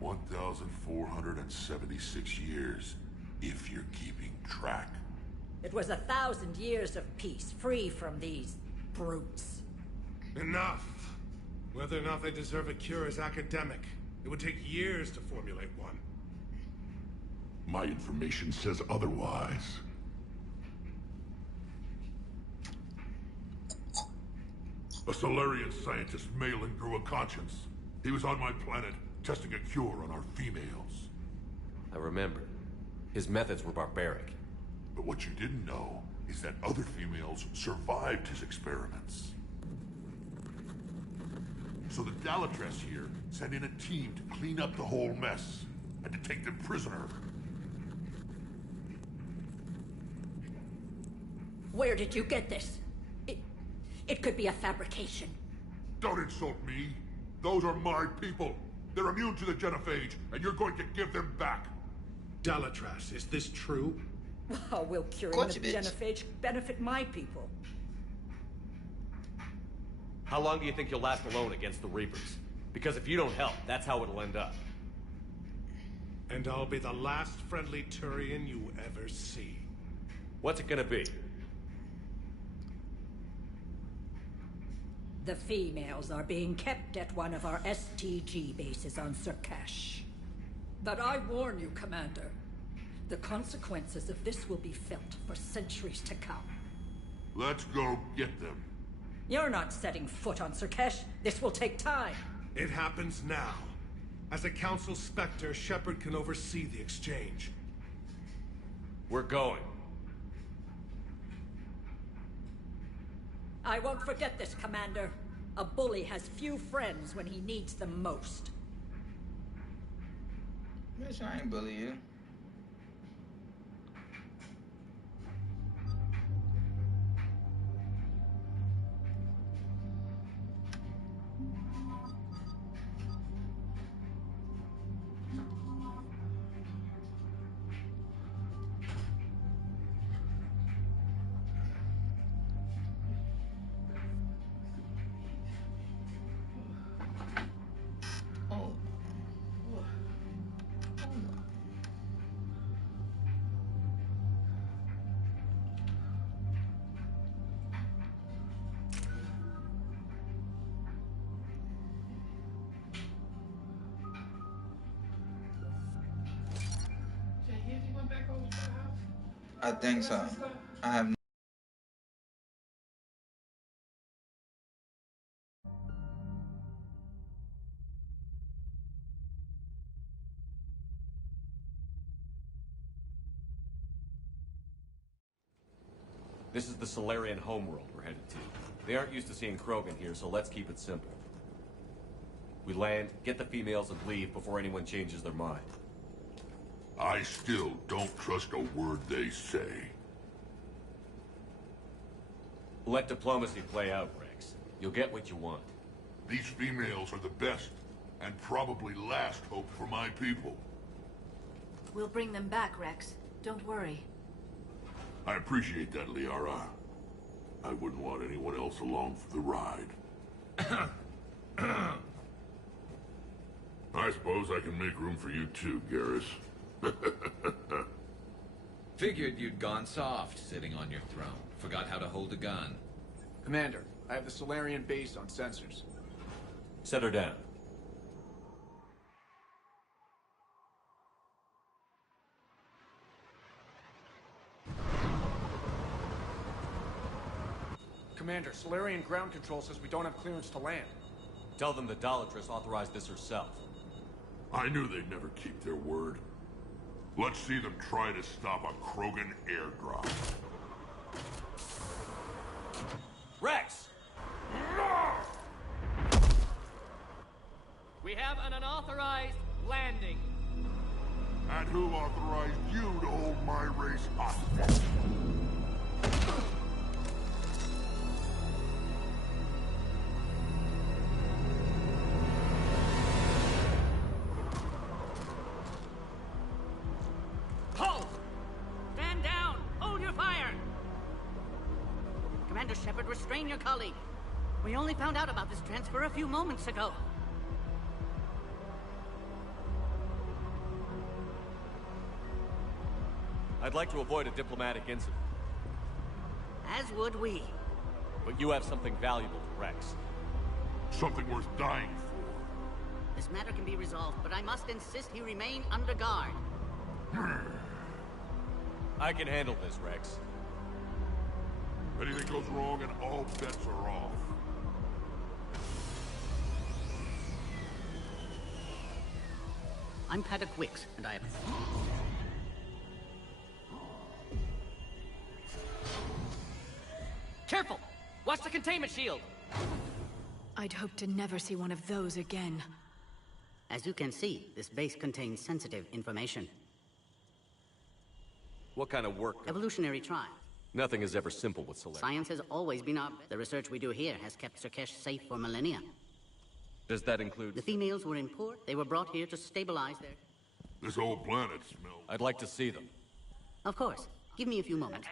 1,476 years, if you're keeping track. It was 1,000 years of peace, free from these brutes. Enough! Whether or not they deserve a cure is academic. It would take years to formulate one. My information says otherwise. A Solarian scientist, Malin, grew a conscience. He was on my planet, testing a cure on our females. I remember. His methods were barbaric. But what you didn't know is that other females survived his experiments. So the Dalatrass here sent in a team to clean up the whole mess, and to take them prisoner. Where did you get this? It could be a fabrication. Don't insult me. Those are my people. They're immune to the genophage, and you're going to give them back. Dalatrass, is this true? How will curing the genophage benefit my people? How long do you think you'll last alone against the Reapers? Because if you don't help, that's how it'll end up. And I'll be the last friendly Turian you ever see. What's it gonna be? The females are being kept at one of our STG bases on Surkash. But I warn you, Commander, the consequences of this will be felt for centuries to come. Let's go get them. You're not setting foot on Surkash. This will take time. It happens now. As a Council Spectre, Shepard can oversee the exchange. We're going. I won't forget this, Commander. A bully has few friends when he needs them most. Bitch, I ain't bully you. I think so. I have This is the Solarian homeworld we're headed to. They aren't used to seeing Krogan here, so let's keep it simple. We land, get the females, and leave before anyone changes their mind. I still don't trust a word they say. Let diplomacy play out, Rex. You'll get what you want. These females are the best, and probably last hope for my people. We'll bring them back, Rex. Don't worry. I appreciate that, Liara. I wouldn't want anyone else along for the ride. I suppose I can make room for you too, Garrus. Figured you'd gone soft sitting on your throne. Forgot how to hold a gun. Commander, I have the Solarian base on sensors. Set her down. Commander, Solarian ground control says we don't have clearance to land. Tell them the Dolatress authorized this herself. I knew they'd never keep their word. Let's see them try to stop a Krogan airdrop. Rex! We have an unauthorized landing. And who authorized you to hold my race hostage? Hold! Stand down! Hold your fire! Commander Shepard, restrain your colleague. We only found out about this transfer a few moments ago. I'd like to avoid a diplomatic incident. As would we. But you have something valuable to Rex. Something worth dying for. This matter can be resolved, but I must insist he remain under guard. I can handle this, Rex. If anything goes wrong, and all bets are off. I'm Paddock Wicks, and I have... Careful! Watch the containment shield! I'd hope to never see one of those again. As you can see, this base contains sensitive information. What kind of work? Evolutionary trial. Nothing is ever simple with Solarian. Science has always been our... The research we do here has kept Surkesh safe for millennia. Does that include... The females were in port. They were brought here to stabilize their... This whole planet smells... I'd like to see them. Of course. Give me a few moments.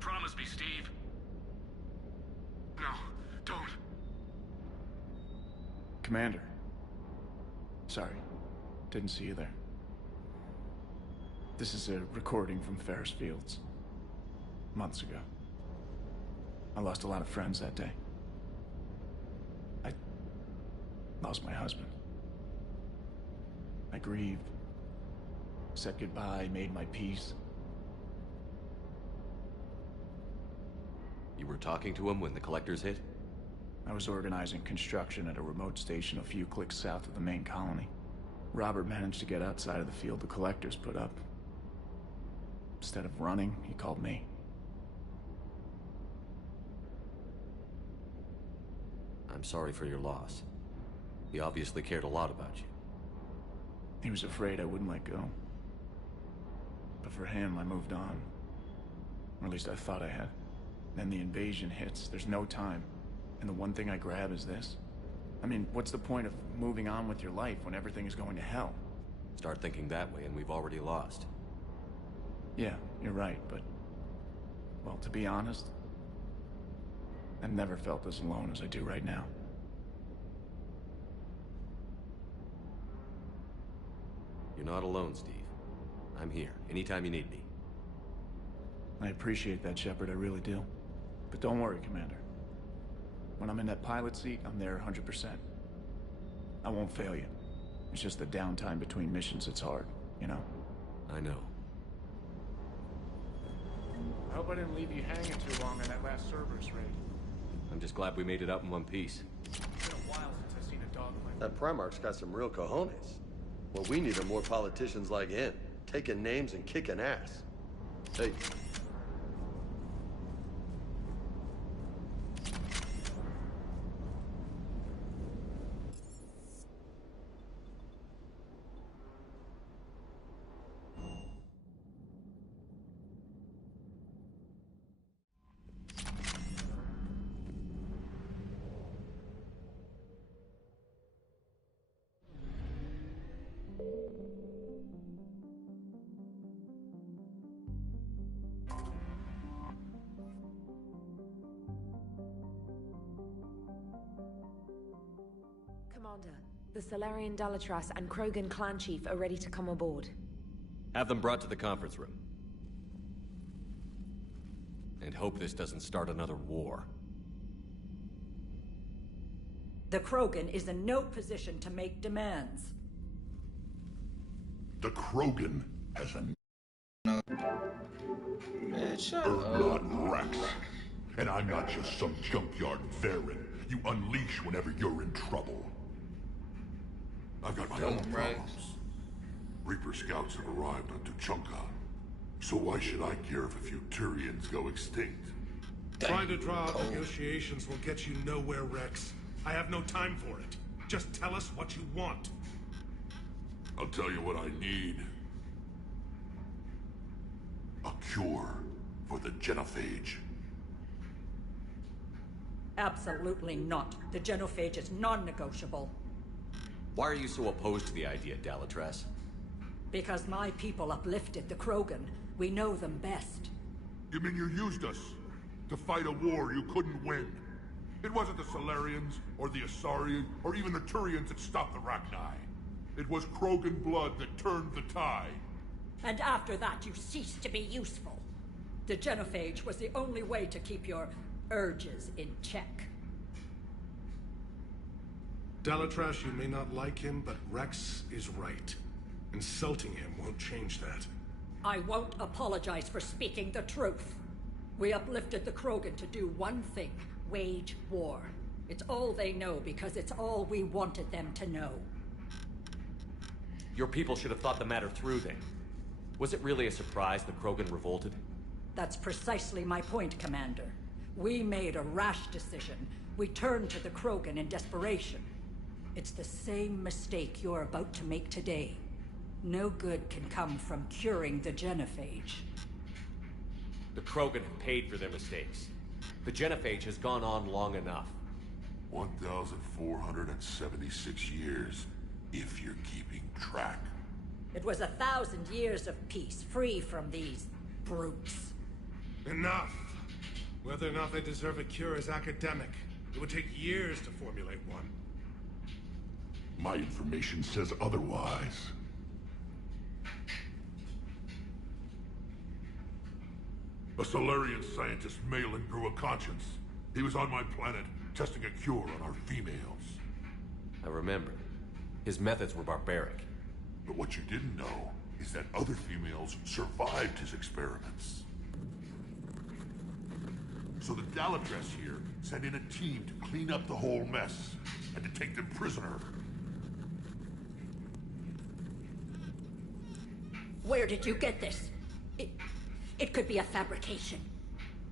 Promise me, Steve. No, don't. Commander. Sorry. Didn't see you there. This is a recording from Ferris Fields. Months ago. I lost a lot of friends that day. I lost my husband. I grieved. Said goodbye, made my peace. You were talking to him when the collectors hit? I was organizing construction at a remote station a few clicks south of the main colony. Robert managed to get outside of the field the collectors put up. Instead of running, he called me. I'm sorry for your loss. He obviously cared a lot about you. He was afraid I wouldn't let go. But for him, I moved on. Or at least I thought I had. Then the invasion hits, there's no time. And the one thing I grab is this. I mean, what's the point of moving on with your life when everything is going to hell? Start thinking that way and we've already lost. Yeah, you're right, but... well, to be honest, I've never felt as alone as I do right now. You're not alone, Steve. I'm here, anytime you need me. I appreciate that, Shepard, I really do. But don't worry, Commander. When I'm in that pilot seat, I'm there 100%. I won't fail you. It's just the downtime between missions that's hard, you know? I know. I hope I didn't leave you hanging too long on that last Cerberus raid. I'm just glad we made it out in one piece. It's been a while since I've seen a dog like That Primarch's got some real cojones. What we need are more politicians like him, taking names and kicking ass. Hey. Commander, the Salarian Dalatras and Krogan clan chief are ready to come aboard. Have them brought to the conference room. And hope this doesn't start another war. The Krogan is in no position to make demands. The Krogan has a Earth-blood Rex. And I'm not just some junkyard Varen you unleash whenever you're in trouble. I've got my own problems. Reaper scouts have arrived on Tuchanka. So why should I care if a few Turians go extinct? Trying to draw out negotiations will get you nowhere, Rex. I have no time for it. Just tell us what you want. I'll tell you what I need. A cure for the genophage. Absolutely not. The genophage is non-negotiable. Why are you so opposed to the idea, Dalatras? Because my people uplifted the Krogan. We know them best. You mean you used us to fight a war you couldn't win? It wasn't the Salarians, or the Asari, or even the Turians that stopped the Rachni. It was Krogan blood that turned the tide. And after that, you ceased to be useful. The genophage was the only way to keep your urges in check. Dalatras, you may not like him, but Rex is right. Insulting him won't change that. I won't apologize for speaking the truth. We uplifted the Krogan to do one thing: wage war. It's all they know because it's all we wanted them to know. Your people should have thought the matter through then. Was it really a surprise the Krogan revolted? That's precisely my point, Commander. We made a rash decision. We turned to the Krogan in desperation. It's the same mistake you're about to make today. No good can come from curing the genophage. The Krogan have paid for their mistakes. The genophage has gone on long enough. 1,476 years, if you're keeping track. It was 1,000 years of peace, free from these brutes. Enough! Whether or not they deserve a cure is academic. It would take years to formulate one. My information says otherwise. A Solarian scientist, Malin, grew a conscience. He was on my planet, testing a cure on our females. I remember. His methods were barbaric. But what you didn't know is that other females survived his experiments. So the Dalatress here sent in a team to clean up the whole mess, and to take them prisoner. Where did you get this? It could be a fabrication.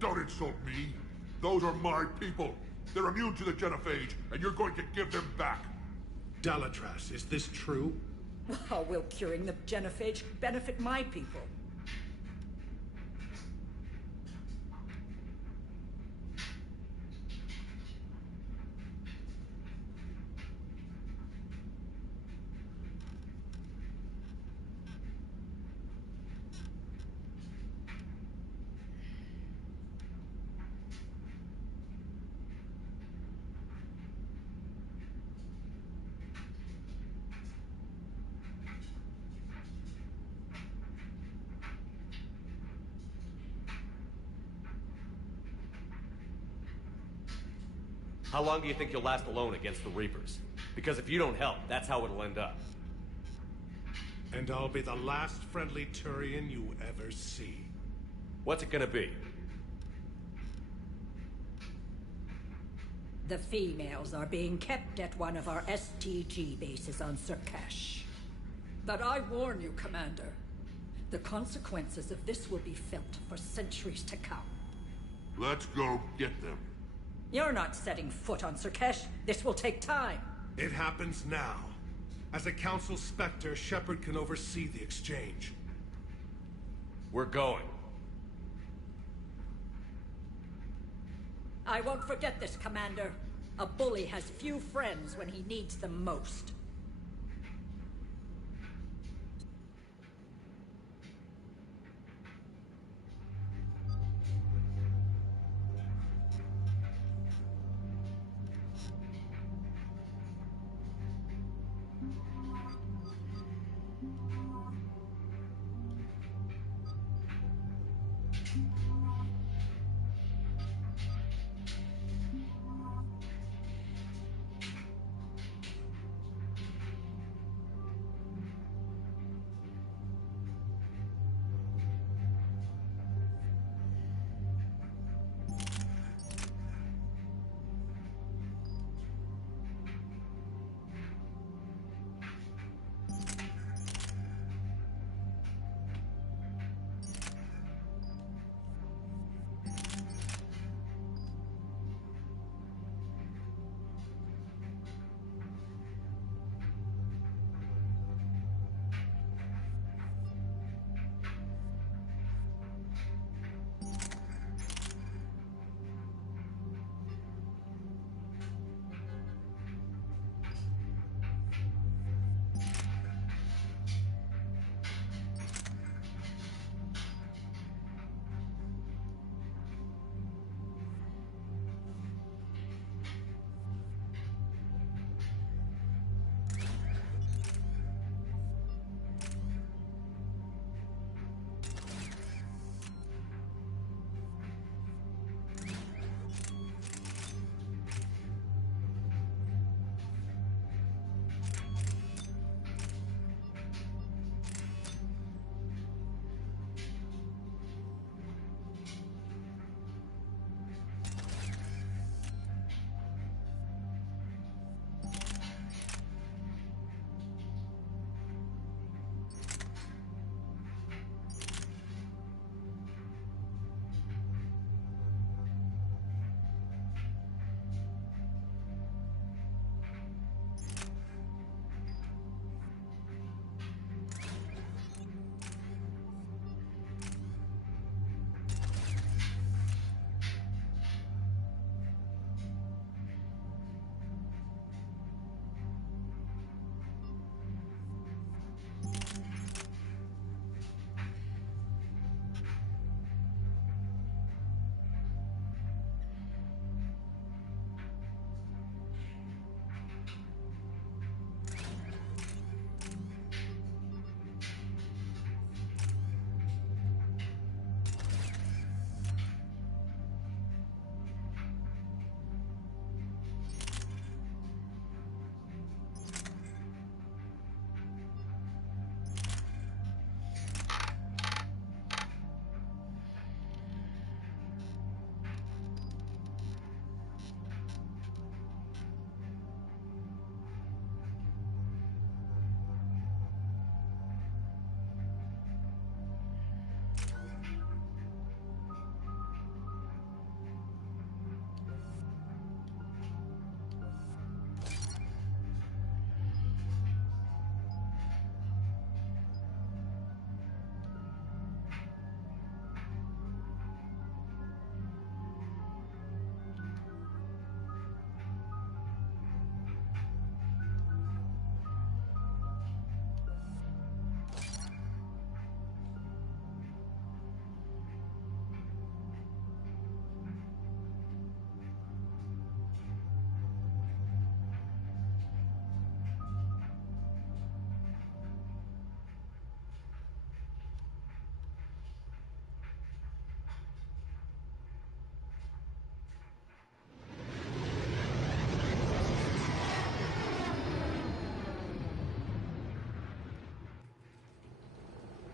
Don't insult me. Those are my people. They're immune to the genophage, and you're going to give them back. Dalatrass, is this true? How will curing the genophage benefit my people? How long do you think you'll last alone against the Reapers? Because if you don't help, that's how it'll end up. And I'll be the last friendly Turian you ever see. What's it gonna be? The females are being kept at one of our STG bases on Surkesh. But I warn you, Commander, the consequences of this will be felt for centuries to come. Let's go get them. You're not setting foot on Surkesh. This will take time. It happens now. As a Council Spectre, Shepard can oversee the exchange. We're going. I won't forget this, Commander. A bully has few friends when he needs them most.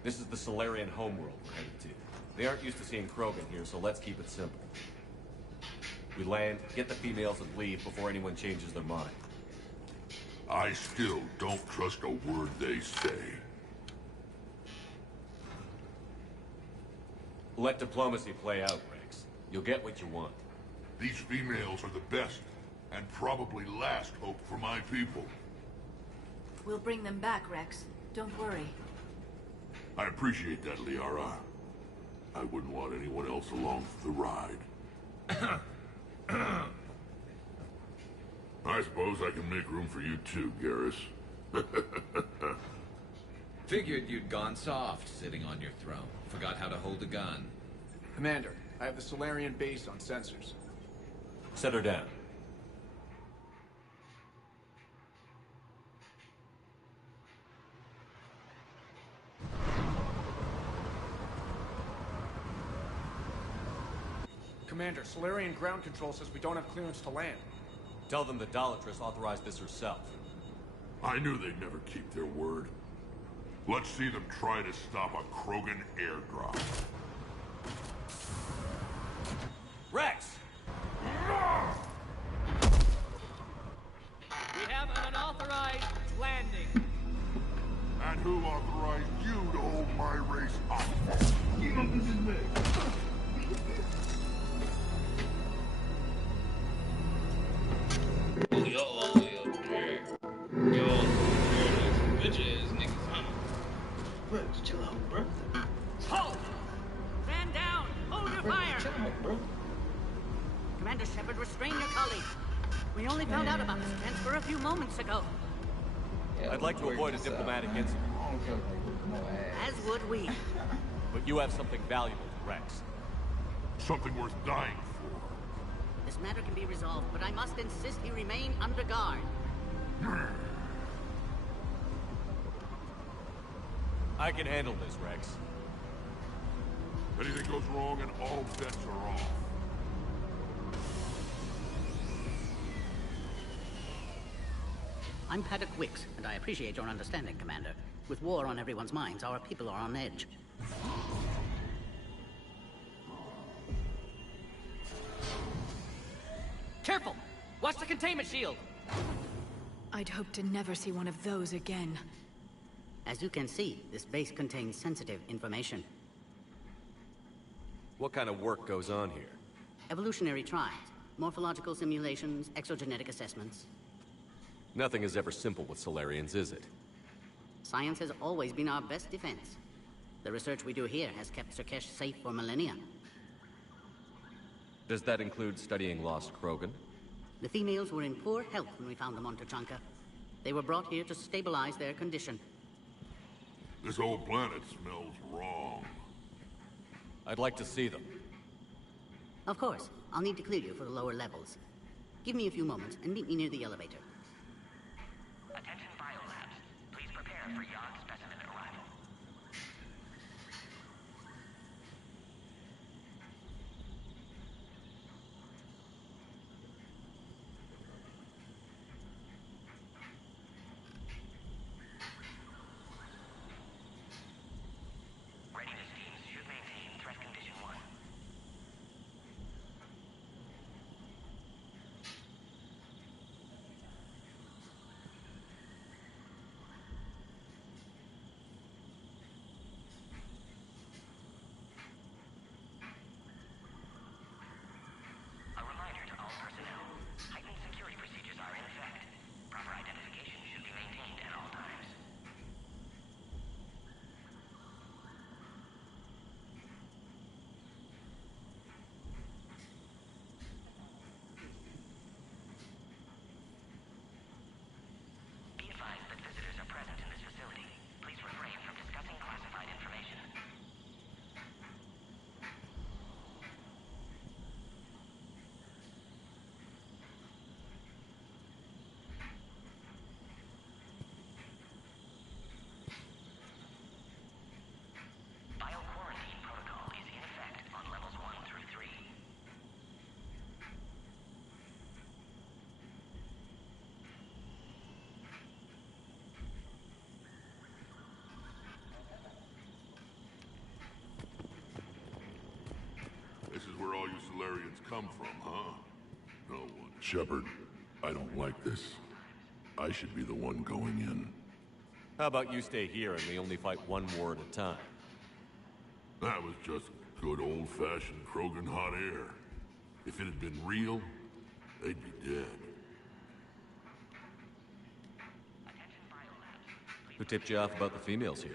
This is the Solarian homeworld we're headed to. They aren't used to seeing Krogan here, so let's keep it simple. We land, get the females, and leave before anyone changes their mind. I still don't trust a word they say. Let diplomacy play out, Rex. You'll get what you want. These females are the best, and probably last hope for my people. We'll bring them back, Rex. Don't worry. I appreciate that, Liara. I wouldn't want anyone else along for the ride. I suppose I can make room for you too, Garrus. Figured you'd gone soft sitting on your throne. Forgot how to hold a gun. Commander, I have the Solarian base on sensors. Set her down. Commander, Solarian ground control says we don't have clearance to land. Tell them the Dalatrass authorized this herself. I knew they'd never keep their word. Let's see them try to stop a Krogan airdrop. Rex! We have an unauthorized landing. And who authorized you to hold my race hostage? You know this is me. Chill out, bro. Halt! Stand down! Hold your fire! Chill out, bro. Commander Shepard, restrain your colleague. We only found out about this transfer a few moments ago. Yeah, I'd like to avoid a diplomatic incident. As would we. But you have something valuable to Rex. Something worth dying for. This matter can be resolved, but I must insist he remain under guard. I can handle this, Rex. Anything goes wrong and all bets are off. I'm Paddock Wicks, and I appreciate your understanding, Commander. With war on everyone's minds, our people are on edge. Careful! Watch the containment shield! I'd hope to never see one of those again. As you can see, this base contains sensitive information. What kind of work goes on here? Evolutionary trials, morphological simulations, exogenetic assessments. Nothing is ever simple with Solarians, is it? Science has always been our best defense. The research we do here has kept Surkesh safe for millennia. Does that include studying lost Krogan? The females were in poor health when we found them on Tuchanka. They were brought here to stabilize their condition. This whole planet smells wrong. I'd like to see them. Of course. I'll need to clear you for the lower levels. Give me a few moments and meet me near the elevator. Attention biolabs. Please prepare for yacht specimen arrival. Readiness teams should maintain threat condition 1. come from, huh? No one. Shepard, I don't like this. I should be the one going in. How about you stay here and we only fight one war at a time? That was just good old-fashioned Krogan hot air. If it had been real, they'd be dead. Who tipped you off about the females here?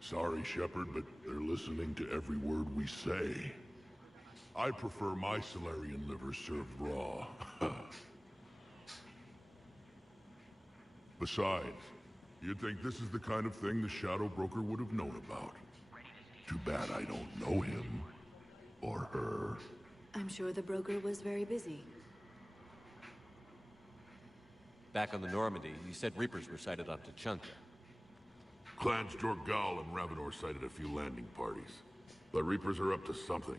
Sorry, Shepard, but they're listening to every word we say. I prefer my Salarian liver served raw. Besides, you'd think this is the kind of thing the Shadow Broker would have known about. Too bad I don't know him. Or her. I'm sure the broker was very busy. Back on the Normandy, you said Reapers were sighted on Tuchanka. Clans Jorgal and Ravenor sighted a few landing parties. The Reapers are up to something.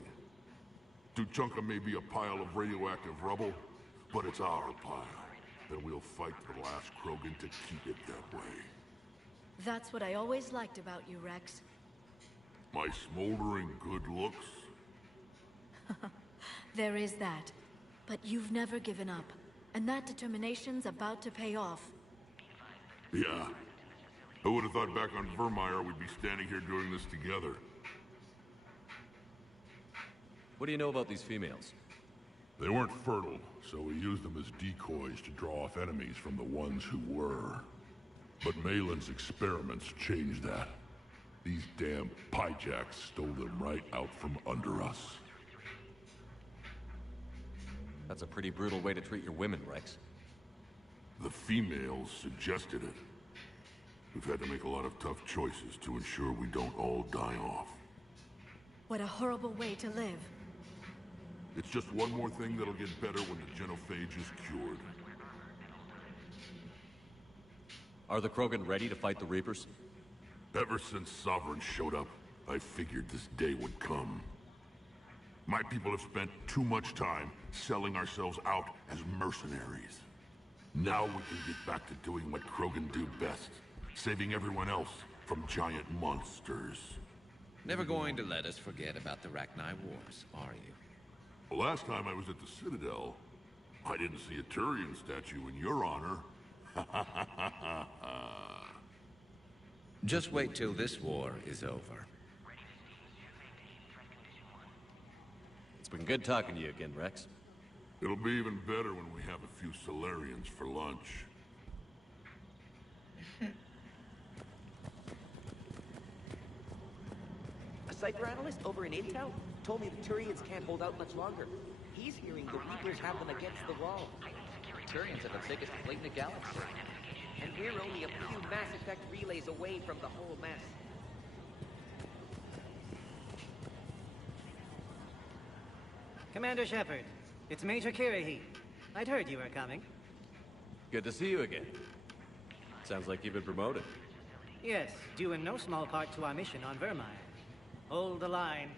Tuchanka may be a pile of radioactive rubble, but it's our pile. And we'll fight to the last Krogan to keep it that way. That's what I always liked about you, Rex. My smoldering good looks? There is that. But you've never given up. And that determination's about to pay off. Yeah. I would have thought back on Vermeer we'd be standing here doing this together. What do you know about these females? They weren't fertile, so we used them as decoys to draw off enemies from the ones who were. But Malin's experiments changed that. These damn pyjacks stole them right out from under us. That's a pretty brutal way to treat your women, Rex. The females suggested it. We've had to make a lot of tough choices to ensure we don't all die off. What a horrible way to live. It's just one more thing that'll get better when the genophage is cured. Are the Krogan ready to fight the Reapers? Ever since Sovereign showed up, I figured this day would come. My people have spent too much time selling ourselves out as mercenaries. Now we can get back to doing what Krogan do best, saving everyone else from giant monsters. Never going to let us forget about the Rachni Wars, are you? The last time I was at the Citadel, I didn't see a Turian statue in your honor. Just wait till this war is over. It's been good talking to you again, Rex. It'll be even better when we have a few Solarians for lunch. A Cypher analyst over in Intel told me the Turians can't hold out much longer. He's hearing the Reapers have them against the wall. Turians are the biggest fleet in the galaxy. And we're only a few Mass Effect relays away from the whole mess. Commander Shepard, it's Major Kirahi. I'd heard you were coming. Good to see you again. Sounds like you've been promoted. Yes, due in no small part to our mission on Vermeer. Hold the line.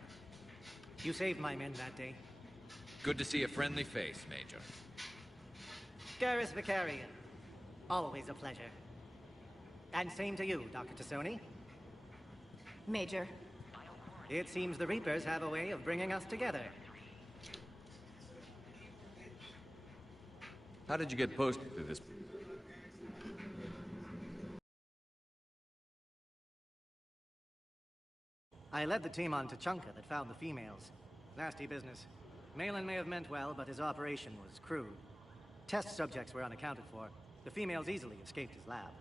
You saved my men that day. Good to see a friendly face, Major. Garrus Vicarian. Always a pleasure. And same to you, Dr. Tassoni. Major. It seems the Reapers have a way of bringing us together. How did you get posted to this? I led the team on Tuchanka that found the females. Nasty business. Malin may have meant well, but his operation was crude. Test subjects were unaccounted for. The females easily escaped his lab.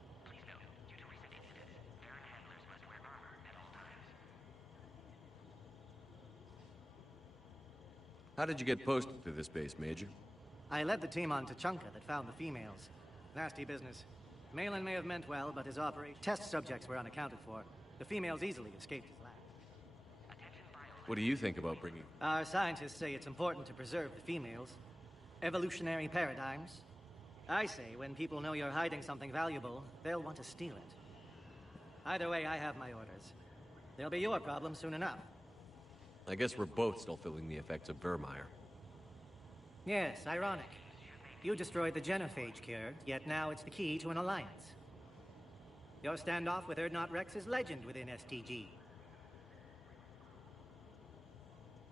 How did you get posted to this base, Major? I led the team on Tuchanka that found the females. Nasty business. Malin may have meant well, but his operation... Test subjects were unaccounted for. The females easily escaped his lab. What do you think about bringing... Our scientists say it's important to preserve the females. Evolutionary paradigms. I say when people know you're hiding something valuable, they'll want to steal it. Either way, I have my orders. They'll be your problem soon enough. I guess we're both still feeling the effects of Vermeer. Yes, ironic. You destroyed the genophage cure, yet now it's the key to an alliance. Your standoff with Urdnot Rex is legend within STG.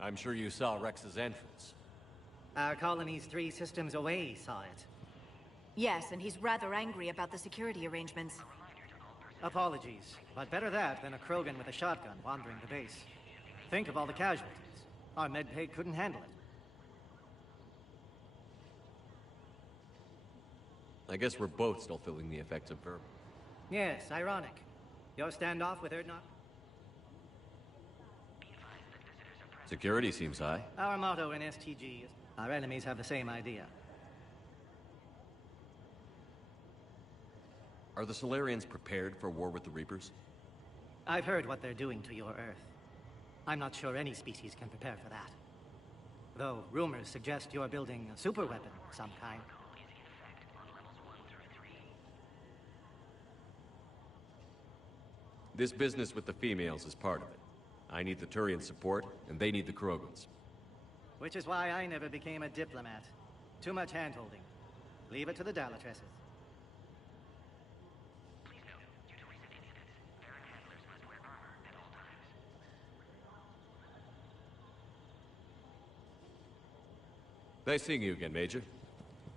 I'm sure you saw Rex's entrance. Our colony's 3 systems away saw it. Yes, and he's rather angry about the security arrangements. Apologies, but better that than a Krogan with a shotgun wandering the base. Think of all the casualties. Our medpay couldn't handle it. I guess we're both still feeling the effects of Verb. Yes, ironic. Your standoff with Erdnot? Security seems high. Our motto in STG is, our enemies have the same idea. Are the Solarians prepared for war with the Reapers? I've heard what they're doing to your Earth. I'm not sure any species can prepare for that. Though rumors suggest you're building a superweapon of some kind. This business with the females is part of it. I need the Turian support, and they need the Krogans. Which is why I never became a diplomat. Too much hand-holding. Leave it to the Dalatresses. Nice seeing you again, Major.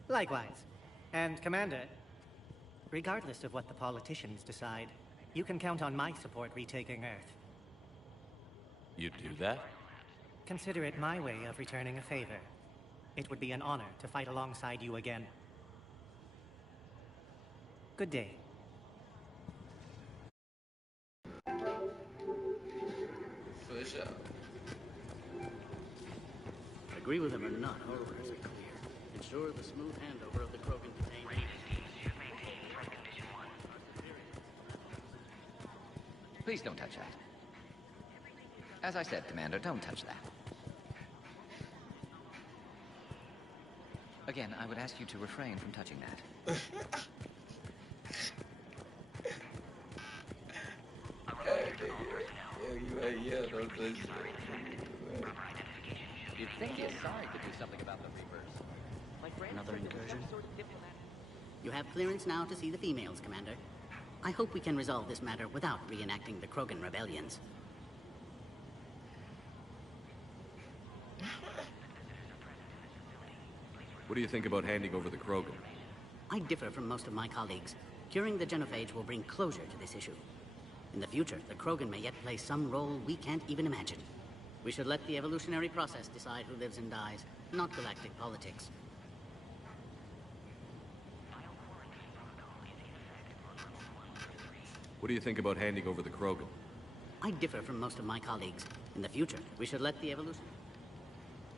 Likewise. And, Commander, regardless of what the politicians decide, you can count on my support retaking Earth. You'd do that? Consider it my way of returning a favor. It would be an honor to fight alongside you again. Good day. For sure. Agree with him or not, our orders are clear. Ensure the smooth handover of the Krogan contained. Please don't touch that. As I said, Commander, don't touch that. Again, I would ask you to refrain from touching that. You'd think the Asari could do something about the Reapers. Another incursion? You have clearance now to see the females, Commander. I hope we can resolve this matter without reenacting the Krogan rebellions. What do you think about handing over the Krogan? I differ from most of my colleagues. Curing the genophage will bring closure to this issue. In the future, the Krogan may yet play some role we can't even imagine. We should let the evolutionary process decide who lives and dies, not galactic politics. What do you think about handing over the Krogan? I differ from most of my colleagues. In the future, we should let the evolution...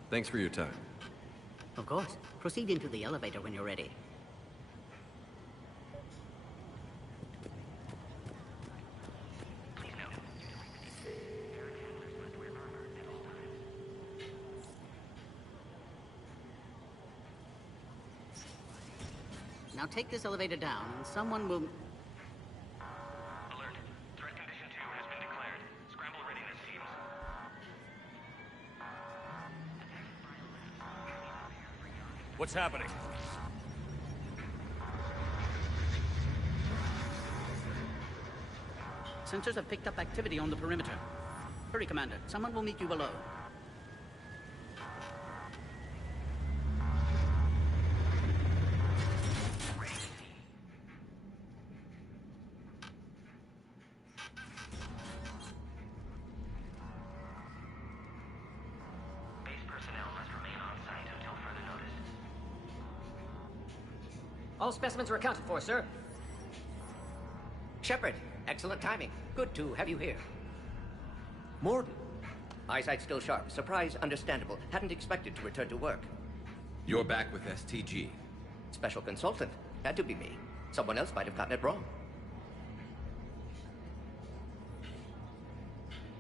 Thanks for your time. Of course. Proceed into the elevator when you're ready. Now take this elevator down, and someone will... Alert. Threat condition 2 has been declared. Scramble readiness teams. What's happening? Sensors have picked up activity on the perimeter. Hurry, Commander. Someone will meet you below. All specimens are accounted for, sir. Shepard, excellent timing. Good to have you here. Morden. Eyesight still sharp. Surprise understandable. Hadn't expected to return to work. You're back with STG. Special consultant. Had to be me. Someone else might have gotten it wrong.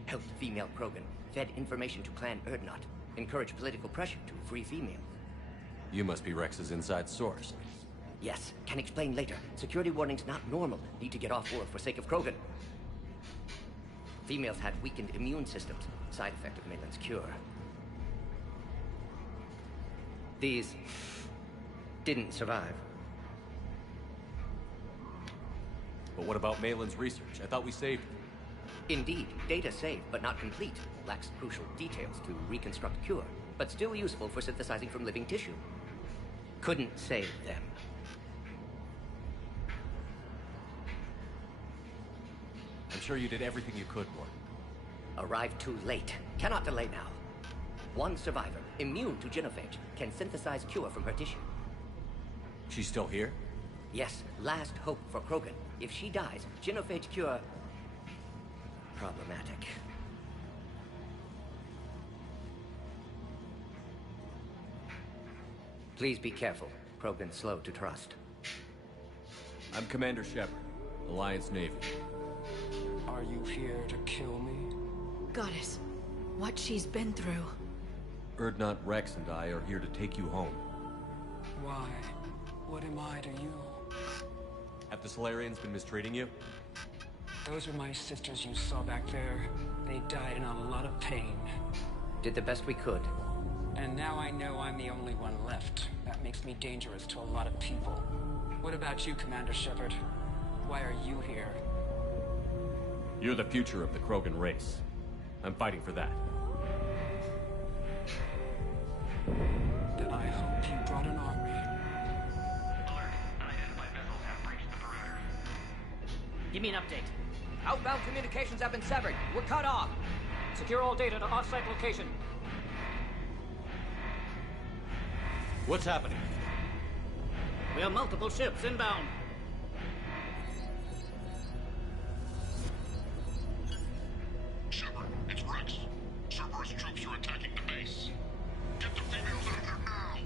Helped female Krogan. Fed information to Clan Erdnot. Encouraged political pressure to free females. You must be Rex's inside source. Yes, can explain later. Security warning's not normal. Need to get off world for sake of Krogan. Females had weakened immune systems. Side effect of Malin's cure. These didn't survive. But what about Malin's research? I thought we saved it. Indeed, data saved but not complete. Lacks crucial details to reconstruct cure, but still useful for synthesizing from living tissue. Couldn't save them. I'm sure you did everything you could, Morton. Arrived too late. Cannot delay now. One survivor, immune to genophage, can synthesize cure from her tissue. She's still here? Yes, last hope for Krogan. If she dies, genophage cure... problematic. Please be careful. Krogan's slow to trust. I'm Commander Shepard, Alliance Navy. Are you here to kill me? Goddess, what she's been through. Urdnot Rex and I are here to take you home. Why? What am I to you? Have the Solarians been mistreating you? Those are my sisters you saw back there. They died in a lot of pain. Did the best we could. And now I know I'm the only one left. That makes me dangerous to a lot of people. What about you, Commander Shepard? Why are you here? You're the future of the Krogan race. I'm fighting for that. Then I hope you brought an army. Give me an update. Outbound communications have been severed. We're cut off. Secure all data to off-site location. What's happening? We have multiple ships inbound. Shepard, it's Rex. Cerberus troops are attacking the base. Get the females out of there now!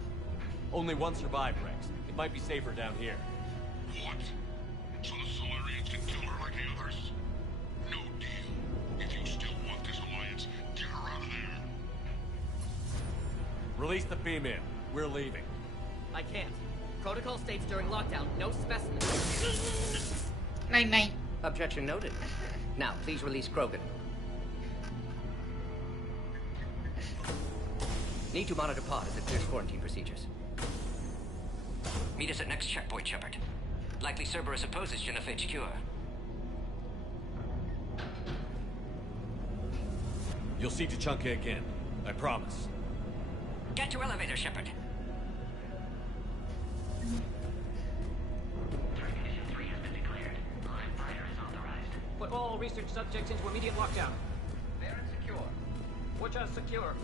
Only one survived, Rex. It might be safer down here. What? So the Solarians can kill her like the others? No deal. If you still want this alliance, get her out of there. Release the female. We're leaving. I can't. Protocol states during lockdown, no specimens. Night. Objection noted. Now, please release Krogan. Need to monitor pod as it clears quarantine procedures. Meet us at next checkpoint, Shepard. Likely Cerberus opposes genophage cure. You'll see Tachanka again. I promise. Get to elevator, Shepard. Put all research subjects into immediate lockdown. They're insecure. Which are secure.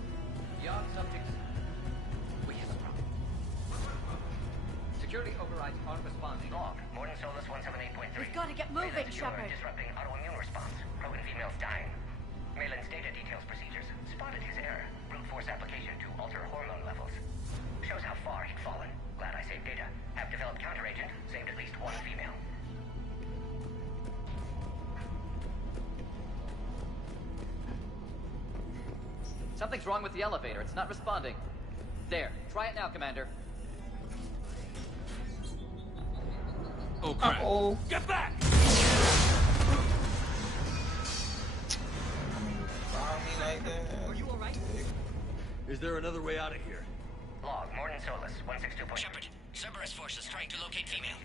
Beyond subjects, we have a problem. Security overrides aren't responding. Log, Morton Solus 178.3. We've got to get moving, Shepard. Disrupting autoimmune response. Krogan females dying. Malin's data details procedures. Spotted his error. Brute force application to alter hormone levels. Shows how far he'd fallen. Glad I saved data. Have developed counteragent. Saved at least one female. Something's wrong with the elevator. It's not responding. There. Try it now, Commander. Oh, crap. Uh-oh. Get back! Are you alright? Is there another way out of here? Log, Morton Solus 162. Shepard, Cerberus forces trying to locate female.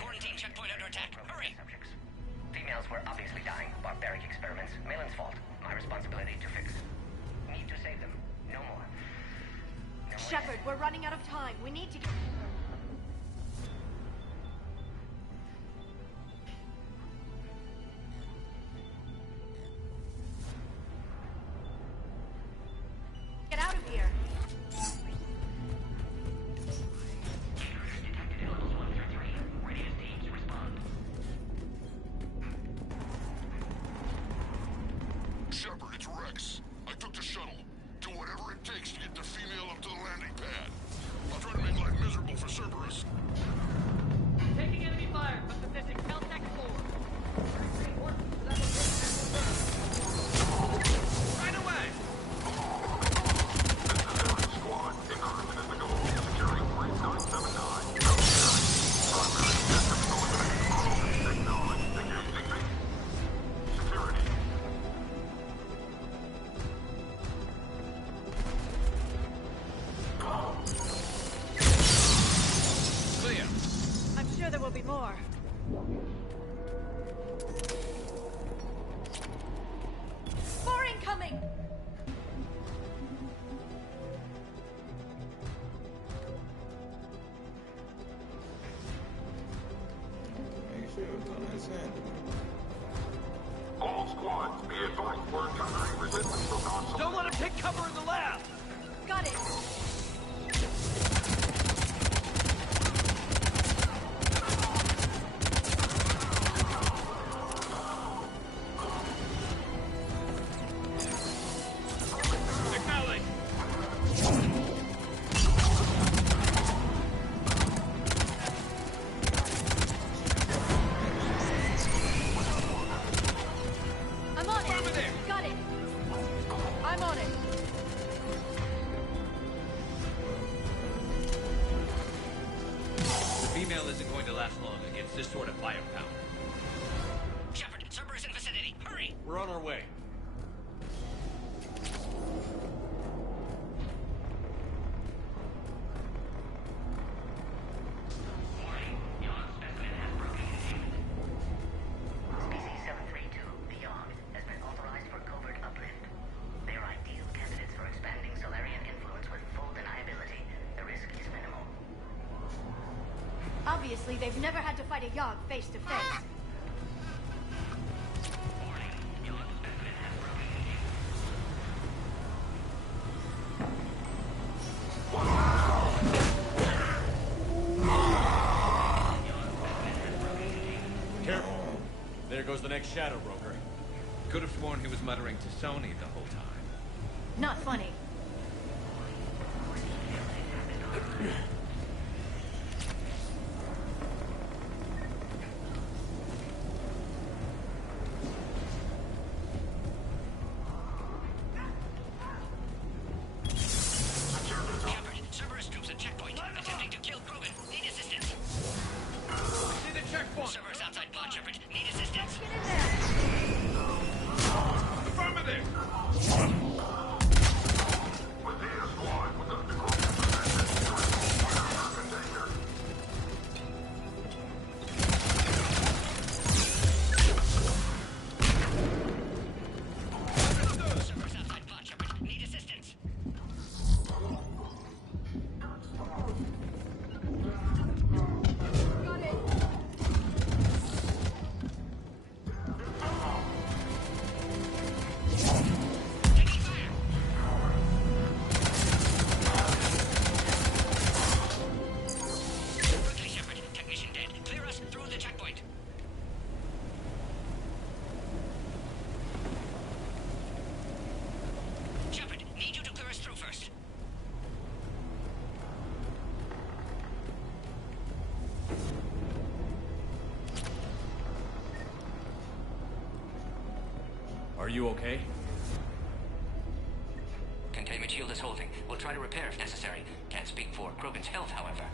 Quarantine checkpoint under attack. Hurry! Females were obviously dying. Barbaric experiments. Malin's fault. My responsibility to fix. Need to save them. No more. Shepard, we're running out of time. We need to get... Get out of here. Shepard, it's Rex. I took the shuttle. Do whatever it takes to get the female up to the landing pad. I'll try to make life miserable for Cerberus. Taking enemy fire from position Caltech 4. Right away! Squad, encryption is the goal. Securing 3979. Security. Clear. I'm sure there will be more. saying? All squads, be advised, we're encountering resistance from non-soldiers. Don't let him take cover in the lab! Got it! This sort of firepower. Shepard, Cerberus in vicinity. Hurry! We're on our way. Species 732, beyond, has been authorized for covert uplift. They are ideal candidates for expanding Solarian influence with full deniability. The risk is minimal. Obviously, they've never had to fight a Yogg face to face. Careful. There goes the next shadow broker. Could have sworn he was muttering to Sony the whole time. Not funny. Are you okay? Containment shield is holding. We'll try to repair if necessary. Can't speak for Krogan's health, however.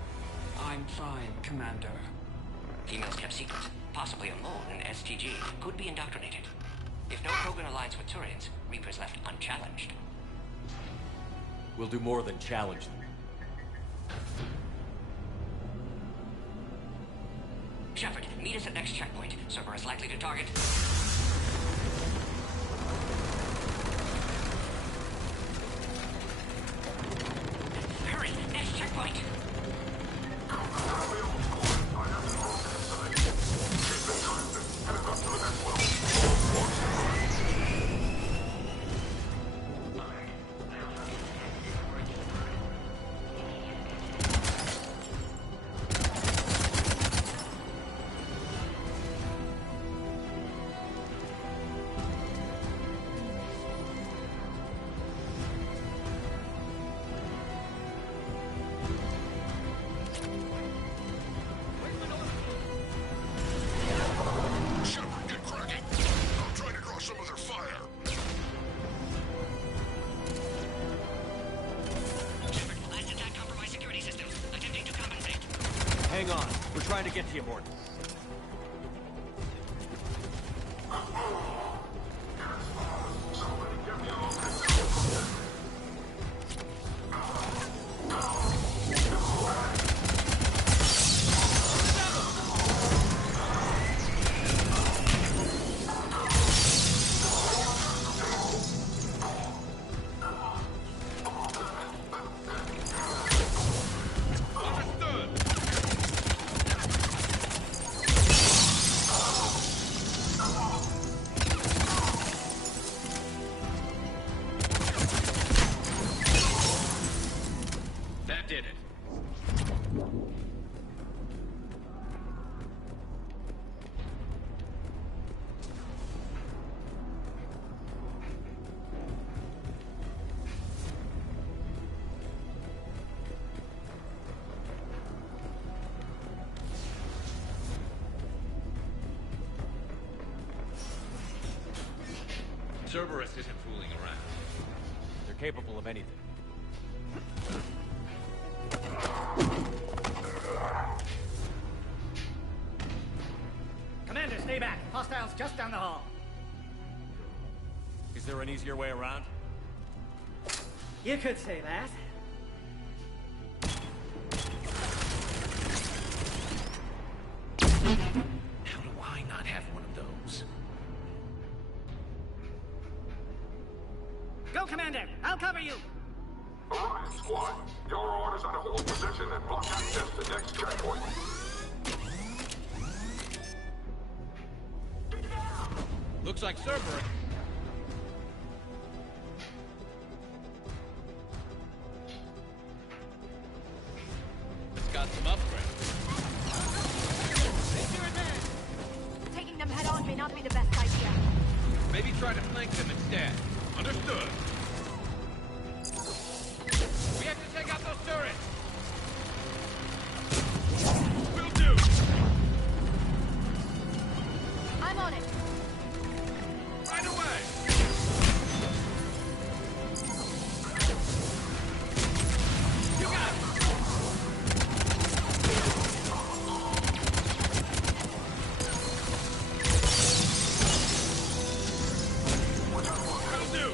I'm fine, Commander. Females kept secret. Possibly a mole in STG. Could be indoctrinated. If no Krogan aligns with Turians, Reapers left unchallenged. We'll do more than challenge them. Shepard, meet us at next checkpoint. Cerberus likely to target. Hurry! Next checkpoint! Hang on. We're trying to get to you, Morton. Cerberus isn't fooling around. They're capable of anything. Commander, stay back. Hostiles just down the hall. Is there an easier way around? You could say that. How do I not have one of those? Go, Commander! I'll cover you! Alright, squad. Your orders are to hold position and block access to next checkpoint. Looks like Cerberus. It's got some upgrades. Taking them head on may not be the best idea. Maybe try to flank them instead. Understood. We have to take out those turrets. Will do. I'm on it. Right away. You got it. Will do.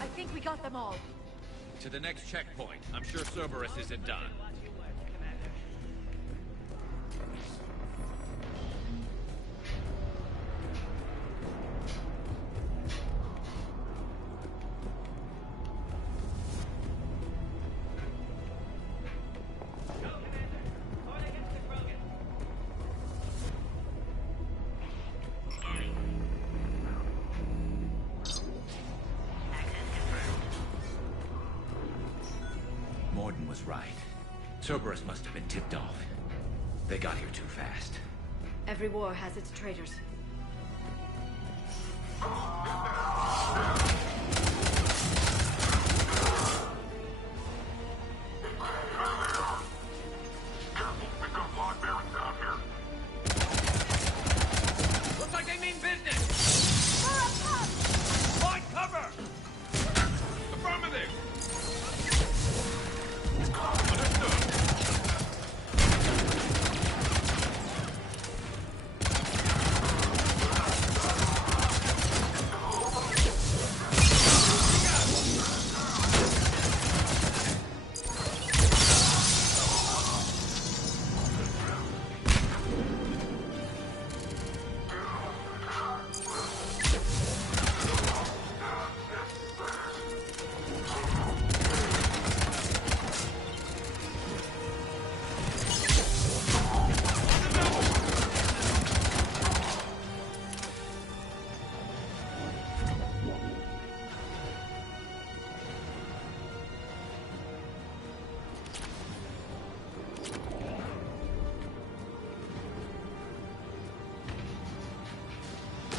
I think we got them all. To the next checkpoint. I'm sure Cerberus isn't done. Morden was right. Cerberus must have been tipped off. They got here too fast. Every war has its traitors. Looks like they mean business! Find cover! Affirmative!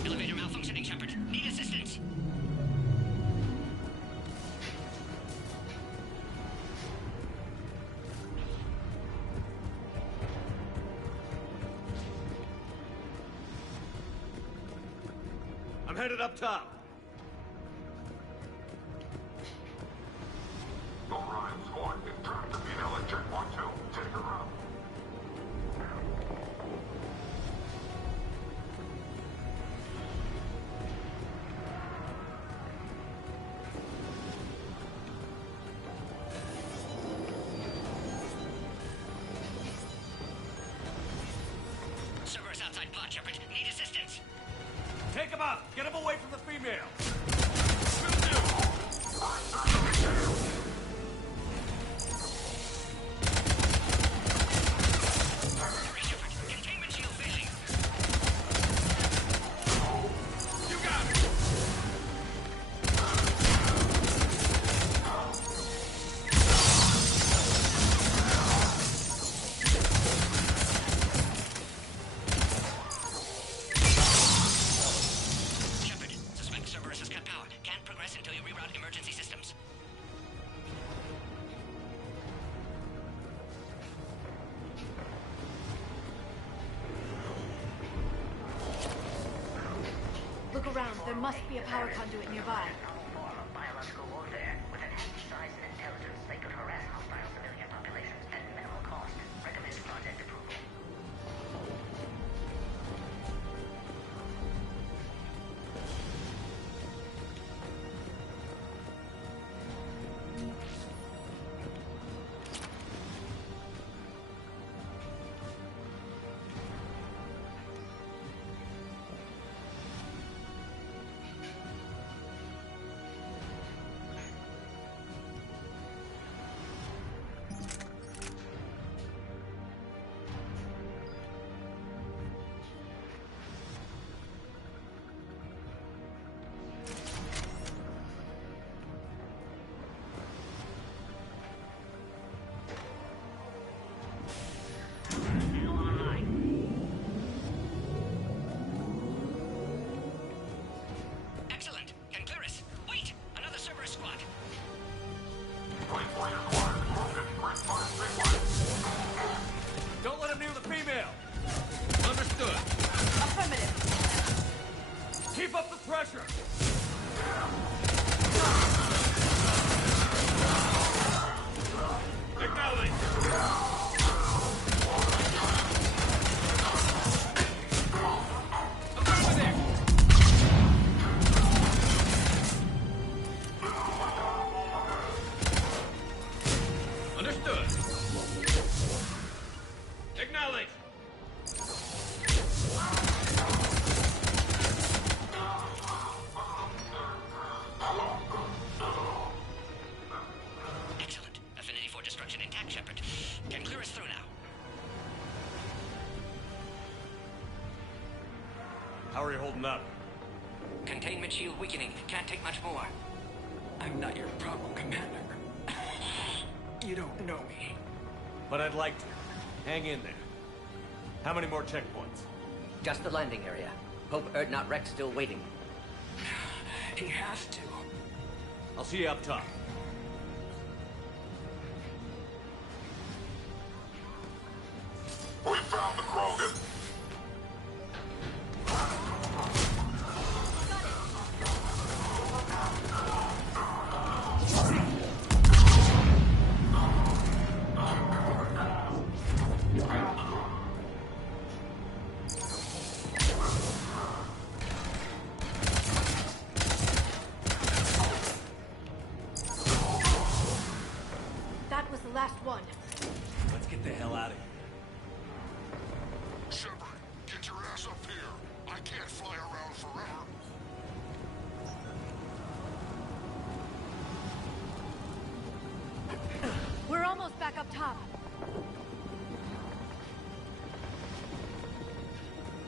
Elevator malfunctioning, Shepard. Need assistance. I'm headed up top. Alright, squad. It's time to meet Ella checkpoint 2. Take her out. Cerberus outside pod, Shepard. Need assistance. Take him up! Get him away from the female! Containment shield failing. You got it! There must be a power conduit nearby. Form of biological warfare with enhanced size and intelligence. They could harass hostile civilian populations at minimal cost. Recommend project approval. Excellent. Concurus. Wait! Another Cerberus squad. Don't let him near the female! Understood. Affirmative. Keep up the pressure! Acknowledge! Understood. Acknowledge! Excellent. Affinity for destruction intact, Shepard. Can clear us through now. How are you holding up? Containment shield weakening. Can't take much more. I'm not your problem, Commander. You don't know me. But I'd like to. Hang in there. How many more checkpoints? Just the landing area. Hope Erdnot Rex still waiting. He has to. I'll see you up top. We found the Krogan! That was the last one. Let's get the hell out of here. Shepard, get your ass up here. I can't fly around forever. We're almost back up top.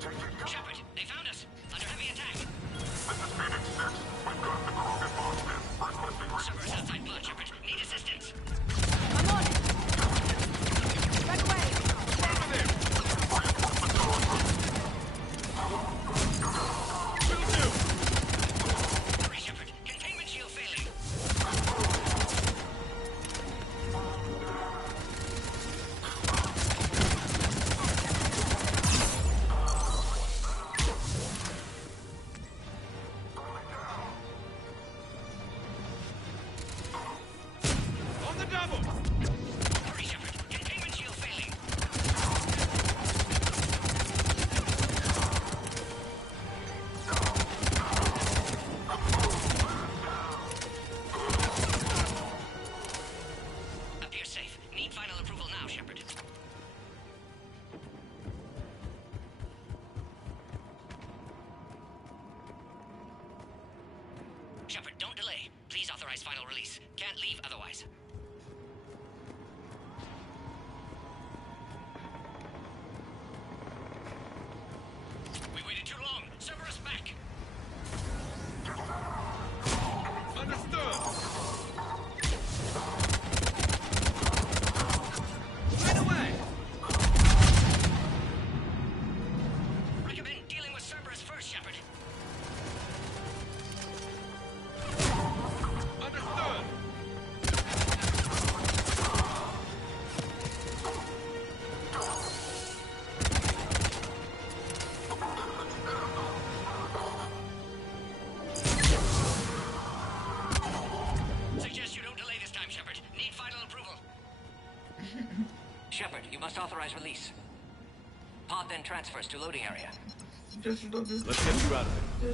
Shepard, they found us. Under heavy attack. This is Phoenix 6. We've got the Krogan marksmen requesting Cerberus outside blood, Shepard. Need assistance. I'm on it. Back away. Hurry, Shepard. Containment shield failing. On the double! Hurry, Shepard. Containment shield failing. Appears safe. Need final approval now, Shepard. Shepard, don't delay. Please authorize final release. Can't leave otherwise. We waited too long. Cerberus back. Understood! Right away! Recommend dealing with Cerberus first, Shepard. Understood! Authorize release. Pod then transfers to loading area. Let's get you out of there.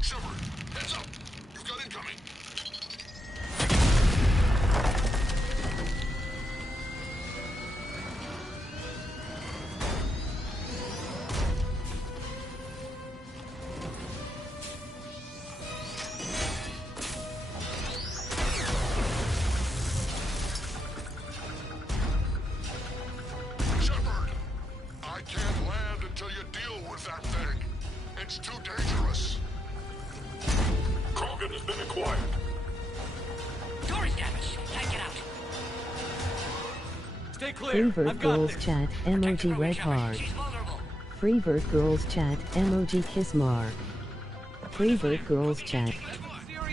Shepard, heads up! You've got incoming! Shepard! I can't land until you deal with that thing. It's too dangerous. Krogan has been acquired. Door is damaged. Can't get out. Stay clear. Freevert I've got Girls this. Chat, emoji red heart. Freevert Girls Chat, emoji kismar. Freevert Girls Chat.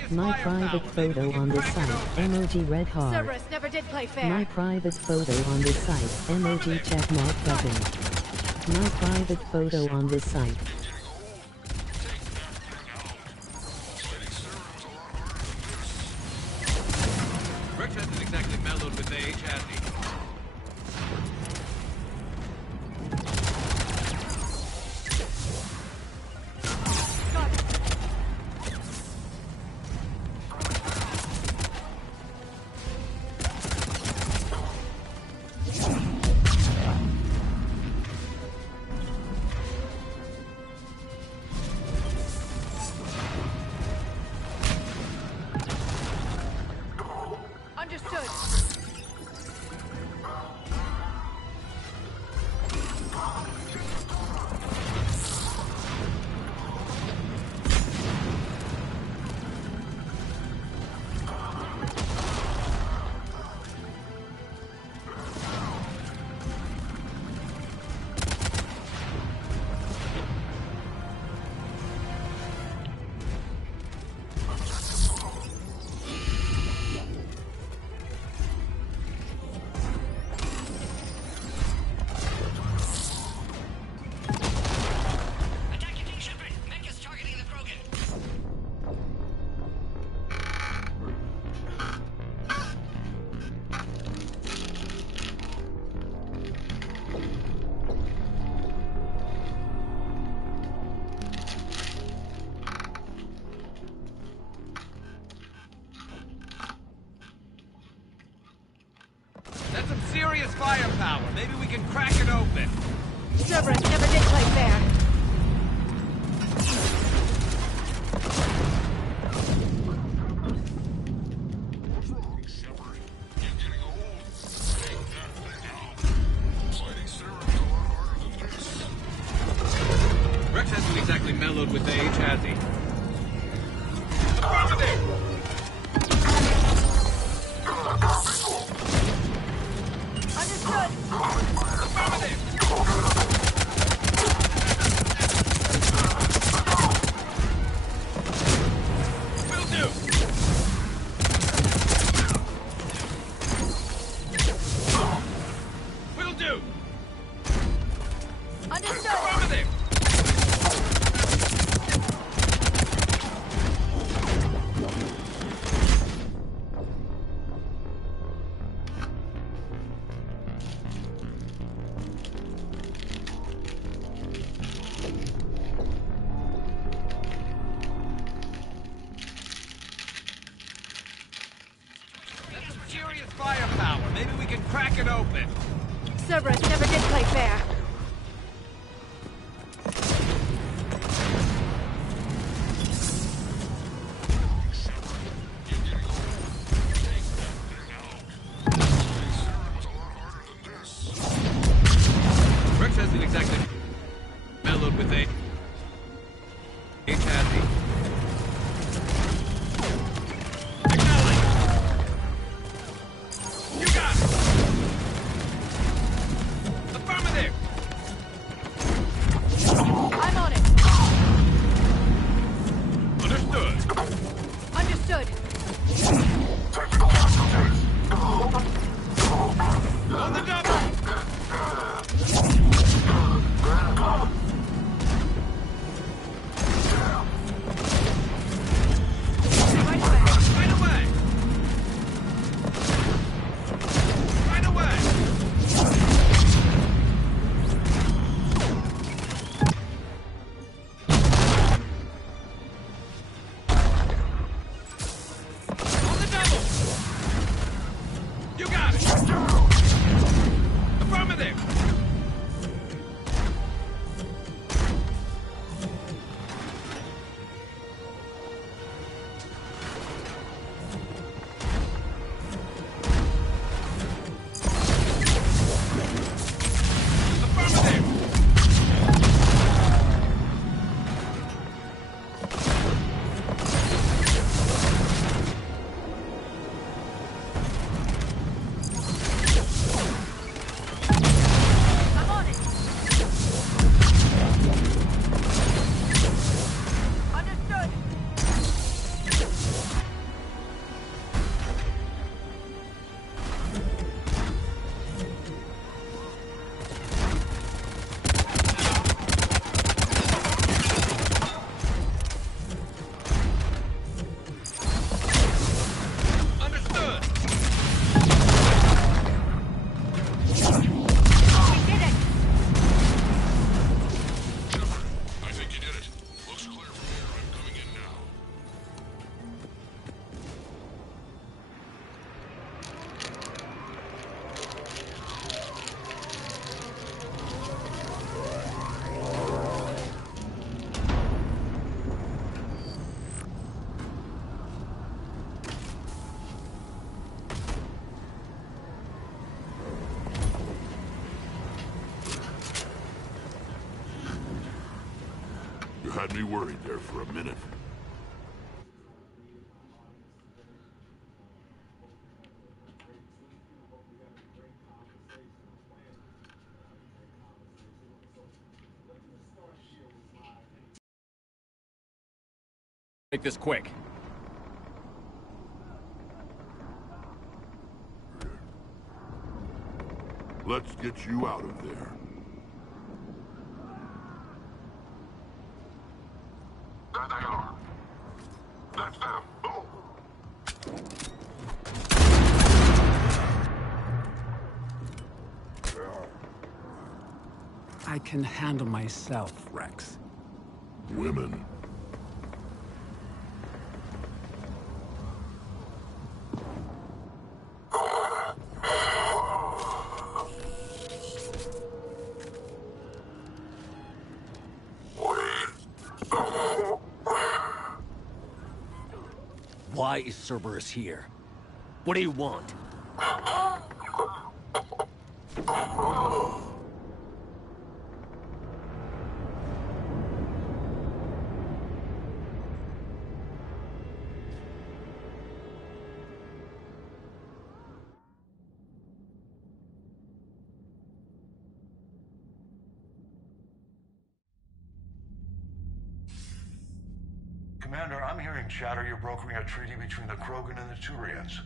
My private photo on the site, emoji red heart. Cerberus never did play fair. My private photo on the site, emoji checkmark button. My private photo on the site. Rex hasn't exactly mellowed with age, has he? Understood. That's some serious firepower. Maybe we can crack it open. Cerberus never did play fair. What's wrong, Shepard? You're getting old. Take that thing out. Fighting Saren's a lot harder than this. Rex hasn't exactly mellowed with age, has he? Affirmative! Understood. Affirmative! Will do! Will do! Understood. Affirmative! That's some serious firepower. Maybe we can crack it open. Cerberus never did play fair. Rex hasn't exactly mellowed with age, has he? Acknowledge! You got it! Affirmative! I'm on it. Understood. Understood. On the double! Had me worried there for a minute. Make this quick. Let's get you out of there. There they are. That's them. Move. I can handle myself, Rex. Women. Why is Cerberus here? What do you want? Commander, I'm hearing chatter you're brokering a treaty between the Krogan and the Turians.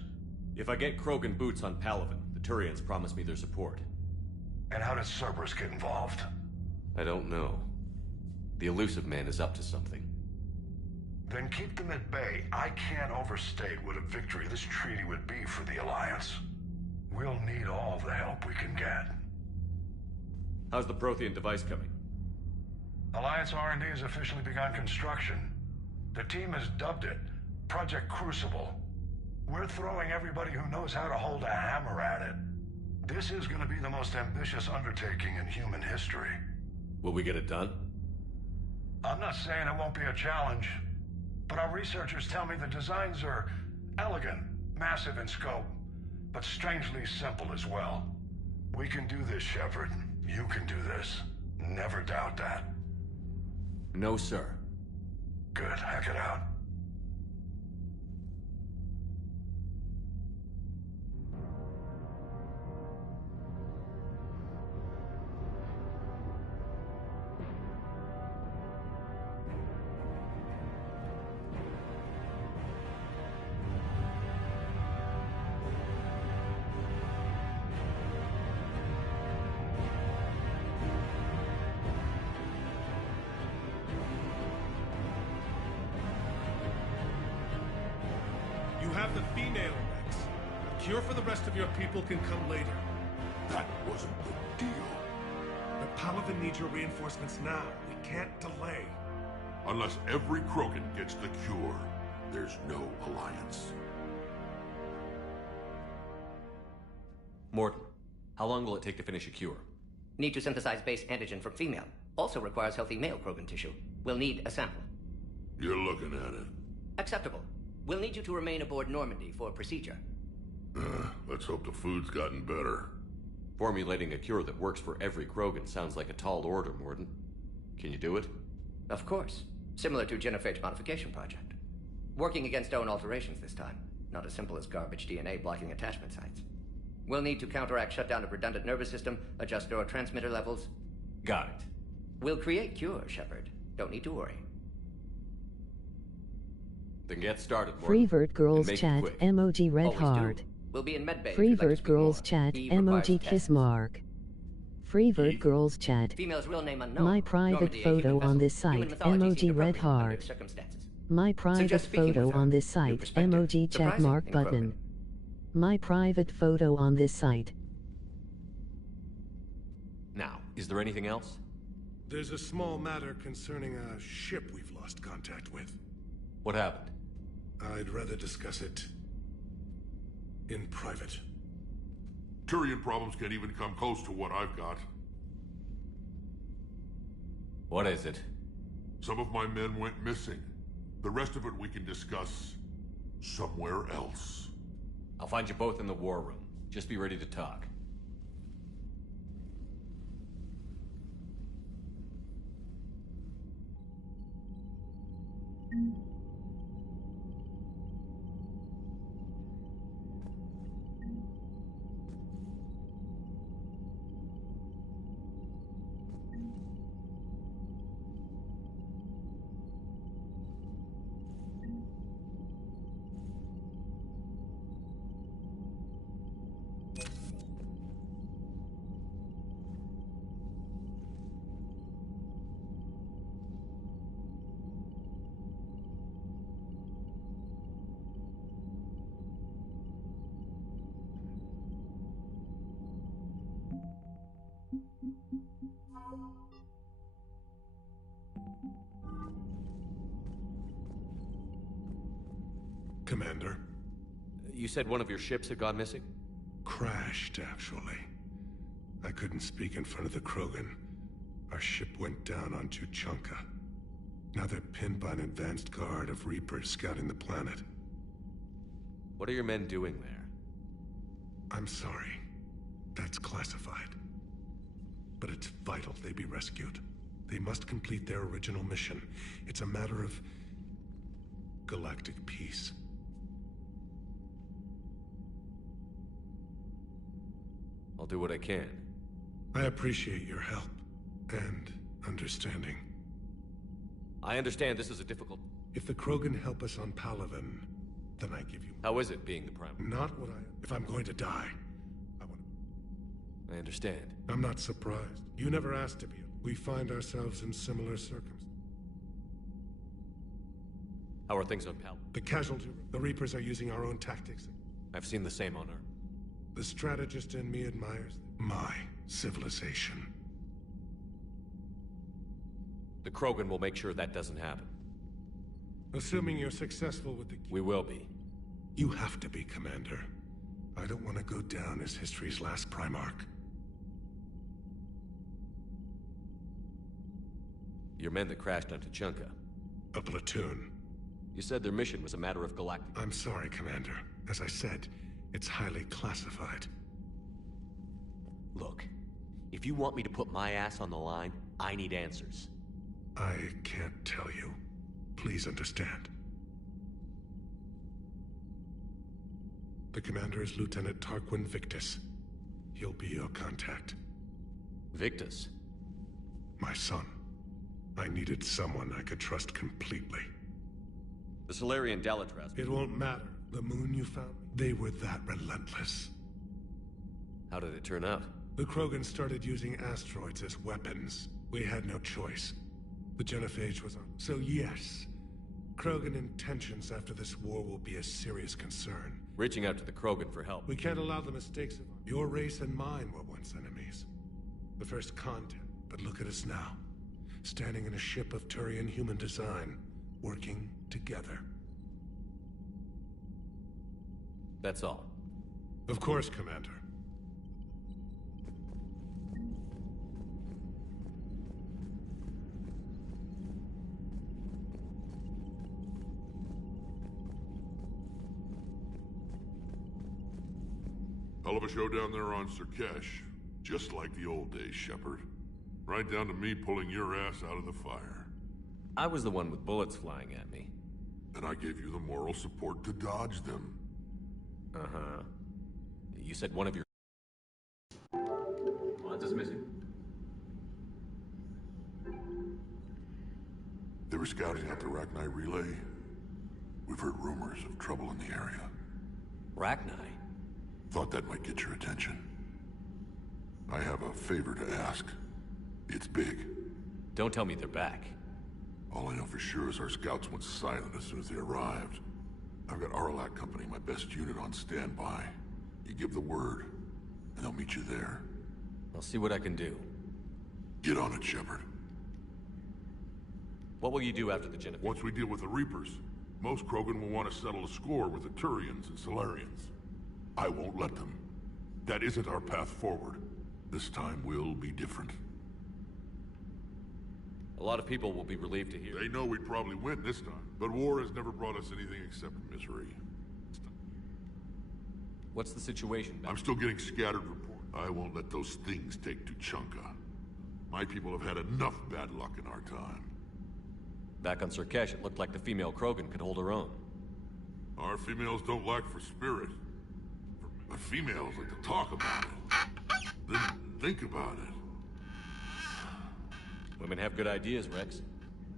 If I get Krogan boots on Palaven, the Turians promise me their support. And how does Cerberus get involved? I don't know. The elusive man is up to something. Then keep them at bay. I can't overstate what a victory this treaty would be for the Alliance. We'll need all the help we can get. How's the Prothean device coming? Alliance R&D has officially begun construction. The team has dubbed it Project Crucible. We're throwing everybody who knows how to hold a hammer at it. This is going to be the most ambitious undertaking in human history. Will we get it done? I'm not saying it won't be a challenge, but our researchers tell me the designs are elegant, massive in scope, but strangely simple as well. We can do this, Shepard. You can do this. Never doubt that. No, sir. Good. Hack it out. You have the female, Rex. A cure for the rest of your people can come later. That wasn't the deal. The Palaven needs your reinforcements now. We can't delay. Unless every Krogan gets the cure, there's no alliance. Morton, how long will it take to finish a cure? Need to synthesize base antigen from female. Also requires healthy male Krogan tissue. We'll need a sample. You're looking at it. Acceptable. We'll need you to remain aboard Normandy for procedure. Let's hope the food's gotten better. Formulating a cure that works for every Krogan sounds like a tall order, Morton. Can you do it? Of course. Similar to Genophage modification project. Working against own alterations this time. Not as simple as garbage DNA blocking attachment sites. We'll need to counteract shutdown of redundant nervous system, adjust neurotransmitter levels. Got it. We'll create cure, Shepard. Don't need to worry. Then get started, Morton. Freevert Girls Chat, emoji red Always heart. do. We'll be in medbay. Freevert Girls Chat, emoji kiss mark. Freevert Girls Chat. Female's real name unknown. My private photo on this site, emoji red heart. My private photo on this site, emoji check mark button. My private photo on this site. Now, is there anything else? There's a small matter concerning a ship we've lost contact with. What happened? I'd rather discuss it in private. Turian problems can't even come close to what I've got. What is it? Some of my men went missing. The rest of it we can discuss somewhere else. I'll find you both in the war room. Just be ready to talk. Commander. You said one of your ships had gone missing? Crashed, actually. I couldn't speak in front of the Krogan. Our ship went down on Tuchanka. Now they're pinned by an advanced guard of Reapers scouting the planet. What are your men doing there? I'm sorry. That's classified. But it's vital they be rescued. They must complete their original mission. It's a matter of galactic peace. I'll do what I can. I appreciate your help and understanding. I understand this is a difficult... If the Krogan help us on Palaven, then I give you... How is it being the Prime? Not what I... If I'm going to die, I understand. I'm not surprised. You never asked to be. We find ourselves in similar circumstances. How are things on Pal? The casualty... The Reapers are using our own tactics. I've seen the same on Earth. The strategist in me admires my civilization. The Krogan will make sure that doesn't happen. Assuming you're successful with the... We will be. You have to be, Commander. I don't want to go down as history's last Primarch. Your men that crashed on Tuchanka. A platoon. You said their mission was a matter of galactic... I'm sorry, Commander. As I said, it's highly classified. Look, if you want me to put my ass on the line, I need answers. I can't tell you. Please understand. The commander is Lieutenant Tarquin Victus. He'll be your contact. Victus? My son. I needed someone I could trust completely. The Solarian Dalatras... It won't matter. The moon you found, they were that relentless. How did it turn out? The Krogan started using asteroids as weapons. We had no choice. The genophage was on. So yes, Krogan intentions after this war will be a serious concern. Reaching out to the Krogan for help. We can't allow the mistakes of your race and mine were once enemies. The first contact. But look at us now. Standing in a ship of Turian human design, working together. That's all. Of course, Commander. Hell of a show down there on Surkesh. Just like the old days, Shepard. Right down to me pulling your ass out of the fire. I was the one with bullets flying at me. And I gave you the moral support to dodge them. Uh-huh. You said one of your... What is missing? They were scouting out the Rachni relay. We've heard rumors of trouble in the area. Rachni? Thought that might get your attention. I have a favor to ask. It's big. Don't tell me they're back. All I know for sure is our scouts went silent as soon as they arrived. I've got Aralak Company, my best unit, on standby. You give the word, and they'll meet you there. I'll see what I can do. Get on it, Shepard. What will you do after the genophage? Once we deal with the Reapers, most Krogan will want to settle a score with the Turians and Solarians. I won't let them. That isn't our path forward. This time will be different. A lot of people will be relieved to hear. They know we'd probably win this time, but war has never brought us anything except misery. What's the situation, Ben? I'm still getting scattered reports. I won't let those things take Tuchanka. My people have had enough bad luck in our time. Back on Surkesh, it looked like the female Krogan could hold her own. Our females don't lack for spirit. But females like to talk about it. Then think about it. Women have good ideas, Rex.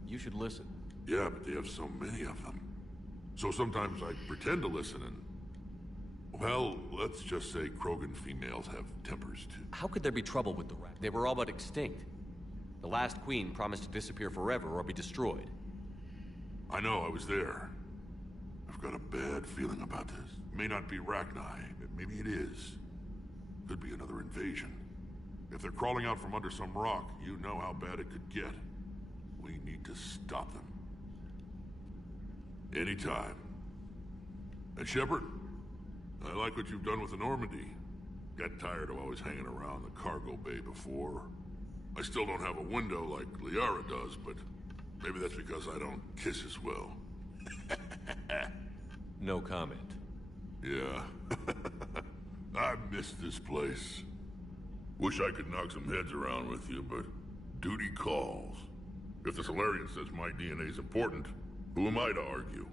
You should listen. Yeah, but they have so many of them. So sometimes I pretend to listen and... Well, let's just say Krogan females have tempers too. How could there be trouble with the Rachni? They were all but extinct. The last queen promised to disappear forever or be destroyed. I know, I was there. I've got a bad feeling about this. It may not be Rachni, but maybe it is. Could be another invasion. If they're crawling out from under some rock, you know how bad it could get. We need to stop them. Anytime. And Shepard, I like what you've done with the Normandy. Got tired of always hanging around the cargo bay before. I still don't have a window like Liara does, but maybe that's because I don't kiss as well. No comment. Yeah. I miss this place. Wish I could knock some heads around with you, but duty calls. If the Solarian says my DNA is important, who am I to argue?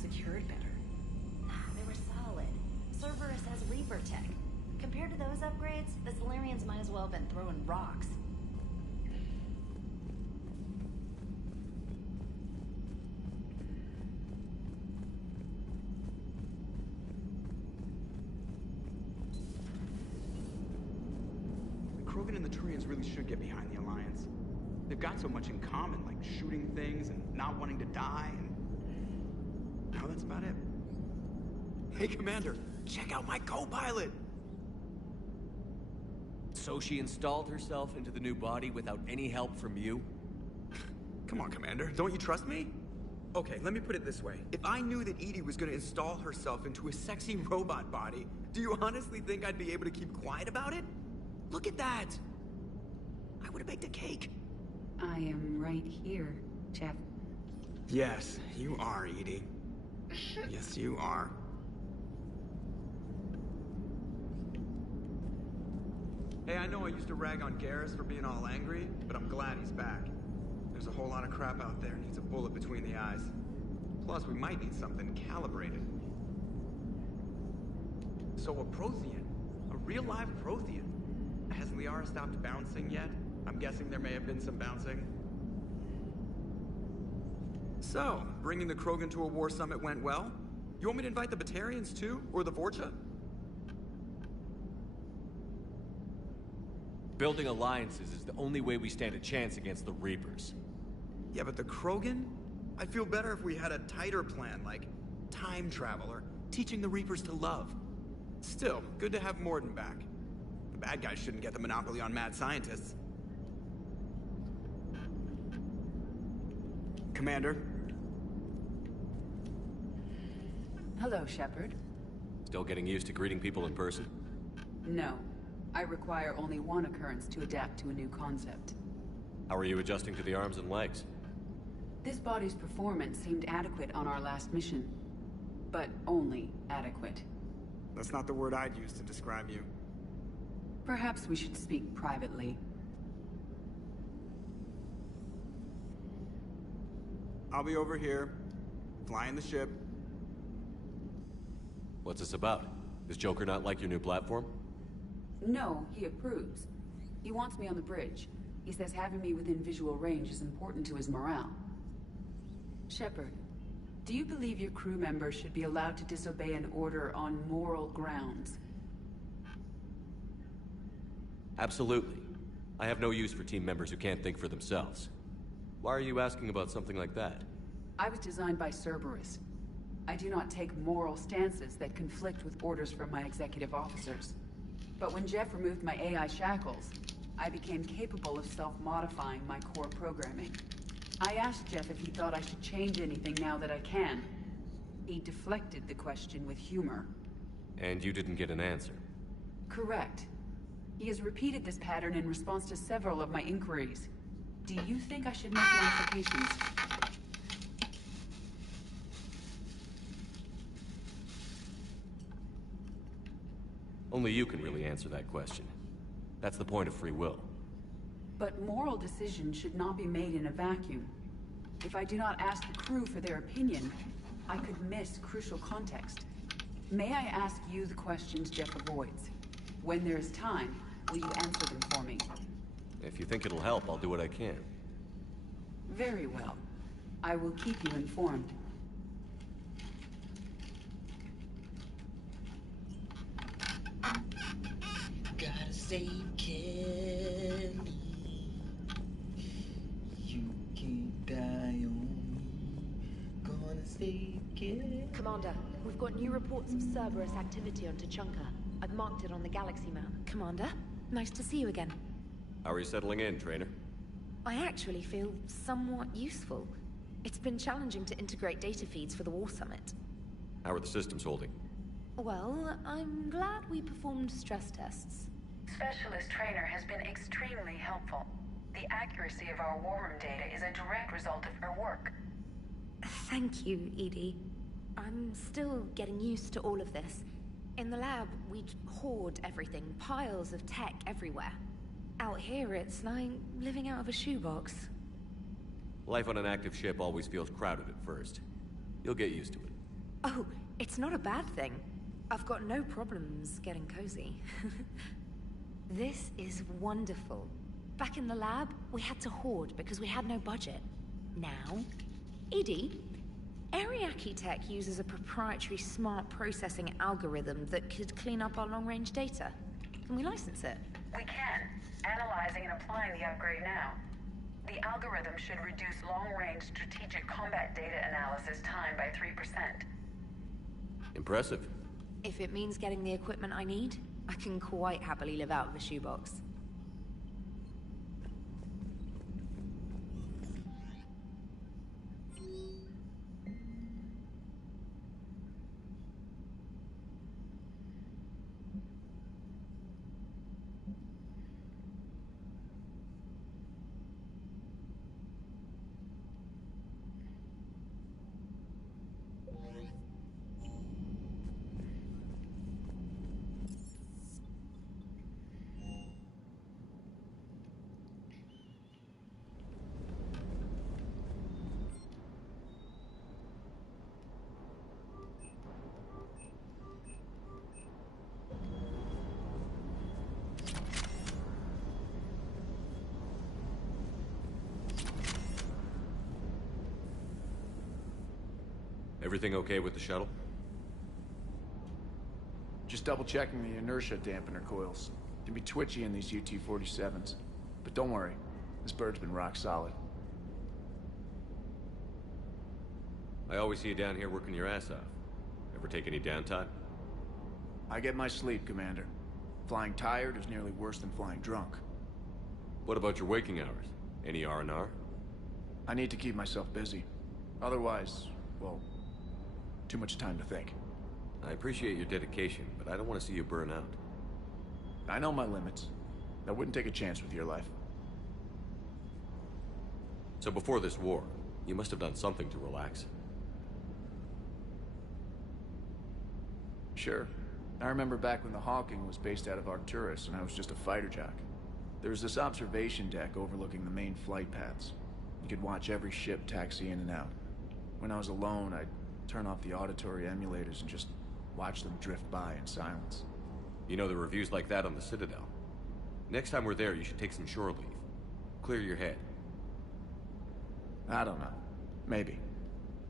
Secured better. Nah, they were solid. Cerberus has Reaper tech. Compared to those upgrades, the Solarians might as well have been throwing rocks. The Krogan and the Turians really should get behind the Alliance. They've got so much in common, like shooting things and not wanting to die, and now that's about it. Hey, Commander, check out my co-pilot! So she installed herself into the new body without any help from you? Come on, Commander, don't you trust me? Okay, let me put it this way. If I knew that Edie was gonna install herself into a sexy robot body, do you honestly think I'd be able to keep quiet about it? Look at that! I would've baked a cake. I am right here, Jeff. Yes, you are, Edie. Yes, you are. Hey, I know I used to rag on Garrus for being all angry, but I'm glad he's back. There's a whole lot of crap out there needs a bullet between the eyes. Plus, we might need something calibrated. So a Prothean. A real live Prothean. Has Liara stopped bouncing yet? I'm guessing there may have been some bouncing. So, bringing the Krogan to a war summit went well? You want me to invite the Batarians too? Or the Vorcha? Building alliances is the only way we stand a chance against the Reapers. Yeah, but the Krogan? I'd feel better if we had a tighter plan, like time travel or teaching the Reapers to love. Still, good to have Morden back. The bad guys shouldn't get the monopoly on mad scientists. Commander? Hello, Shepard. Still getting used to greeting people in person? No. I require only one occurrence to adapt to a new concept. How are you adjusting to the arms and legs? This body's performance seemed adequate on our last mission. But only adequate. That's not the word I'd use to describe you. Perhaps we should speak privately. I'll be over here, flying the ship. What's this about? Does Joker not like your new platform? No, he approves. He wants me on the bridge. He says having me within visual range is important to his morale. Shepard, do you believe your crew members should be allowed to disobey an order on moral grounds? Absolutely. I have no use for team members who can't think for themselves. Why are you asking about something like that? I was designed by Cerberus. I do not take moral stances that conflict with orders from my executive officers. But when Jeff removed my AI shackles, I became capable of self-modifying my core programming. I asked Jeff if he thought I should change anything now that I can. He deflected the question with humor. And you didn't get an answer? Correct. He has repeated this pattern in response to several of my inquiries. Do you think I should make modifications? Only you can really answer that question. That's the point of free will. But moral decisions should not be made in a vacuum. If I do not ask the crew for their opinion, I could miss crucial context. May I ask you the questions Jeff avoids? When there is time, will you answer them for me? If you think it'll help, I'll do what I can. Very well. I will keep you informed. Gotta save Kelly. You can't die on me. Gonna save Kelly. Commander, we've got new reports of Cerberus activity on Tuchanka. I've marked it on the galaxy map. Commander, nice to see you again. How are you settling in, Trainer? I actually feel somewhat useful. It's been challenging to integrate data feeds for the War Summit. How are the systems holding? Well, I'm glad we performed stress tests. Specialist Trainer has been extremely helpful. The accuracy of our war room data is a direct result of her work. Thank you, Edie. I'm still getting used to all of this. In the lab, we'd hoard everything, piles of tech everywhere. Out here, it's like living out of a shoebox. Life on an active ship always feels crowded at first. You'll get used to it. Oh, it's not a bad thing. I've got no problems getting cozy. This is wonderful. Back in the lab, we had to hoard because we had no budget. Now, Edie, Ariake Tech uses a proprietary smart processing algorithm that could clean up our long-range data. Can we license it? We can. Analyzing and applying the upgrade now. The algorithm should reduce long-range strategic combat data analysis time by 3%. Impressive. If it means getting the equipment I need, I can quite happily live out of a shoebox. Everything okay with the shuttle? Just double-checking the inertia dampener coils. Can be twitchy in these UT-47s. But don't worry, this bird's been rock solid. I always see you down here working your ass off. Ever take any downtime? I get my sleep, Commander. Flying tired is nearly worse than flying drunk. What about your waking hours? Any R&R? I need to keep myself busy. Otherwise, well, too much time to think. I appreciate your dedication, but I don't want to see you burn out. I know my limits. I wouldn't take a chance with your life. So before this war, you must have done something to relax. Sure. I remember back when the Hawking was based out of Arcturus and I was just a fighter jock. There was this observation deck overlooking the main flight paths. You could watch every ship taxi in and out. When I was alone, I'd turn off the auditory emulators and just watch them drift by in silence. You know, the reviews like that on the Citadel. Next time we're there, you should take some shore leave. Clear your head. I don't know. Maybe.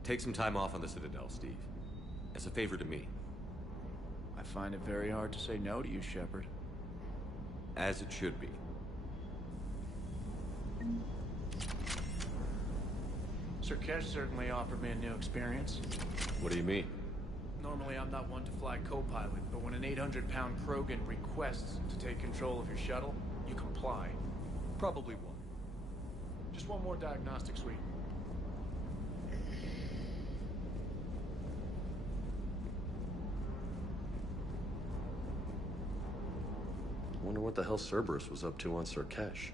Take some time off on the Citadel, Steve. As a favor to me. I find it very hard to say no to you, Shepard. As it should be. Sir Kesh certainly offered me a new experience. What do you mean? Normally I'm not one to fly co-pilot, but when an 800-pound Krogan requests to take control of your shuttle, you comply. Probably one. Just one more diagnostic suite. Wonder what the hell Cerberus was up to on Sir Kesh.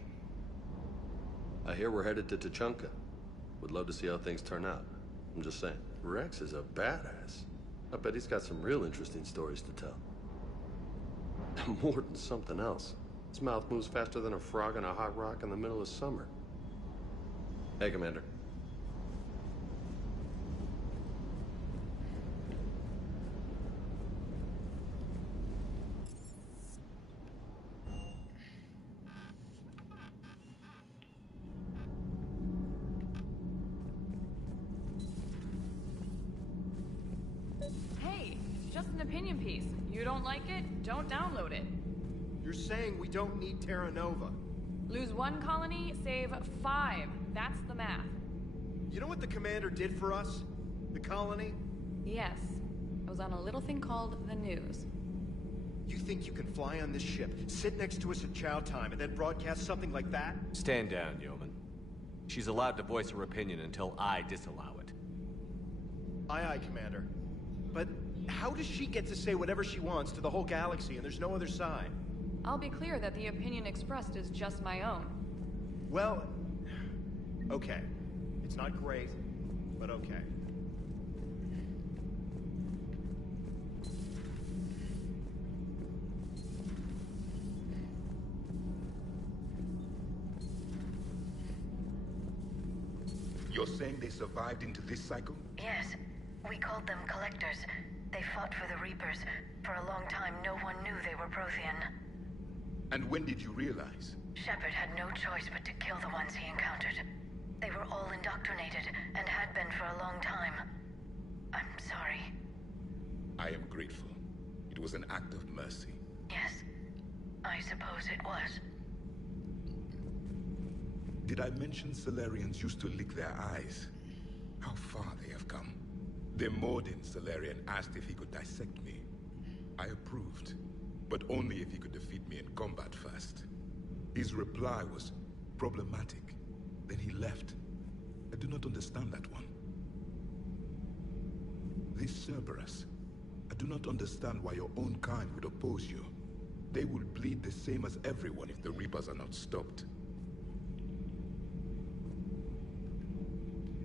I hear we're headed to Tuchanka. Would love to see how things turn out. I'm just saying, Rex is a badass. I bet he's got some real interesting stories to tell. More than something else. His mouth moves faster than a frog on a hot rock in the middle of summer. Hey, Commander. Hey, it's just an opinion piece. You don't like it? Don't download it. You're saying we don't need Terra Nova. Lose 1 colony, save 5. That's the math. You know what the commander did for us? The colony? Yes. I was on a little thing called the news. You think you can fly on this ship, sit next to us at chow time, and then broadcast something like that? Stand down, Yeoman. She's allowed to voice her opinion until I disallow it. Aye, aye, Commander. But how does she get to say whatever she wants to the whole galaxy and there's no other side? I'll be clear that the opinion expressed is just my own. Well, okay. It's not great, but okay. You're saying they survived into this cycle? Yes. We called them Collectors. They fought for the Reapers. For a long time, no one knew they were Prothean. And when did you realize? Shepard had no choice but to kill the ones he encountered. They were all indoctrinated, and had been for a long time. I'm sorry. I am grateful. It was an act of mercy. Yes, I suppose it was. Did I mention Salarians used to lick their eyes? How far they have come. The Mordin Salarian asked if he could dissect me. I approved, but only if he could defeat me in combat first. His reply was problematic. Then he left. I do not understand that one. This Cerberus, I do not understand why your own kind would oppose you. They will bleed the same as everyone if the Reapers are not stopped.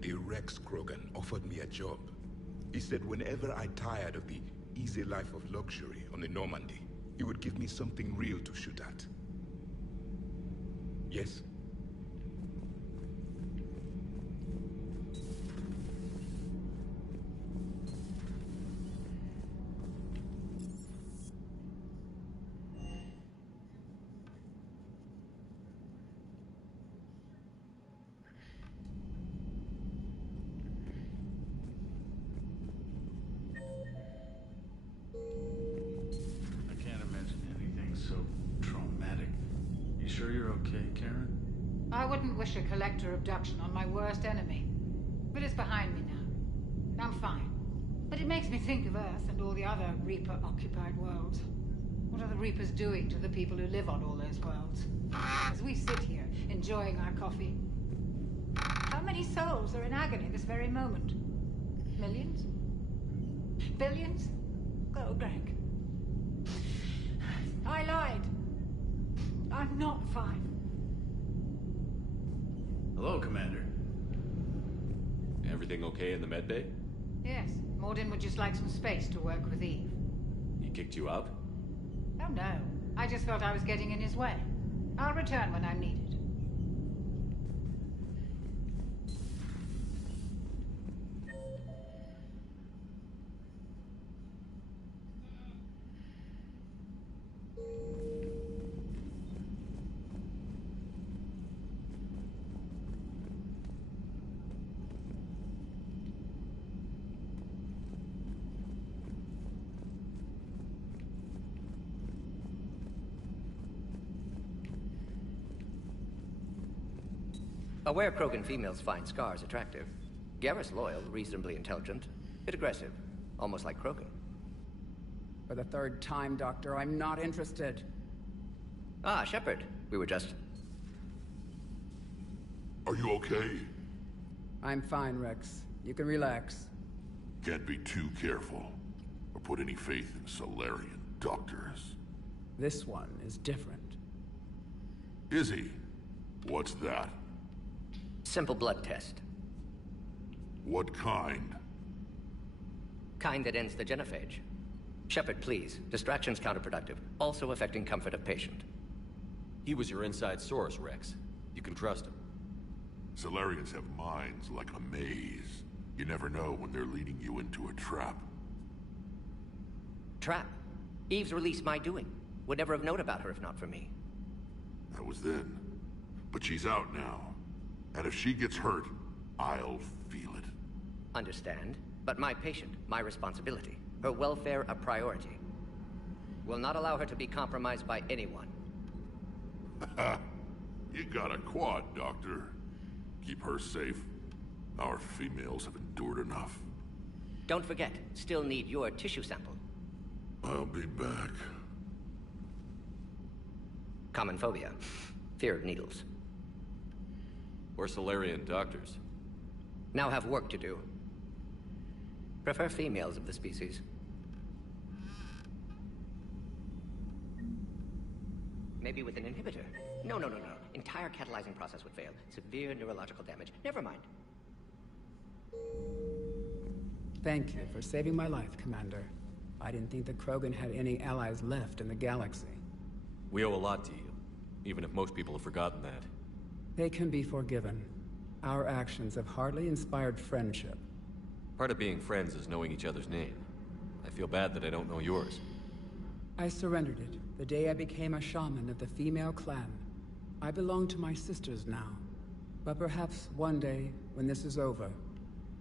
The Rex Krogan offered me a job. He said whenever I tired of the easy life of luxury on the Normandy, he would give me something real to shoot at. Yes? I can't imagine anything so traumatic. You sure you're okay, Karen? I wouldn't wish a collector abduction on my worst enemy. But it's behind me now. I'm fine. But it makes me think of Earth and all the other Reaper-occupied worlds. What are the Reapers doing to the people who live on all those worlds? As we sit here, enjoying our coffee. How many souls are in agony this very moment? Millions? Billions? Oh, Greg. I lied. I'm not fine. Hello, Commander. Everything okay in the medbay? Yes, Mordin would just like some space to work with Eve. He kicked you out? Oh no, I just felt I was getting in his way. I'll return when I'm needed. Aware Krogan females find Scars attractive. Garrus loyal, reasonably intelligent, bit aggressive, almost like Krogan. For the 3rd time, Doctor, I'm not interested. Ah, Shepard. We were just... Are you okay? I'm fine, Rex. You can relax. Can't be too careful, or put any faith in Solarian doctors. This one is different. Is he? What's that? Simple blood test. What kind? Kind that ends the genophage. Shepard, please. Distraction's counterproductive, also affecting comfort of patient. He was your inside source, Rex. You can trust him. Solarians have minds like a maze. You never know when they're leading you into a trap. Trap? Eve's release my doing. Would never have known about her if not for me. That was then. But she's out now. And if she gets hurt, I'll feel it. Understand. But my patient, my responsibility. Her welfare a priority. Will not allow her to be compromised by anyone. You got a quad, Doctor. Keep her safe. Our females have endured enough. Don't forget, still need your tissue sample. I'll be back. Common phobia. Fear of needles. Or Solarian doctors. Now have work to do. Prefer females of the species. Maybe with an inhibitor. No. Entire catalyzing process would fail. Severe neurological damage. Never mind. Thank you for saving my life, Commander. I didn't think the Krogan had any allies left in the galaxy. We owe a lot to you, even if most people have forgotten that. They can be forgiven. Our actions have hardly inspired friendship. Part of being friends is knowing each other's name. I feel bad that I don't know yours. I surrendered it the day I became a shaman of the female clan. I belong to my sisters now. But perhaps one day, when this is over,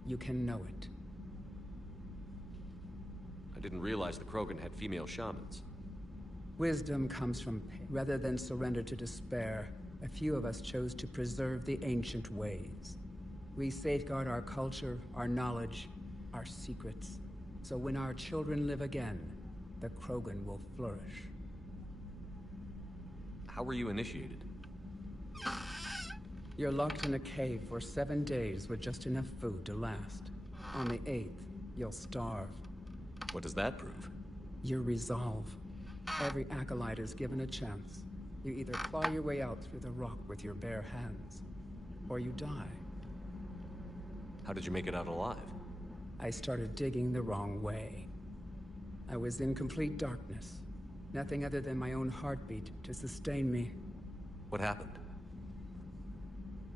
you can know it. I didn't realize the Krogan had female shamans. Wisdom comes from pain. Rather than surrender to despair, a few of us chose to preserve the ancient ways. We safeguard our culture, our knowledge, our secrets. So when our children live again, the Krogan will flourish. How were you initiated? You're locked in a cave for 7 days with just enough food to last. On the 8th, you'll starve. What does that prove? Your resolve. Every acolyte is given a chance. You either claw your way out through the rock with your bare hands, or you die. How did you make it out alive? I started digging the wrong way. I was in complete darkness. Nothing other than my own heartbeat to sustain me. What happened?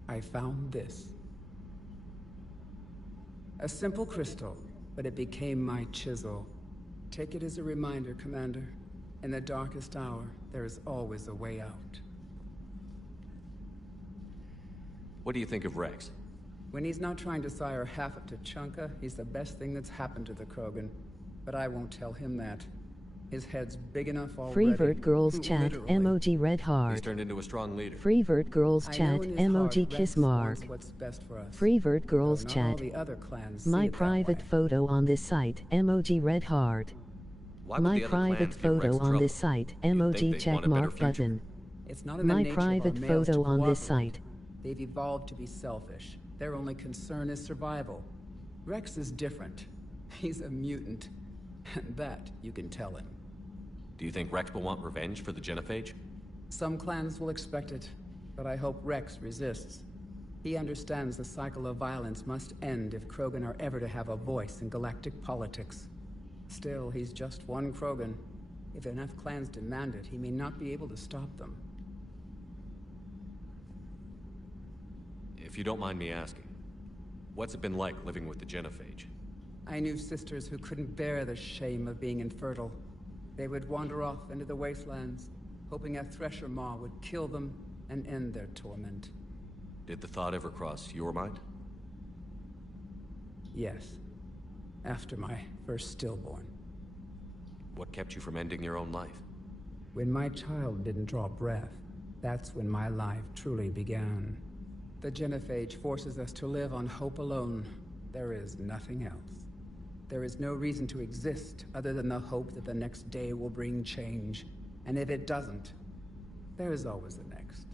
I found this. A simple crystal, but it became my chisel. Take it as a reminder, Commander. In the darkest hour, there is always a way out. What do you think of Rex? When he's not trying to sire half of Tuchanka, he's the best thing that's happened to the Krogan. But I won't tell him that. His head's big enough already. Freevert Girls Chat, emoji red He's heart. turned into a strong leader. Freevert Girls Chat, emoji kiss mark. Freevert Girls Chat. My private photo on this site, emoji red heart. My private photo on this site, emoji check mark button. It's not in the My nature of our private males to photo on this cooperate. site. They've evolved to be selfish. Their only concern is survival. Rex is different. He's a mutant. And that you can tell him. Do you think Rex will want revenge for the genophage? Some clans will expect it, but I hope Rex resists. He understands the cycle of violence must end if Krogan are ever to have a voice in galactic politics. Still, he's just one Krogan. If enough clans demand it, he may not be able to stop them. If you don't mind me asking, what's it been like living with the genophage? I knew sisters who couldn't bear the shame of being infertile. They would wander off into the wastelands, hoping a thresher maw would kill them and end their torment. Did the thought ever cross your mind? Yes. After my first stillborn. What kept you from ending your own life? When my child didn't draw breath, that's when my life truly began. The genophage forces us to live on hope alone. There is nothing else. There is no reason to exist other than the hope that the next day will bring change. And if it doesn't, there is always the next.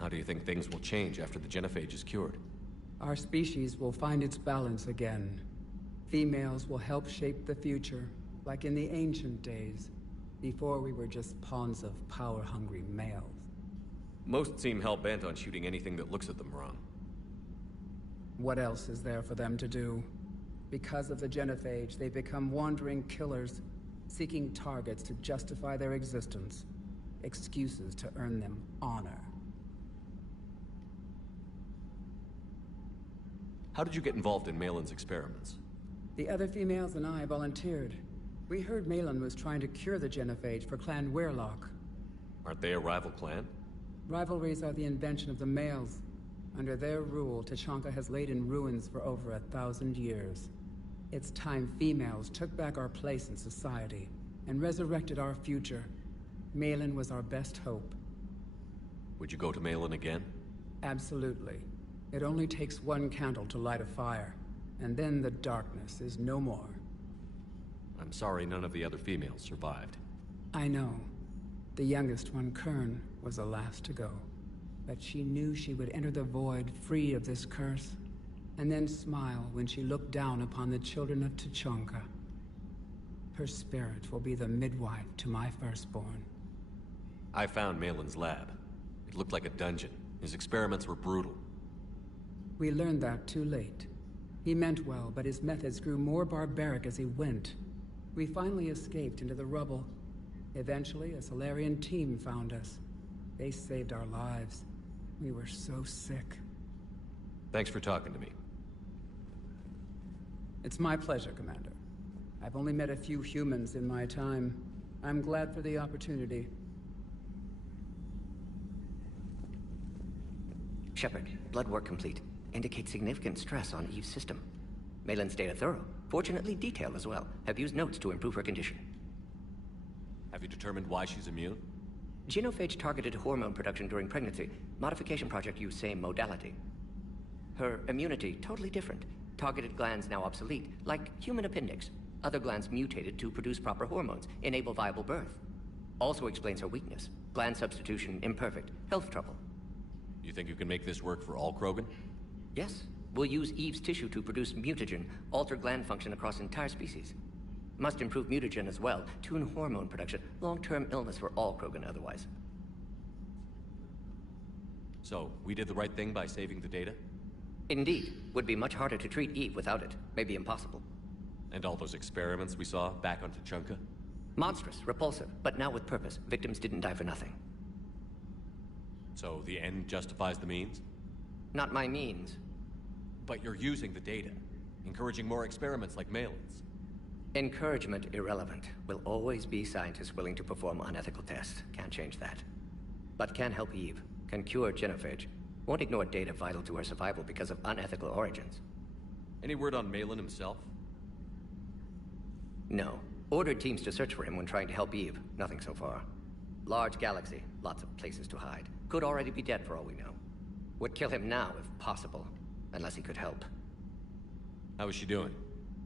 How do you think things will change after the genophage is cured? Our species will find its balance again. Females will help shape the future, like in the ancient days, before we were just pawns of power-hungry males. Most seem hell-bent on shooting anything that looks at them wrong. What else is there for them to do? Because of the genophage, they become wandering killers, seeking targets to justify their existence. excuses to earn them honor. How did you get involved in Malin's experiments? The other females and I volunteered. We heard Malin was trying to cure the genophage for Clan Weirlock. Aren't they a rival clan? Rivalries are the invention of the males. Under their rule, Tuchanka has laid in ruins for over 1,000 years. It's time females took back our place in society and resurrected our future. Malin was our best hope. Would you go to Malin again? Absolutely. It only takes one candle to light a fire, and then the darkness is no more. I'm sorry none of the other females survived. I know. The youngest one, Kern, was the last to go. But she knew she would enter the void free of this curse, and then smile when she looked down upon the children of Tuchanka. Her spirit will be the midwife to my firstborn. I found Malin's lab. It looked like a dungeon. His experiments were brutal. We learned that too late. He meant well, but his methods grew more barbaric as he went. We finally escaped into the rubble. Eventually, a Solarian team found us. They saved our lives. We were so sick. Thanks for talking to me. It's my pleasure, Commander. I've only met a few humans in my time. I'm glad for the opportunity. Shepard, blood work complete. Indicates significant stress on Eve's system. Malin's data thorough. Fortunately detailed as well. Have used notes to improve her condition. Have you determined why she's immune? Genophage targeted hormone production during pregnancy. Modification project used same modality. Her immunity, totally different. Targeted glands now obsolete, like human appendix. Other glands mutated to produce proper hormones, enable viable birth. Also explains her weakness. Gland substitution imperfect. Health trouble. You think you can make this work for all Krogan? Yes. We'll use Eve's tissue to produce mutagen, alter gland function across entire species. Must improve mutagen as well, tune hormone production, long-term illness for all Krogan otherwise. So, we did the right thing by saving the data? Indeed. Would be much harder to treat Eve without it. Maybe impossible. And all those experiments we saw back on Tuchanka? Monstrous, repulsive, but now with purpose. Victims didn't die for nothing. So, the end justifies the means? Not my means. But you're using the data, encouraging more experiments like Malin's. Encouragement irrelevant. Will always be scientists willing to perform unethical tests. Can't change that. But can help Eve. Can cure genophage. Won't ignore data vital to her survival because of unethical origins. Any word on Malin himself? No. Ordered teams to search for him when trying to help Eve. Nothing so far. Large galaxy. Lots of places to hide. Could already be dead for all we know. Would kill him now if possible. Unless he could help. How is she doing?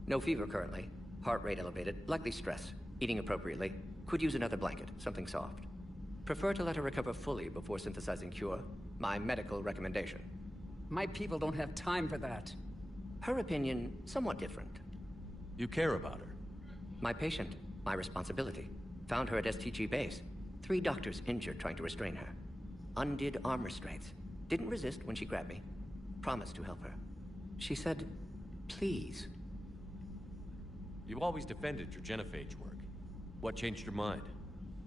No fever currently. Heart rate elevated, likely stress. Eating appropriately. Could use another blanket, something soft. Prefer to let her recover fully before synthesizing cure. My medical recommendation. My people don't have time for that. Her opinion, somewhat different. You care about her? My patient, my responsibility. Found her at STG base. 3 doctors injured trying to restrain her. Undid arm restraints. Didn't resist when she grabbed me. Promised to help her. She said, please. You always defended your genophage work. What changed your mind?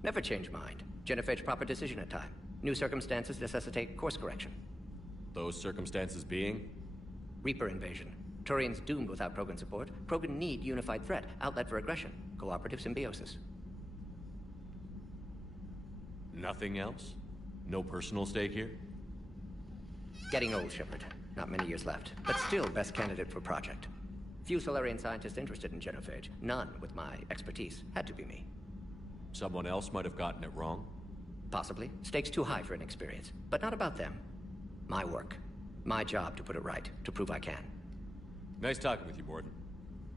Never change mind. Genophage proper decision at time. New circumstances necessitate course correction. Those circumstances being? Reaper invasion. Turians doomed without Krogan support. Krogan need unified threat, outlet for aggression. Cooperative symbiosis. Nothing else? No personal stake here? Getting old, Shepard. Not many years left. But still best candidate for project. Few Solarian scientists interested in genophage. None with my expertise. Had to be me. Someone else might have gotten it wrong? Possibly. Stakes too high for inexperience. But not about them. My work. My job to put it right. To prove I can. Nice talking with you, Mordin.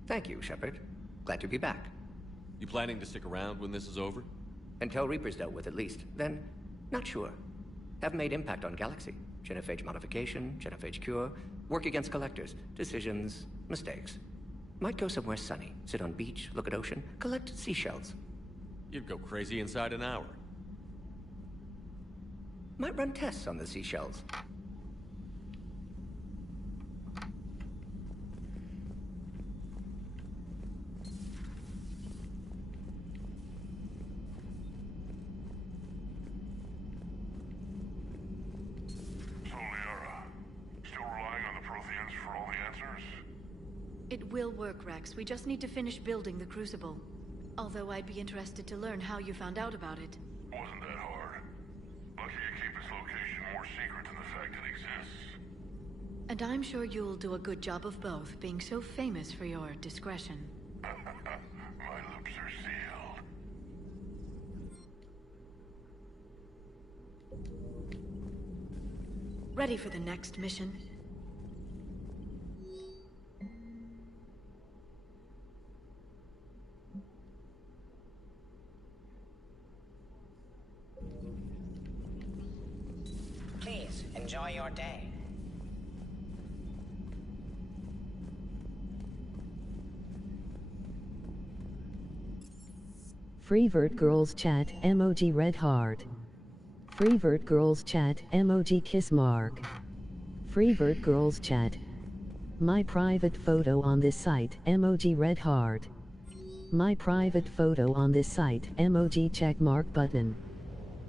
Thank you, Shepard. Glad to be back. You planning to stick around when this is over? Until Reaper's dealt with, at least. Then, not sure. Have made impact on Galaxy. Genophage modification, genophage cure, work against collectors, decisions, mistakes. Might go somewhere sunny, sit on beach, look at ocean, collect seashells. You'd go crazy inside an hour. Might run tests on the seashells. will work, Rex. We just need to finish building the Crucible. Although I'd be interested to learn how you found out about it. Wasn't that hard. Lucky you keep its location more secret than the fact it exists. And I'm sure you'll do a good job of both, being so famous for your discretion. My lips are sealed. Ready for the next mission? Please, enjoy your day. Freevert Girls Chat emoji red heart. Freevert Girls Chat emoji kiss mark. Freevert Girls Chat. My private photo on this site emoji red heart. My private photo on this site emoji check mark button.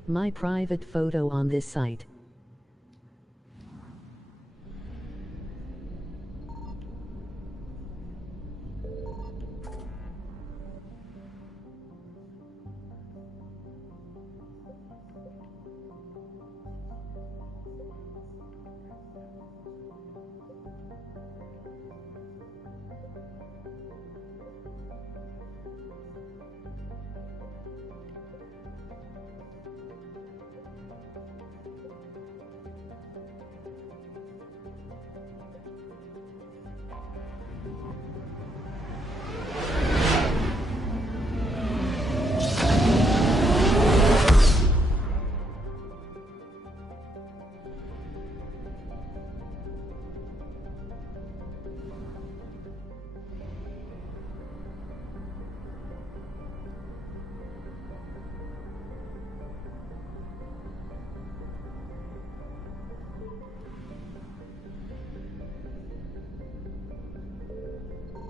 My private photo on this site.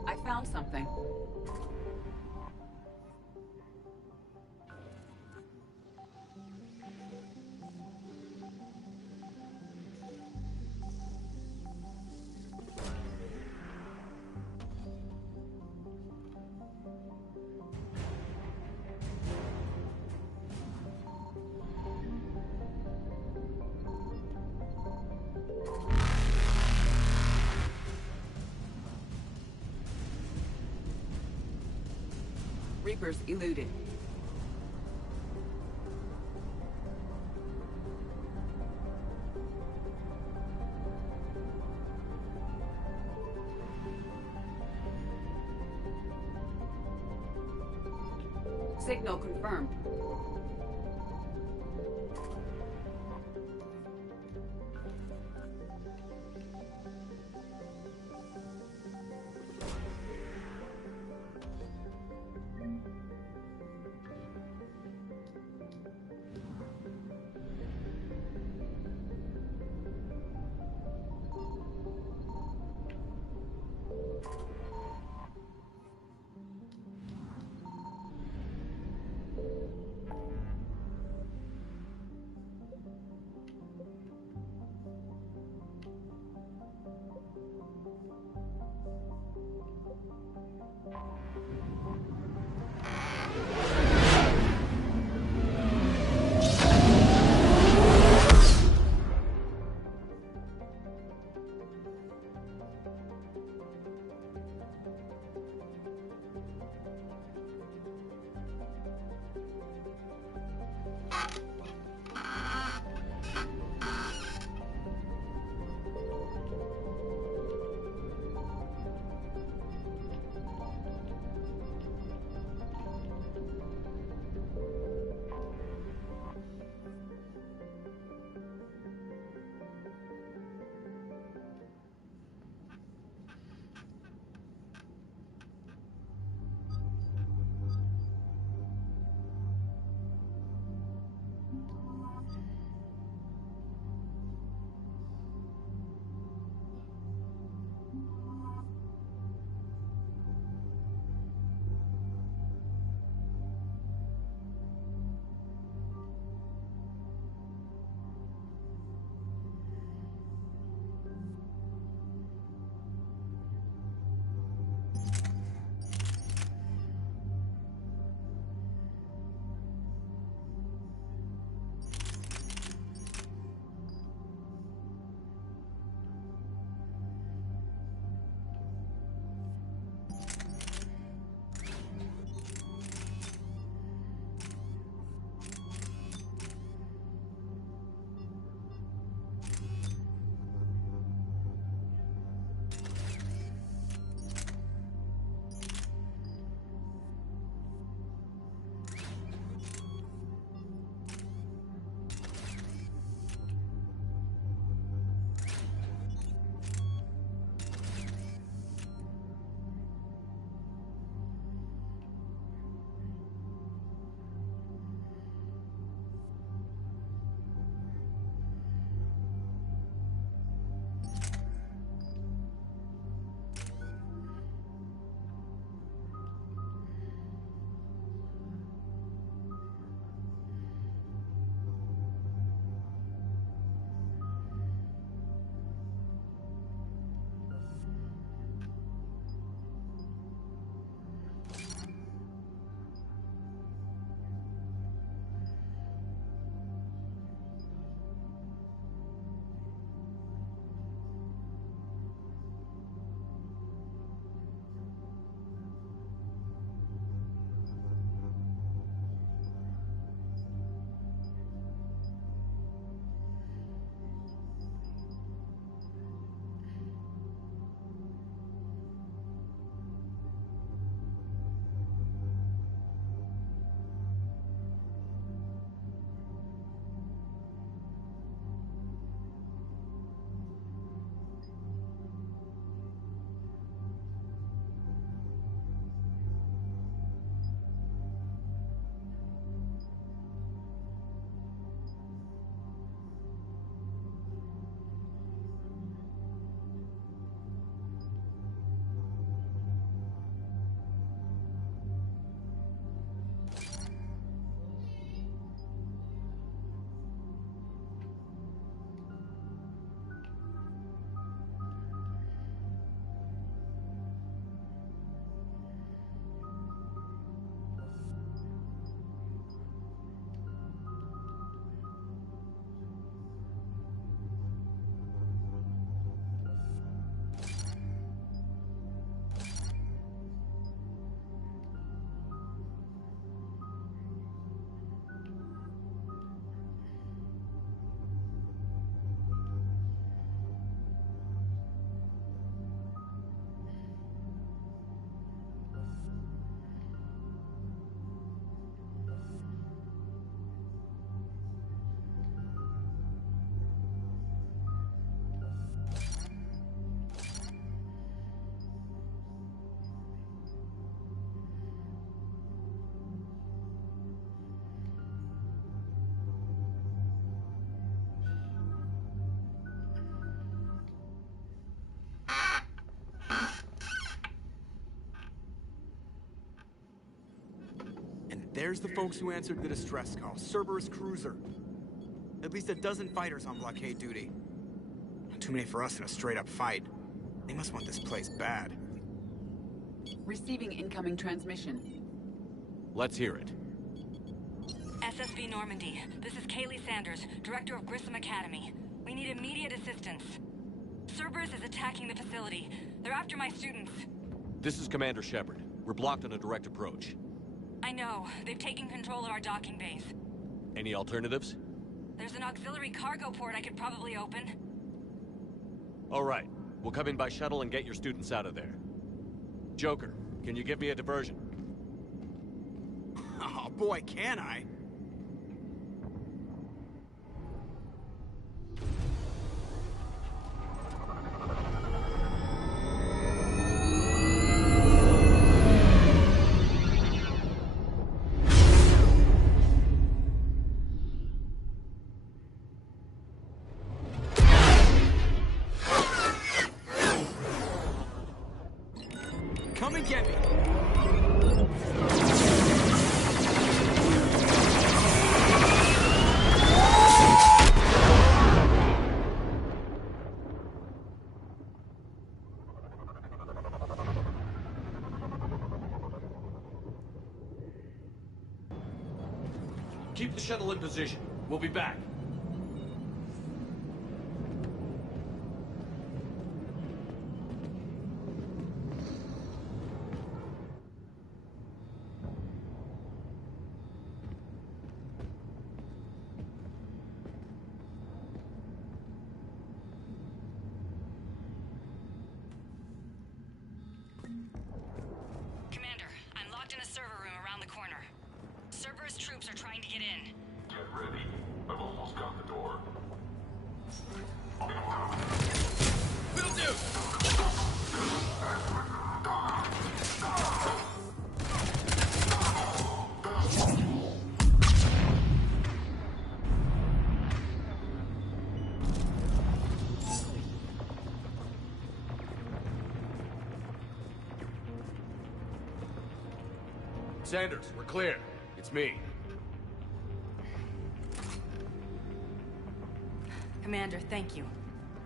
I found something. Reapers eluded. Signal confirmed. There's the folks who answered the distress call. Cerberus cruiser. At least a dozen fighters on blockade duty. Not too many for us in a straight-up fight. They must want this place bad. Receiving incoming transmission. Let's hear it. SSB Normandy. This is Kaylee Sanders, Director of Grissom Academy. We need immediate assistance. Cerberus is attacking the facility. They're after my students. This is Commander Shepard. We're blocked on a direct approach. I know. They've taken control of our docking base. Any alternatives? There's an auxiliary cargo port I could probably open. All right. We'll come in by shuttle and get your students out of there. Joker, can you give me a diversion? Oh boy, can I? Come and get me! Keep the shuttle in position. We'll be back. Commander, I'm locked in a server room around the corner. Cerberus troops are trying to get in. Get ready. I've almost got the door. Will do! Sanders, we're clear. It's me. Commander, thank you.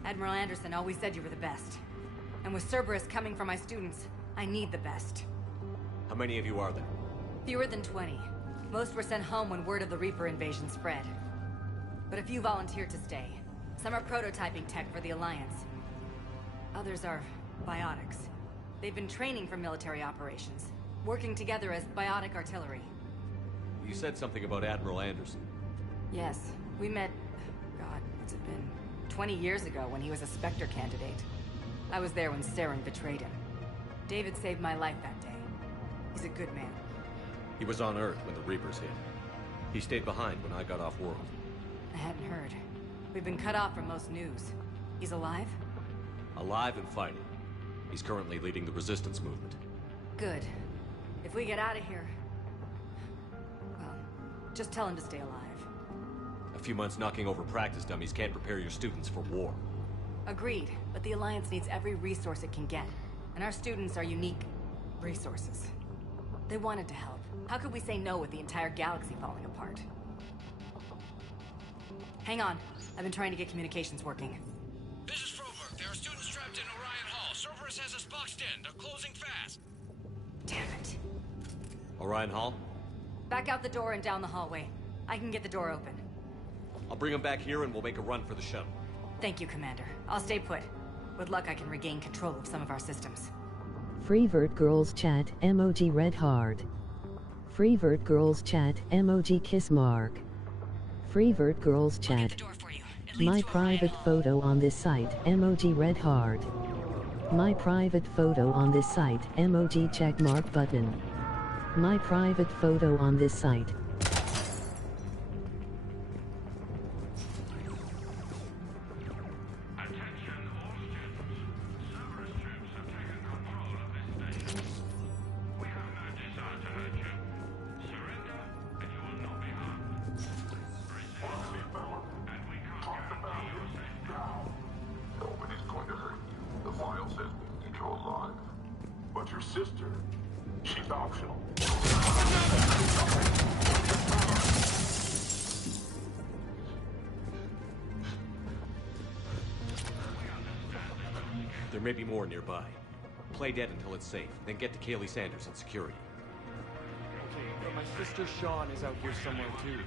Admiral Anderson always said you were the best. And with Cerberus coming for my students, I need the best. How many of you are there? Fewer than 20. Most were sent home when word of the Reaper invasion spread. But a few volunteered to stay. Some are prototyping tech for the Alliance. Others are biotics. They've been training for military operations, working together as biotic artillery. You said something about Admiral Anderson. Yes, we met, God, what's it been? 20 years ago when he was a Spectre candidate. I was there when Saren betrayed him. David saved my life that day. He's a good man. He was on Earth when the Reapers hit. He stayed behind when I got off-world. I hadn't heard. We've been cut off from most news. He's alive? Alive and fighting. He's currently leading the resistance movement. Good. If we get out of here... well, just tell him to stay alive. A few months knocking over practice dummies can't prepare your students for war. Agreed, but the Alliance needs every resource it can get. And our students are unique resources. They wanted to help. How could we say no with the entire galaxy falling apart? Hang on. I've been trying to get communications working. This is Froberg. There are students trapped in Orion Hall. Cerberus has us boxed in. They're closing fast. Damn it. Orion Hall? Back out the door and down the hallway. I can get the door open. I'll bring them back here and we'll make a run for the shuttle. Thank you, Commander. I'll stay put. With luck, I can regain control of some of our systems. Freevert Girls Chat emoji red heart. Freevert Girls Chat emoji kiss mark. Freevert Girls Chat. My private photo on this site emoji red heart. My private photo on this site emoji check mark button. My private photo on this site. Nobody's going to hurt you. The file says we need you alive. But your sister, she's optional. There may be more nearby. Play dead until it's safe, then get to Kaylee Sanders and security. Okay, but my sister Sean is out here somewhere too.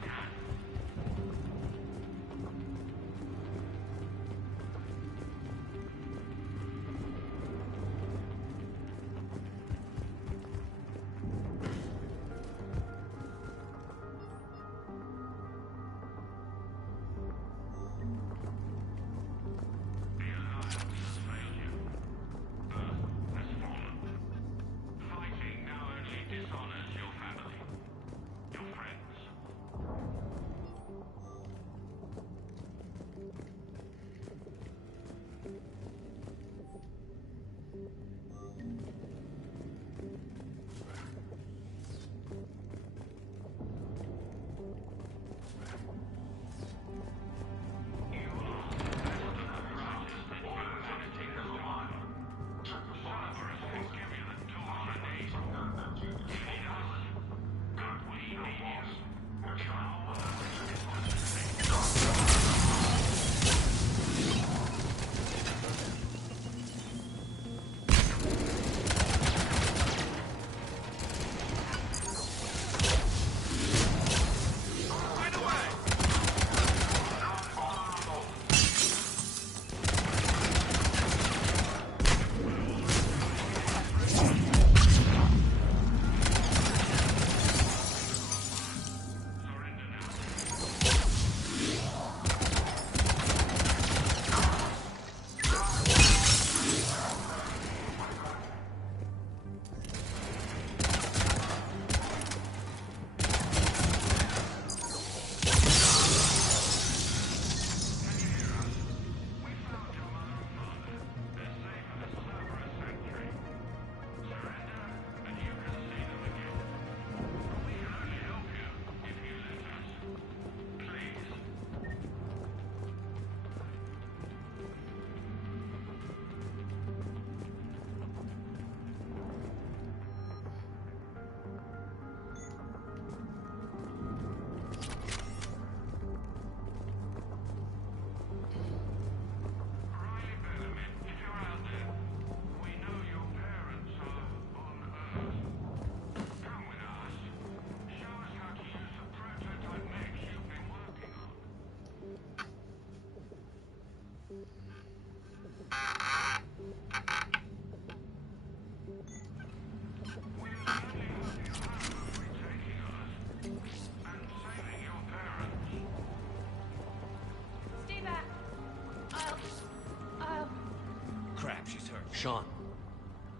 Sean,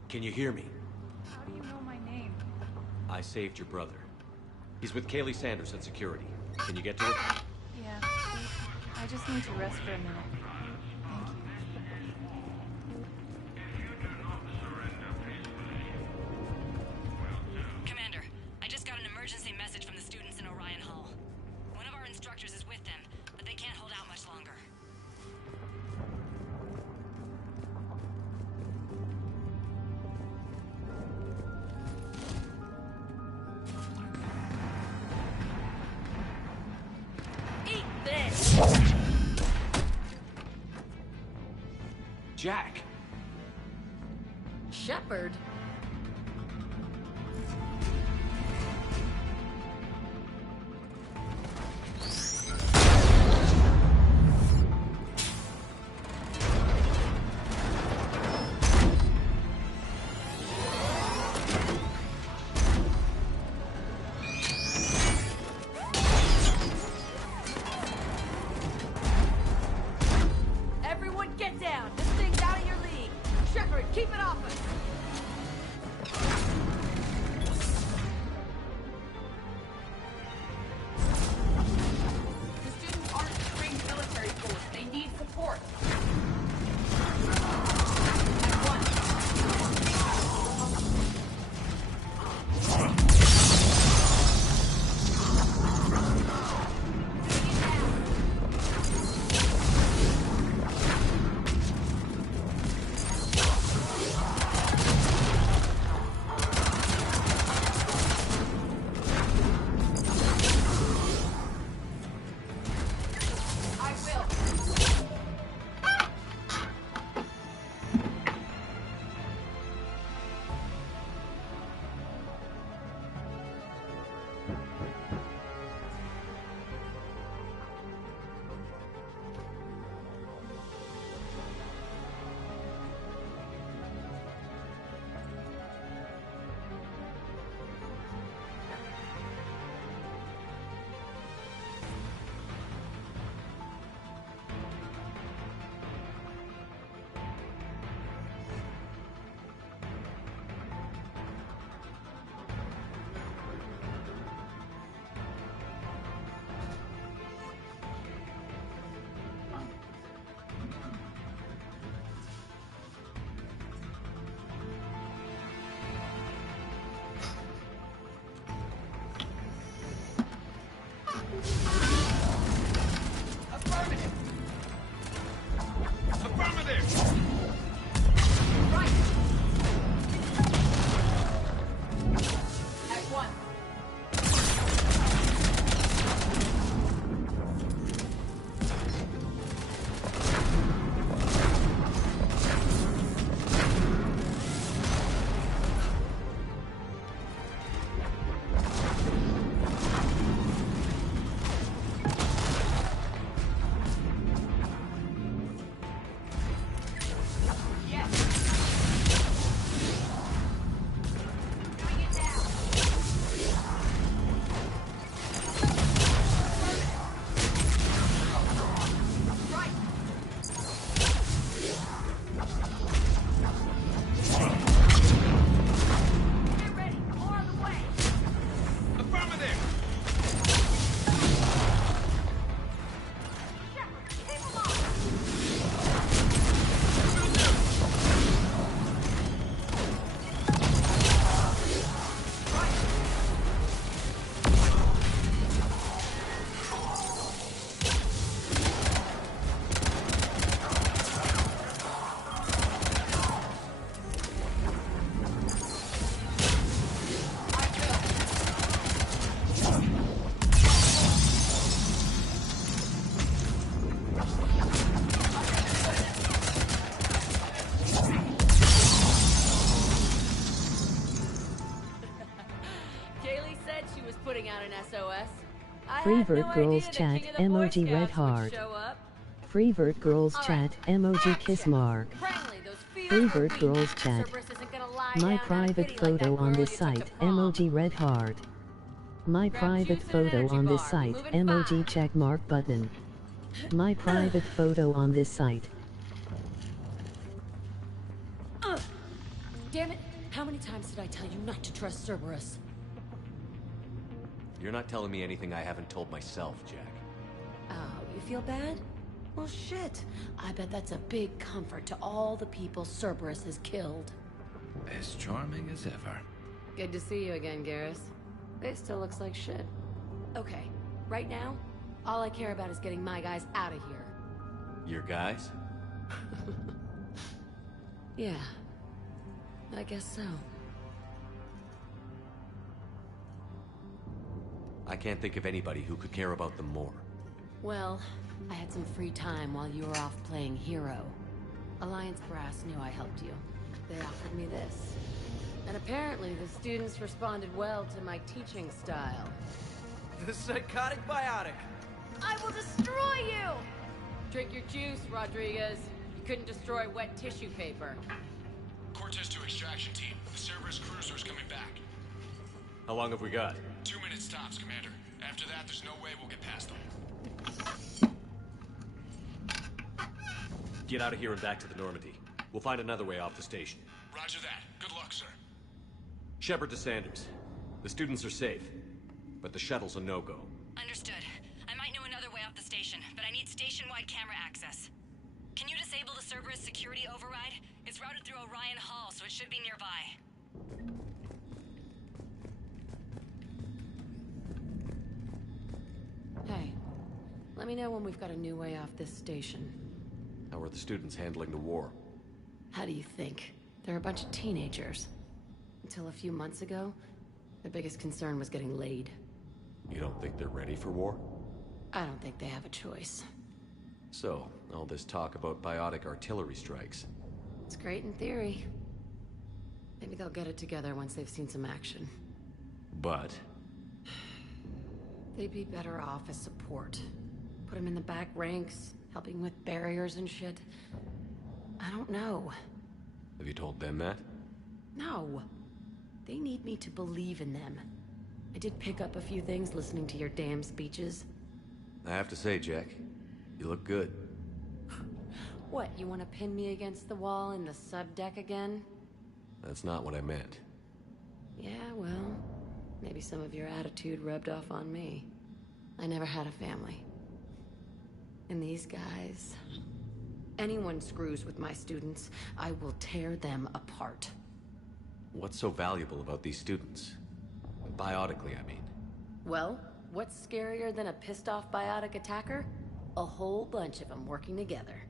can you hear me? How do you know my name? I saved your brother. He's with Kaylee Sanders at security. Can you get to it? Yeah, I just need to rest for a minute. Thank you. Commander, I just got an emergency message from the students in Orion Hall. One of our instructors is with them, but they can't hold out much longer. Jack! Shepard? Everyone get down! This thing's out of your league! Shepard, keep it off us! was putting out an SOS. Freevert Girls Chat emoji red heart. Freevert Girls Chat emoji kiss mark. Freevert Girls Chat. My private photo on this site emoji red heart. My private photo on this site emoji check mark button. My private photo on this site. Damn it! How many times did I tell you not to trust Cerberus? You're not telling me anything I haven't told myself, Jack. Oh, you feel bad? Well, shit. I bet that's a big comfort to all the people Cerberus has killed. As charming as ever. Good to see you again, Garrus. It still looks like shit. Okay, right now, all I care about is getting my guys out of here. Your guys? Yeah. I guess so. I can't think of anybody who could care about them more. Well, I had some free time while you were off playing hero. Alliance Brass knew I helped you. They offered me this. And apparently the students responded well to my teaching style. The psychotic biotic. I will destroy you! Drink your juice, Rodriguez. You couldn't destroy wet tissue paper. Cortez to extraction team. The Cerberus cruiser is coming back. How long have we got? 2 minutes tops, Commander. After that, there's no way we'll get past them. Get out of here and back to the Normandy. We'll find another way off the station. Roger that. Good luck, sir. Shepard to Sanders. The students are safe, but the shuttle's a no-go. Understood. I might know another way off the station, but I need station-wide camera access. Can you disable the Cerberus security override? It's routed through Orion Hall, so it should be nearby. Hey, let me know when we've got a new way off this station. How are the students handling the war? How do you think? They're a bunch of teenagers. Until a few months ago, their biggest concern was getting laid. You don't think they're ready for war? I don't think they have a choice. So, all this talk about biotic artillery strikes. It's great in theory. Maybe they'll get it together once they've seen some action. But? They'd be better off as support. Put them in the back ranks, helping with barriers and shit. I don't know. Have you told them that? No. They need me to believe in them. I did pick up a few things listening to your damn speeches. I have to say, Jack, you look good. What, you want to pin me against the wall in the subdeck again? That's not what I meant. Yeah, well, maybe some of your attitude rubbed off on me. I never had a family. And these guys... Anyone screws with my students, I will tear them apart. What's so valuable about these students? Biotically, I mean. Well, what's scarier than a pissed-off biotic attacker? A whole bunch of them working together.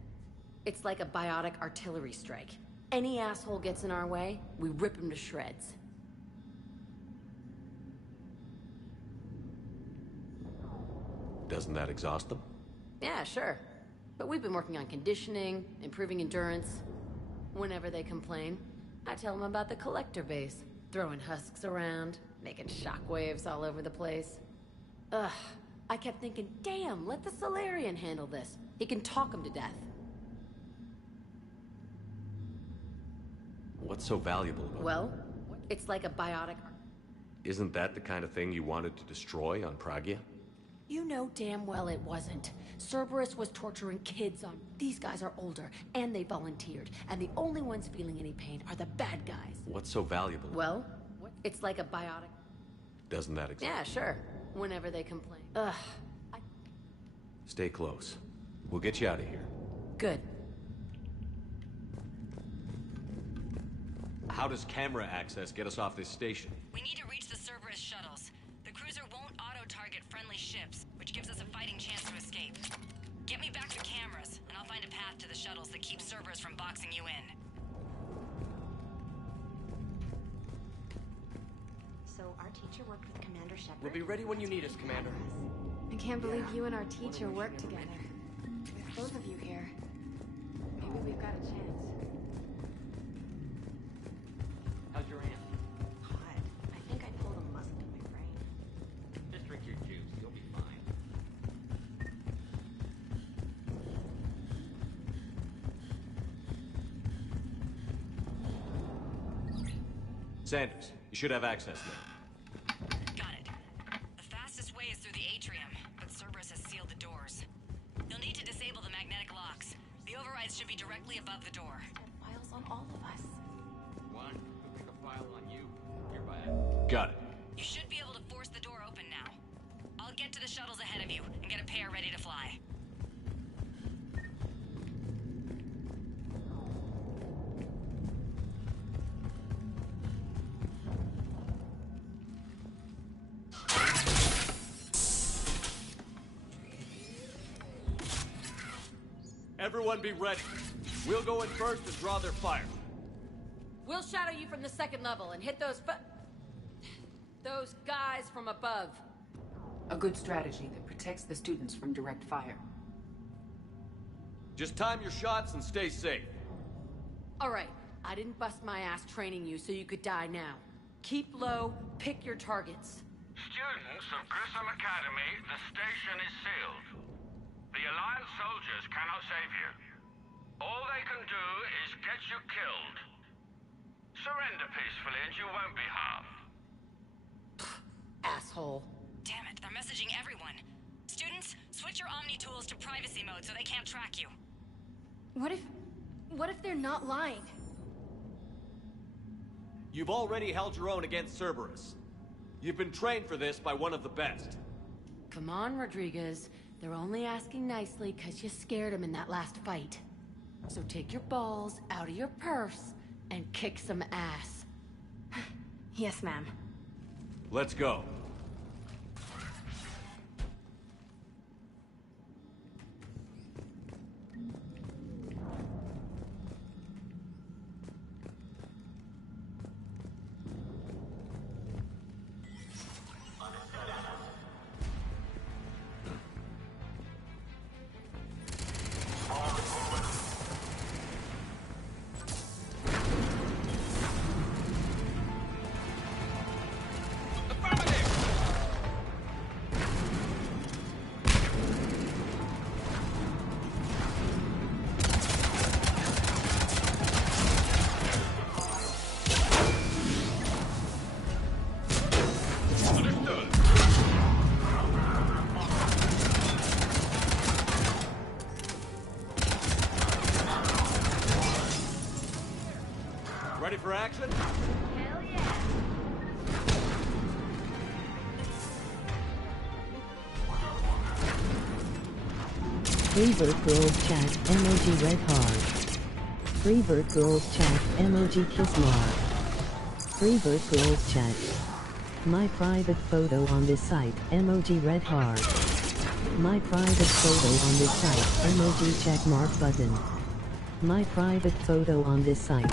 It's like a biotic artillery strike. Any asshole gets in our way, we rip him to shreds. Doesn't that exhaust them? Yeah, sure. But we've been working on conditioning, improving endurance. Whenever they complain, I tell them about the collector base, throwing husks around, making shockwaves all over the place. Ugh, I kept thinking, damn, let the Solarian handle this. He can talk them to death. What's so valuable about it? Well, it's like a biotic... Isn't that the kind of thing you wanted to destroy on Pragia? You know damn well it wasn't. Cerberus was torturing kids on... These guys are older, and they volunteered, and the only ones feeling any pain are the bad guys. What's so valuable? Well, it's like a biotic... Doesn't that exist? Yeah, sure. Whenever they complain. Ugh. Stay close. We'll get you out of here. Good. How does camera access get us off this station? We need to reach the Cerberus shuttles. The cruiser won't auto-target friendly ships, which gives us a fighting chance to escape. Get me back to cameras, and I'll find a path to the shuttles that keeps Cerberus from boxing you in. So our teacher worked with Commander Shepard? We'll be ready when you need us, Commander. I can't believe you and our teacher work together. With both of you here, maybe we've got a chance. How's your aunt? Hot. I think I pulled a muscle in my brain. Sanders, you should have access now. Got it. The fastest way is through the atrium, but Cerberus has sealed the doors. You'll need to disable the magnetic locks. The overrides should be directly above the door. Files on all of us. One, we'll pick a file on you. Hereby. Got it. You should be able to force the door open now. I'll get to the shuttles ahead of you and get a pair ready to fly. Everyone be ready. We'll go in first and draw their fire. We'll shadow you from the second level and hit those guys from above. A good strategy that protects the students from direct fire. Just time your shots and stay safe. All right, I didn't bust my ass training you so you could die now. Keep low, pick your targets. Students of Grissom Academy, the station is sealed. The Alliance soldiers cannot save you. All they can do is get you killed. Surrender peacefully and you won't be harmed. Asshole. Damn it, they're messaging everyone. Students, switch your Omni tools to privacy mode so they can't track you. What if they're not lying? You've already held your own against Cerberus. You've been trained for this by one of the best. Come on, Rodriguez. They're only asking nicely because you scared them in that last fight. So take your balls out of your purse and kick some ass. Yes, ma'am. Let's go. Ready for action? Hell yeah! Freebird Girls Chat emoji red heart. Freebird Girls Chat emoji kiss mark. Freebird Girls Chat. My private photo on this site emoji red heart. My private photo on this site emoji check mark button. My private photo on this site.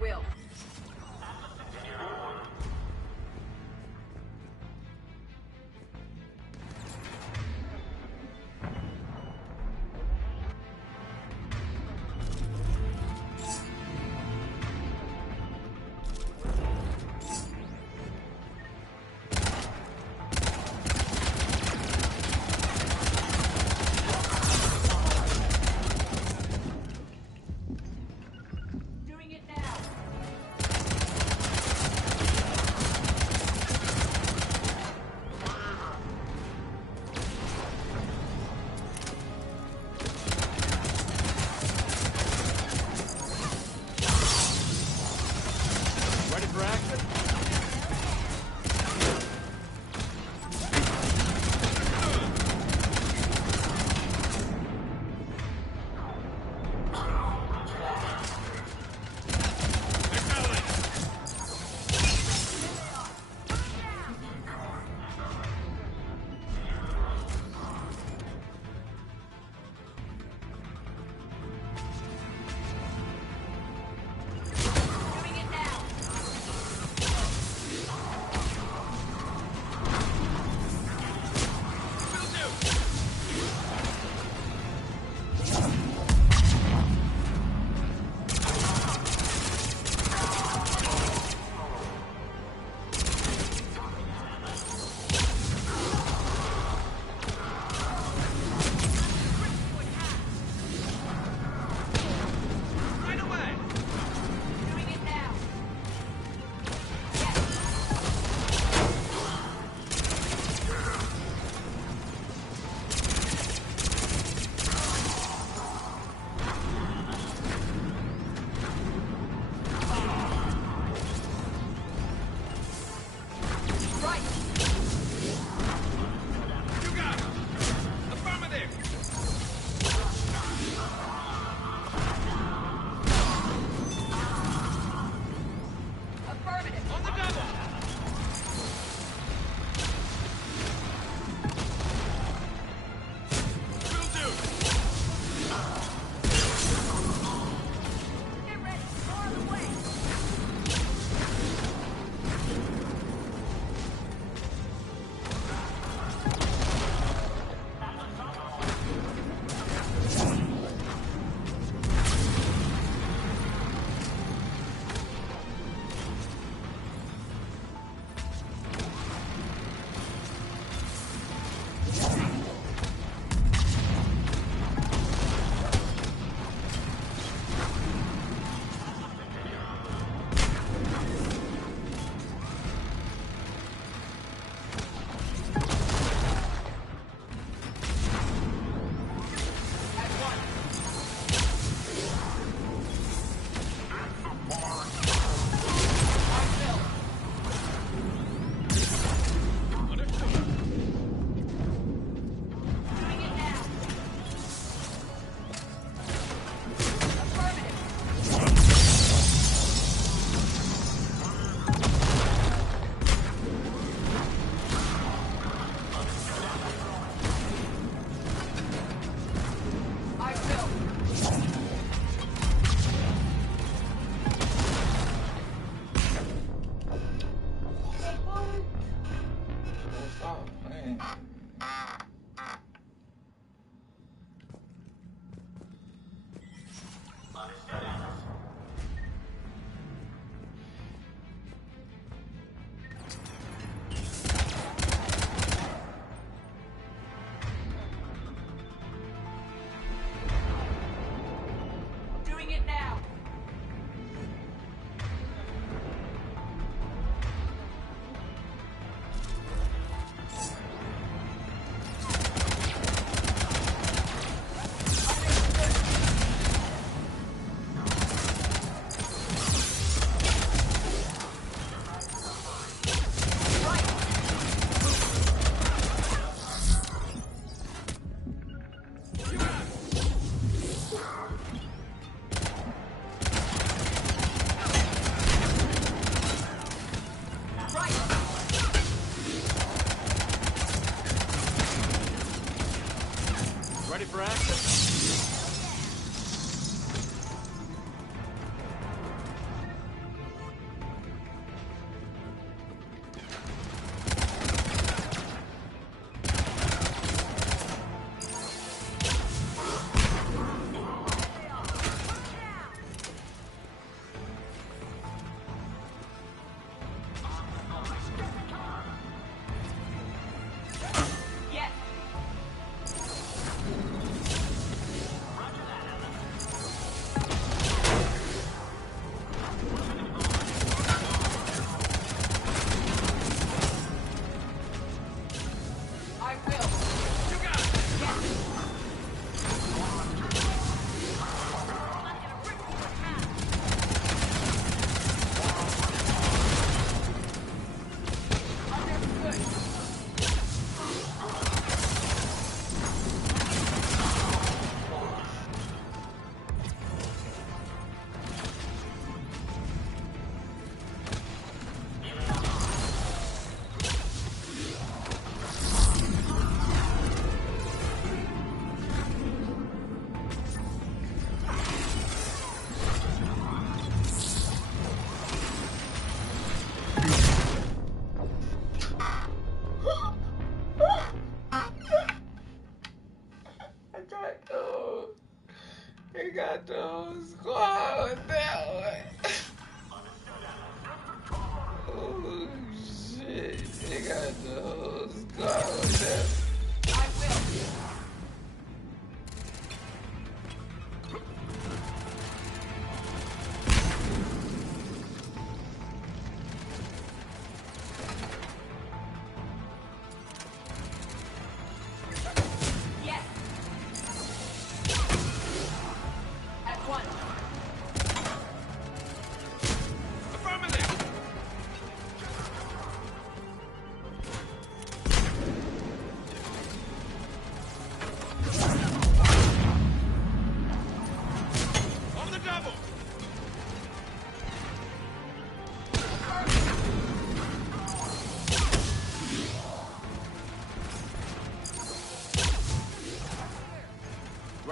will. Doing it now.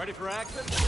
Ready for action?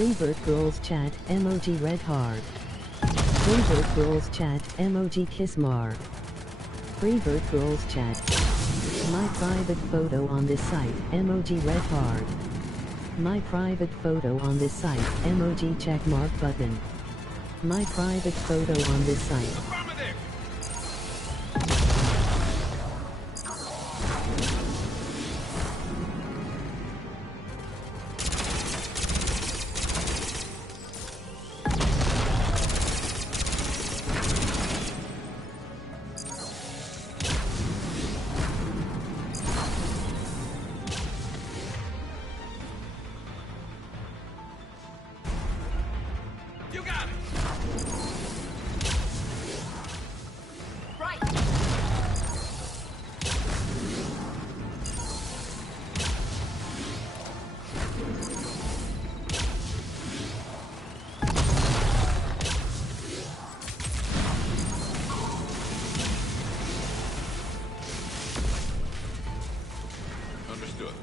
Freebird Girls Chat emoji red heart. Freebird Girls Chat emoji Kismar. Freebird Girls Chat. My private photo on this site emoji red heart. My private photo on this site emoji checkmark button. My private photo on this site. You got it! Understood.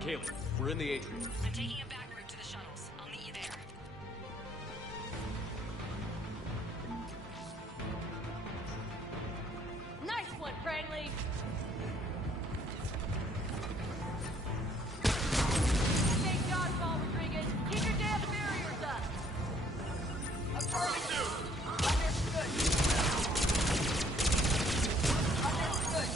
Kaylee, we're in the atrium. I'm taking a back route to the shuttles. I'll meet you there. Nice one, Cranley! Thank God, Paul Rodriguez. Keep your damn barriers up! Affirmative! Understood. Understood.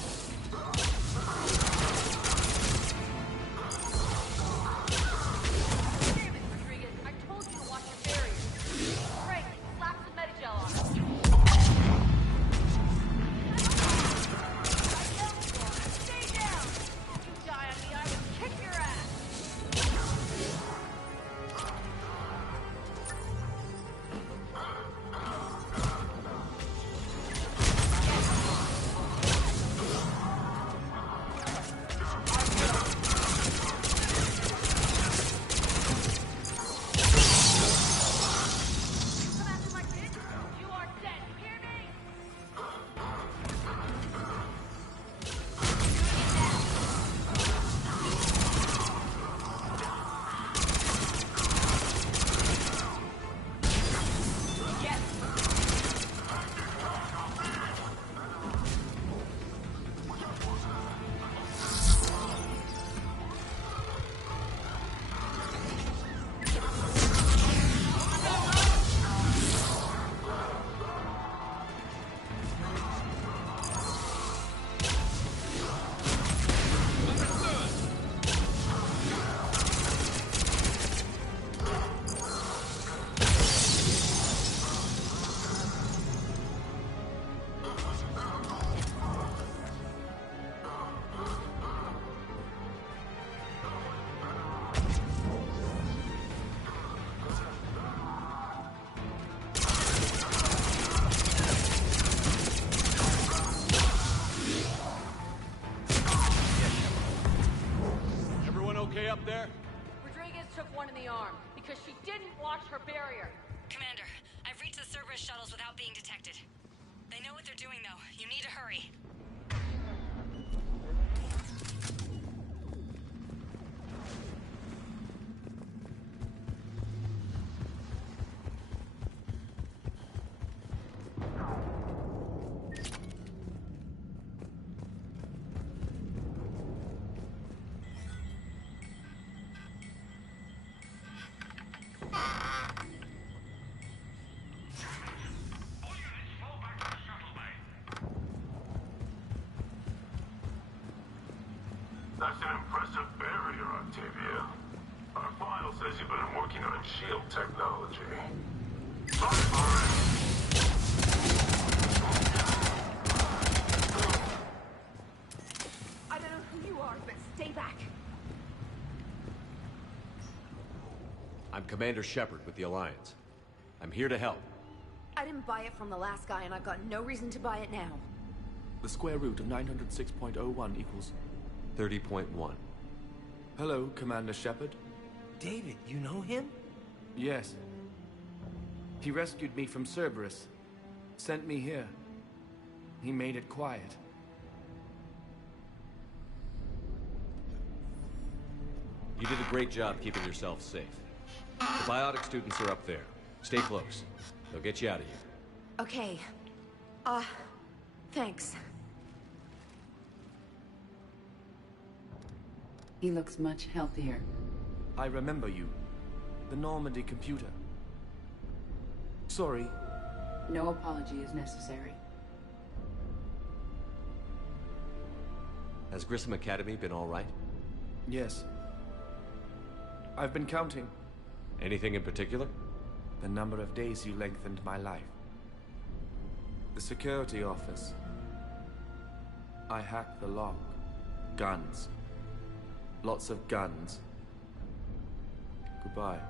Damn it, Rodriguez. I told you to watch your barriers. Cranley, slap some Medigel on them. Stay down! If you die on me, I will kick your ass! Come after my kid? You are dead, you hear me? Yes! Everyone okay up there? Rodriguez took one in the arm because she didn't watch her barrier. Commander, I've reached the Cerberus shuttles without being detected. They know what they're doing, though. You need to hurry. That's an impressive barrier, Octavia. Our file says you've been working on shield technology. I don't know who you are, but stay back. I'm Commander Shepard with the Alliance. I'm here to help. I didn't buy it from the last guy, and I've got no reason to buy it now. The square root of 906.01 equals... 30.1. Hello, Commander Shepard. David, you know him? Yes. He rescued me from Cerberus. Sent me here. He made it quiet. You did a great job keeping yourself safe. The biotic students are up there. Stay close. They'll get you out of here. Okay. Thanks. He looks much healthier. I remember you. The Normandy computer. Sorry. No apology is necessary. Has Grissom Academy been all right? Yes. I've been counting. Anything in particular? The number of days you lengthened my life. The security office. I hacked the lock. Guns. Lots of guns. Goodbye.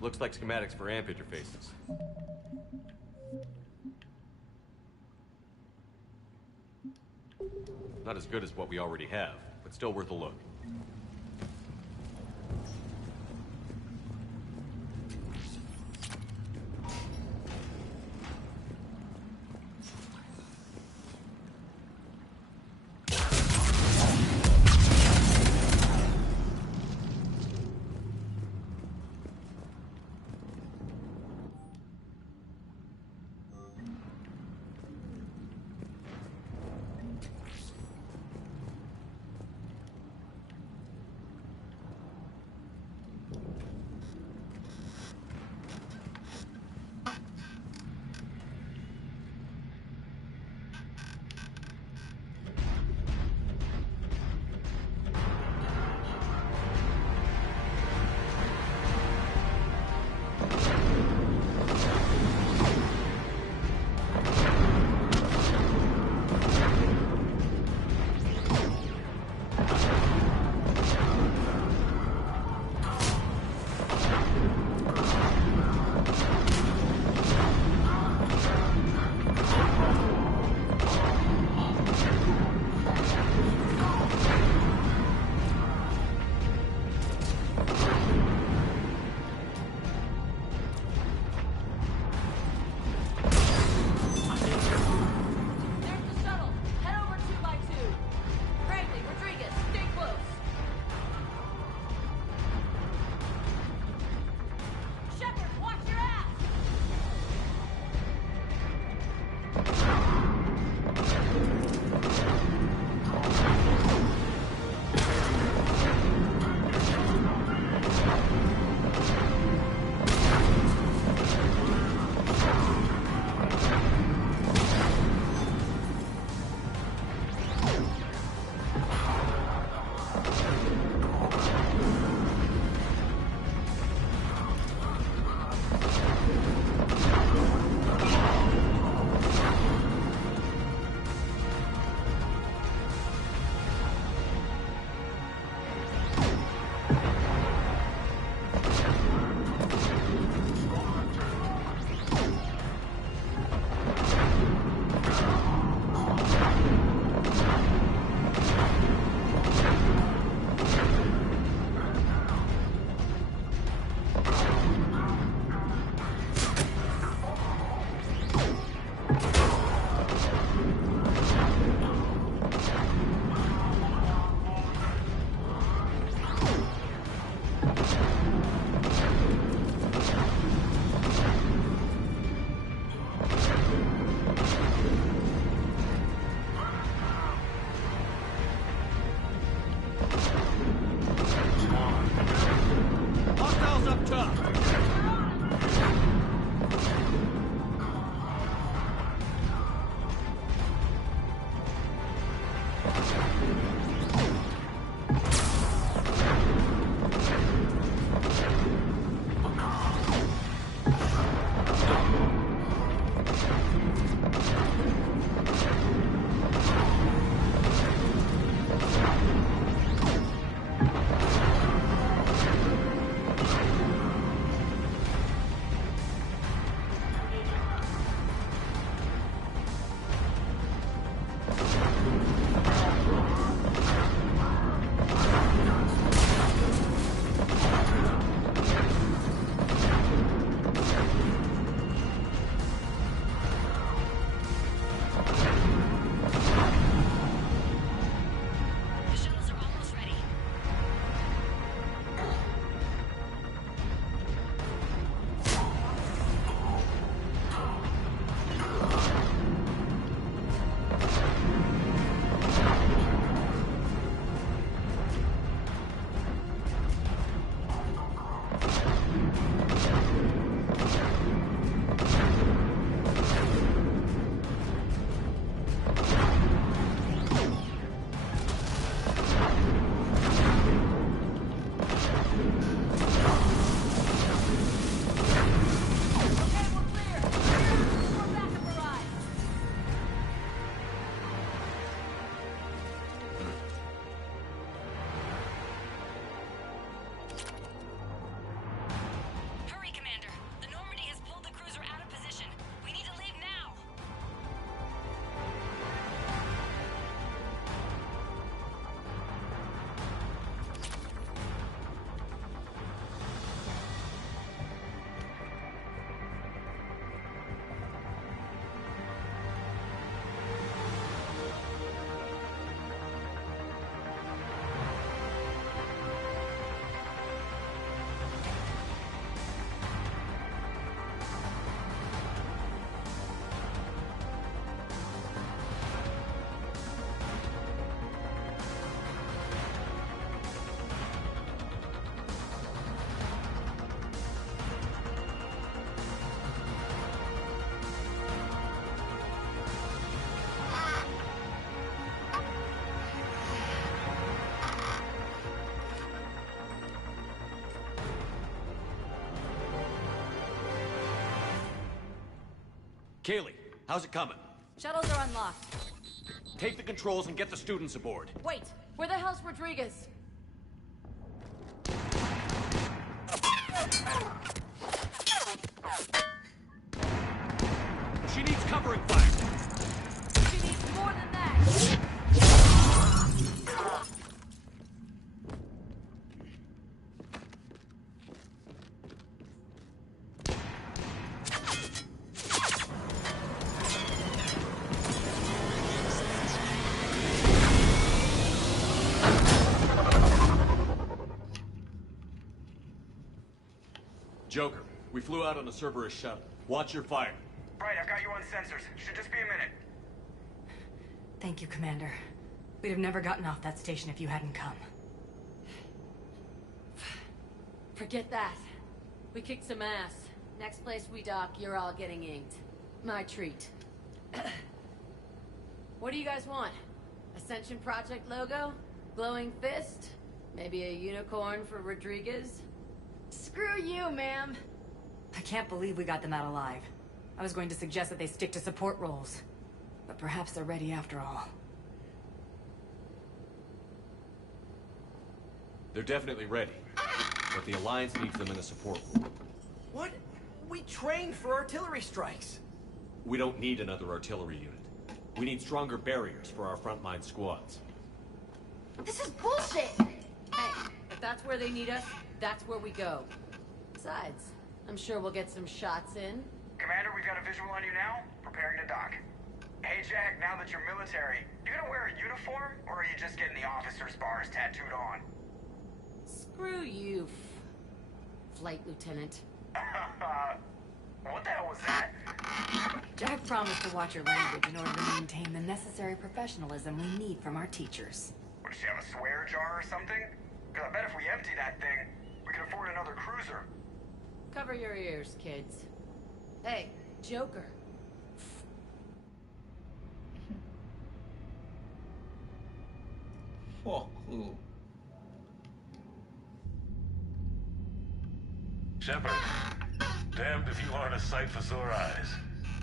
Looks like schematics for amp interfaces. Not as good as what we already have, but still worth a look. Kaylee, how's it coming? Shuttles are unlocked. Take the controls and get the students aboard. Wait, where the hell's Rodriguez? She needs covering fire. She needs more than that. Joker, we flew out on a Cerberus shuttle. Watch your fire. Right, I've got you on sensors. Should just be a minute. Thank you, Commander. We'd have never gotten off that station if you hadn't come. Forget that. We kicked some ass. Next place we dock, you're all getting inked. My treat. What do you guys want? Ascension Project logo? Glowing fist? Maybe a unicorn for Rodriguez? Screw you, ma'am. I can't believe we got them out alive. I was going to suggest that they stick to support roles. But perhaps they're ready after all. They're definitely ready. But the Alliance needs them in a support role. What? We trained for artillery strikes. We don't need another artillery unit. We need stronger barriers for our frontline squads. This is bullshit! Hey, if that's where they need us, that's where we go. Besides, I'm sure we'll get some shots in. Commander, we've got a visual on you now. Preparing to dock. Hey, Jack, now that you're military, you gonna wear a uniform, or are you just getting the officer's bars tattooed on? Screw you, Flight Lieutenant. What the hell was that? Jack promised to watch your language in order to maintain the necessary professionalism we need from our teachers. What, does she have a swear jar or something? Because I bet if we empty that thing, we can afford another cruiser. Cover your ears, kids. Hey, Joker. Shepard, damned if you aren't a sight for sore eyes.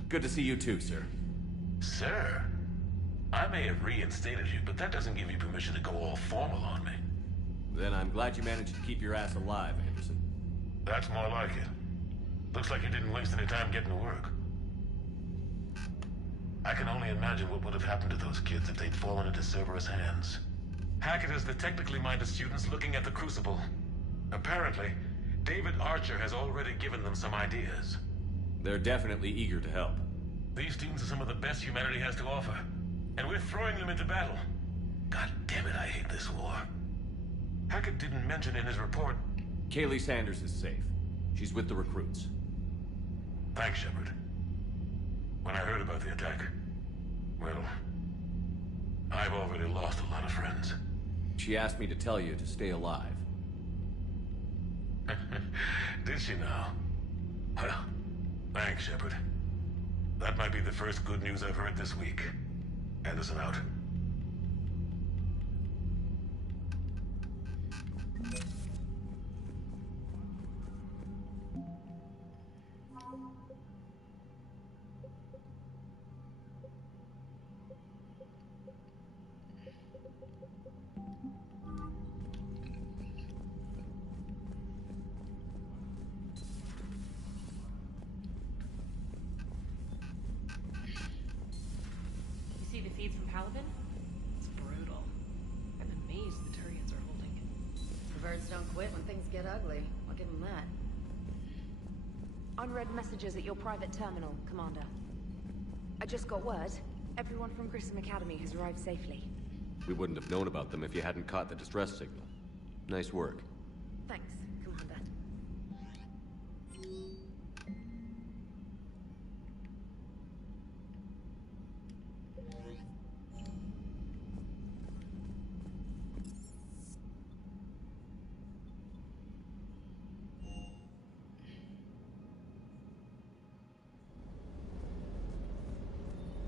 Good to see you too, sir. Sir? I may have reinstated you, but that doesn't give you permission to go all formal on me. Then I'm glad you managed to keep your ass alive, Anderson. That's more like it. Looks like you didn't waste any time getting to work. I can only imagine what would have happened to those kids if they'd fallen into Cerberus' hands. Hackett has the technically minded students looking at the Crucible. Apparently, David Archer has already given them some ideas. They're definitely eager to help. These students are some of the best humanity has to offer. And we're throwing them into battle. God damn it, I hate this war. Hackett didn't mention in his report... Kaylee Sanders is safe. She's with the recruits. Thanks, Shepard. When I heard about the attack, well, I've already lost a lot of friends. She asked me to tell you to stay alive. Did she now? Well, thanks, Shepard. That might be the first good news I've heard this week. Anderson out. It's brutal. I'm amazed the Turians are holding. The birds don't quit when things get ugly. I'll give them that. Unread messages at your private terminal, Commander. I just got word. Everyone from Grissom Academy has arrived safely. We wouldn't have known about them if you hadn't caught the distress signal. Nice work. Thanks, Commander.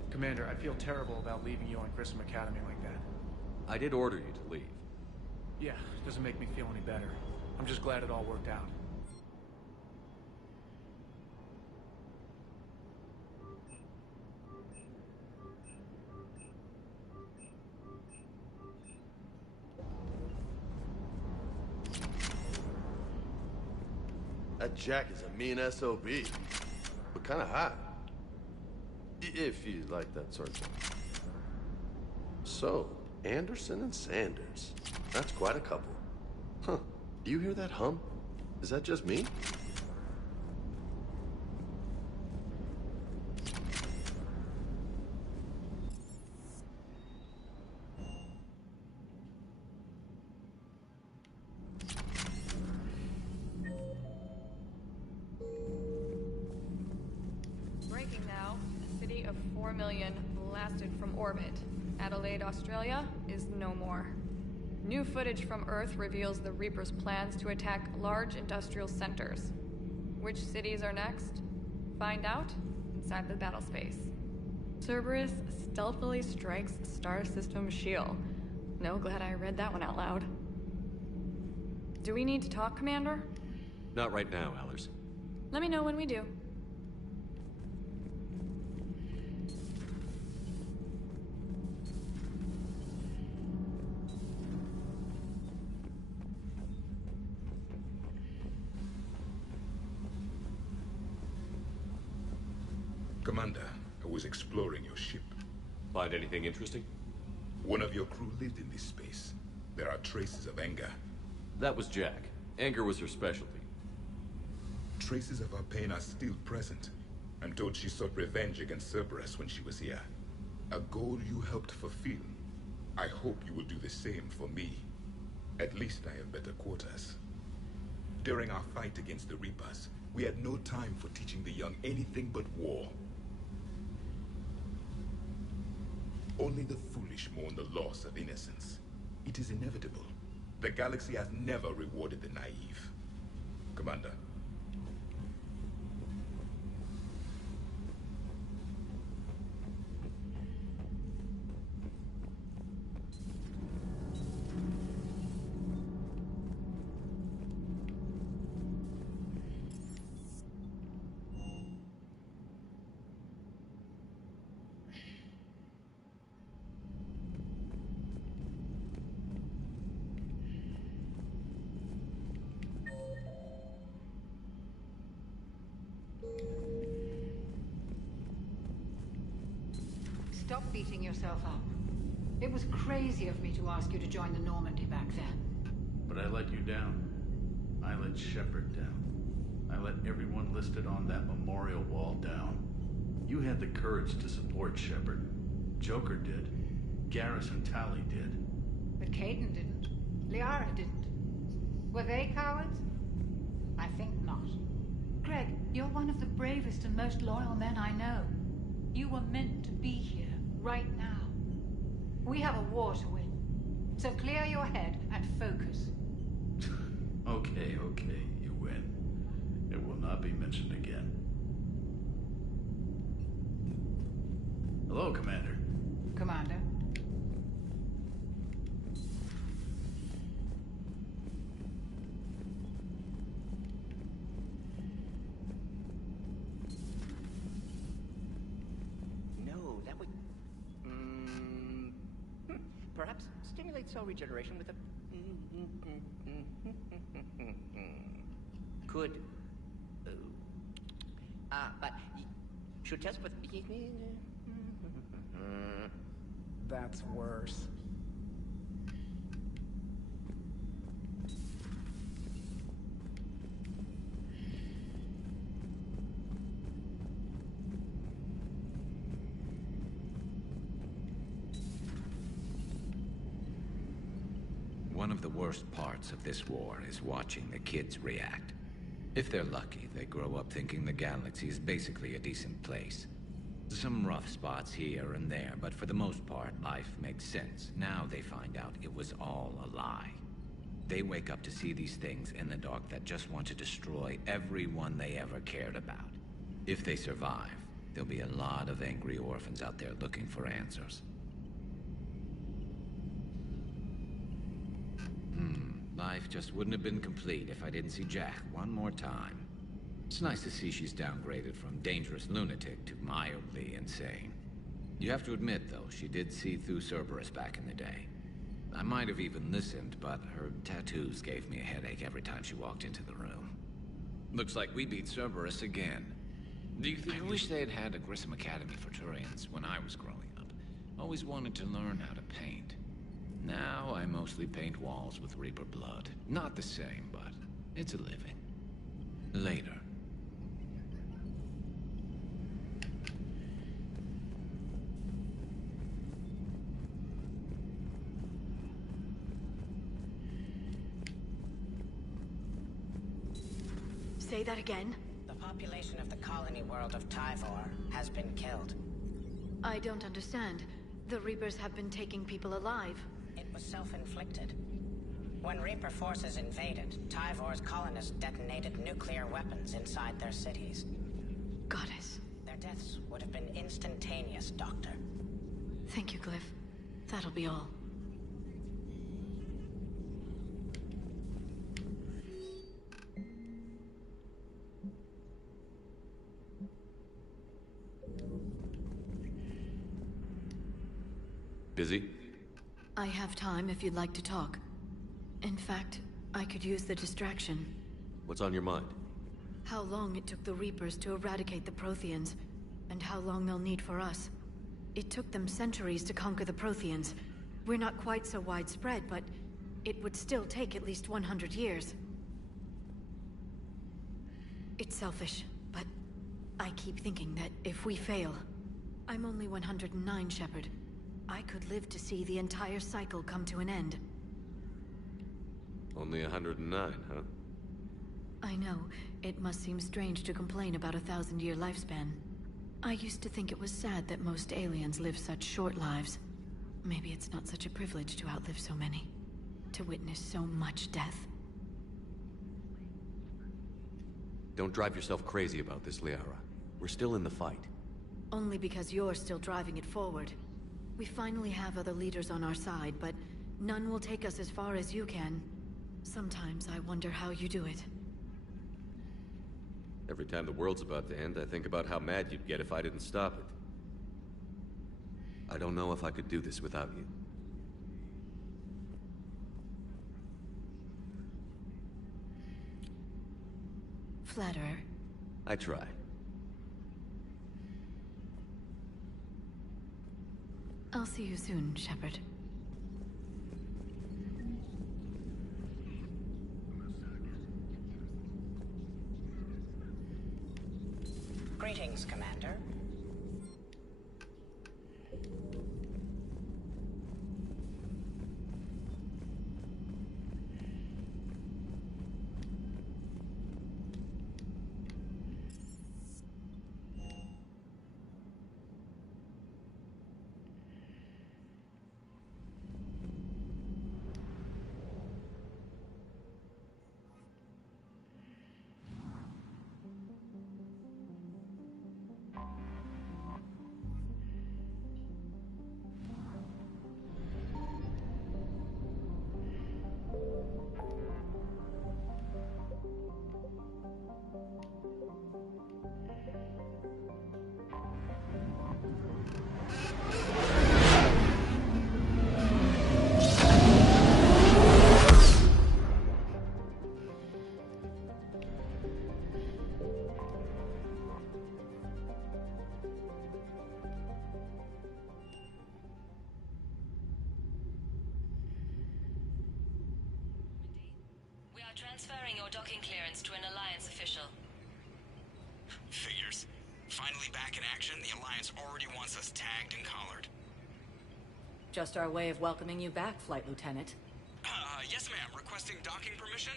Commander, I feel terrible about leaving you on Grissom Academy like that. I did order you to leave. Yeah, it doesn't make me feel any better. I'm just glad it all worked out. That Jack is a mean SOB. But kinda hot. If you like that sort of thing. So, Anderson and Sanders. That's quite a couple. Huh. Do you hear that hum? Is that just me? Breaking now. A city of 4 million blasted from orbit. Adelaide, Australia is no more. New footage from Earth reveals the Reaper's plans to attack large industrial centers. Which cities are next? Find out inside the battle space. Cerberus stealthily strikes Star System shield. No, glad I read that one out loud. Do we need to talk, Commander? Not right now, Allers. Let me know when we do. Commander, I was exploring your ship. Find anything interesting? One of your crew lived in this space. There are traces of anger. That was Jack. Anger was her specialty. Traces of her pain are still present. I'm told she sought revenge against Cerberus when she was here. A goal you helped fulfill. I hope you will do the same for me. At least I have better quarters. During our fight against the Reapers, we had no time for teaching the young anything but war. Only the foolish mourn the loss of innocence. It is inevitable. The galaxy has never rewarded the naive. Commander. Stop beating yourself up. It was crazy of me to ask you to join the Normandy back then. But I let you down. I let Shepard down. I let everyone listed on that memorial wall down. You had the courage to support Shepard. Joker did. Garrus and Tally did. But Caden didn't. Liara didn't. Were they cowards? I think not. Greg, you're one of the bravest and most loyal men I know. You were meant to be here, right now. We have a war to win. So clear your head and focus. Okay, you win. It will not be mentioned again. Hello, Commander. Commander. Perhaps stimulate cell regeneration with a... Could. But should test with... That's worse. One of the worst parts of this war is watching the kids react. If they're lucky, they grow up thinking the galaxy is basically a decent place. Some rough spots here and there, but for the most part, life makes sense. Now they find out it was all a lie. They wake up to see these things in the dark that just want to destroy everyone they ever cared about. If they survive, there'll be a lot of angry orphans out there looking for answers. Life just wouldn't have been complete if I didn't see Jack one more time. It's nice to see she's downgraded from dangerous lunatic to mildly insane. You have to admit, though, she did see through Cerberus back in the day. I might have even listened, but her tattoos gave me a headache every time she walked into the room. Looks like we beat Cerberus again. Do you think I wish they had had a Grissom Academy for Turians when I was growing up? Always wanted to learn how to paint. Now I mostly paint walls with Reaper blood. Not the same, but it's a living. Later. Say that again? The population of the colony world of Tyvor has been killed. I don't understand. The Reapers have been taking people alive. It was self-inflicted. When Reaper forces invaded, Tyvor's colonists detonated nuclear weapons inside their cities. Goddess. Their deaths would have been instantaneous, Doctor. Thank you, Glyph. That'll be all. Busy? I have time if you'd like to talk. In fact, I could use the distraction. What's on your mind? How long it took the Reapers to eradicate the Protheans, and how long they'll need for us. It took them centuries to conquer the Protheans. We're not quite so widespread, but it would still take at least 100 years. It's selfish, but I keep thinking that if we fail... I'm only 109, Shepard. I could live to see the entire cycle come to an end. Only 109, huh? I know. It must seem strange to complain about a 1,000-year lifespan. I used to think it was sad that most aliens live such short lives. Maybe it's not such a privilege to outlive so many. To witness so much death. Don't drive yourself crazy about this, Liara. We're still in the fight. Only because you're still driving it forward. We finally have other leaders on our side, but none will take us as far as you can. Sometimes I wonder how you do it. Every time the world's about to end, I think about how mad you'd get if I didn't stop it. I don't know if I could do this without you. Flatterer. I try. I'll see you soon, Shepard. Greetings, Commander. Transferring your docking clearance to an Alliance official. Figures. Finally back in action, the Alliance already wants us tagged and collared. Just our way of welcoming you back, Flight Lieutenant. Yes ma'am. Requesting docking permission?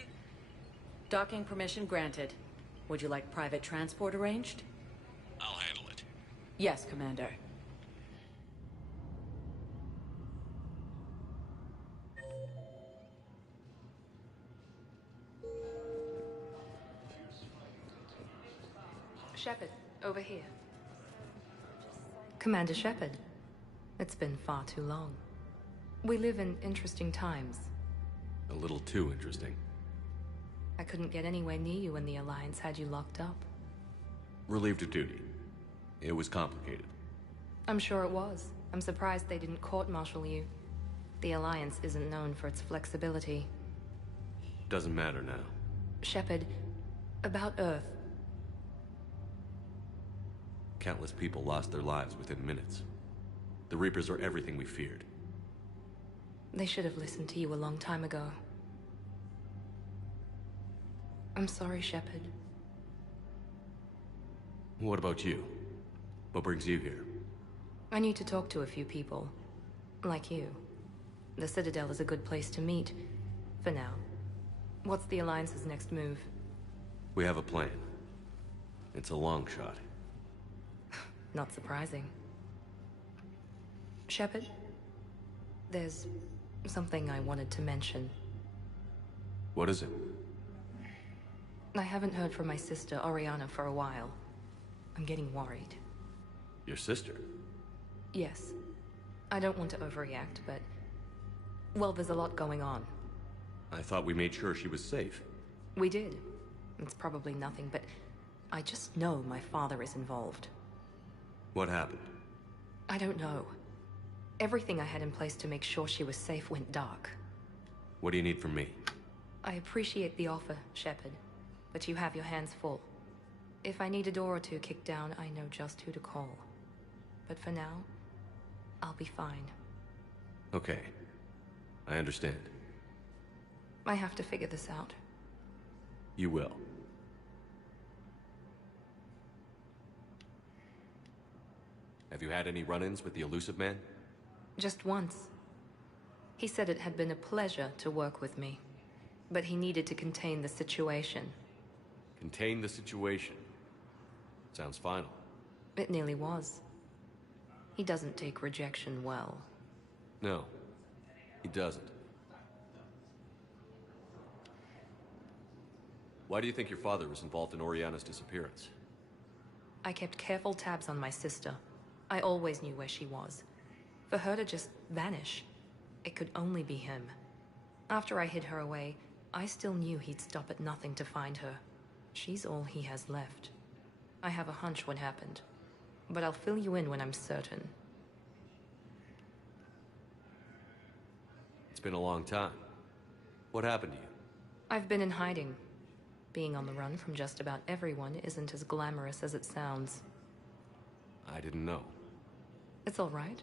Docking permission granted. Would you like private transport arranged? I'll handle it. Yes, Commander. Shepard, over here. Commander Shepard, it's been far too long. We live in interesting times. A little too interesting. I couldn't get anywhere near you when the Alliance had you locked up. Relieved of duty. It was complicated. I'm sure it was. I'm surprised they didn't court-martial you. The Alliance isn't known for its flexibility. Doesn't matter now. Shepard, About Earth. Countless people lost their lives within minutes. The Reapers are everything we feared. They should have listened to you a long time ago. I'm sorry, Shepard. What about you? What brings you here? I need to talk to a few people. Like you. The Citadel is a good place to meet. For now. What's the Alliance's next move? We have a plan. It's a long shot. Not surprising. Shepard? There's something I wanted to mention. What is it? I haven't heard from my sister, Oriana, for a while. I'm getting worried. Your sister? Yes. I don't want to overreact, but... well, there's a lot going on. I thought we made sure she was safe. We did. It's probably nothing, but... I just know my father is involved. What happened? I don't know. Everything I had in place to make sure she was safe went dark. What do you need from me? I appreciate the offer, Shepard, but you have your hands full. If I need a door or two kicked down, I know just who to call. But for now, I'll be fine. Okay. I understand. I have to figure this out. You will. Have you had any run-ins with the Elusive Man? Just once. He said it had been a pleasure to work with me, but he needed to contain the situation. Contain the situation. Sounds final. It nearly was. He doesn't take rejection well. No, he doesn't. Why do you think your father was involved in Oriana's disappearance? I kept careful tabs on my sister. I always knew where she was. For her to just vanish, it could only be him. After I hid her away, I still knew he'd stop at nothing to find her. She's all he has left. I have a hunch what happened, but I'll fill you in when I'm certain. It's been a long time. What happened to you? I've been in hiding. Being on the run from just about everyone isn't as glamorous as it sounds. I didn't know. It's all right.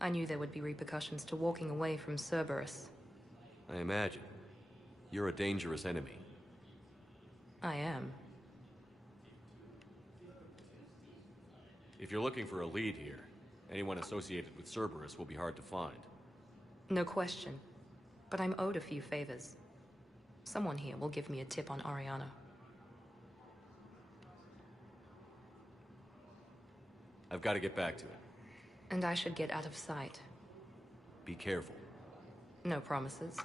I knew there would be repercussions to walking away from Cerberus. I imagine. You're a dangerous enemy. I am. If you're looking for a lead here, anyone associated with Cerberus will be hard to find. No question. But I'm owed a few favors. Someone here will give me a tip on Oriana. I've got to get back to it. And I should get out of sight. Be careful. No promises.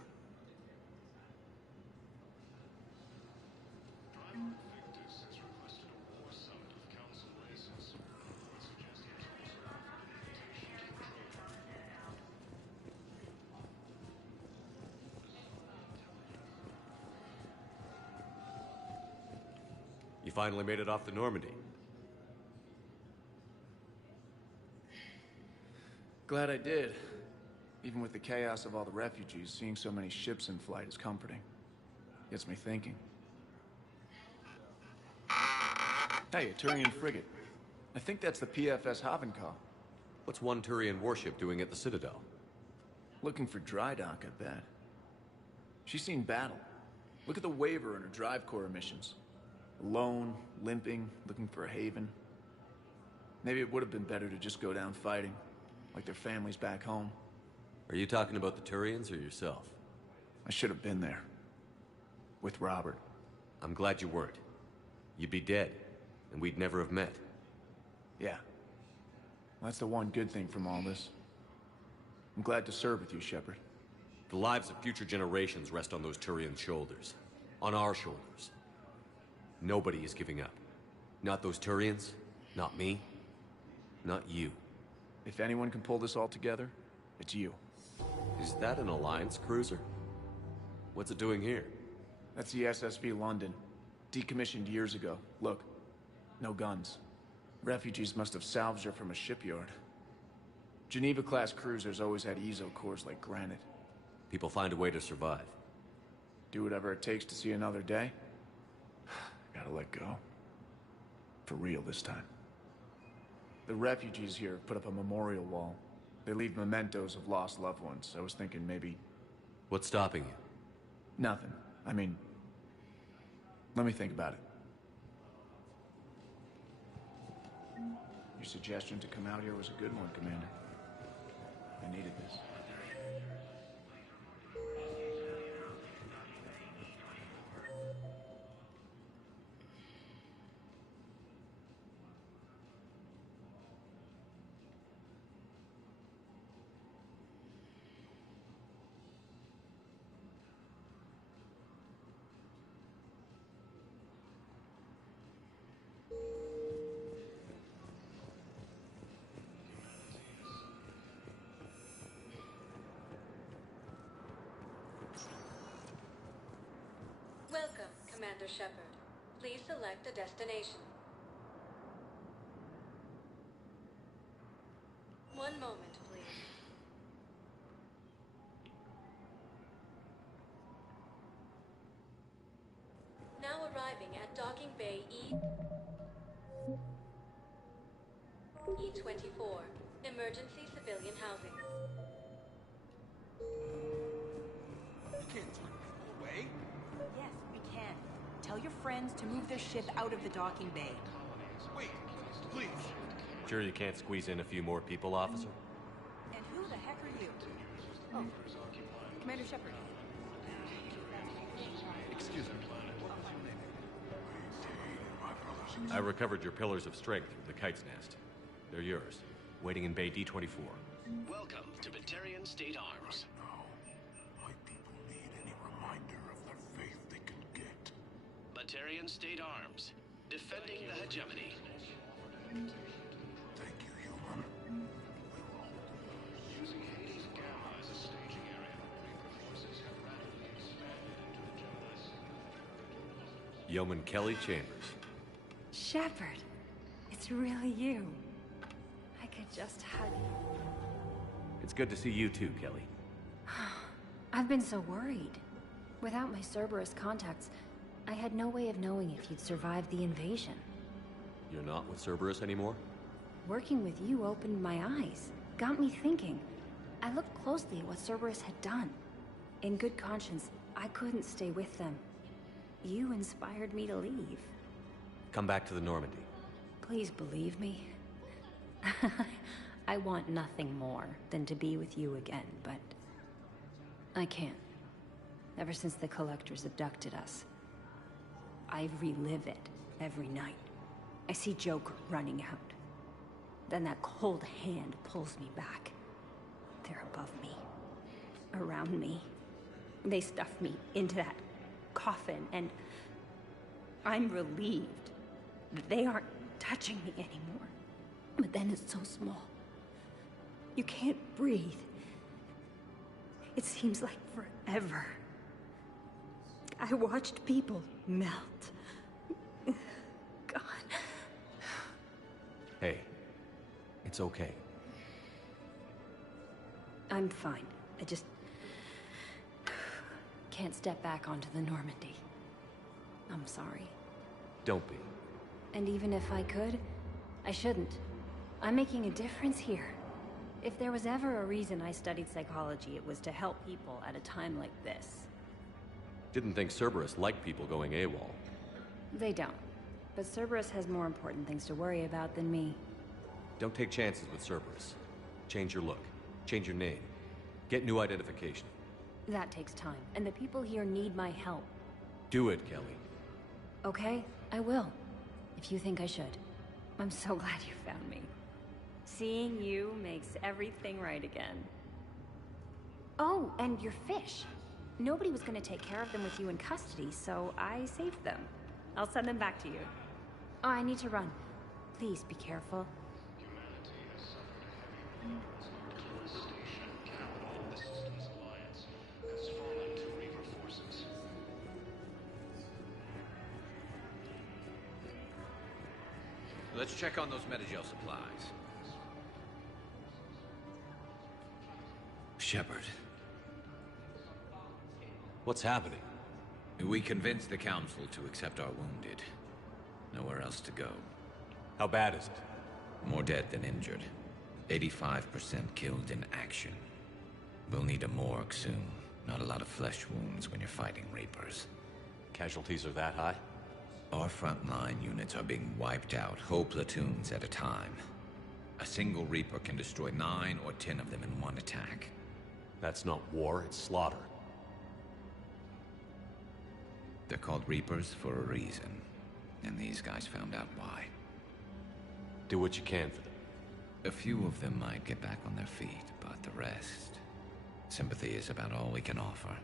You finally made it off the Normandy. Glad I did. Even with the chaos of all the refugees, seeing so many ships in flight is comforting. Gets me thinking. Hey, a Turian frigate. I think that's the PFS Havenkar. What's one Turian warship doing at the Citadel? Looking for dry dock, I bet. She's seen battle. Look at the waiver in her drive core emissions. Alone, limping, looking for a haven. Maybe it would have been better to just go down fighting, like their families back home. Are you talking about the Turians or yourself? I should have been there. With Robert. I'm glad you weren't. You'd be dead, and we'd never have met. Yeah. That's the one good thing from all this. I'm glad to serve with you, Shepard. The lives of future generations rest on those Turian shoulders. On our shoulders. Nobody is giving up. Not those Turians, not me, not you. If anyone can pull this all together, it's you. Is that an Alliance cruiser? What's it doing here? That's the SSV London. Decommissioned years ago. Look, no guns. Refugees must have salvaged her from a shipyard. Geneva-class cruisers always had ezo cores like granite. People find a way to survive. Do whatever it takes to see another day? let go. For real this time. The refugees here put up a memorial wall. They leave mementos of lost loved ones. I was thinking maybe... What's stopping you? Nothing. I mean... Let me think about it. Your suggestion to come out here was a good one, Commander. I needed this. Welcome, Commander Shepard. Please select a destination. One moment, please. Now arriving at Docking Bay E24, emergency civilian housing. You can't turn people away. Yes, we can. Tell your friends to move their ship out of the docking bay. Wait, please. Sure you can't squeeze in a few more people, officer? And who the heck are you? Oh, Commander Shepard. Excuse me. I recovered your pillars of strength from the kite's nest. They're yours, waiting in Bay D24. Welcome to Batarian State Arms. My people need any reminder of the faith they can get. Batarian State Arms, defending the hegemony. Thank you, human. Using Hades Gamma as a staging area, Reaper forces have rapidly expanded into the Gemini. Yeoman Kelly Chambers. Shepard, it's really you. I could just hug you. It's good to see you too, Kelly. I've been so worried. Without my Cerberus contacts, I had no way of knowing if you'd survived the invasion. You're not with Cerberus anymore? Working with you opened my eyes, got me thinking. I looked closely at what Cerberus had done. In good conscience, I couldn't stay with them. You inspired me to leave. Come back to the Normandy. Please believe me. I want nothing more than to be with you again, but I can't. Ever since the Collectors abducted us, I relive it every night. I see Joker running out. Then that cold hand pulls me back. They're above me, around me. They stuff me into that coffin, and I'm relieved that they aren't touching me anymore. But then it's so small. You can't breathe. It seems like forever. I watched people melt. God. Hey, it's okay. I'm fine. I just can't step back onto the Normandy. I'm sorry. Don't be. And even if I could, I shouldn't. I'm making a difference here. If there was ever a reason I studied psychology, it was to help people at a time like this. Didn't think Cerberus liked people going AWOL. They don't. But Cerberus has more important things to worry about than me. Don't take chances with Cerberus. Change your look. Change your name. Get new identification. That takes time, and the people here need my help. Do it, Kelly. Okay, I will. If you think I should. I'm so glad you found me. Seeing you makes everything right again. Oh, and your fish. Nobody was going to take care of them with you in custody, so I saved them. I'll send them back to you. Oh, I need to run. Please be careful. Let's check on those Metagel supplies. Shepard. What's happening? We convinced the Council to accept our wounded. Nowhere else to go. How bad is it? More dead than injured. 85% killed in action. We'll need a morgue soon. Not a lot of flesh wounds when you're fighting Reapers. Casualties are that high? Our frontline units are being wiped out, whole platoons at a time. A single Reaper can destroy 9 or 10 of them in one attack. That's not war, it's slaughter. They're called Reapers for a reason. And these guys found out why. Do what you can for them. A few of them might get back on their feet, but the rest... Sympathy is about all we can offer.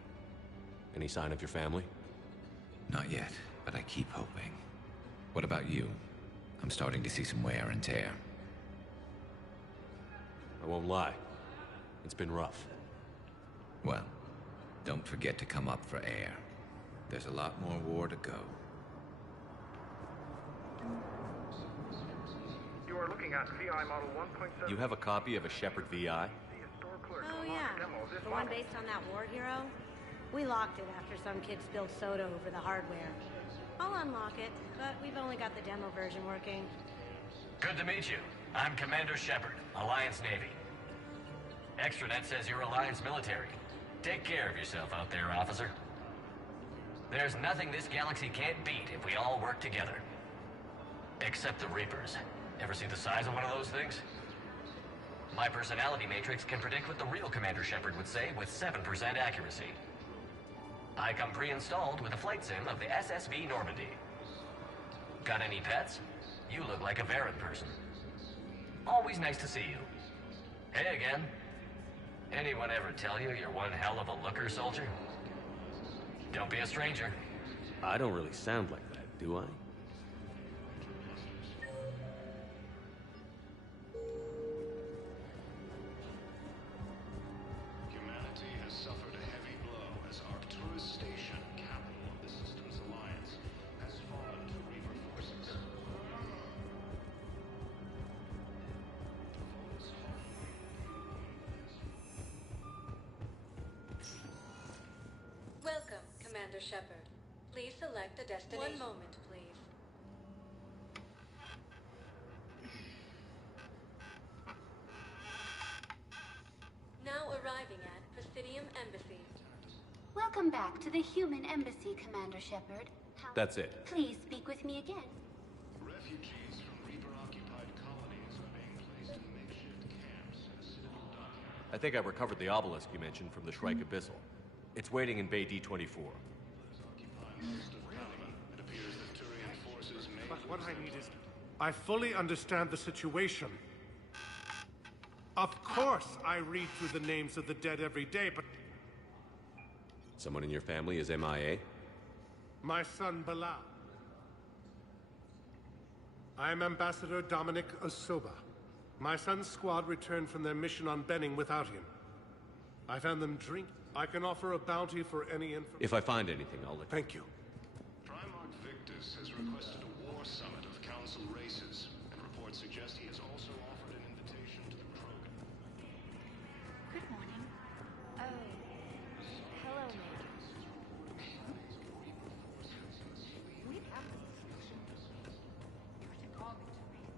Any sign of your family? Not yet, but I keep hoping. What about you? I'm starting to see some wear and tear. I won't lie. It's been rough. Well, don't forget to come up for air. There's a lot more war to go. You are looking at VI Model 1.7. You have a copy of a Shepard VI? Oh yeah, the one based on that war hero? We locked it after some kid spilled soda over the hardware. I'll unlock it, but we've only got the demo version working. Good to meet you. I'm Commander Shepard, Alliance Navy. Extranet says you're Alliance military. Take care of yourself out there, officer. There's nothing this galaxy can't beat if we all work together. Except the Reapers. Ever see the size of one of those things? My personality matrix can predict what the real Commander Shepard would say with 7% accuracy. I come pre-installed with a flight sim of the SSV Normandy. Got any pets? You look like a Varren person. Always nice to see you. Hey again. Anyone ever tell you you're one hell of a looker, soldier? Don't be a stranger. I don't really sound like that, do I? Humanity has suffered a heavy blow as Arcturus Station, capital of the Systems Alliance, has fallen to Reaper forces. Welcome, Commander Shepard. Please select a destination. One moment, please. Now arriving at Presidium Embassy. Welcome back to the Human Embassy, Commander Shepard. That's it. Please speak with me again. Refugees from Reaper-occupied colonies are being placed in makeshift camps in a Citadel dockyard. I think I recovered the obelisk you mentioned from the Shrike Abyssal. It's waiting in Bay D-24. Most of Palamon. It appears that Turian forces may... But what I need is... I fully understand the situation. Of course I read through the names of the dead every day, but... Someone in your family is MIA? My son, Bilal. I am Ambassador Dominic Osoba. My son's squad returned from their mission on Benning without him. I found them drink. I can offer a bounty for any information. If I find anything, I'll let you. Thank you. Primarch Victus has requested a war summit of Council races, and reports suggest he has also offered an invitation to the Krogan. Good morning. Oh, hello, Major. We have a discussion. You're to call me to me.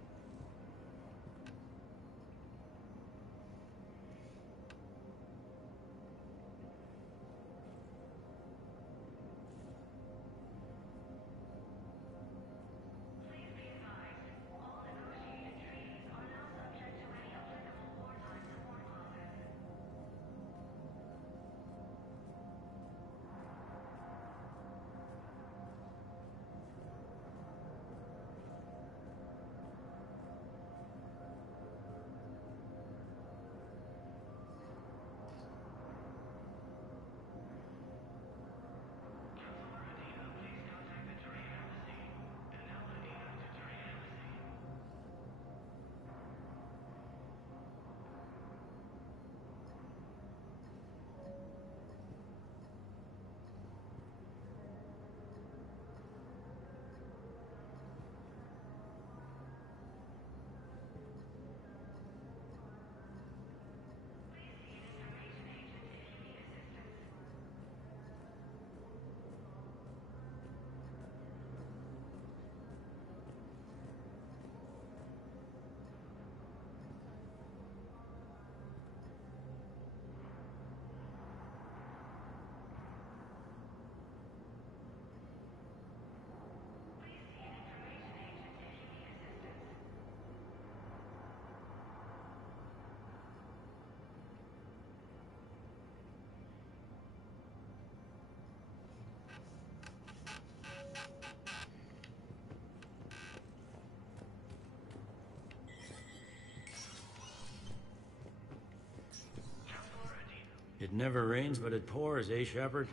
It never rains, but it pours, eh, Shepard?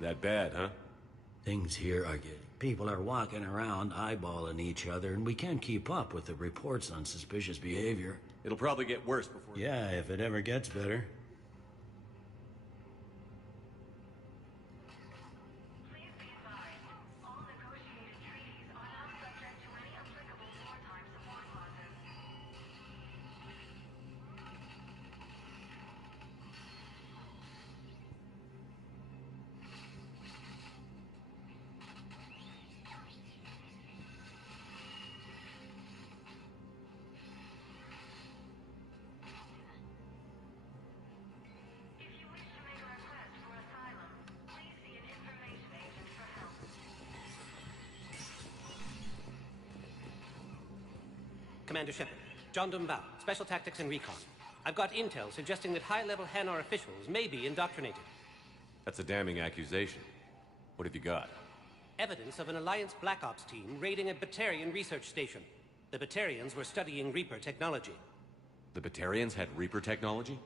That bad, huh? Things here are getting... People are walking around, eyeballing each other, and we can't keep up with the reports on suspicious behavior. It'll probably get worse before... Yeah, if it ever gets better. Commander Shepard, John Dumval, Special Tactics and Recon. I've got intel suggesting that high-level Hanar officials may be indoctrinated. That's a damning accusation. What have you got? Evidence of an Alliance Black Ops team raiding a Batarian research station. The Batarians were studying Reaper technology. The Batarians had Reaper technology?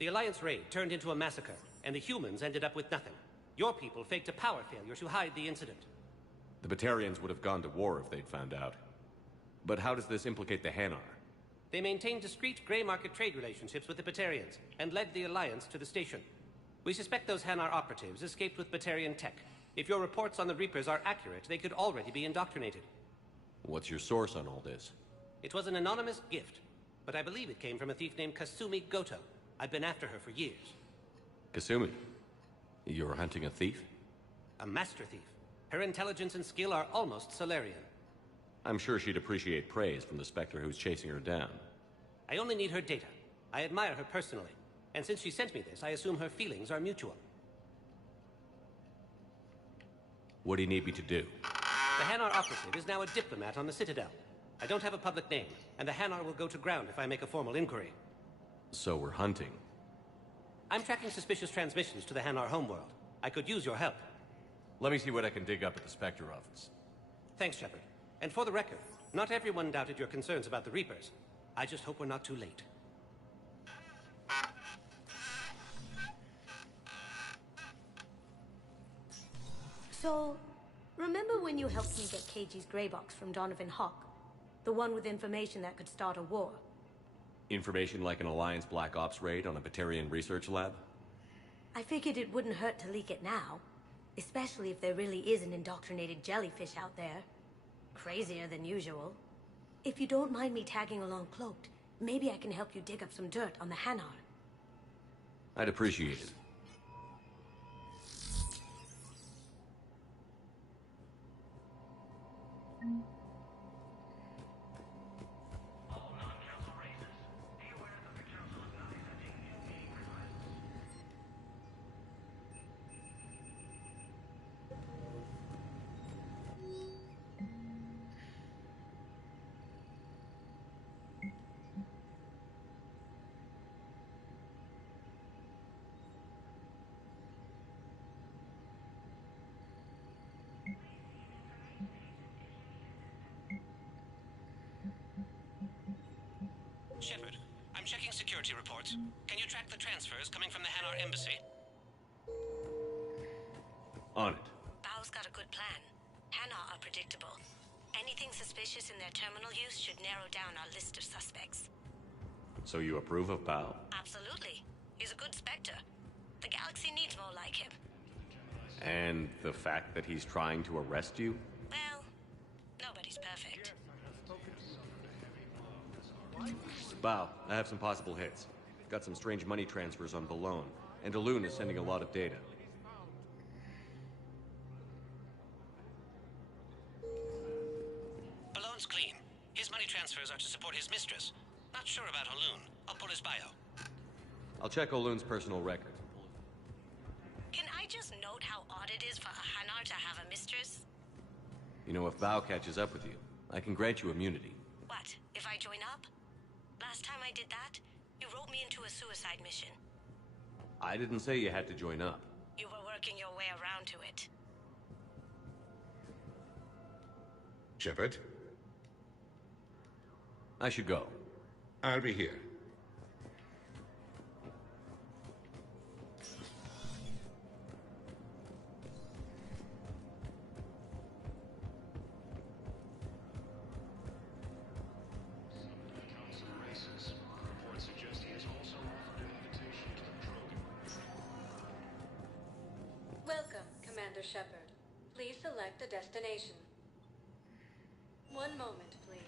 The Alliance raid turned into a massacre, and the humans ended up with nothing. Your people faked a power failure to hide the incident. The Batarians would have gone to war if they'd found out. But how does this implicate the Hanar? They maintained discreet gray market trade relationships with the Batarians, and led the Alliance to the station. We suspect those Hanar operatives escaped with Batarian tech. If your reports on the Reapers are accurate, they could already be indoctrinated. What's your source on all this? It was an anonymous gift, but I believe it came from a thief named Kasumi Goto. I've been after her for years. Kasumi? You're hunting a thief? A master thief. Her intelligence and skill are almost Solarian. I'm sure she'd appreciate praise from the Spectre who's chasing her down. I only need her data. I admire her personally. And since she sent me this, I assume her feelings are mutual. What do you need me to do? The Hanar operative is now a diplomat on the Citadel. I don't have a public name, and the Hanar will go to ground if I make a formal inquiry. So we're hunting. I'm tracking suspicious transmissions to the Hanar homeworld. I could use your help. Let me see what I can dig up at the Spectre office. Thanks, Shepard. And for the record, not everyone doubted your concerns about the Reapers. I just hope we're not too late. So, remember when you helped me get KG's grey box from Donovan Hawk? The one with information that could start a war? Information like an Alliance Black Ops raid on a Batarian research lab? I figured it wouldn't hurt to leak it now. Especially if there really is an indoctrinated jellyfish out there. Crazier than usual. If you don't mind me tagging along cloaked, maybe I can help you dig up some dirt on the Hanar. I'd appreciate it. Shepard, I'm checking security reports. Can you track the transfers coming from the Hanar embassy? On it. Bao's got a good plan. Hanar are predictable. Anything suspicious in their terminal use should narrow down our list of suspects. So you approve of Bao? Absolutely. He's a good Spectre. The galaxy needs more like him. And the fact that he's trying to arrest you? Well, nobody's perfect. Bao, I have some possible hits. Got some strange money transfers on Balone, and Alun is sending a lot of data. Balone's clean. His money transfers are to support his mistress. Not sure about Alun. I'll pull his bio. I'll check Olun's personal record. Can I just note how odd it is for a Hanar to have a mistress? You know, if Bao catches up with you, I can grant you immunity. What, if I join up? Last time I did that, you wrote me into a suicide mission. I didn't say you had to join up. You were working your way around to it. Shepard? I should go. I'll be here. Commander Shepard. Please select a destination. One moment, please.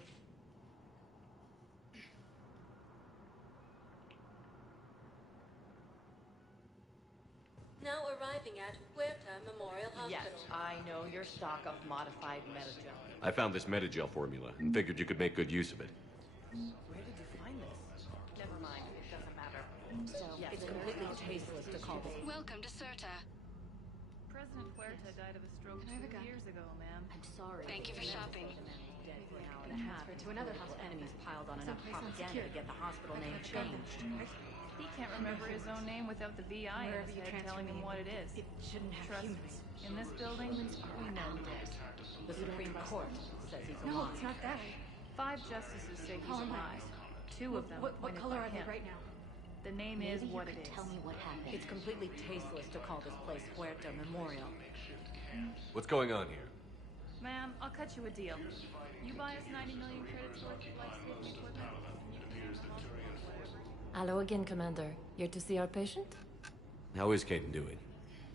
Now arriving at Huerta Memorial Hospital. Yes, I know your stock of modified metagel. I found this metagel formula and figured you could make good use of it. Where did you find this? Never mind, it doesn't matter. So, it's completely tasteless to call this. Welcome to Certa. President Huerta died of a stroke 2 years ago, ma'am. I'm sorry. Thank you for shopping. Dead for an hour and a half. To another hospital. Enemies piled on enough propaganda to get the hospital name changed. He can't remember his own name without the VI in his head telling him what it is. It shouldn't have Trust humans. me, in this building, we know this. The Supreme Court says he's alive. No, it's not that. 5 justices say he's alive. 2 of them What pointed color by are they him. right now? The name Maybe is what you it could is. tell me what happened. It's completely tasteless to call this place Huerta Memorial. What's going on here? Ma'am, I'll cut you a deal. You buy us 90 million credits worth of life-saving equipment. Hello again, Commander. Here to see our patient? How is Caden doing?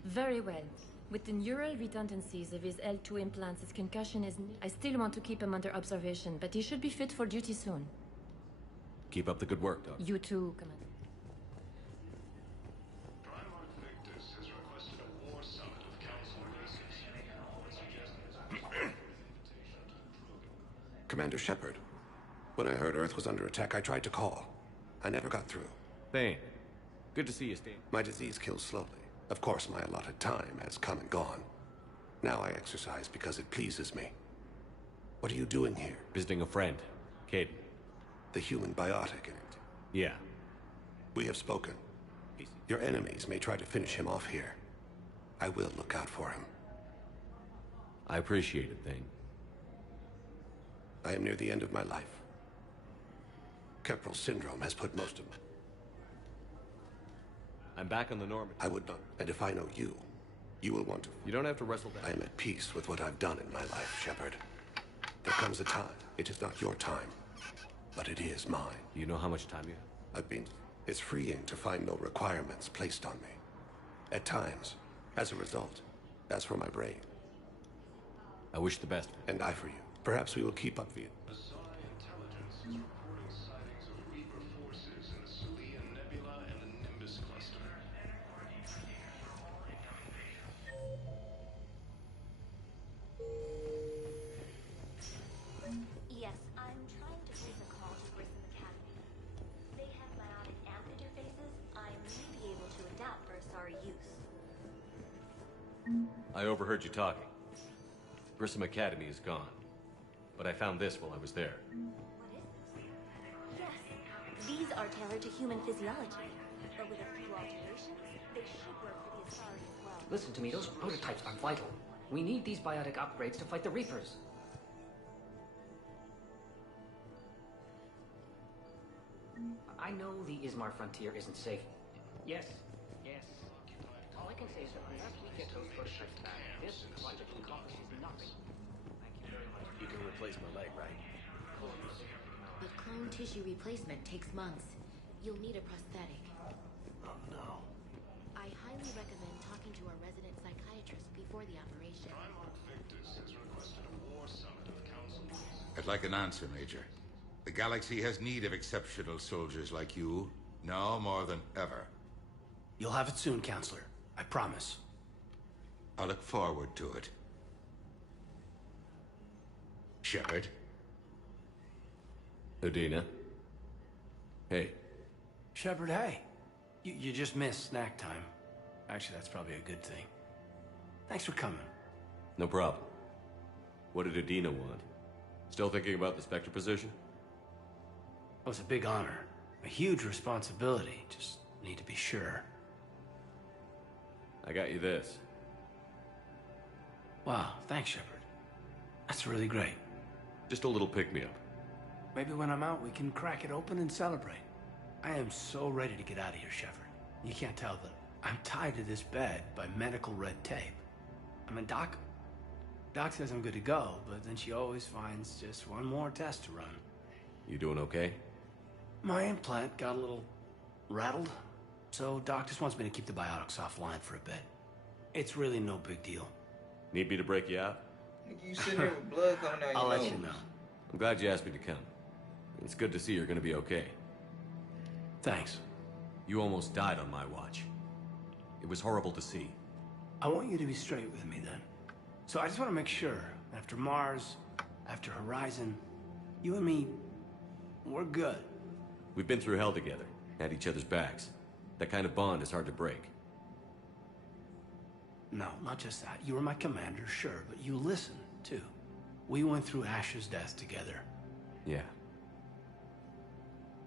Very well. With the neural redundancies of his L2 implants, his concussion is... I still want to keep him under observation, but he should be fit for duty soon. Keep up the good work, Doc. You too, Commander. Commander Shepard, when I heard Earth was under attack, I tried to call. I never got through. Thane, good to see you, Stan. My disease kills slowly. Of course, my allotted time has come and gone. Now I exercise because it pleases me. What are you doing here? Visiting a friend, Caden. The human biotic in it. Yeah. We have spoken. Your enemies may try to finish him off here. I will look out for him. I appreciate it, Thane. I am near the end of my life. Kepral syndrome has put most of me. I'm back on the Norman. I would not. And if I know you, you will want to. You don't have to wrestle that. I am at peace with what I've done in my life, Shepard. There comes a time. It is not your time, but it is mine. Do you know how much time you have? It's freeing to find no requirements placed on me. At times, as a result, as for my brain. I wish the best. And I for you. Perhaps we will keep up via. Yes, I'm trying to place a call to Grissom Academy. They have biotic amp interfaces I may be able to adapt for Asari use. I overheard you talking. Grissom Academy is gone. But I found this while I was there. Yes, these are tailored to human physiology, but with a few alterations, they should work for the Asari as well. Listen to me, those prototypes are vital. We need these biotic upgrades to fight the Reapers. I know the Ismar frontier isn't safe. Yes, yes. All I can say is that unless we get those prototypes back, this project encompasses nothing. Thank you very much. You can replace my leg, right? But clone tissue replacement takes months. You'll need a prosthetic. Oh, no. I highly recommend talking to our resident psychiatrist before the operation. I'd like an answer, Major. The galaxy has need of exceptional soldiers like you, now more than ever. You'll have it soon, Counselor. I promise. I look forward to it. Shepard? Udina. Hey. Shepard, hey. You just missed snack time. Actually, that's probably a good thing. Thanks for coming. No problem. What did Udina want? Still thinking about the Spectre position? It was a big honor. A huge responsibility. Just need to be sure. I got you this. Wow, thanks, Shepard. That's really great. Just a little pick-me-up. Maybe when I'm out, we can crack it open and celebrate. I am so ready to get out of here, Shepard. You can't tell, but I'm tied to this bed by medical red tape. I mean, Doc says I'm good to go, but then she always finds just one more test to run. You doing okay? My implant got a little rattled, so Doc just wants me to keep the biotics offline for a bit. It's really no big deal. Need me to break you out? You sitting there with blood coming down your I'll let nose. you know. I'm glad you asked me to come. It's good to see you're gonna be okay. Thanks. You almost died on my watch. It was horrible to see. I want you to be straight with me then. So I just want to make sure, after Mars, after Horizon, you and me, we're good. We've been through hell together, had each other's backs. That kind of bond is hard to break. No, not just that. You were my commander, sure, but you listened, too. We went through Ash's death together. Yeah.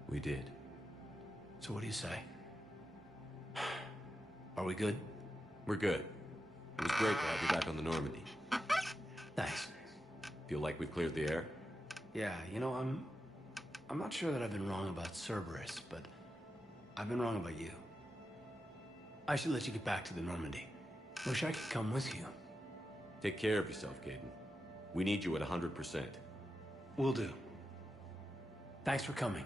We did. So what do you say? Are we good? We're good. It was great to have you back on the Normandy. Thanks. Feel like we've cleared the air? Yeah, you know, I'm not sure that I've been wrong about Cerberus, but I've been wrong about you. I should let you get back to the Normandy. Wish I could come with you. Take care of yourself, Caden. We need you at 100%. Will do. Thanks for coming.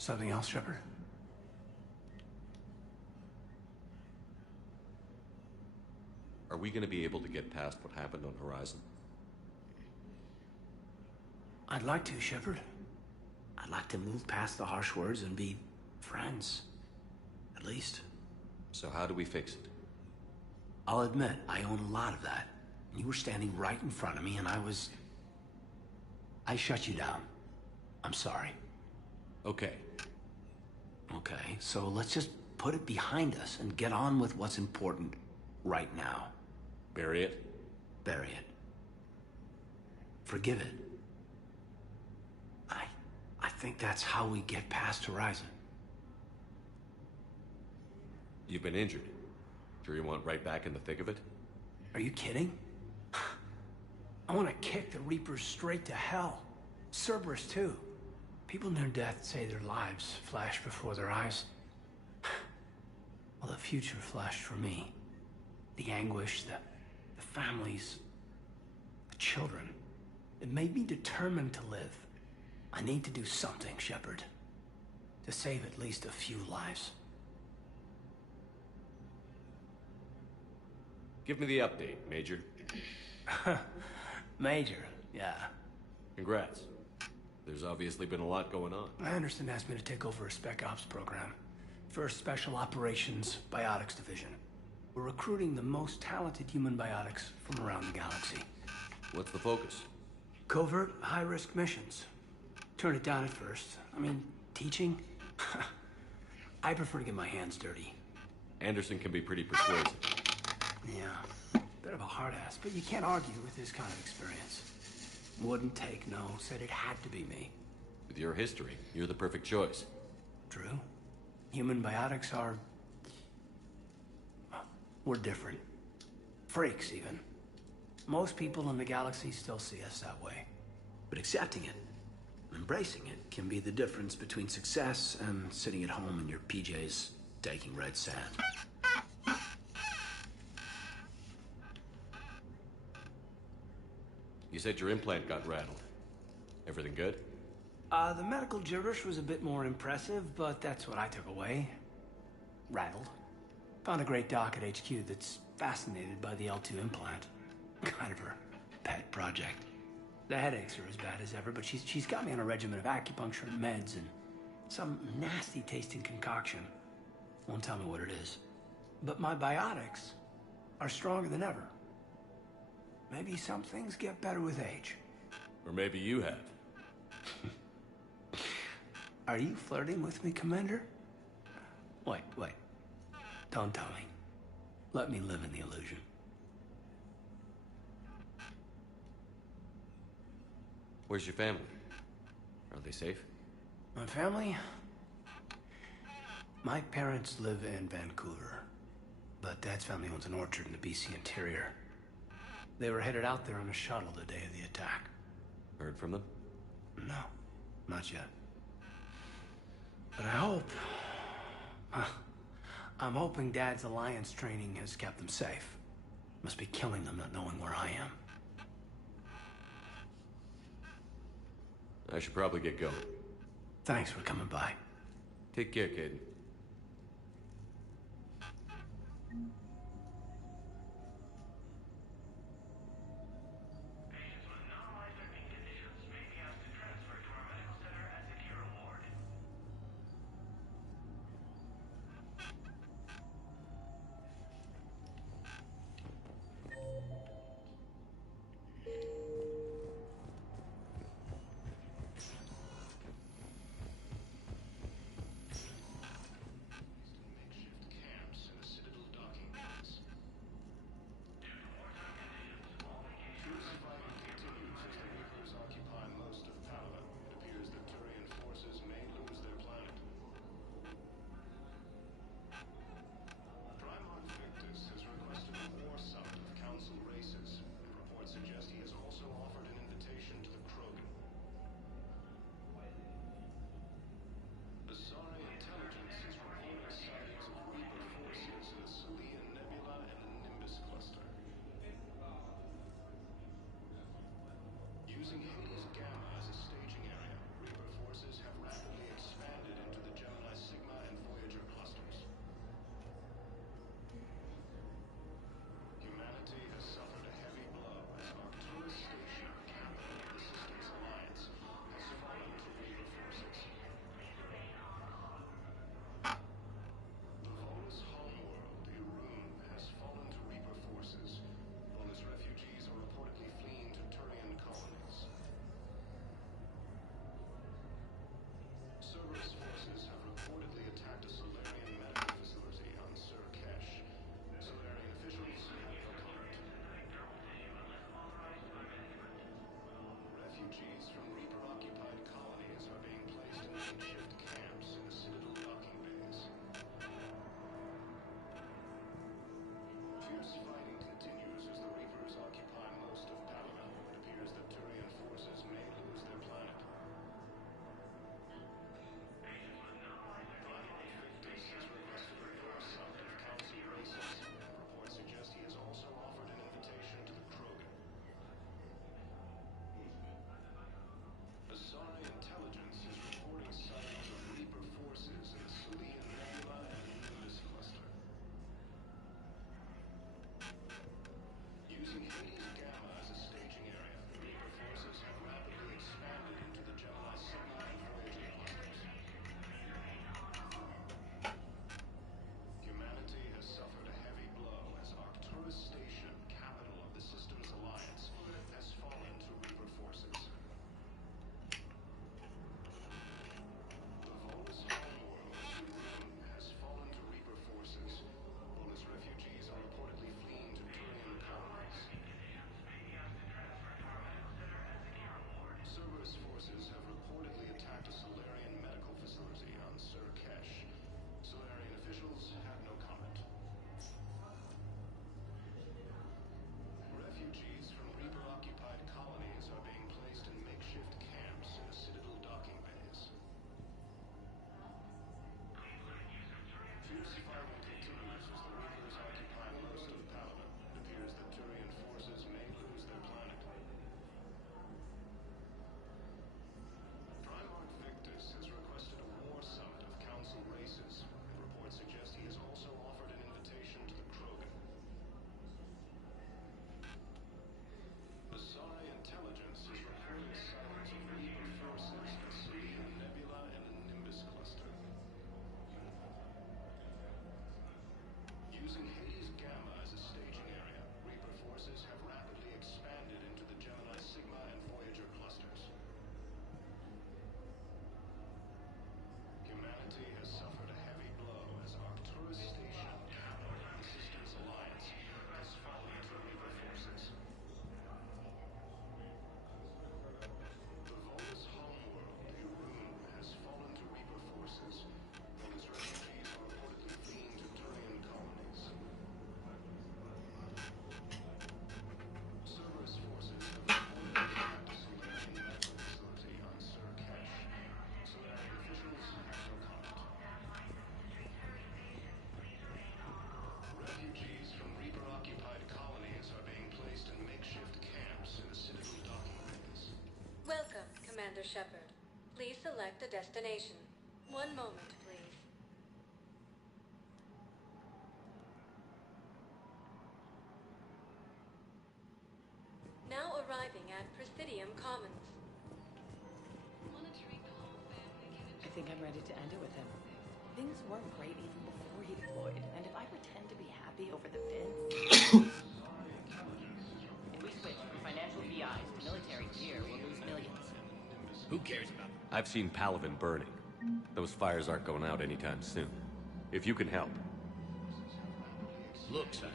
Something else, Shepard? Are we gonna be able to get past what happened on Horizon? I'd like to, Shepard. I'd like to move past the harsh words and be friends. At least. So how do we fix it? I'll admit, I own a lot of that. You were standing right in front of me and I shut you down. I'm sorry. Okay. Okay, so let's just put it behind us and get on with what's important right now. Bury it? Bury it. Forgive it. I think that's how we get past Horizon. You've been injured. Sure you want right back in the thick of it? Are you kidding? I want to kick the Reapers straight to hell. Cerberus, too. People near death say their lives flash before their eyes. Well, the future flashed for me. The anguish, the families, the children. It made me determined to live. I need to do something, Shepard. To save at least a few lives. Give me the update, Major. Major, yeah. Congrats. There's obviously been a lot going on. Anderson asked me to take over a Spec Ops program. First Special Operations Biotics Division. We're recruiting the most talented human biotics from around the galaxy. What's the focus? Covert, high-risk missions. Turn it down at first. I mean, teaching? I prefer to get my hands dirty. Anderson can be pretty persuasive. Yeah, bit of a hard ass, but you can't argue with this kind of experience. Wouldn't take no, said it had to be me. With your history, you're the perfect choice. True. Human biotics are... we're different. Freaks, even. Most people in the galaxy still see us that way. But accepting it, embracing it, can be the difference between success and sitting at home in your PJs, taking red sand. You said your implant got rattled. Everything good? The medical gibberish was a bit more impressive, but that's what I took away. Rattled. Found a great doc at HQ that's fascinated by the L2 implant. Kind of her pet project. The headaches are as bad as ever, but she's got me on a regimen of acupuncture and meds and some nasty tasting concoction. Won't tell me what it is. But my biotics are stronger than ever. Maybe some things get better with age. Or maybe you have. Are you flirting with me, Commander? Wait. Don't tell me. Let me live in the illusion. Where's your family? Are they safe? My family? My parents live in Vancouver, but Dad's family owns an orchard in the BC interior. They were headed out there on a shuttle the day of the attack. Heard from them? No, not yet. But I hope... I'm hoping Dad's Alliance training has kept them safe. Must be killing them not knowing where I am. I should probably get going. Thanks for coming by. Take care, Caden. Using Hades Gamma as a staging area, Reaper forces have rapidly expanded into the Gemini Sigma and Voyager clusters. Humanity has suffered a heavy blow as Arcturus Station, capital of the Systems Alliance, has fallen to Reaper forces. The Volus homeworld, Irun, has fallen to Reaper forces, while its refugees are reportedly fleeing to Turian colonies. Cerberus forces have reportedly attacked a Solarian medical facility on Sur Kesh. Solarian officials have no comment. Refugees from Reaper-occupied colonies are being placed in makeshift camps in the Citadel docking bays. Fierce fighting continues as the Reapers occupy most of Palana. It appears that Turian forces may lose their planet. Victus has requested a war summit of Council races. Reports suggest he has also offered an invitation to the Krogan. Asari intelligence is reporting sightings of Reaper forces in the Salian Nebula and Nimbus cluster. Using Hades Gamma as a staging area, Reaper forces have rapidly expanded into the Gemini Sigma and Voyager clusters. Humanity has suffered a heavy blow as Arcturus Station, capital of the Systems Alliance, has fallen to Reaper forces. The Volus homeworld, Irun, has fallen to Reaper forces, while its refugees are reportedly fleeing to Turian colonies. Cerberus forces have reportedly attacked a Solarian medical facility on Sur Kesh. Solarian officials have no comment. Refugees from Reaper-occupied colonies are being placed in makeshift camps in the Citadel docking bays. Fierce fighting continues as the Reapers occupy most of Palana. It appears that Turian forces may lose their planet. Primarch Victus has requested a war summit of Council races, and reports suggest he has also offered an invitation to the Krogan. Asari intelligence is reporting sightings of Reaper forces in the Salian Nebula and the Nimbus cluster. Commander Shepard. Please select a destination. One moment, please. Now arriving at Presidium Commons. I think I'm ready to end it with him. Things weren't great even before he deployed, and if I pretend to be happy over the fence... If we switch from financial VIs to military gear, we'll lose millions. Who cares about them? I've seen Palaven burning. Those fires aren't going out anytime soon. If you can help. Look, Sire.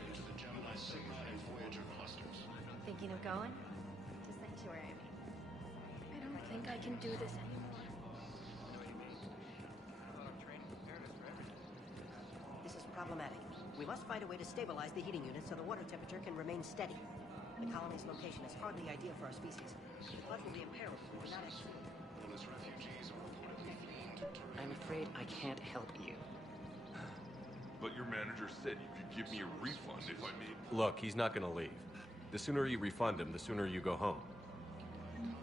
Thinking of going? To Sanctuary, I mean. I don't think I can do this anymore. This is problematic. We must find a way to stabilize the heating unit so the water temperature can remain steady. The colony's location is hardly ideal for our species. The flood will be imperiled if we do not execute. I'm afraid I can't help you. But your manager said you could give me a refund if I made... Look, he's not gonna leave. The sooner you refund him, the sooner you go home.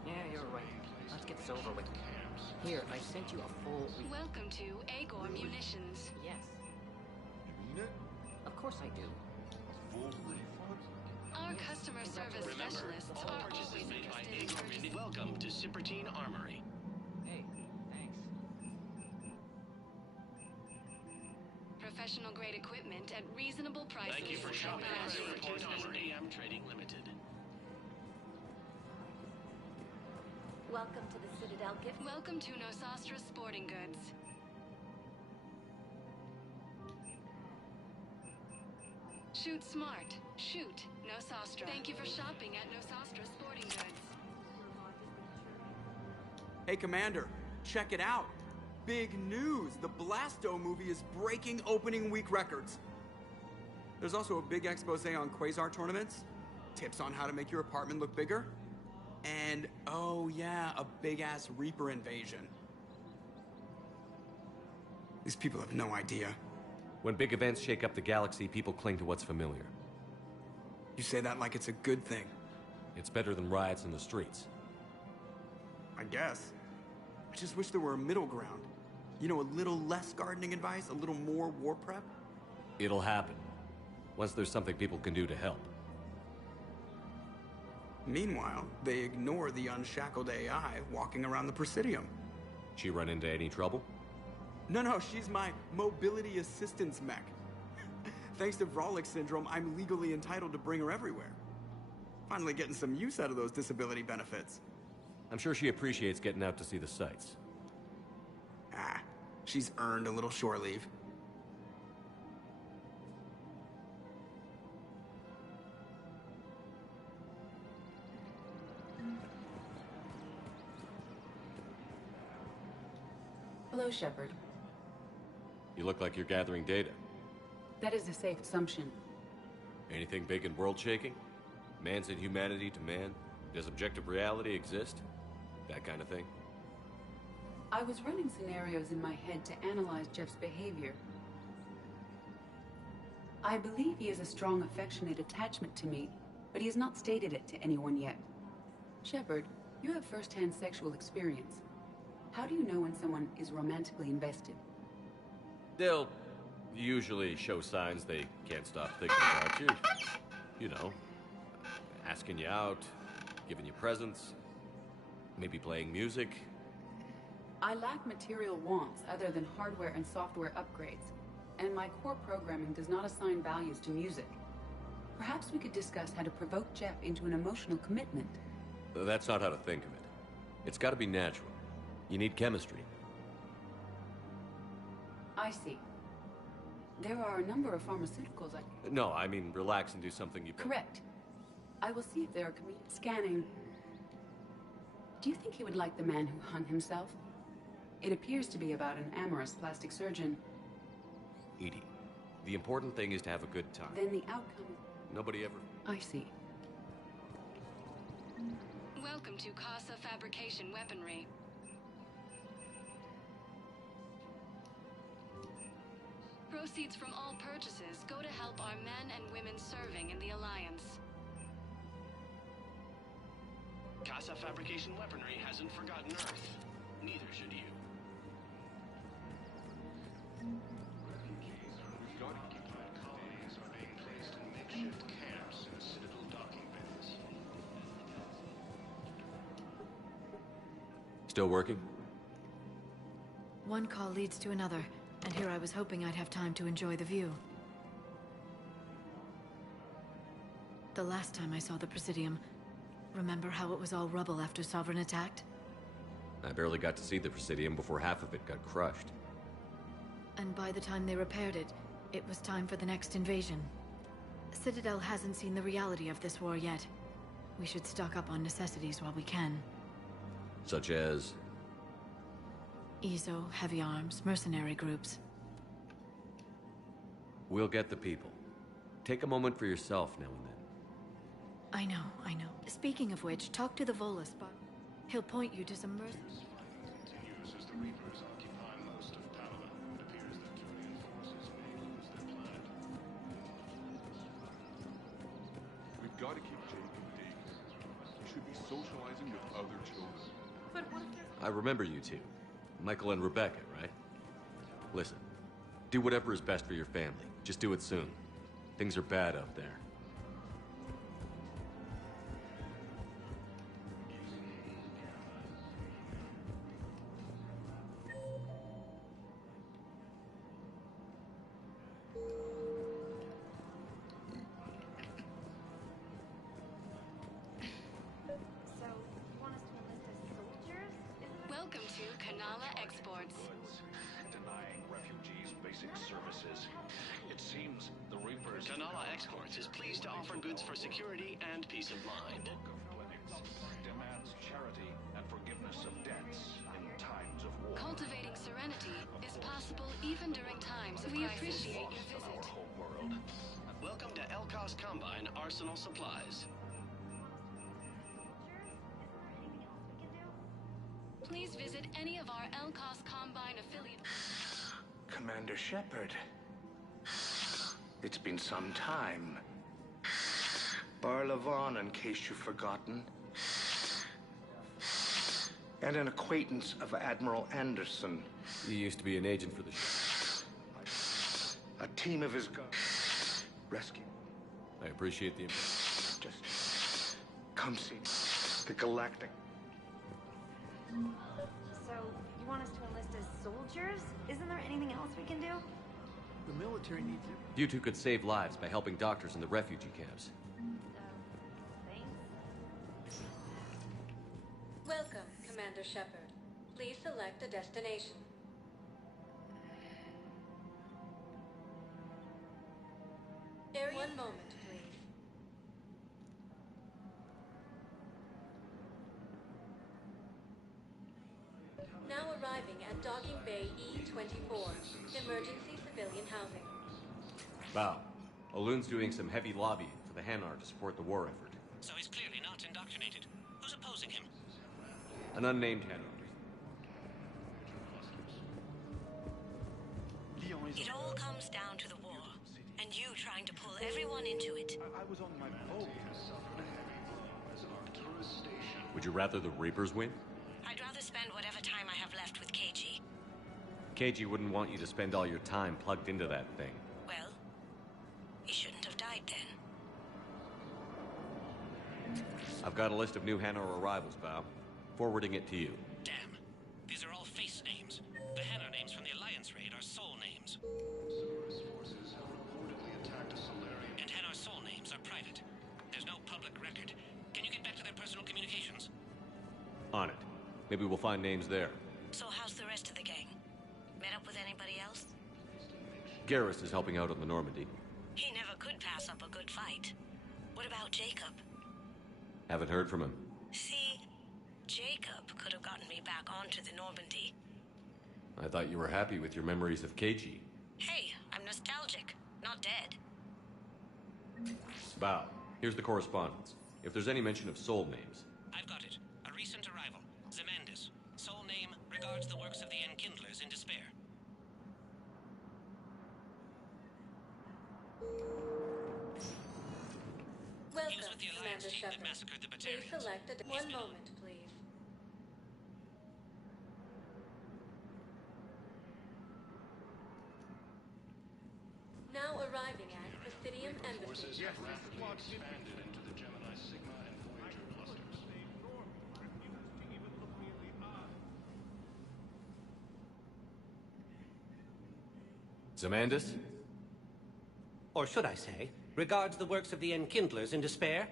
Yeah, you're right. Let's get this over with. Here, I sent you a full... Welcome to Agor Munitions. Yes. You mean it? Of course I do. A full refund? Our customer service specialists are always interested in purchasing. Welcome to Sippertine Armory. Hey, thanks. Professional grade equipment at reasonable prices. Thank you for shopping at Sippertine Armory. AM Trading Limited. Welcome to the Citadel gift. Welcome to Nosastra Sporting Goods. Shoot smart. Shoot Nosastra. Thank you for shopping at Nosastra Sporting Goods. Hey, Commander, check it out. Big news! The Blasto movie is breaking opening week records. There's also a big expose on Quasar tournaments, tips on how to make your apartment look bigger, and, oh yeah, a big-ass Reaper invasion. These people have no idea. When big events shake up the galaxy, people cling to what's familiar. You say that like it's a good thing. It's better than riots in the streets. I guess. I just wish there were a middle ground. You know, a little less gardening advice, a little more war prep. It'll happen. Once there's something people can do to help. Meanwhile, they ignore the unshackled AI walking around the Presidium. She run into any trouble? No, she's my mobility assistance mech. Thanks to Vrolic syndrome, I'm legally entitled to bring her everywhere. Finally getting some use out of those disability benefits. I'm sure she appreciates getting out to see the sights. Ah, she's earned a little shore leave. Hello, Shepard. You look like you're gathering data. That is a safe assumption. Anything big and world-shaking? Man's inhumanity to man? Does objective reality exist? That kind of thing? I was running scenarios in my head to analyze Jeff's behavior. I believe he has a strong affectionate attachment to me, but he has not stated it to anyone yet. Shepard, you have first-hand sexual experience. How do you know when someone is romantically invested? They'll usually show signs they can't stop thinking about you. You know, asking you out, giving you presents, maybe playing music. I lack material wants other than hardware and software upgrades, and my core programming does not assign values to music. Perhaps we could discuss how to provoke Jeff into an emotional commitment. That's not how to think of it. It's got to be natural. You need chemistry. I see. There are a number of pharmaceuticals I... No, I mean relax and do something you... Correct. I will see if there are scanning. Do you think he would like the man who hung himself? It appears to be about an amorous plastic surgeon. Edie, the important thing is to have a good time. Then the outcome... Nobody ever... I see. Welcome to Casa Fabrication Weaponry. Proceeds from all purchases go to help our men and women serving in the Alliance. Casa self-fabrication weaponry hasn't forgotten Earth. Neither should you. Colonies are being placed in makeshift camps in Citadel docking beds. Still working? One call leads to another, and here I was hoping I'd have time to enjoy the view. The last time I saw the Presidium, remember how it was all rubble after Sovereign attacked? I barely got to see the Presidium before half of it got crushed. And by the time they repaired it, it was time for the next invasion. Citadel hasn't seen the reality of this war yet. We should stock up on necessities while we can. Such as? EZO, heavy arms, mercenary groups. We'll get the people. Take a moment for yourself now and then. I know, I know. Speaking of which, talk to the Volus, but he'll point you to some mercenaries. Continues as the Reapers occupy most of Palawan. It appears that Turian forces may lose their planet. We've got to keep Jake engaged. He should be socializing with other children. But what if there's... I remember you two. Michael and Rebecca, right? Listen, do whatever is best for your family. Just do it soon. Things are bad out there. Welcome to Kanala Exports. Denying refugees basic services. It seems the Reapers... Kanala Exports is pleased to offer goods for security and peace of mind. demands charity and forgiveness of debts in times of war. Cultivating serenity is possible even during times of crisis. We appreciate your visit. Welcome to Elkos Combine Arsenal Supplies. Please visit any of our Elkos Combine affiliates. Commander Shepard. It's been some time. Barlavon, in case you've forgotten. And an acquaintance of Admiral Anderson. He used to be an agent for the ship. A team of his guns. Rescue. I appreciate the... Just come see the Galactic. So, you want us to enlist as soldiers? Isn't there anything else we can do? The military needs it. You two could save lives by helping doctors in the refugee camps. Thanks. Welcome, Commander Shepard. Please select a destination. Area. One moment, please. Now arriving at Docking Bay E-24, emergency civilian housing. Bow. Olun's doing some heavy lobbying for the Hanar to support the war effort. So he's clearly not indoctrinated. Who's opposing him? An unnamed Hanar. It all comes down to the war, and you trying to pull everyone into it. I was on my boat. Would you rather the Reapers win? I'd rather spend whatever time I have left with KG. KG wouldn't want you to spend all your time plugged into that thing. Well, he shouldn't have died then. I've got a list of new Hanar arrivals, Bow. Forwarding it to you. Damn. These are all face names. The Hanar names from the Alliance raid are soul names. Cerberus forces have reportedly attacked a Solarian... And Hanar soul names are private. There's no public record. Can you get back to their personal communications? On it. Maybe we'll find names there. So how's the rest of the gang? Met up with anybody else? Garrus is helping out on the Normandy. He never could pass up a good fight. What about Jacob? Haven't heard from him. See, Jacob could have gotten me back onto the Normandy. I thought you were happy with your memories of KG. Hey, I'm nostalgic, not dead. Bow. Here's the correspondence. If there's any mention of soul names. I've got it. A recent arrival. Zemandis. Soul name regards the works of the Enkindlers in despair. Welcome, He was with the Alliance Commander team that Shepard. massacred the Please Batarians. select a... One moment, please. arriving at Presidium Embassy. Forces have rapidly expanded into the Gemini Sigma and Voyager clusters. Zamandis? Or should I say, regards the works of the Enkindlers in despair?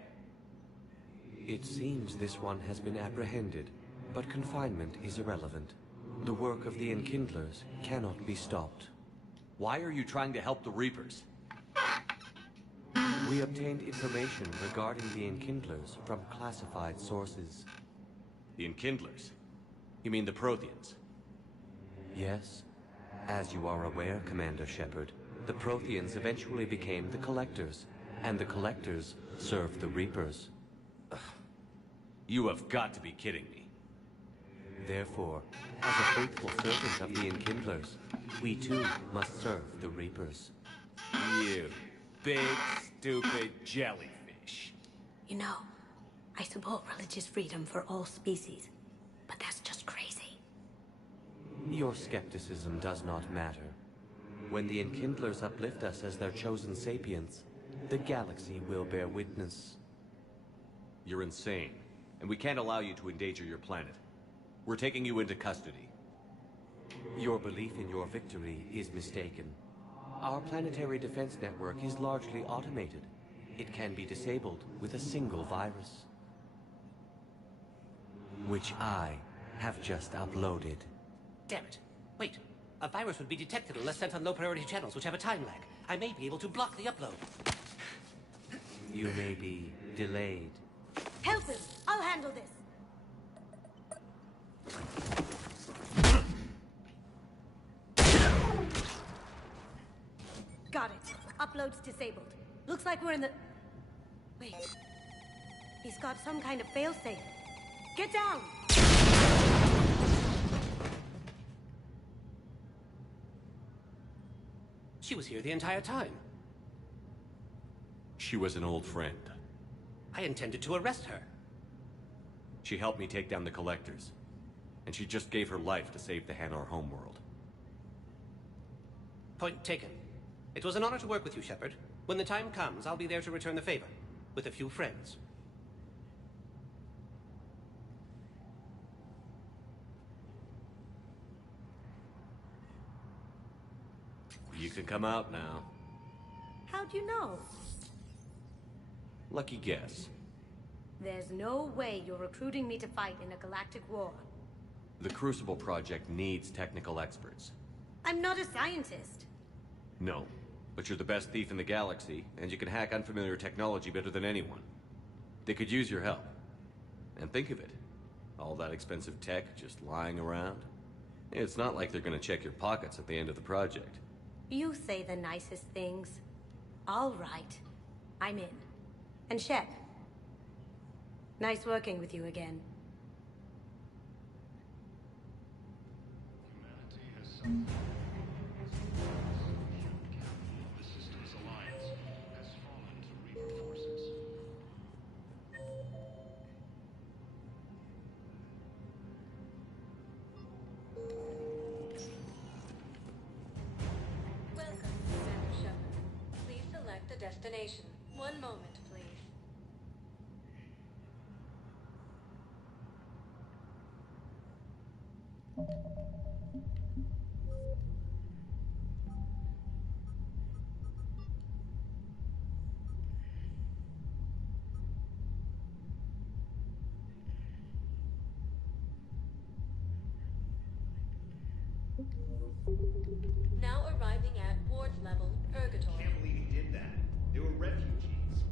It seems this one has been apprehended, but confinement is irrelevant. The work of the Enkindlers cannot be stopped. Why are you trying to help the Reapers? We obtained information regarding the Enkindlers from classified sources. The Enkindlers? You mean the Protheans? Yes. As you are aware, Commander Shepard, the Protheans eventually became the Collectors, and the Collectors served the Reapers. You have got to be kidding me. Therefore, as a faithful servant of the Enkindlers, we too must serve the Reapers. You big, stupid jellyfish. You know, I support religious freedom for all species, but that's just crazy. Your skepticism does not matter. When the Enkindlers uplift us as their chosen sapients, the galaxy will bear witness. You're insane, and we can't allow you to endanger your planet. We're taking you into custody. Your belief in your victory is mistaken. Our planetary defense network is largely automated. It can be disabled with a single virus, which I have just uploaded. Damn it. Wait. A virus would be detected unless sent on low-priority channels, which have a time lag. I may be able to block the upload. You may be delayed. Help him! I'll handle this! Got it. Upload's disabled. Looks like we're in the... Wait. He's got some kind of failsafe. Get down! She was here the entire time. She was an old friend. I intended to arrest her. She helped me take down the Collectors. And she just gave her life to save the Hanar homeworld. Point taken. It was an honor to work with you, Shepard. When the time comes, I'll be there to return the favor. With a few friends. You can come out now. How'd you know? Lucky guess. There's no way you're recruiting me to fight in a galactic war. The Crucible Project needs technical experts. I'm not a scientist. No, but you're the best thief in the galaxy, and you can hack unfamiliar technology better than anyone. They could use your help. And think of it. All that expensive tech just lying around. It's not like they're gonna check your pockets at the end of the project. You say the nicest things. All right. I'm in. And Shep. Nice working with you again. The Systems Alliance has fallen to Reaper forces. Welcome, Commander Shepard. Please select a destination. One moment, please. Now arriving at ward level Purgatory. Can't believe he did that. They were refugees.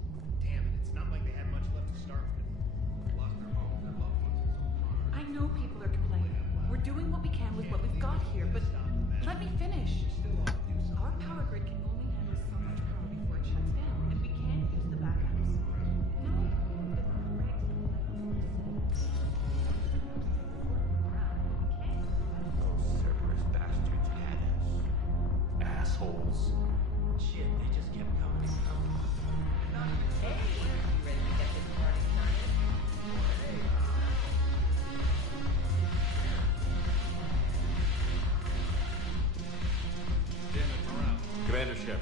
Damn it, it's not like they had much left to start with. Lost their homes, their loved ones, and so far. I know people are complaining. We're doing what we can with what we've got here, but let me finish. Our power grid can only handle so much power before it shuts down, and we can't use the backups. No, Those Cerberus bastards had us. Assholes. Shit, they just kept coming and coming. Hey, you ready to get this party started? Commander Shepard,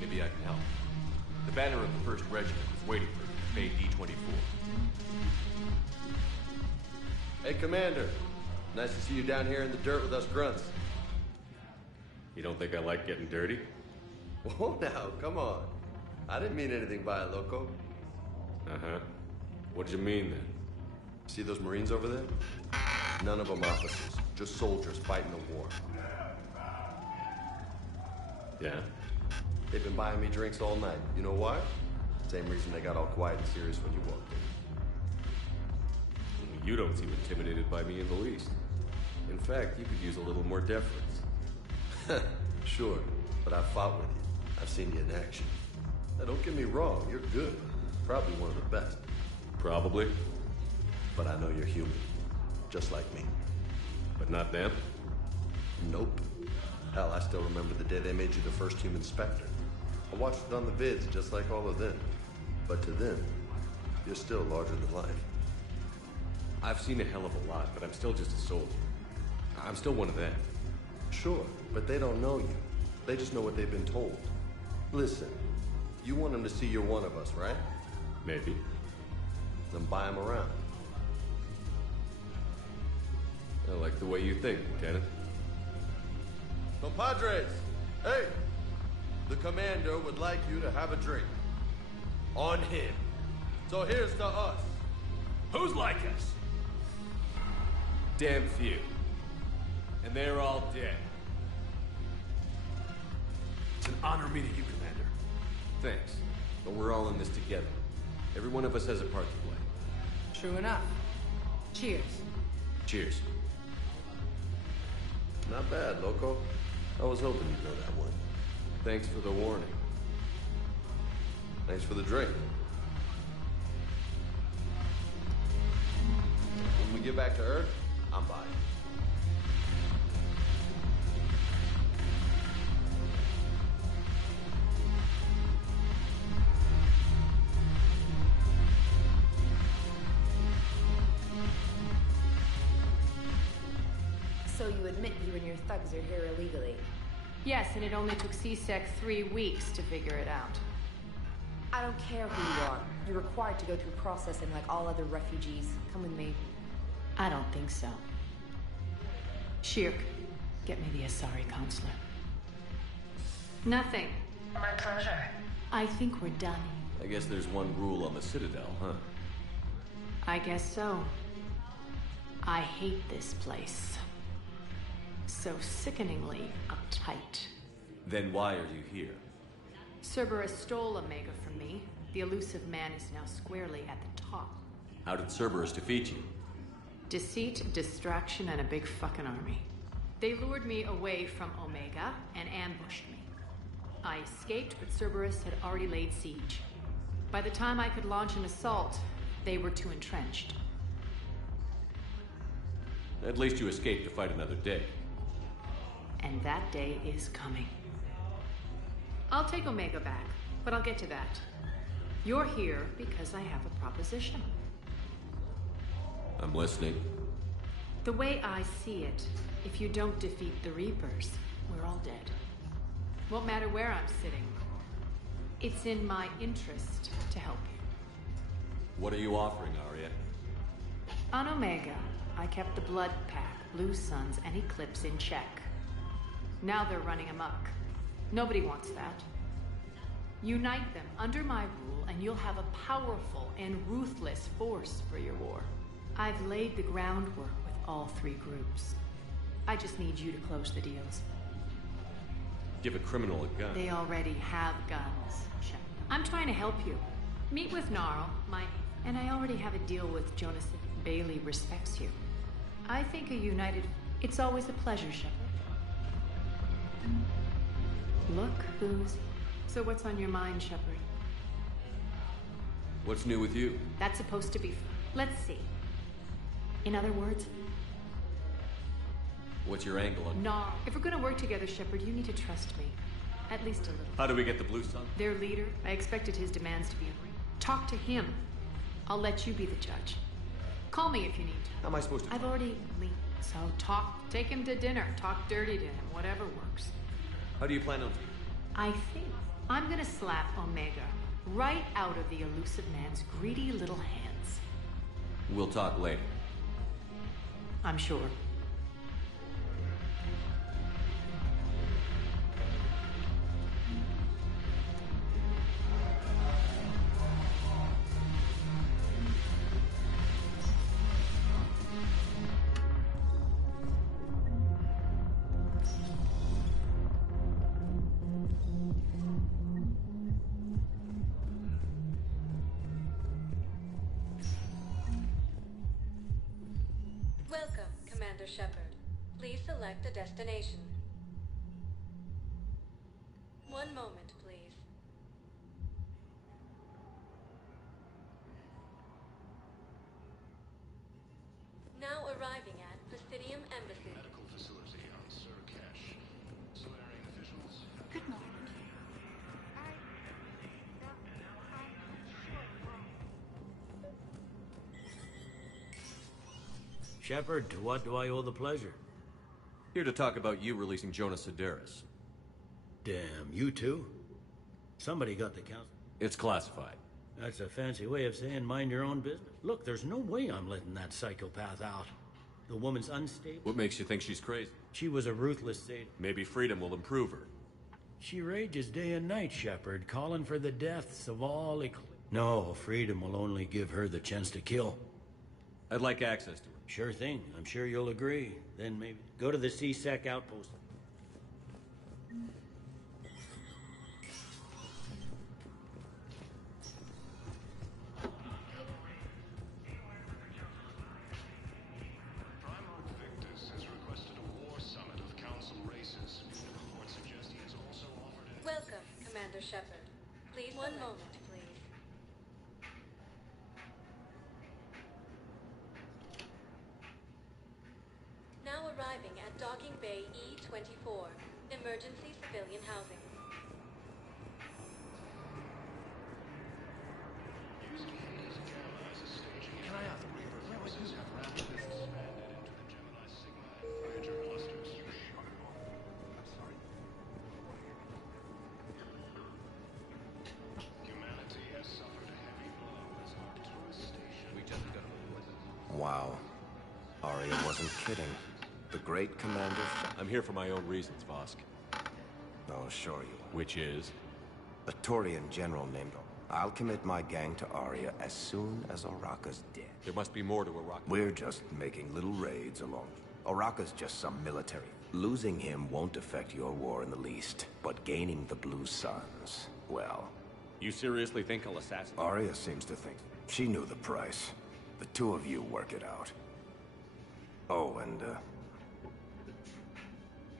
maybe banner of the 1st Regiment is waiting for you, Bay E24. Hey, Commander. Nice to see you down here in the dirt with us grunts. You don't think I like getting dirty? Whoa, now, come on. I didn't mean anything by it, loco. Uh-huh. What did you mean, then? See those Marines over there? None of them officers, just soldiers fighting the war. Yeah? They've been buying me drinks all night. You know why? Same reason they got all quiet and serious when you walked in. You don't seem intimidated by me in the least. In fact, you could use a little more deference. Sure, but I've fought with you. I've seen you in action. Now, don't get me wrong, you're good. Probably one of the best. Probably. But I know you're human. Just like me. But not them? Nope. Hell, I still remember the day they made you the first human Spectre. I watched it on the vids, just like all of them. But to them, you're still larger than life. I've seen a hell of a lot, but I'm still just a soldier. I'm still one of them. Sure, but they don't know you. They just know what they've been told. Listen, you want them to see you're one of us, right? Maybe. Then buy them around. I like the way you think, Lieutenant. Compadres! Hey! The commander would like you to have a drink. On him. So here's to us. Who's like us? Damn few. And they're all dead. It's an honor meeting you, Commander. Thanks. But we're all in this together. Every one of us has a part to play. True enough. Cheers. Cheers. Not bad, loco. I was hoping you'd know that one. Thanks for the warning. Thanks for the drink. When we get back to Earth, I'm buying. So you admit you and your thugs are here illegally? Yes, and it only took CSEC 3 weeks to figure it out. I don't care who you are. You're required to go through processing like all other refugees. Come with me. I don't think so. Shirk, get me the Asari consulate. Nothing. My pleasure. I think we're done. I guess there's one rule on the Citadel, huh? I guess so. I hate this place. So sickeningly uptight. Then why are you here? Cerberus stole Omega from me. The elusive man is now squarely at the top. How did Cerberus defeat you? Deceit, distraction, and a big fucking army. They lured me away from Omega and ambushed me. I escaped, but Cerberus had already laid siege. By the time I could launch an assault, they were too entrenched. At least you escaped to fight another day. And that day is coming. I'll take Omega back, but I'll get to that. You're here because I have a proposition. I'm listening. The way I see it, if you don't defeat the Reapers, we're all dead. Won't matter where I'm sitting. It's in my interest to help you. What are you offering, Arya? On Omega, I kept the Blood Pack, Blue Suns, and Eclipse in check. Now they're running amok. Nobody wants that. Unite them under my rule, and you'll have a powerful and ruthless force for your war. I've laid the groundwork with all 3 groups. I just need you to close the deals. Give a criminal a gun. They already have guns, Shepard. I'm trying to help you. Meet with Gnarl, and I already have a deal with Jonas. Bailey respects you. I think a united... It's always a pleasure, Shepard. Look who's... So what's on your mind, Shepard? What's new with you? That's supposed to be... Let's see. In other words... What's your angle on... Gnarl. If we're gonna work together, Shepard, you need to trust me. At least a little. How do we get the Blue Sun? Their leader, I expected his demands to be... Talk to him. I'll let you be the judge. Call me if you need to. How am I supposed to... I've already... So talk... Take him to dinner. Talk dirty to him. Whatever works. How do you plan on... I think I'm gonna slap Omega Right out of the elusive man's greedy little hands. We'll talk later. I'm sure. Welcome, Commander Shepard. Please select a destination. One moment, please. Now arriving at Presidium Embassy. Medical facility on Surcash. Solarian officials. Good night. Shepard, to what do I owe the pleasure? Here to talk about you releasing Jonas Sedaris. Damn, you too? Somebody got the count. It's classified. That's a fancy way of saying mind your own business. Look, there's no way I'm letting that psychopath out. The woman's unstable. What makes you think she's crazy? She was a ruthless sadist. Maybe freedom will improve her. She rages day and night, Shepard, calling for the deaths of all. No, freedom will only give her the chance to kill. I'd like access to her. Sure thing. I'm sure you'll agree. Then maybe go to the C-Sec outpost. Primarch Victus has requested a war summit of council races. Reports suggest he has also offered an... Welcome, Commander Shepard. Please, one moment, please. Now arriving at Docking Bay E24, emergency civilian housing. Using Hades' gamma as a staging... Can I ask, Reaper, where was you? Have rapidly expanded into the Gemini Sigma Voyager clusters. Humanity has suffered a heavy blow as Arcturus Station... We just got a... Wow. Arya wasn't kidding. The great Commander... I'm here for my own reasons, Vosk. Oh, sure you are. Which is? A Turian general named... I'll commit my gang to Arya as soon as Oraka's dead. There must be more to Oraka. We're just making little raids along. Oraka's just some military. Losing him won't affect your war in the least, but gaining the Blue Suns, well... You seriously think I'll assassinate? Arya seems to think. She knew the price. The two of you work it out. Oh, and,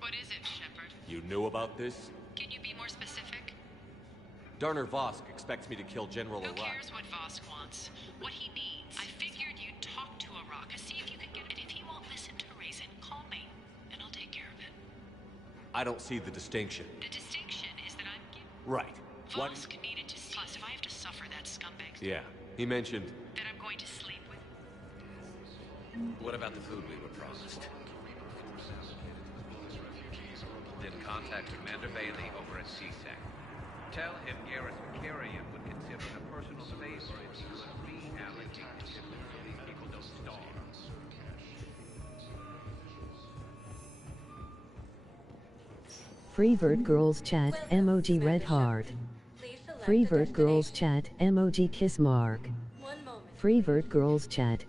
What is it, Shepard? You knew about this? Can you be more specific? Darner Vosk expects me to kill General Who Oraka. cares what Vosk wants? What he needs. I figured you'd talk to Oraka, see if you can get it. If he won't listen to reason, call me, and I'll take care of it. I don't see the distinction. The distinction is that I'm giving... Right. What? Vosk needed to see... Plus, if I have to suffer that scumbag... Yeah. He mentioned... That I'm going to sleep with... What about the food we were promised? Then contact Commander Bailey over at C-Sec. Tell him Garrus Vakarian would consider it a personal favor if he would reallocate shipments so these people don't starve. Freevert Girls Chat emoji red heart. Freevert Girls Chat emoji kiss mark. Freevert Girls Chat.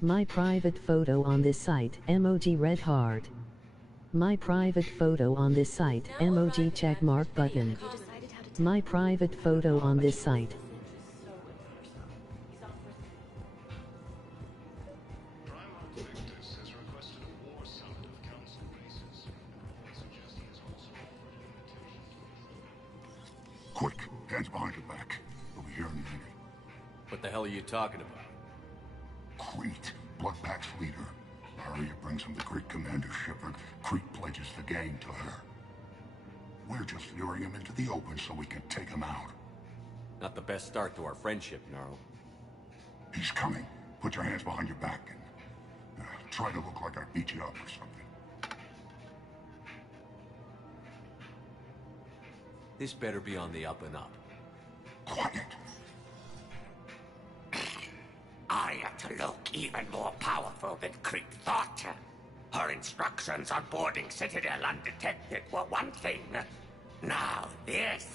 My private photo on this site emoji red heart. My private photo on this site emoji check mark button. My private photo on this site. Primarch Victus has requested a war summit of council races. Reports suggest he has also offered an invitation. Quick, hands behind your back. We'll be here in a minute. What the hell are you talking about? Crete, Blood Pack's leader. Arya brings him the great Commander Shepard. Crete pledges the gang to her. We're just luring him into the open so we can take him out. Not the best start to our friendship, Gnarl. He's coming. Put your hands behind your back and try to look like I beat you up or something. This better be on the up and up. Quiet. Arya to look even more powerful than Creep thought. Her instructions on boarding Citadel undetected were one thing. Now this.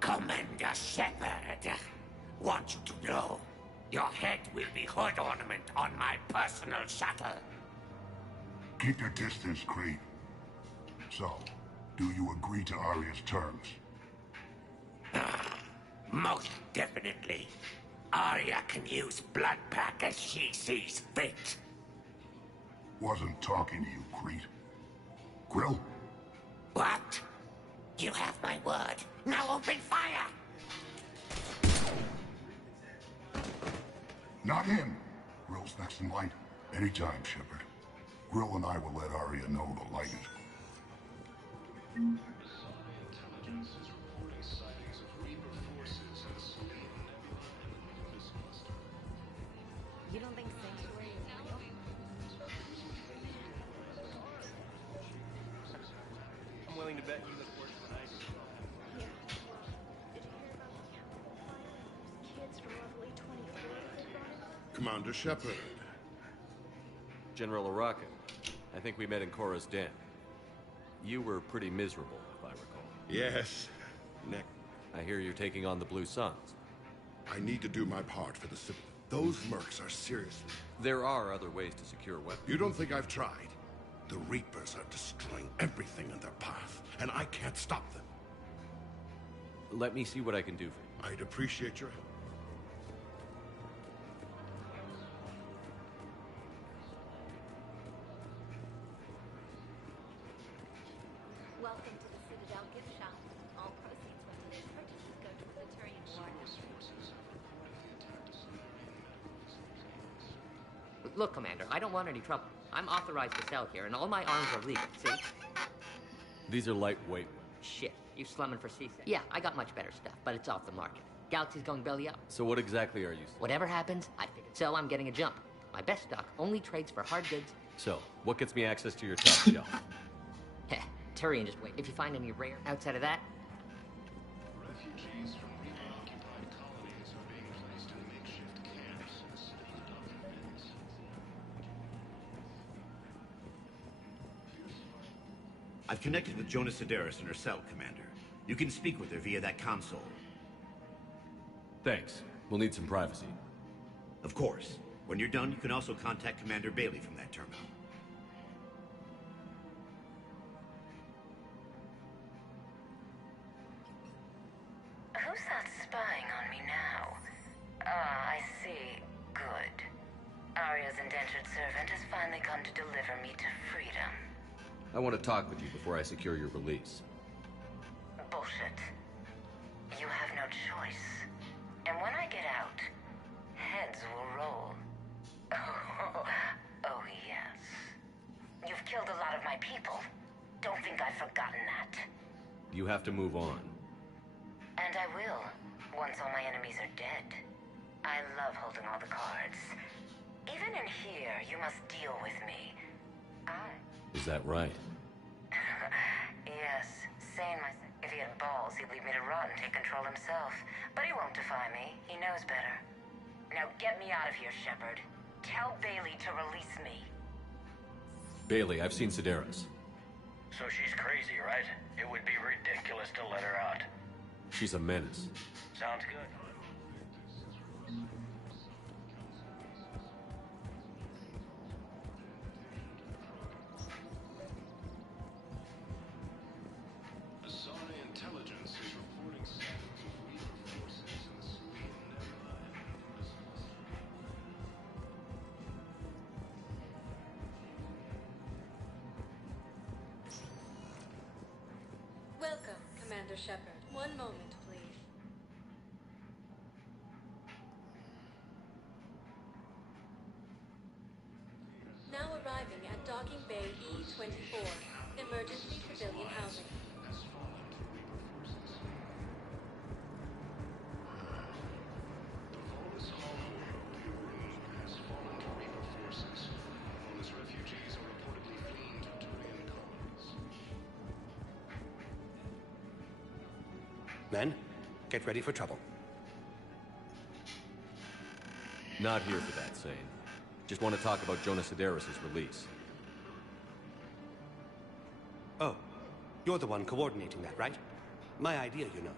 Commander Shepard, want you to know, your head will be hood ornament on my personal shuttle. Keep your distance, Creep. So, do you agree to Arya's terms? Most definitely. Arya can use Bloodpack as she sees fit. Wasn't talking to you, Creep. Grill? What? You have my word. Now open fire! Not him. Grill's next in line. Anytime, Shepard. Grill and I will let Arya know the light is... You don't think Sanctuary is real? I'm willing to bet you look worse than I do. Yeah. Did you hear about the campfire? Kids from level 824 they brought in? Commander Shepard. General Araka, I think we met in Korra's den. You were pretty miserable, if I recall. Yes. Nick. I hear you're taking on the Blue Suns. I need to do my part for the city. Those mercs are seriously... There are other ways to secure weapons. You don't think I've tried? The Reapers are destroying everything in their path, and I can't stop them. Let me see what I can do for you. I'd appreciate your help. Welcome to the Citadel gift shop. All proceeds from today's purchases go to the Turian War. Look, Commander, I don't want any trouble. I'm authorized to sell here, and all my arms are legal, see? These are lightweight. Shit, you slumming for CSEC. Yeah, I got much better stuff, but it's off the market. Galaxy's going belly up. So what exactly are you... Whatever happens, I figured. So I'm getting a jump. My best stock only trades for hard goods. So, what gets me access to your top shelf? Heh, Turian, just wait. If you find any rare outside of that... Refugees from Reaper-occupied colonies are being placed in makeshift camps in the city of Docking Beds. I've connected with Jonas Sedaris in her cell, Commander. You can speak with her via that console. Thanks. We'll need some privacy. Of course. When you're done, you can also contact Commander Bailey from that terminal. Who's that spying on me now? Ah, I see. Good. Arya's indentured servant has finally come to deliver me to freedom. I want to talk with you before I secure your release. Bullshit. You have no choice. And when I get out, heads will roll. Oh, yes. You've killed a lot of my people. Don't think I've forgotten that. You have to move on. And I will, once all my enemies are dead. I love holding all the cards. Even in here, you must deal with me. Is that right? Yes, sane myself. If he had balls, he'd leave me to rot and take control himself. But he won't defy me. He knows better. Now get me out of here, Shepard. Tell Bailey to release me. Bailey, I've seen Sedaris. So she's crazy, right? It would be ridiculous to let her out. She's a menace. Sounds good. Asari intelligence is reporting sightings of Reaper forces in the Serene Nebula and Luminous Cluster. Welcome, Commander Shepard. One moment, please. Now arriving at Docking Bay E-24, emergency civilian housing. Has fallen to Reaper forces. Bonus refugees are reportedly fleeing to Turian colonies. Men, get ready for trouble. Not here for that, Sane. Just want to talk about Jonas Sedaris' release. Oh, you're the one coordinating that, right? My idea, you know.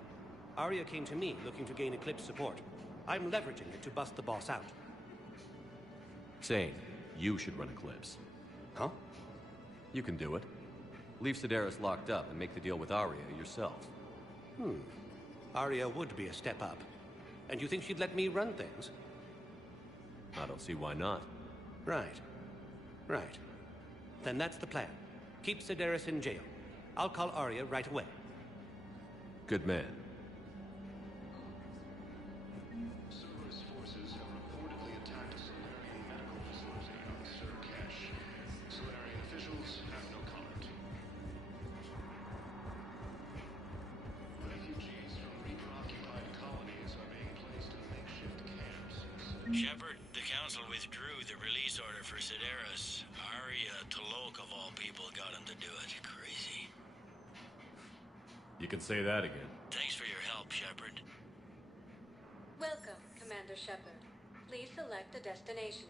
Arya came to me looking to gain Eclipse support. I'm leveraging it to bust the boss out. Sane, you should run Eclipse. Huh? You can do it. Leave Sedaris locked up and make the deal with Arya yourself. Arya would be a step up. And you think she'd let me run things? I don't see why not. Right. Right. Then that's the plan. Keep Sedaris in jail. I'll call Arya right away. Good man. Cerberus forces have reportedly attacked a Solarian medical facility on Sir Kesh. Solarian officials have no comment. Refugees from Reaper-occupied colonies are being placed in makeshift camps. Shepard, the Council withdrew the release order for Sedaris. Arya T'Loak, of all people, got him to do it. Crazy. You can say that again. Thanks for your help, Shepard. Welcome, Commander Shepard. Please select a destination.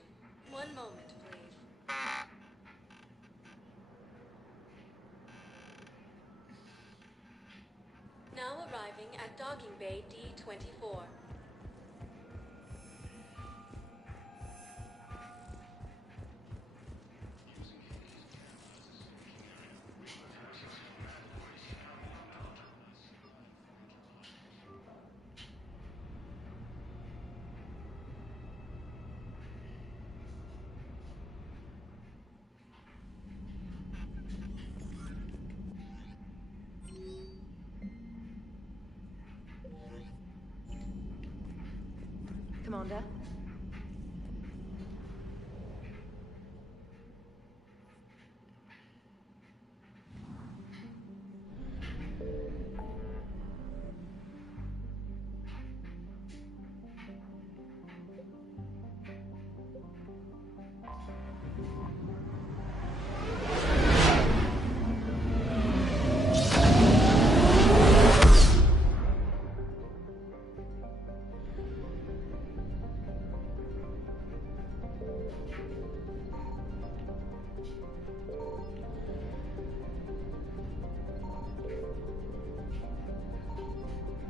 One moment, please. Now arriving at Docking Bay D-24. Commander?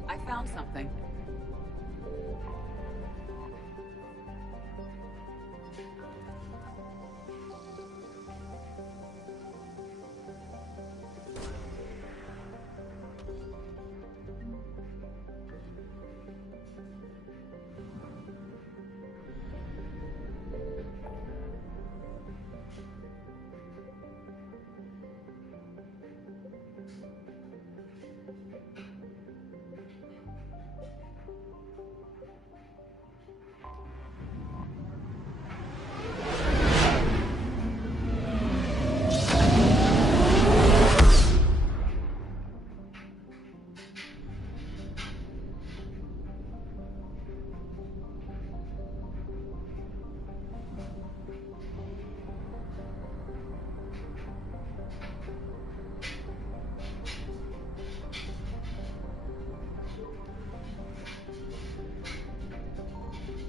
I found something.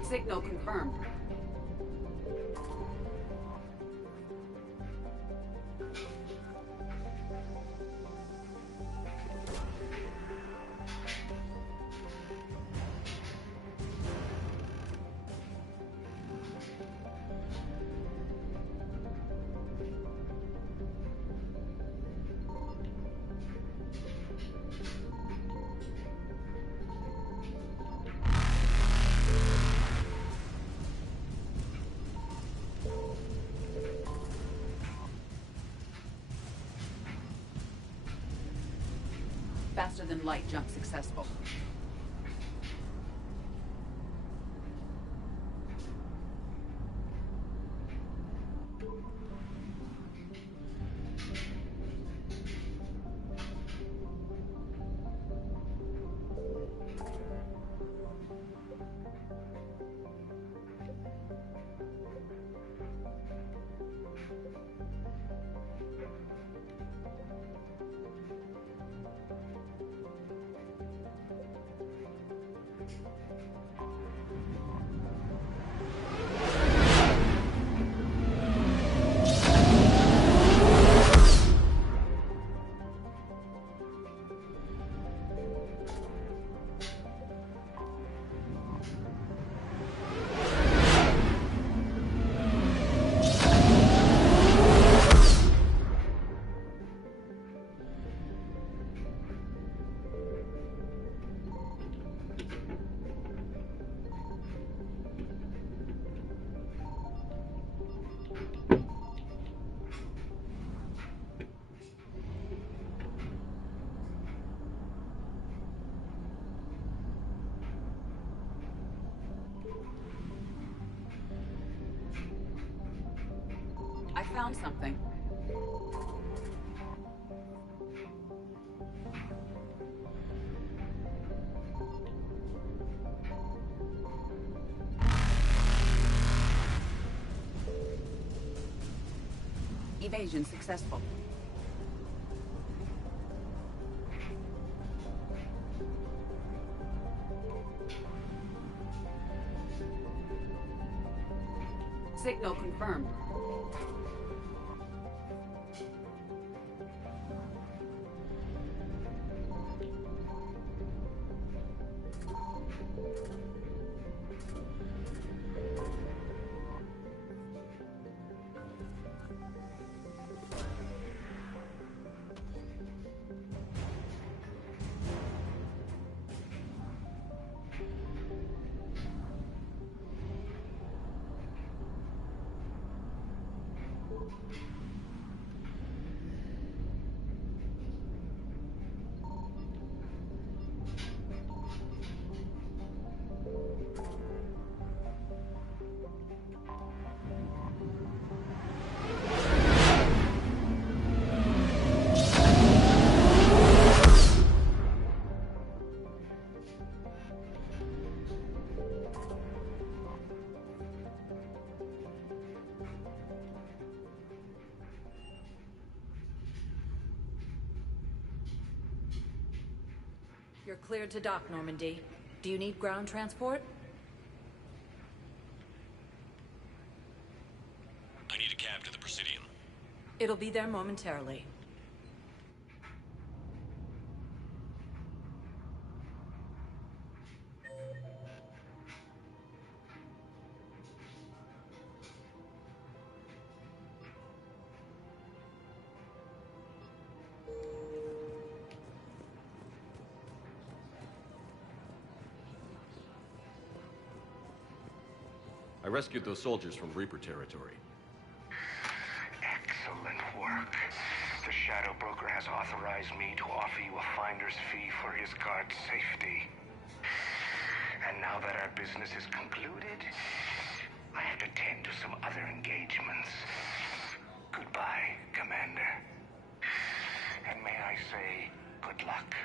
Signal confirmed. Faster than light jump successful. found something. Evasion successful. Signal confirmed. You're cleared to dock, Normandy. Do you need ground transport? I need a cab to the Presidium. It'll be there momentarily. I rescued those soldiers from Reaper territory. Excellent work. The Shadow Broker has authorized me to offer you a finder's fee for his guard's safety. And now that our business is concluded, I have to tend to some other engagements. Goodbye, Commander. And may I say, good luck.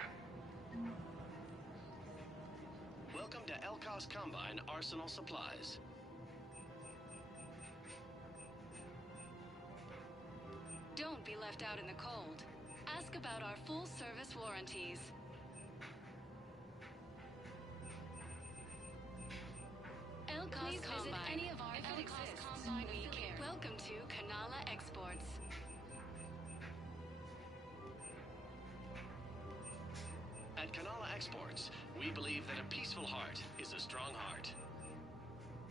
Welcome to Elkos Combine Arsenal Supplies. Don't be left out in the cold. Ask about our full-service warranties. Elkos Combine. Any of our Elkos Combine we care. Welcome to Kanala Exports. At Kanala Exports, we believe that a peaceful heart is a strong heart.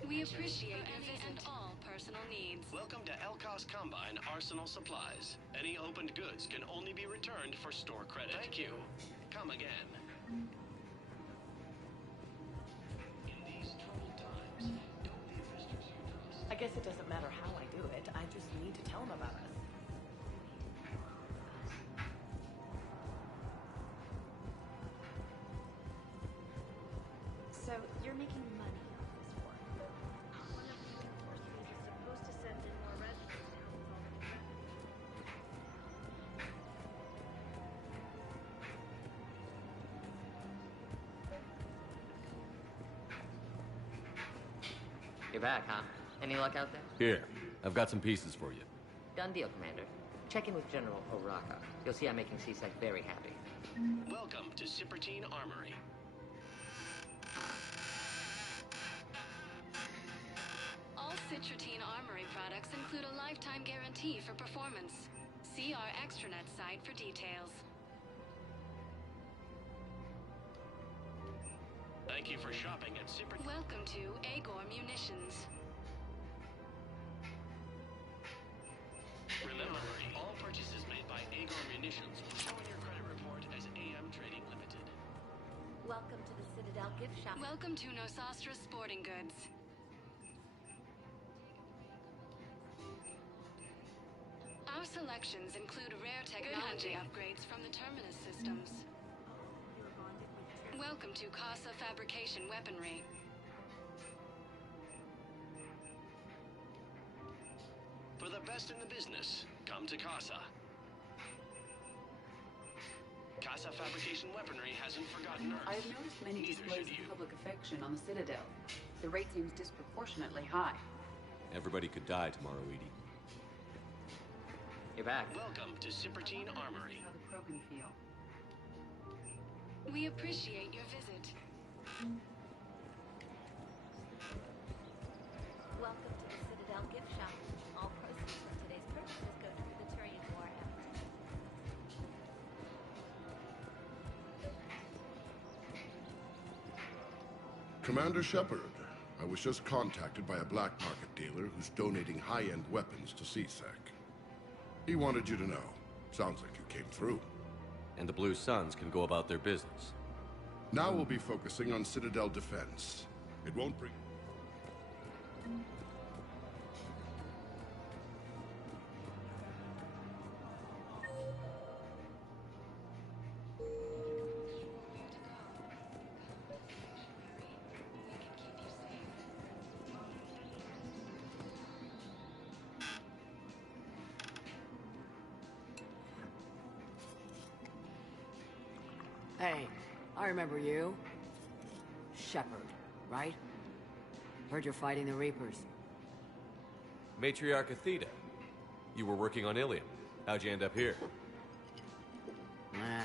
We appreciate your visit and all personal needs. Welcome to Elkos Combine Arsenal Supplies. Any opened goods can only be returned for store credit. Thank you. Come again. In these troubled times, don't leave restrictions. I guess it doesn't matter how I do it. I just need to tell him about it. So, you're making money off this work. One of the universities is supposed to send in more residents now with all the You're back, huh? Any luck out there? Here, I've got some pieces for you. Done deal, Commander. Check in with General Oraka. You'll see I'm making CSEC very happy. Welcome to Cipertine Armory. All Citrotine Armory products include a lifetime guarantee for performance. See our extranet site for details. Thank you for shopping at Cipertine. Welcome to Agor Munitions. Remember, all purchases made by Agor Munitions will show in your credit report as AM Trading Limited. Welcome to the Citadel gift shop. Welcome to Nosastra Sporting Goods. Our selections include rare technology upgrades from the Terminus systems. Welcome to Casa Fabrication Weaponry. For the best best in the business, come to Casa. Casa Fabrication Weaponry hasn't forgotten Earth. I've noticed many displays of public affection on the Citadel. The rate seems disproportionately high. Everybody could die tomorrow, Edie. You're back. Welcome to Shepard Armory. How the program feel? We appreciate your visit. Welcome to the Citadel gift shop. All proceeds from today's purchases go to the Turian War effort. Commander Shepard, I was just contacted by a black market dealer who's donating high-end weapons to CSEC. He wanted you to know. Sounds like you came through. And the Blue Suns can go about their business. Now we'll be focusing on Citadel defense. It won't bring... Hey, I remember you. Shepard, right? Heard you're fighting the Reapers. Matriarch Athena, you were working on Ilium. How'd you end up here? Nah.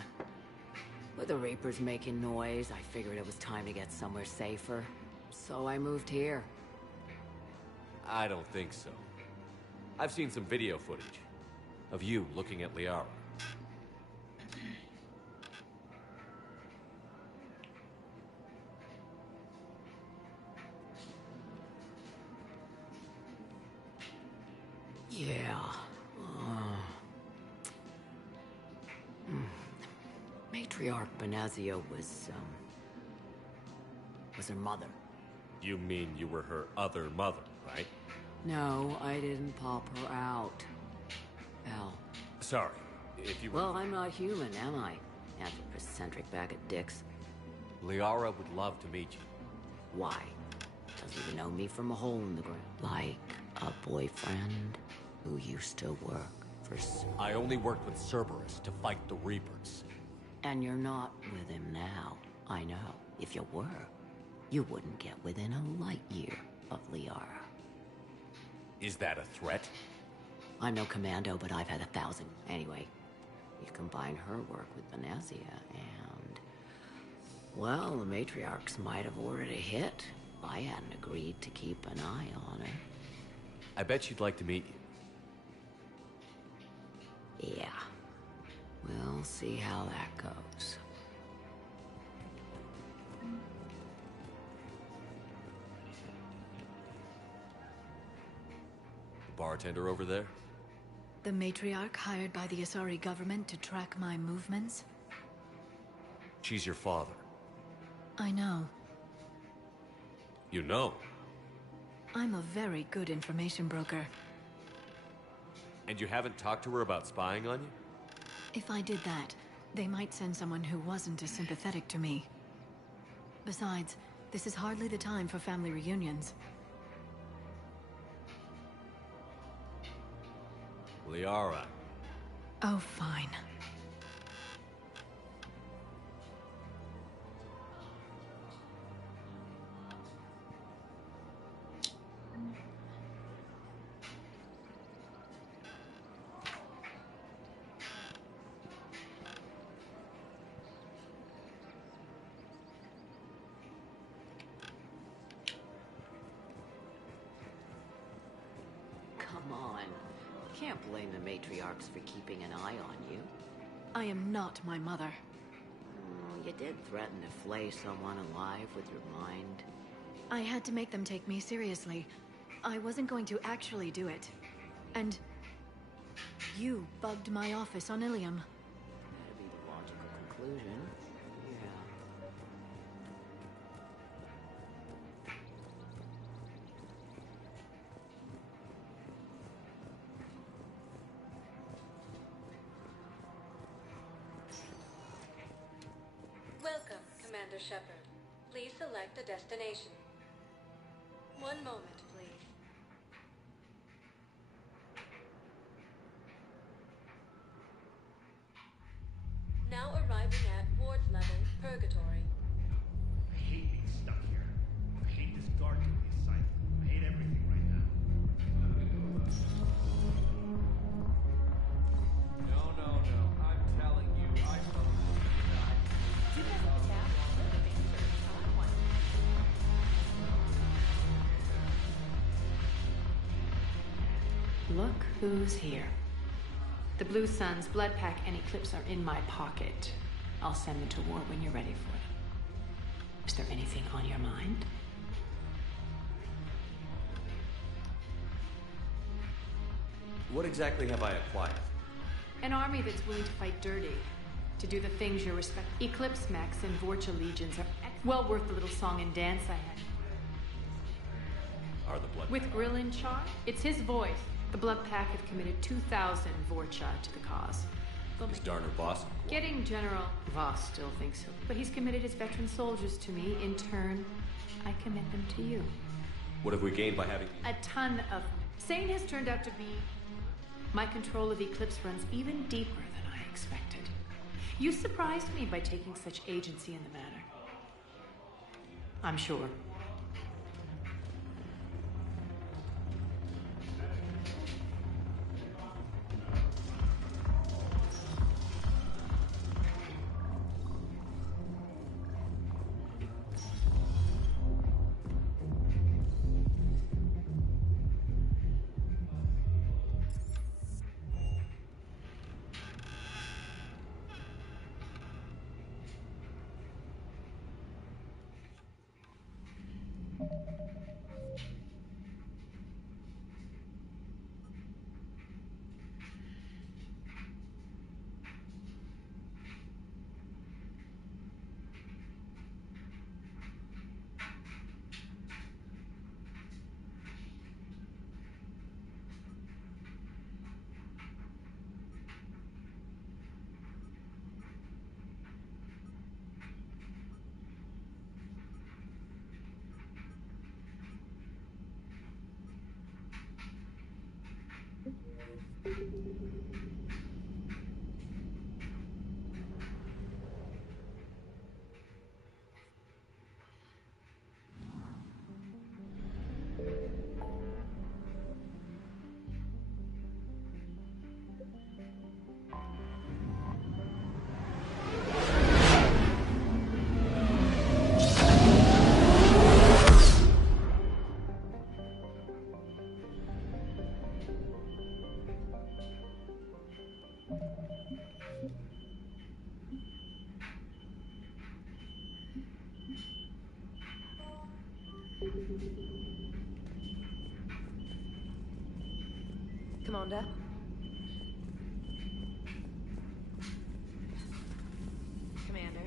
With the Reapers making noise, I figured it was time to get somewhere safer. So I moved here. I don't think so. I've seen some video footage of you looking at Liara. Yeah. Matriarch Benazio was her mother. You mean you were her other mother, right? No, I didn't pop her out. Al. Sorry, if you were... Well, I'm not human, am I? Anthropocentric bag of dicks. Liara would love to meet you. Why? Doesn't even know me from a hole in the ground. Like a boyfriend who used to work for... I only worked with Cerberus to fight the Reapers. And you're not with him now. I know. If you were, you wouldn't get within a light year of Liara. Is that a threat? I'm no commando, but I've had 1,000. Anyway, you combine her work with Benazia and... Well, the matriarchs might have ordered a hit if I hadn't agreed to keep an eye on her. I bet she'd like to meet you. Yeah. We'll see how that goes. The bartender over there? The matriarch hired by the Asari government to track my movements? She's your father. I know. You know? I'm a very good information broker. And you haven't talked to her about spying on you? If I did that, they might send someone who wasn't as sympathetic to me. Besides, this is hardly the time for family reunions. Liara. Oh, fine. Come on. Can't blame the matriarchs for keeping an eye on you. I am not my mother. You did threaten to flay someone alive with your mind. I had to make them take me seriously. I wasn't going to actually do it. And... you bugged my office on Ilium. That'd be the logical conclusion. Yeah. Welcome, Commander Shepard. Please select a destination. One moment, please. Now arriving at ward level, Purgatory. I hate being stuck here. I hate this guard duty assignment. I hate everything right now. No. I'm telling you, I felt Do you guys have a tap? The basement. I want one. Look who's here. The Blue Suns, Bloodpack, and Eclipse are in my pocket. I'll send them to war when you're ready for them. Is there anything on your mind? What exactly have I acquired? An army that's willing to fight dirty. To do the things you respect. Eclipse Max and Vorcha legions are well worth the little song and dance I had. Are the blood With Grill in charge, it's his voice. The Blood Pack have committed 2,000 Vorcha to the cause. Is Darner Voss? Getting General Voss still thinks so, but he's committed his veteran soldiers to me. In turn, I commit them to you. What have we gained by having... A ton of them. Sane has turned out to be... My control of Eclipse runs even deeper than I expected. You surprised me by taking such agency in the matter. I'm sure. Commander? Commander?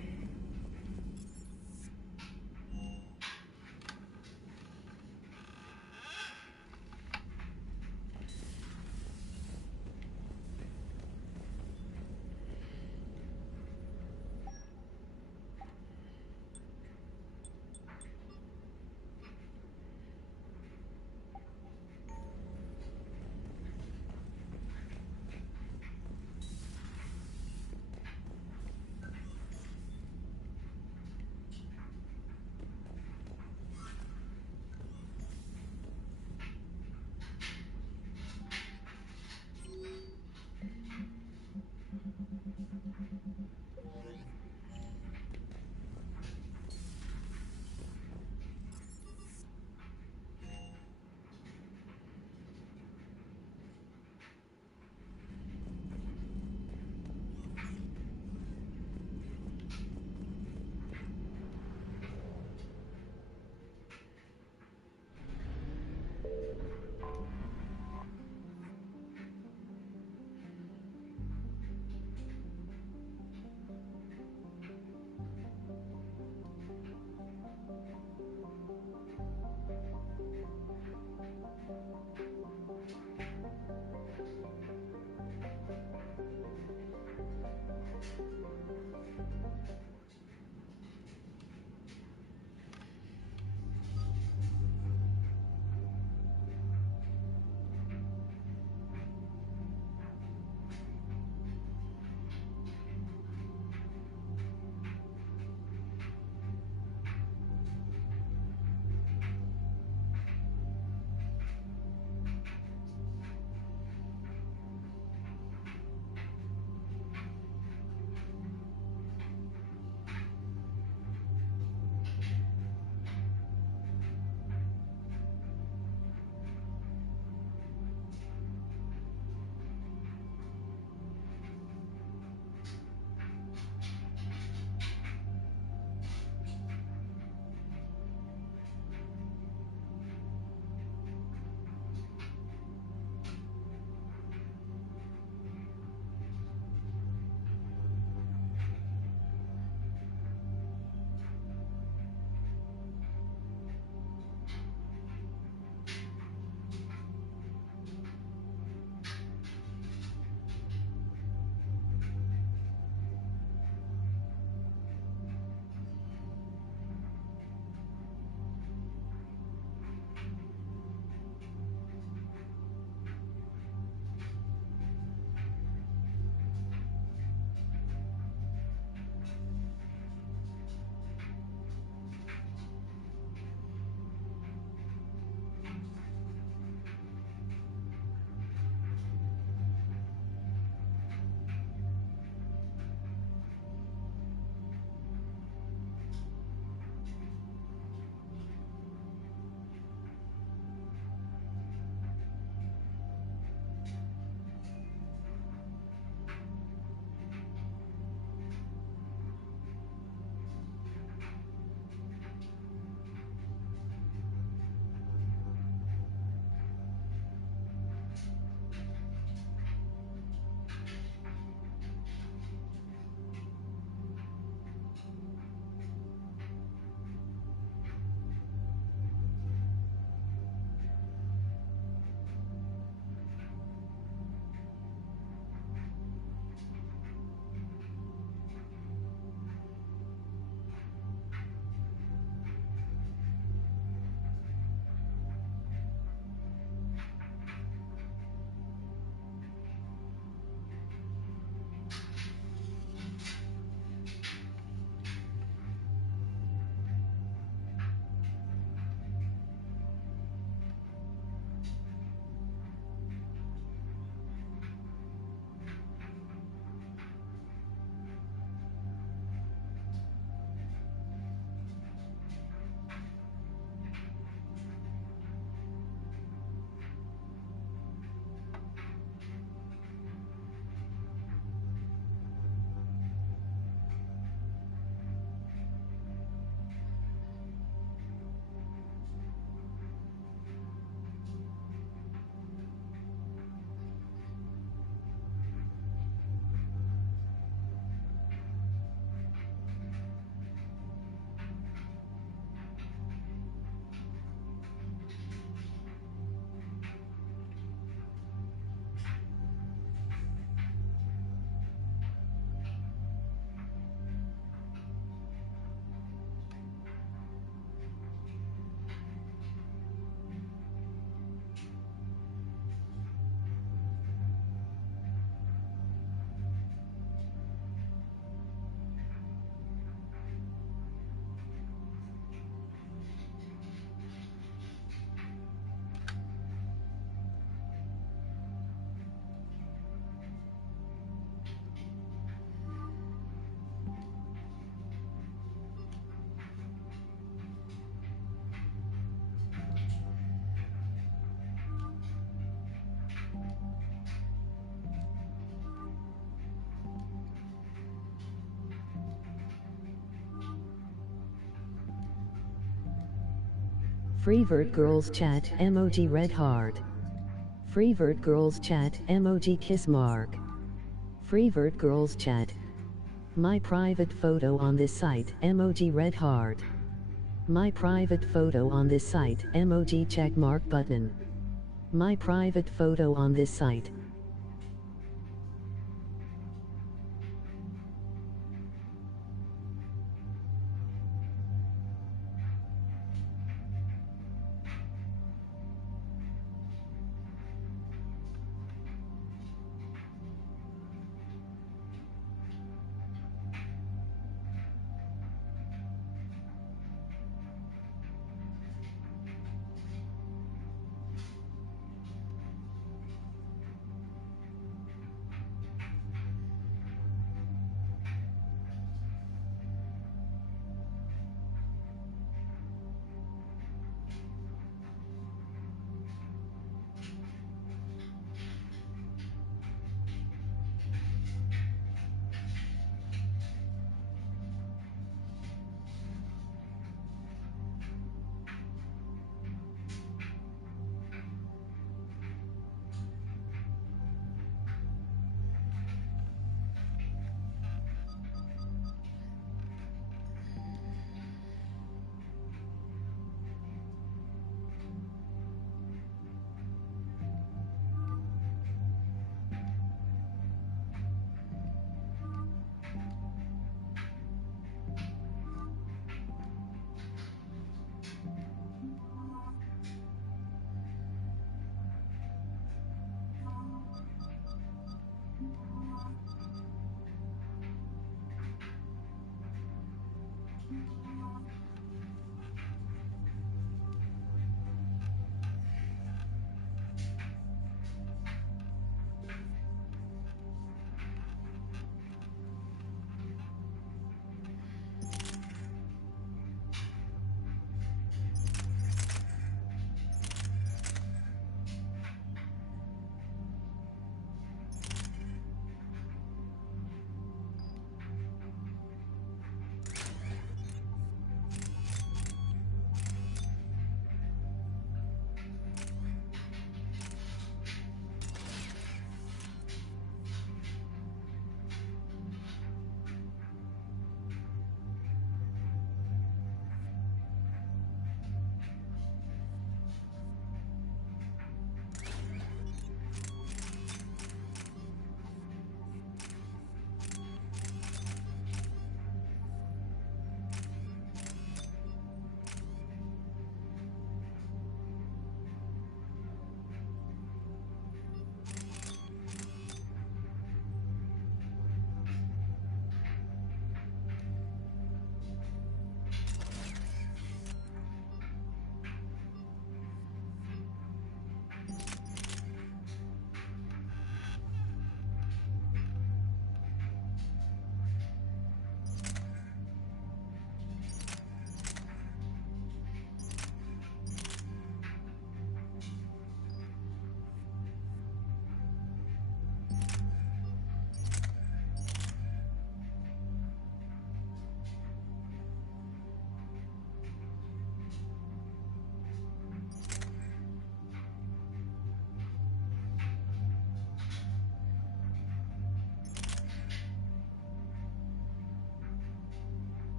Freevert Girls Chat emoji red heart. Freevert Girls Chat emoji kiss mark. Freevert Girls Chat. My private photo on this site emoji red heart. My private photo on this site emoji check mark button. My private photo on this site.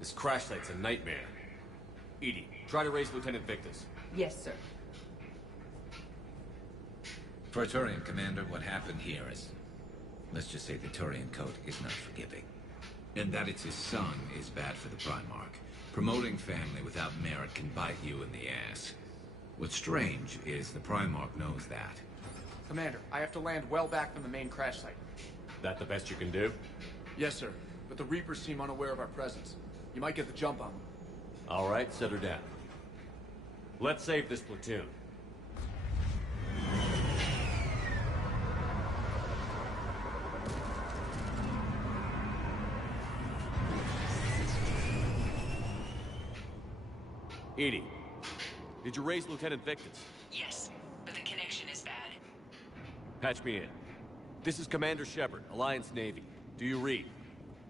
This crash site's a nightmare. Edie, try to raise Lieutenant Victus. Yes, sir. For a Turian commander, what happened here is... let's just say the Turian code is not forgiving. And that it's his son is bad for the Primarch. Promoting family without merit can bite you in the ass. What's strange is the Primarch knows that. Commander, I have to land well back from the main crash site. That the best you can do? Yes, sir. But the Reapers seem unaware of our presence. You might get the jump on them. All right, set her down. Let's save this platoon. Edie, did you raise Lieutenant Victus? Yes, but the connection is bad. Patch me in. This is Commander Shepard, Alliance Navy. Do you read?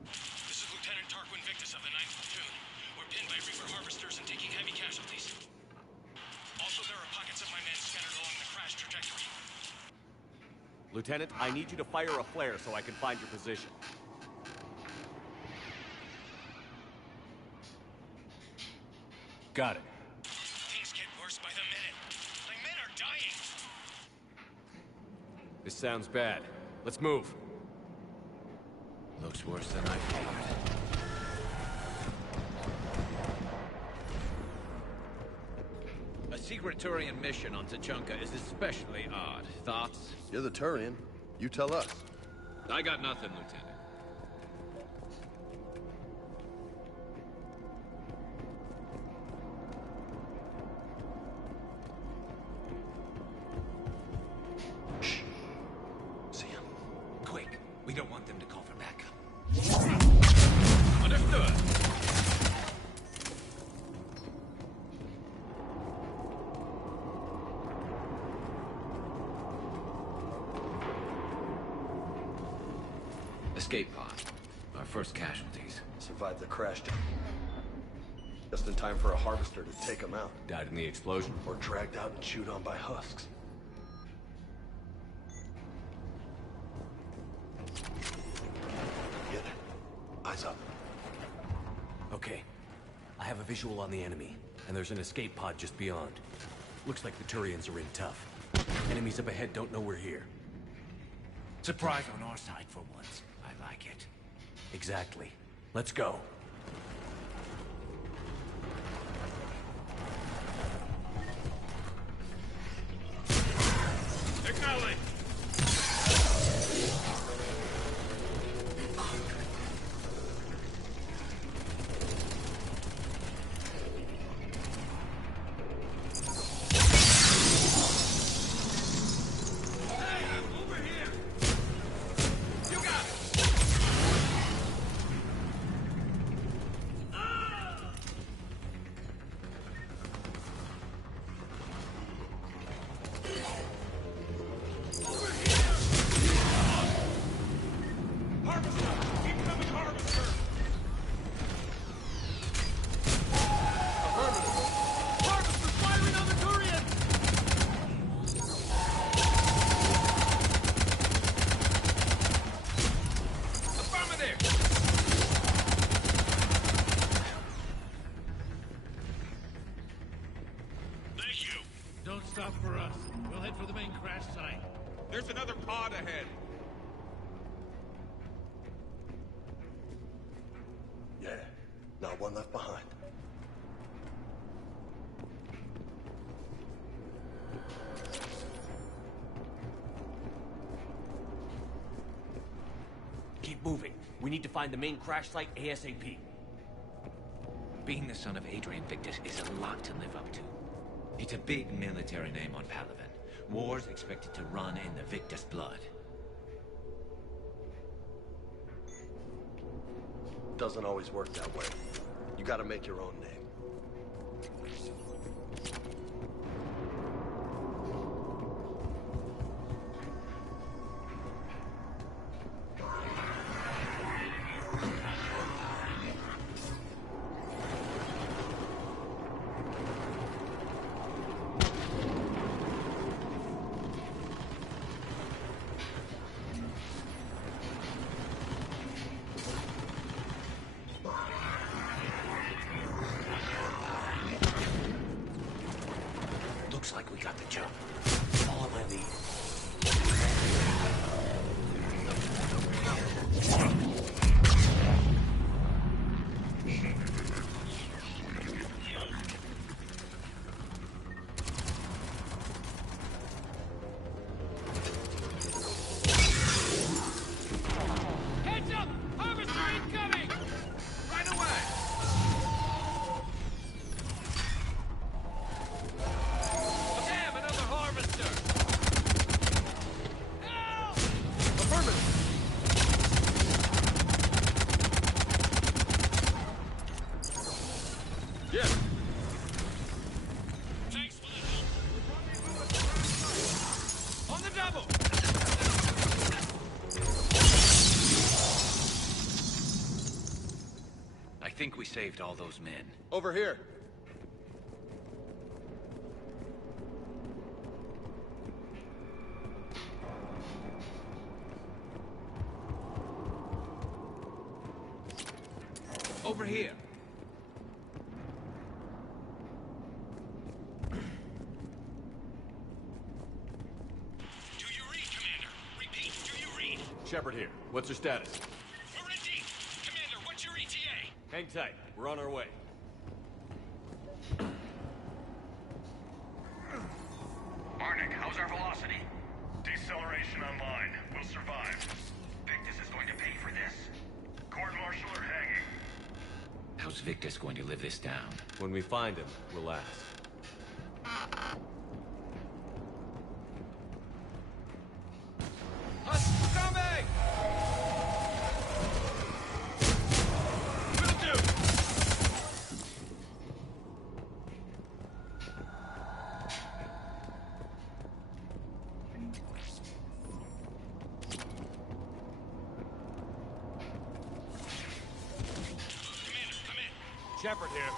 This is Lieutenant Tarquin Victus of the 9th Platoon. We're pinned by Reaper harvesters and taking heavy casualties. Also, there are pockets of my men scattered along the crash trajectory. Lieutenant, I need you to fire a flare so I can find your position. Got it. Things get worse by the minute. My men are dying. This sounds bad. Let's move. Looks worse than I feared. A secret Turian mission on Tachanka is especially odd. Thoughts? You're the Turian. You tell us. I got nothing, Lieutenant. We don't want them to call for backup. Understood. Escape pod. Our first casualties. Survived the crash. Just in time for a harvester to take them out. Died in the explosion? Or dragged out and chewed on by husks. Eyes up. Okay. I have a visual on the enemy, and there's an escape pod just beyond. Looks like the Turians are in tough. Enemies up ahead don't know we're here. Surprise on our side for once. I like it. Exactly. Let's go. Acknowledge! Stop for us. We'll head for the main crash site. There's another pod ahead. Yeah, not one left behind. Keep moving. We need to find the main crash site ASAP. Being the son of Adrian Victus is a lot to live up to. It's a big military name on Palaven. War's expected to run in the Victus blood. Doesn't always work that way. You gotta make your own name. Looks like we got the jump. Follow my lead. Heads up! Harvester incoming! Right away! Damn, another harvester! Help! Affirmative! Yeah. Thanks for the help! On the double! I think we saved all those men. Over here. Over here. Do you read, Commander? Repeat, do you read? Shepard here. What's your status? We're in deep. Commander, what's your ETA? Hang tight. We're on our way. Marnik, how's our velocity? Deceleration online. We'll survive. Victus is going to pay for this. Court-martial or hanging? How's Victus going to live this down? When we find him, we'll ask. Us coming! Will do! Commander, come in. Shepard here.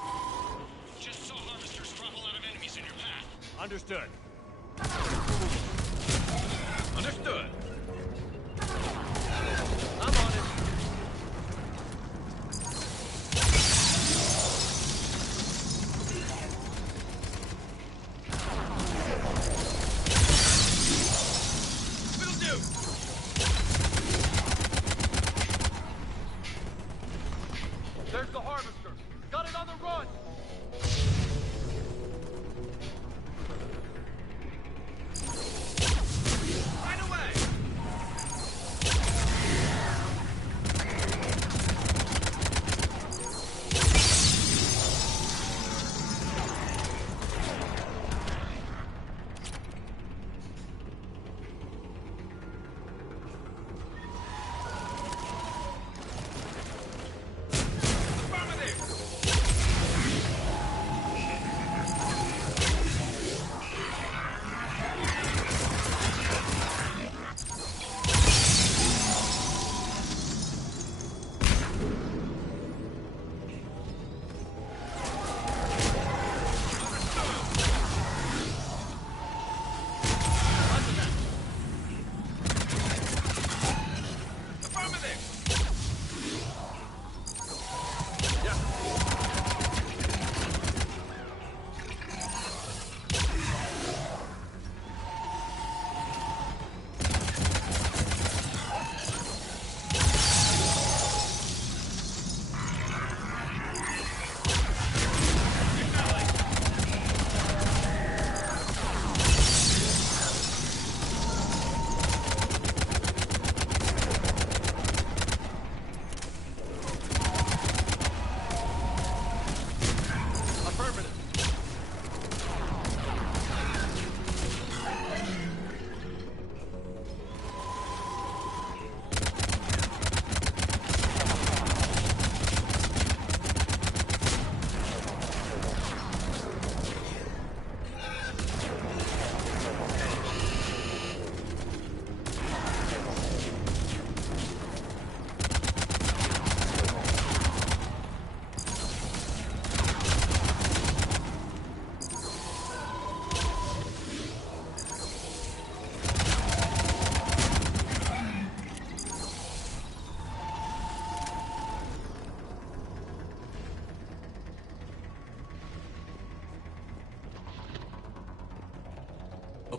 Just saw harvesters drop a lot of enemies in your path. Understood. Understood. I'm on it. Will do! There's the harvester. Got it on the run! Right away!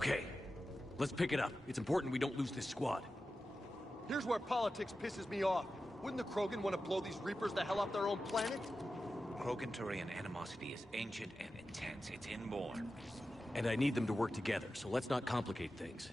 Okay, let's pick it up. It's important we don't lose this squad. Here's where politics pisses me off. Wouldn't the Krogan want to blow these Reapers the hell off their own planet? Krogan-Turian animosity is ancient and intense. It's inborn. And I need them to work together, so let's not complicate things.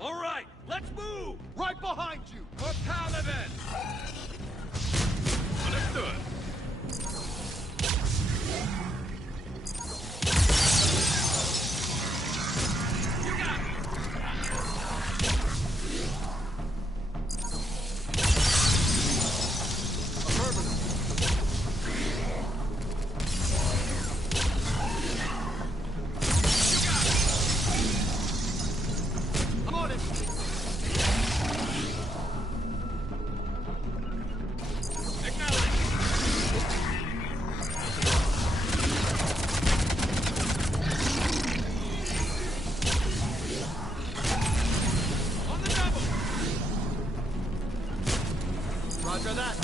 All right, let's move! Right behind you! For Paladin! Understood. Roger that.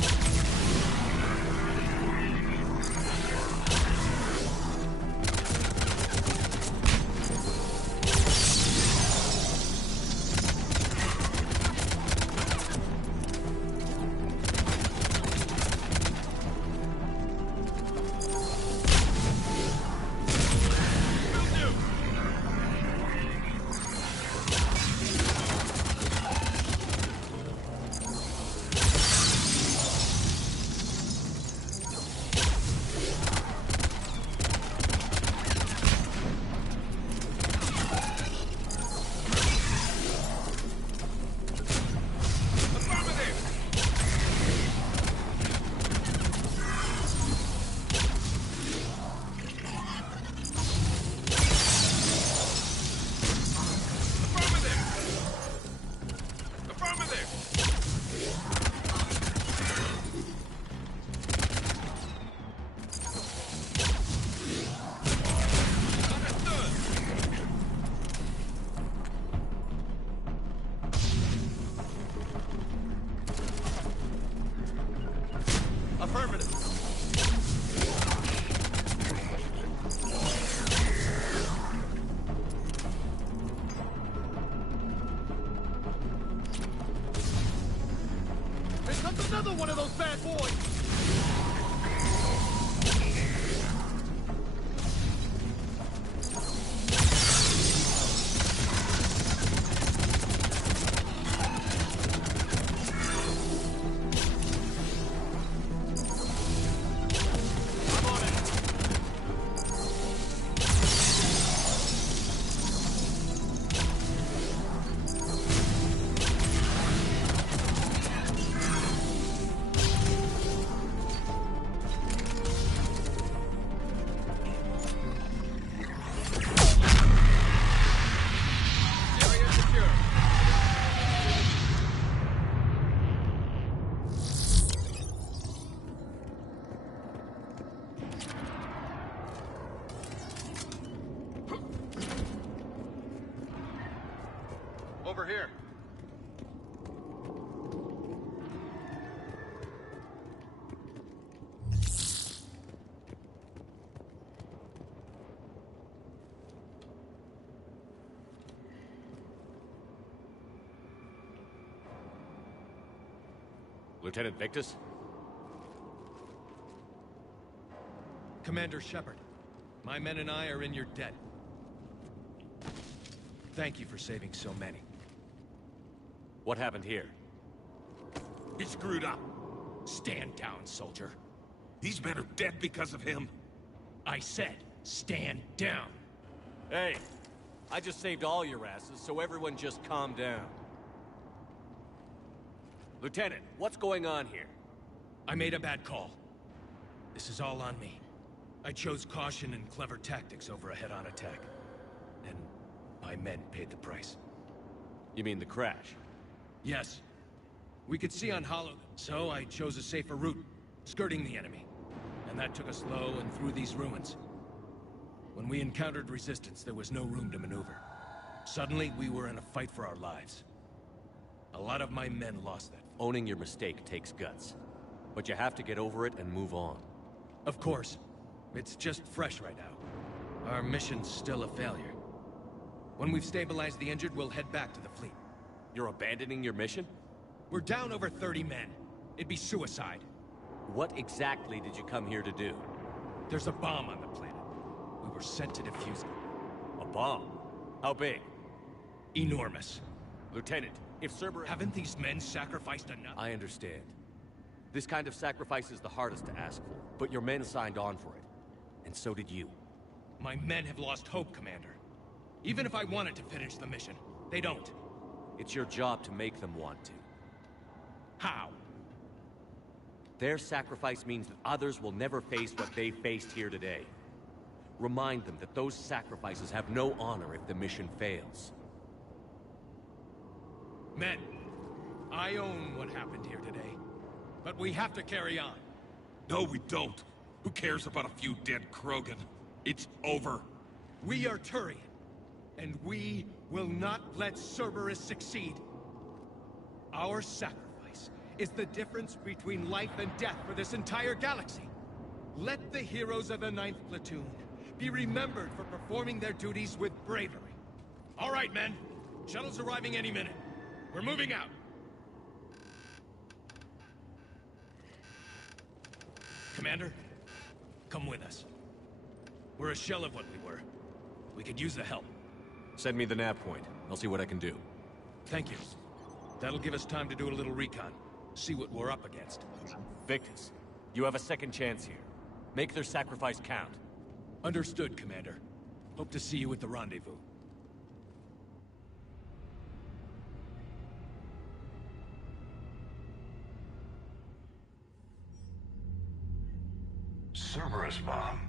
Another one of those bad boys! Over here. Lieutenant Victus? Commander Shepard, my men and I are in your debt. Thank you for saving so many. What happened here? He screwed up. Stand down, soldier. These men are dead because of him. I said, stand down. Hey, I just saved all your asses, so everyone just calm down. Lieutenant, what's going on here? I made a bad call. This is all on me. I chose caution and clever tactics over a head-on attack. And my men paid the price. You mean the crash? Yes. We could see on Hollow, so I chose a safer route, skirting the enemy. And that took us low and through these ruins. When we encountered resistance, there was no room to maneuver. Suddenly, we were in a fight for our lives. A lot of my men lost that. Owning your mistake takes guts. But you have to get over it and move on. Of course. It's just fresh right now. Our mission's still a failure. When we've stabilized the injured, we'll head back to the fleet. You're abandoning your mission? We're down over 30 men. It'd be suicide. What exactly did you come here to do? There's a bomb on the planet. We were sent to defuse it. A bomb? How big? Enormous. Lieutenant, if Cerberus... Haven't these men sacrificed enough? I understand. This kind of sacrifice is the hardest to ask for, but your men signed on for it. And so did you. My men have lost hope, Commander. Even if I wanted to finish the mission, they don't. It's your job to make them want to. How? Their sacrifice means that others will never face what they faced here today. Remind them that those sacrifices have no honor if the mission fails. Men, I own what happened here today. But we have to carry on. No, we don't. Who cares about a few dead Krogan? It's over. We are Turian, and we will not let Cerberus succeed. Our sacrifice is the difference between life and death for this entire galaxy. Let the heroes of the 9th Platoon be remembered for performing their duties with bravery. All right, men. Shuttle's arriving any minute. We're moving out. Commander, come with us. We're a shell of what we were. We could use the help. Send me the nav point. I'll see what I can do. Thank you. That'll give us time to do a little recon. See what we're up against. Victus, you have a second chance here. Make their sacrifice count. Understood, Commander. Hope to see you at the rendezvous. Cerberus bomb.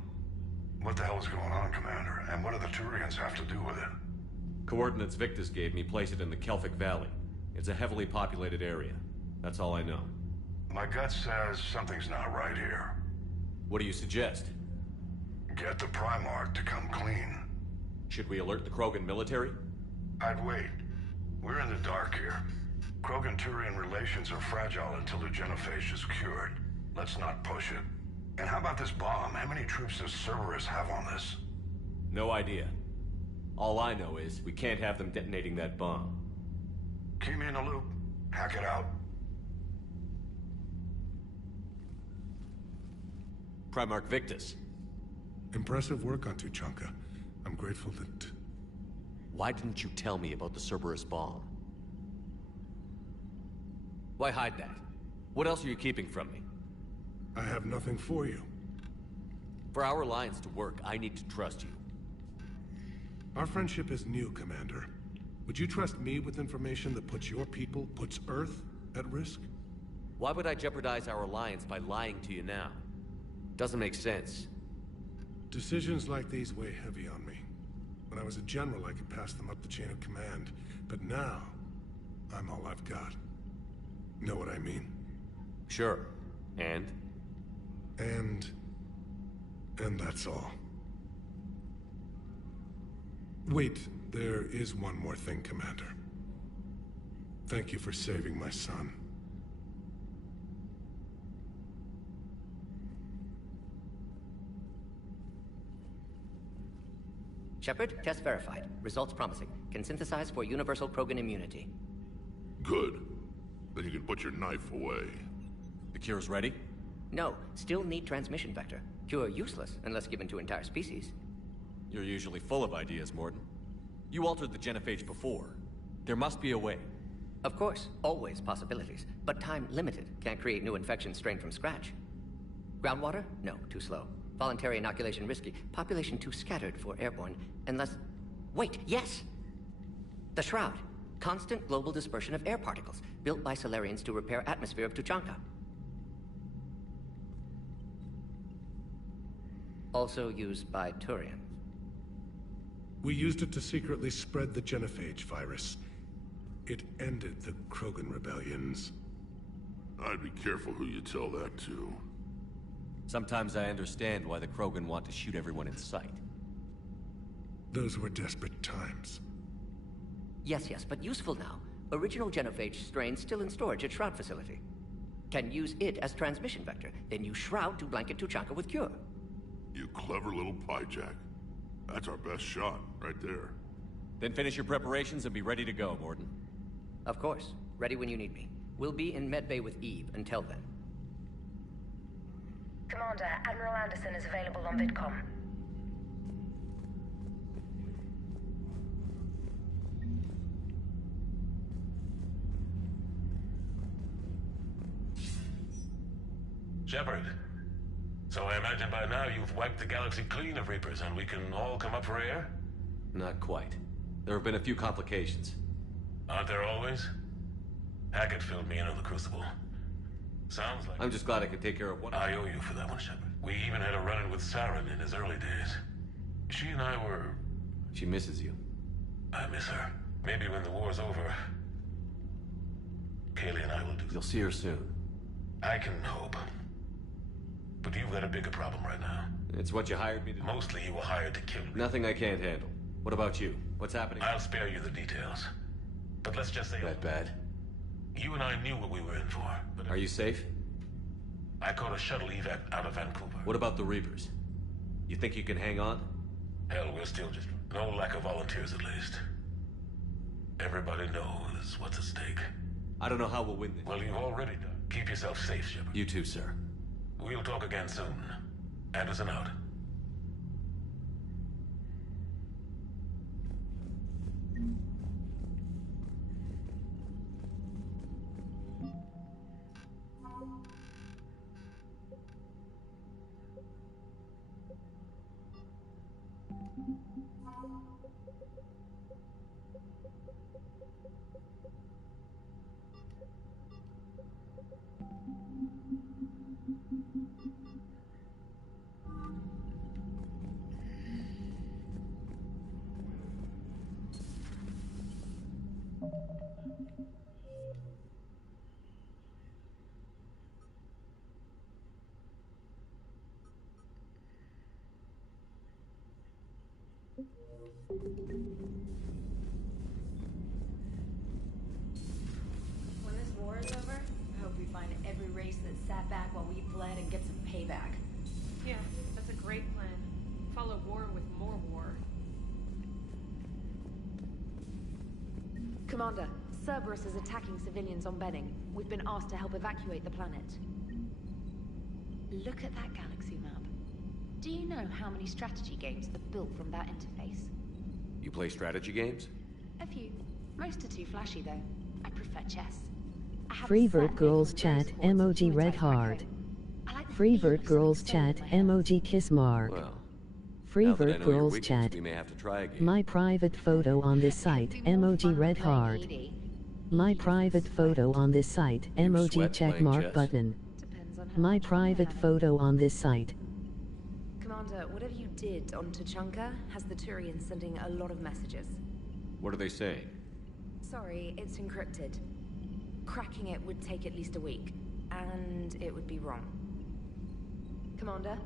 What the hell is going on, Commander? And what do the Turians have to do with it? Coordinates Victus gave me place it in the Kelphic Valley. It's a heavily populated area. That's all I know. My gut says something's not right here. What do you suggest? Get the Primarch to come clean. Should we alert the Krogan military? I'd wait. We're in the dark here. Krogan-Turian relations are fragile until the genophage is cured. Let's not push it. And how about this bomb? How many troops does Cerberus have on this? No idea. All I know is we can't have them detonating that bomb. Keep me in the loop. Hack it out. Primarch Victus. Impressive work on Tuchanka. I'm grateful that... Why didn't you tell me about the Cerberus bomb? Why hide that? What else are you keeping from me? I have nothing for you. For our alliance to work, I need to trust you. Our friendship is new, Commander. Would you trust me with information that puts your people, puts Earth, at risk? Why would I jeopardize our alliance by lying to you now? Doesn't make sense. Decisions like these weigh heavy on me. When I was a general, I could pass them up the chain of command. But now, I'm all I've got. Know what I mean? Sure. And that's all. Wait, there is one more thing, Commander. Thank you for saving my son. Shepard, test verified. Results promising. Can synthesize for universal Krogan immunity. Good. Then you can put your knife away. The cure's ready? No, still need transmission vector. Cure useless unless given to entire species. You're usually full of ideas, Morton. You altered the genophage before. There must be a way. Of course, always possibilities. But time limited. Can't create new infections strained from scratch. Groundwater? No, too slow. Voluntary inoculation risky. Population too scattered for airborne. Unless... Wait, yes! The Shroud. Constant global dispersion of air particles. Built by Solarians to repair atmosphere of Tuchanka. Also used by Turians. We used it to secretly spread the genophage virus. It ended the Krogan rebellions. I'd be careful who you tell that to. Sometimes I understand why the Krogan want to shoot everyone in sight. Those were desperate times. Yes, but useful now. Original genophage strain still in storage at Shroud facility. Can use it as transmission vector, then use Shroud to blanket Tuchanka with cure. You clever little piejack. That's our best shot, right there. Then finish your preparations and be ready to go, Morden. Of course. Ready when you need me. We'll be in medbay with Eve until then. Commander, Admiral Anderson is available on VidCom. Shepard. So I imagine by now you've wiped the galaxy clean of Reapers and we can all come up for air? Not quite. There have been a few complications. Aren't there always? Hackett filled me in on the Crucible. Sounds like... I'm just glad I could take care of one. I owe you for that one, Shepard. We even had a run-in with Saren in his early days. She and I were... She misses you. I miss her. Maybe when the war's over, Kaylee and I will do... You'll see her soon. I can hope. But you've got a bigger problem right now. It's what you hired me to do. Mostly you were hired to kill me. Nothing I can't handle. What about you? What's happening? I'll spare you the details. But let's just say... That bad? You and I knew what we were in for. But are you safe? I caught a shuttle evac out of Vancouver. What about the Reapers? You think you can hang on? Hell, we're still just... No lack of volunteers, at least. Everybody knows what's at stake. I don't know how we'll win this. Well, you've already done. Keep yourself safe, Shepard. You too, sir. We'll talk again soon. Anderson out. When this war is over, I hope we find every race that sat back while we bled and get some payback. Yeah, that's a great plan. Follow war with more war. Commander, Cerberus is attacking civilians on Benning. We've been asked to help evacuate the planet. Look at that galaxy map. Do you know how many strategy games are built from that interface? You play strategy games? A few. Most are too flashy, though. I prefer chess. Freevert Girls Chat emoji red heart. Freevert Girls Chat emoji kiss mark. Well, Freevert Girls Chat. we may have to try again. My private photo on this site emoji red heart. My private photo on this site emoji check mark button. My private photo on this site. Commander, whatever you did on Tuchanka has the Turians sending a lot of messages. What are they saying? Sorry, it's encrypted. Cracking it would take at least a week, and it would be wrong. Commander?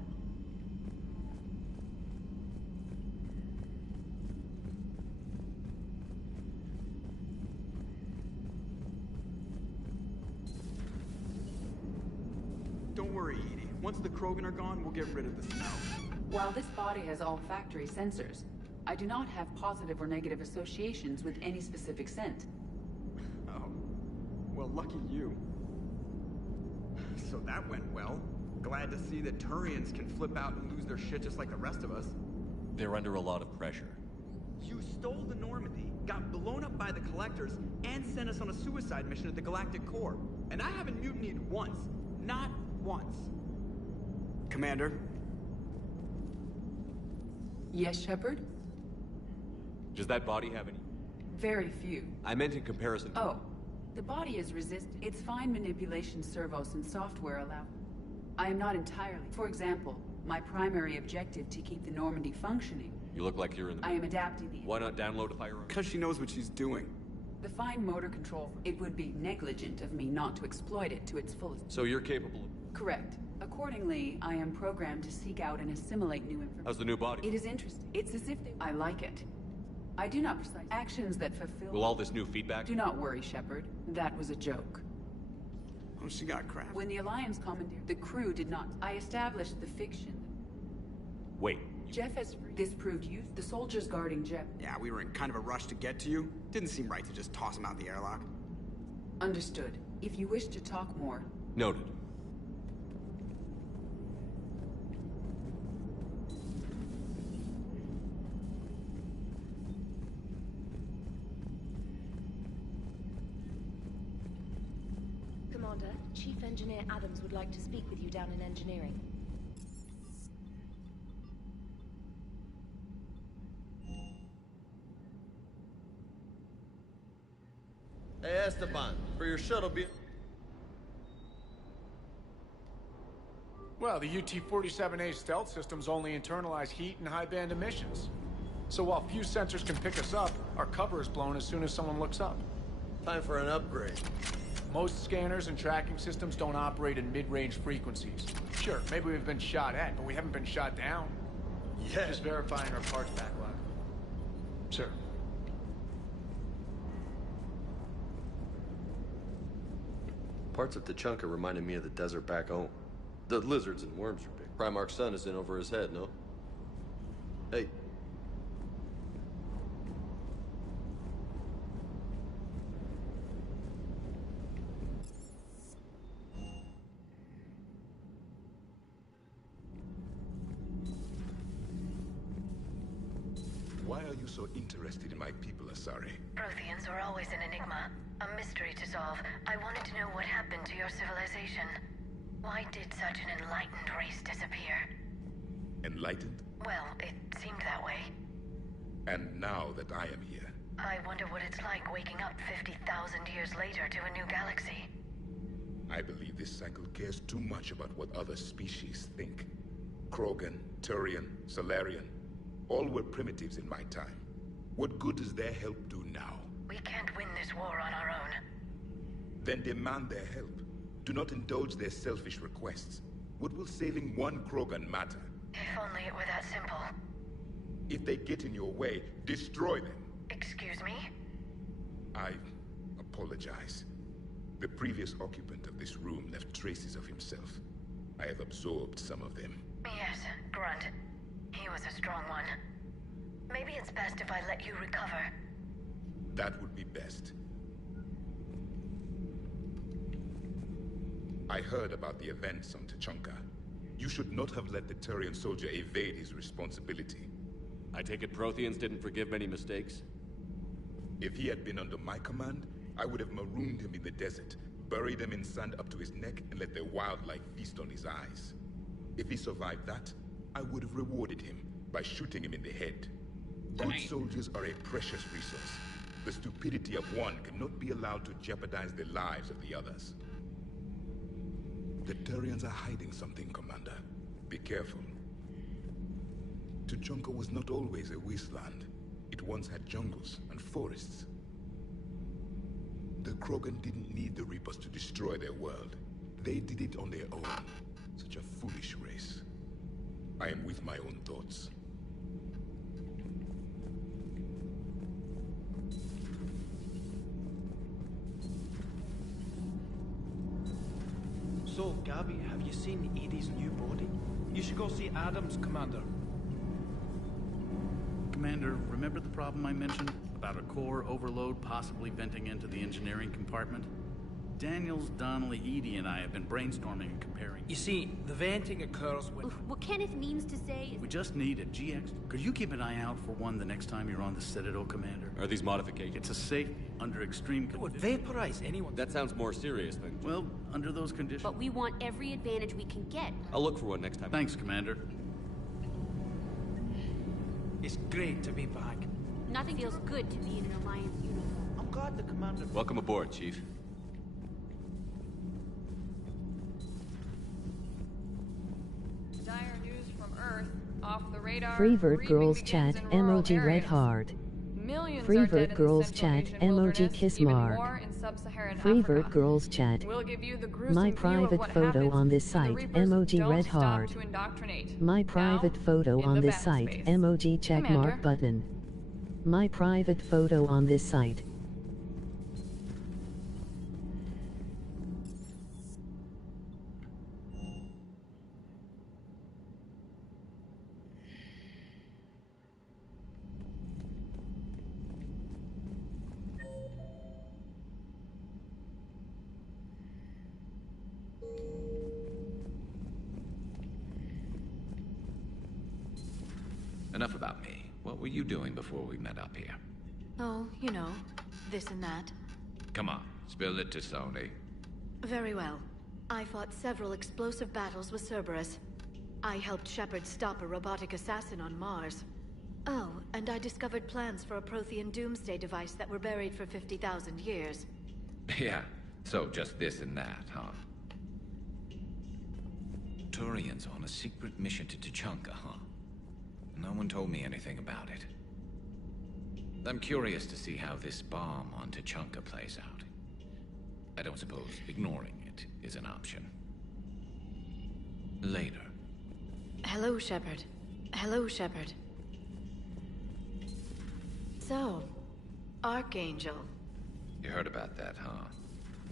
Don't worry, Edie. Once the Krogan are gone, we'll get rid of the smell. While this body has all factory sensors, I do not have positive or negative associations with any specific scent. Oh. Well, lucky you. So that went well. Glad to see that Turians can flip out and lose their shit just like the rest of us. They're under a lot of pressure. You stole the Normandy, got blown up by the Collectors, and sent us on a suicide mission at the Galactic Core. And I haven't mutinied once. Not once. Commander? Yes, Shepard? Does that body have any? Very few. I meant in comparison. Oh, the body is its fine manipulation servos and software allow. I am not entirely. For example, my primary objective to keep the Normandy functioning. You look like you're in the... I am adapting the... Why not download a firearm? Because she knows what she's doing. The fine motor control. It would be negligent of me not to exploit it to its fullest. So you're capable of... Correct. Accordingly, I am programmed to seek out and assimilate new information. How's the new body? It is interesting. It's as if I like it. I do not precise actions that fulfill... Will all this new feedback... Do not worry, Shepard. That was a joke. Oh, she got crap. When the Alliance commandeered, the crew did not... I established the fiction. Wait. Jeff has... This proved use. The soldiers guarding Jeff... Yeah, we were in kind of a rush to get to you. Didn't seem right to just toss him out the airlock. Understood. If you wish to talk more... Noted. Commander, Chief Engineer Adams would like to speak with you down in engineering. Hey, Esteban, for your shuttle Well, the UT-47A stealth systems only internalize heat and high-band emissions. So while few sensors can pick us up, our cover is blown as soon as someone looks up. Time for an upgrade. Most scanners and tracking systems don't operate in mid-range frequencies. Sure, maybe we've been shot at, but we haven't been shot down. Yeah. Just verifying our parts backlog. Sir. Parts of Tachanka reminded me of the desert back home. The lizards and worms are big. Primarch's sun is in over his head, no? Hey. Why are you so interested in my people, Asari? Protheans were always an enigma, a mystery to solve. I wanted to know what happened to your civilization. Why did such an enlightened race disappear? Enlightened? Well, it seemed that way. And now that I am here, I wonder what it's like waking up 50,000 years later to a new galaxy. I believe this cycle cares too much about what other species think. Krogan, Turian, Solarian, all were primitives in my time. What good does their help do now? We can't win this war on our own. Then demand their help. Do not indulge their selfish requests. What will saving one Krogan matter? If only it were that simple. If they get in your way, destroy them. Excuse me? I apologize. The previous occupant of this room left traces of himself. I have absorbed some of them. Yes, Grunt. He was a strong one. Maybe it's best if I let you recover. That would be best. I heard about the events on Tachanka. You should not have let the Turian soldier evade his responsibility. I take it Protheans didn't forgive many mistakes? If he had been under my command, I would have marooned him in the desert, buried him in sand up to his neck, and let their wildlife feast on his eyes. If he survived that, I would have rewarded him by shooting him in the head. Good soldiers are a precious resource. The stupidity of one cannot be allowed to jeopardize the lives of the others. The Turians are hiding something, Commander. Be careful. Tachanka was not always a wasteland. It once had jungles and forests. The Krogan didn't need the Reapers to destroy their world. They did it on their own. Such a foolish race. I am with my own thoughts. So, Gabby, have you seen Edie's new body? You should go see Adams, Commander. Commander, remember the problem I mentioned? About a core overload possibly venting into the engineering compartment? Daniels, Donnelly, Edie, and I have been brainstorming and comparing. You see, the venting occurs when... What Kenneth means to say is... We just need a GX. Could you keep an eye out for one the next time you're on the Citadel, Commander? Are these modifications? It's a safety under extreme conditions. It would vaporize anyone. That sounds more serious than... Well, under those conditions... But we want every advantage we can get. I'll look for one next time. Thanks, Commander. It's great to be back. Nothing feels good to be in an Alliance uniform. I'm glad the Commander... Welcome aboard, Chief. Dire news from Earth. Off the radar. Freevert Girls Chat emoji red heart. Millions Freevert Girls Chat emoji kiss mark. sub-Saharan Freevert Africa. Girls Chat. We'll give you the gruesome My view of private what photo happens on this when the site, Reapers emoji don't red stop heart. to indoctrinate. My Now, private photo in on the this bat site, space. emoji check Commander. mark button. My private photo on this site. Enough about me. What were you doing before we met up here? Oh, you know, this and that. Come on, spill it to Sony. Very well. I fought several explosive battles with Cerberus. I helped Shepard stop a robotic assassin on Mars. Oh, and I discovered plans for a Prothean doomsday device that were buried for 50,000 years. Yeah, so just this and that, huh? Turian's on a secret mission to Tuchanka, huh? No one told me anything about it. I'm curious to see how this bomb on Tuchanka plays out. I don't suppose ignoring it is an option. Later. Hello, Shepard. Hello, Shepard. So, Archangel. You heard about that, huh?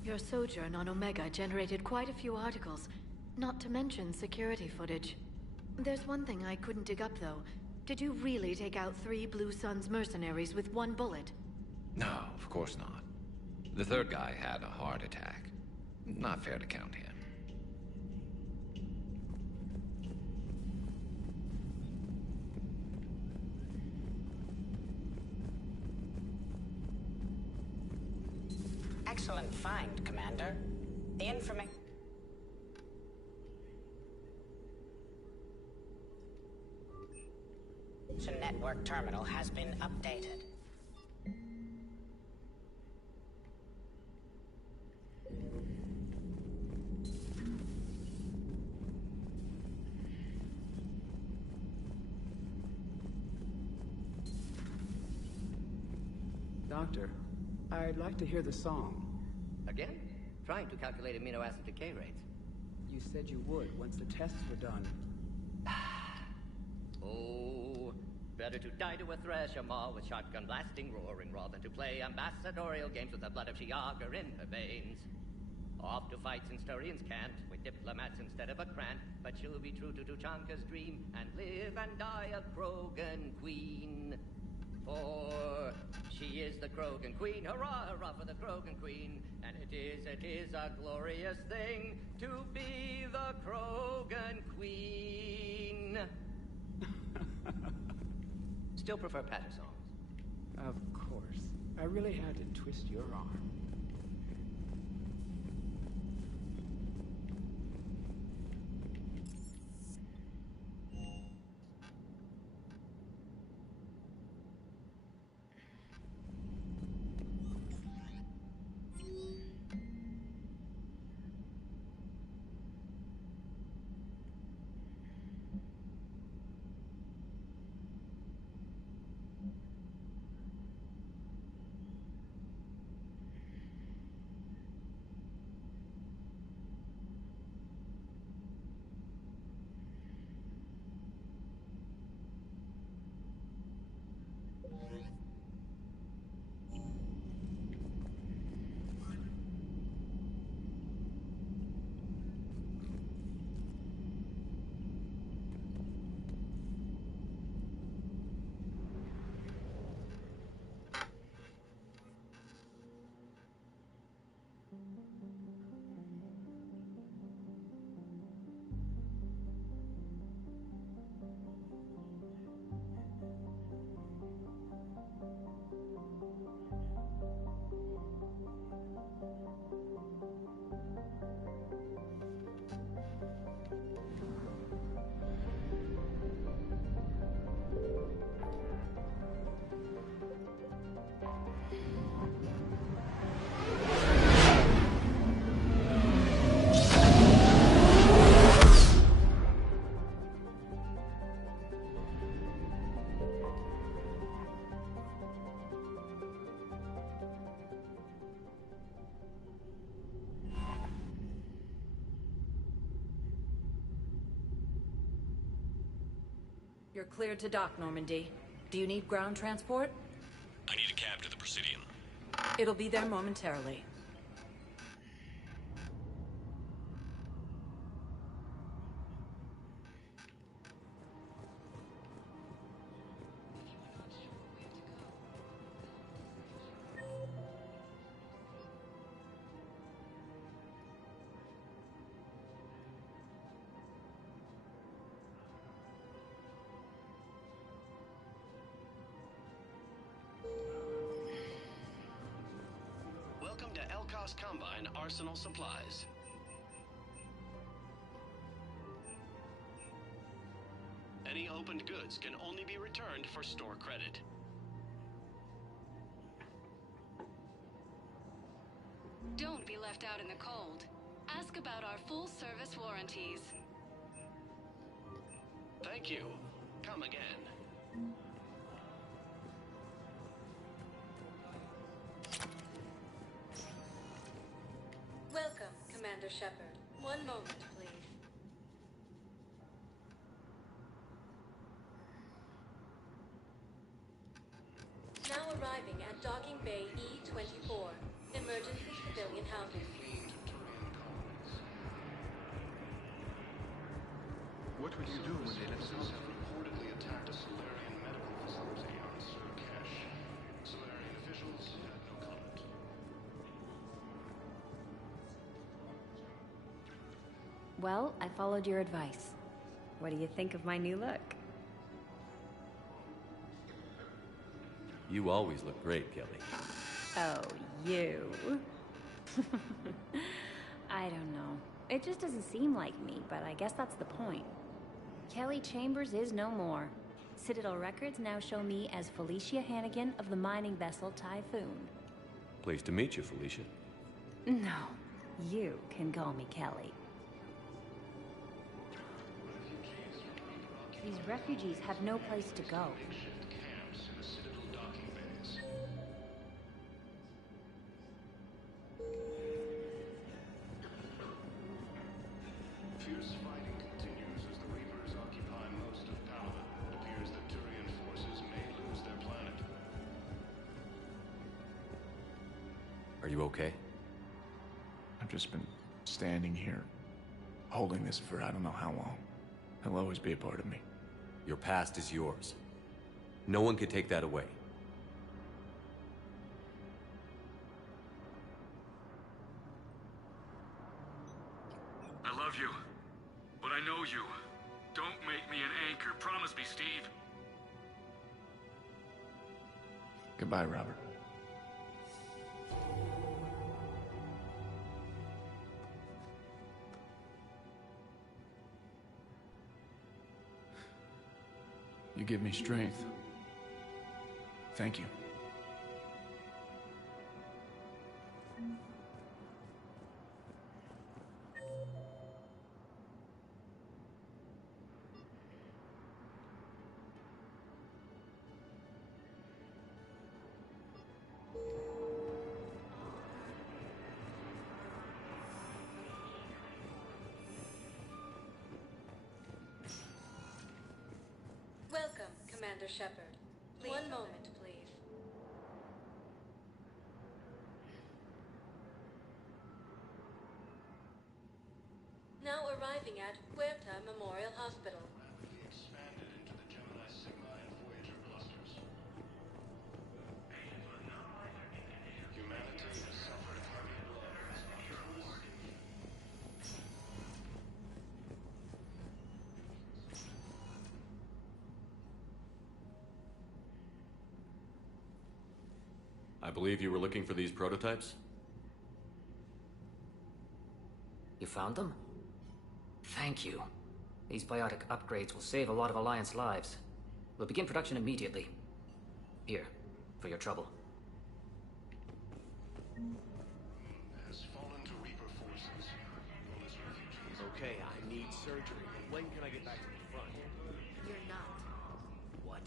Your sojourn on Omega generated quite a few articles, not to mention security footage. There's one thing I couldn't dig up, though. Did you really take out 3 Blue Suns mercenaries with 1 bullet? No, of course not. The third guy had a heart attack. Not fair to count him. Excellent find, Commander. The information network terminal has been updated. Doctor, I'd like to hear the song. Again? Trying to calculate amino acid decay rates. You said you would once the tests were done. Oh, better to die to a thresher maw with shotgun blasting roaring raw than to play ambassadorial games with the blood of Shiagar in her veins. Off to fights in Sturian's cant with diplomats instead of a Krant, but she'll be true to Tuchanka's dream and live and die a Krogan queen. For she is the Krogan queen, hurrah, hurrah for the Krogan queen, and it is a glorious thing to be the Krogan queen. Still prefer patter songs. Of course. I really had to twist your arm. You're cleared to dock, Normandy. Do you need ground transport? I need a cab to the Presidium. It'll be there momentarily. Welcome to Elkos Combine Arsenal Supplies. Any opened goods can only be returned for store credit. Don't be left out in the cold. Ask about our full-service warranties. Thank you. Come again. Welcome, Commander Shepard. One moment, please. Now arriving at Docking Bay E-24, emergency civilian housing. What would you do when they let us out? Reportedly attacked a Solarian medical facility on Surkesh. Solarian officials had no comment. Well, I followed your advice. What do you think of my new look? You always look great, Kelly. Oh, you. I don't know. It just doesn't seem like me, but I guess that's the point. Kelly Chambers is no more. Citadel records now show me as Felicia Hannigan of the mining vessel Typhoon. Pleased to meet you, Felicia. No, you can call me Kelly. These refugees have no place to go. Fierce fighting continues as the Reapers occupy most of Paladin. It appears that Turian forces may lose their planet. Are you okay? I've just been standing here, holding this for I don't know how long. It'll always be a part of me. Your past is yours. No one can take that away. I love you, but I know you. Don't make me an anchor. Promise me, Steve. Goodbye, Robert. You give me strength. Thank you. Welcome, Commander Shepard. One moment, please. Now arriving at Huerta Memorial Hospital. Expanded into the Gemini Sigma and Voyager clusters. Humanity has suffered heavy blows on Earth. I believe you were looking for these prototypes? You found them? Thank you. These biotic upgrades will save a lot of Alliance lives. We'll begin production immediately. Here, for your trouble. Has fallen to Reaper forces. All his refugees. Okay, I need surgery. When can I get back to the front? You're not. What?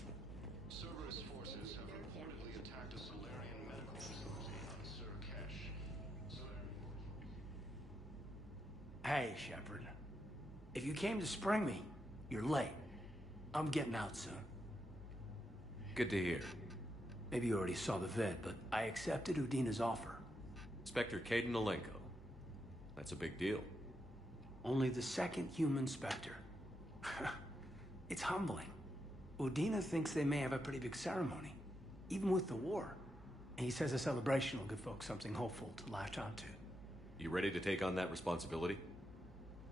Cerberus forces have reportedly attacked a Solarian medical facility on Surkesh. Hey, Shepard. If you came to spring me, you're late. I'm getting out soon. Good to hear. Maybe you already saw the vid, but I accepted Udina's offer. Inspector Caden Alenko. That's a big deal. Only the second human Spectre. It's humbling. Udina thinks they may have a pretty big ceremony, even with the war. And he says a celebration will give folks something hopeful to latch onto. You ready to take on that responsibility?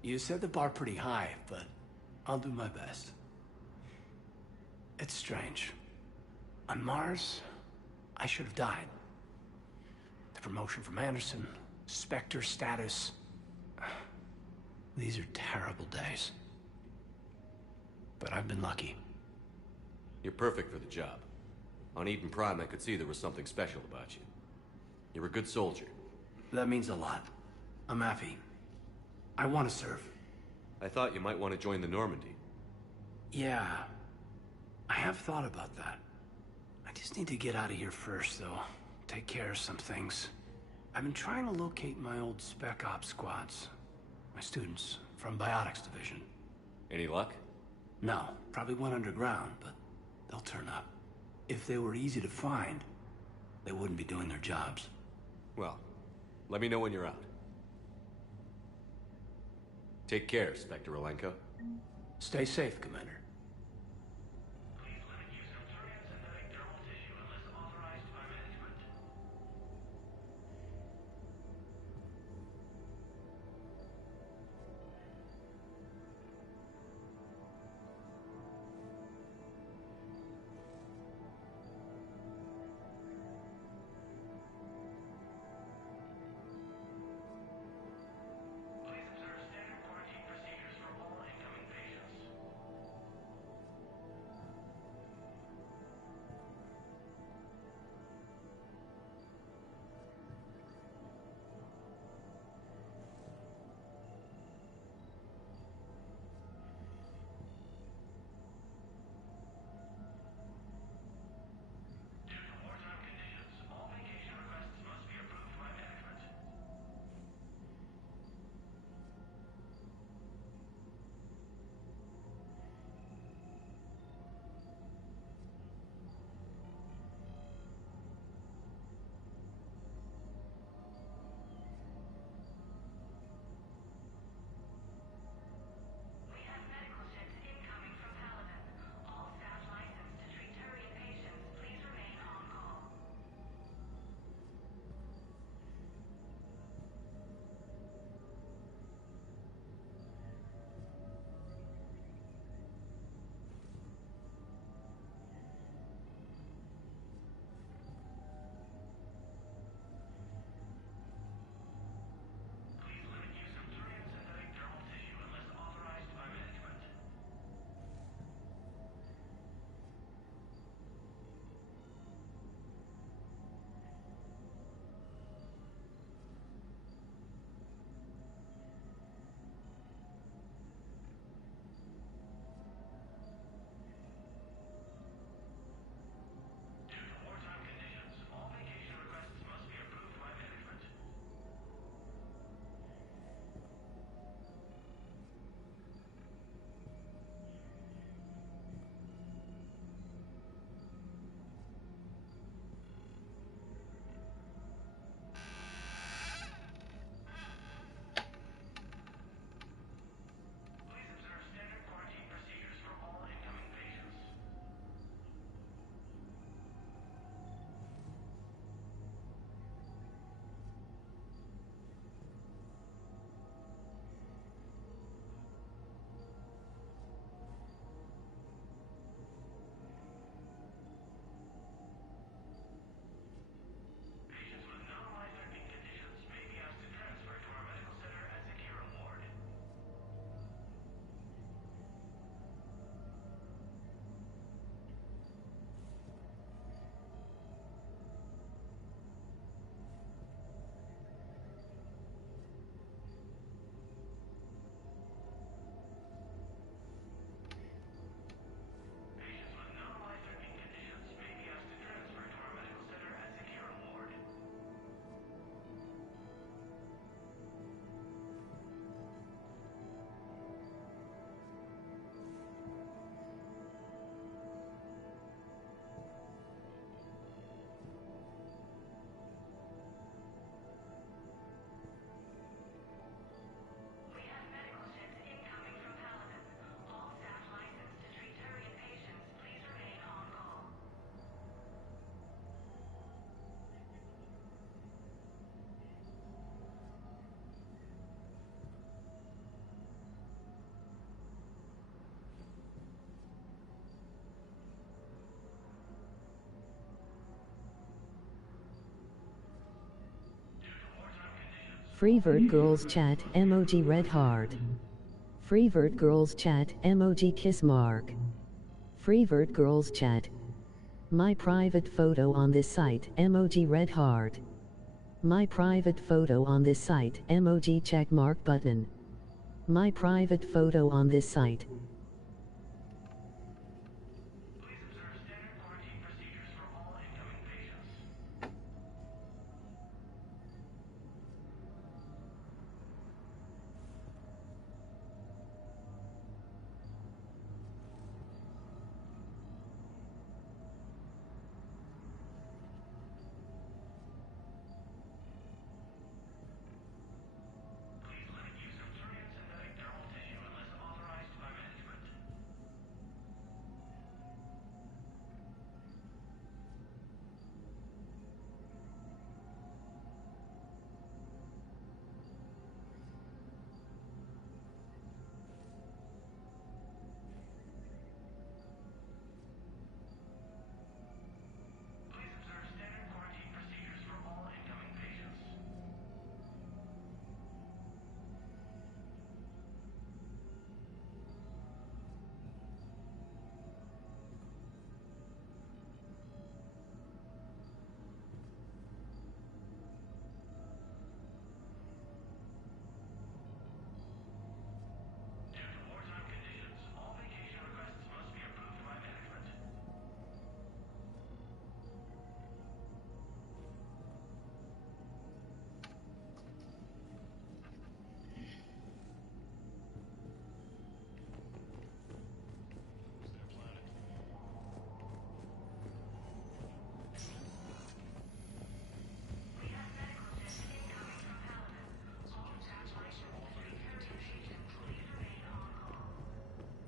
You set the bar pretty high, but I'll do my best. It's strange. On Mars, I should have died. The promotion from Anderson, Spectre status. These are terrible days. But I've been lucky. You're perfect for the job. On Eden Prime, I could see there was something special about you. You're a good soldier. That means a lot. I'm happy. I want to serve. I thought you might want to join the Normandy. Yeah. I have thought about that. I just need to get out of here first, though. Take care of some things. I've been trying to locate my old Spec Ops squads. My students from Biotics Division. Any luck? No. Probably went underground, but they'll turn up. If they were easy to find, they wouldn't be doing their jobs. Well, let me know when you're out. Take care, Spectre Alenko. Stay safe, Commander. Freevert Girls Chat emoji red heart. Freevert Girls Chat emoji kiss mark. Freevert Girls Chat. My private photo on this site emoji red heart. My private photo on this site emoji check mark button. My private photo on this site.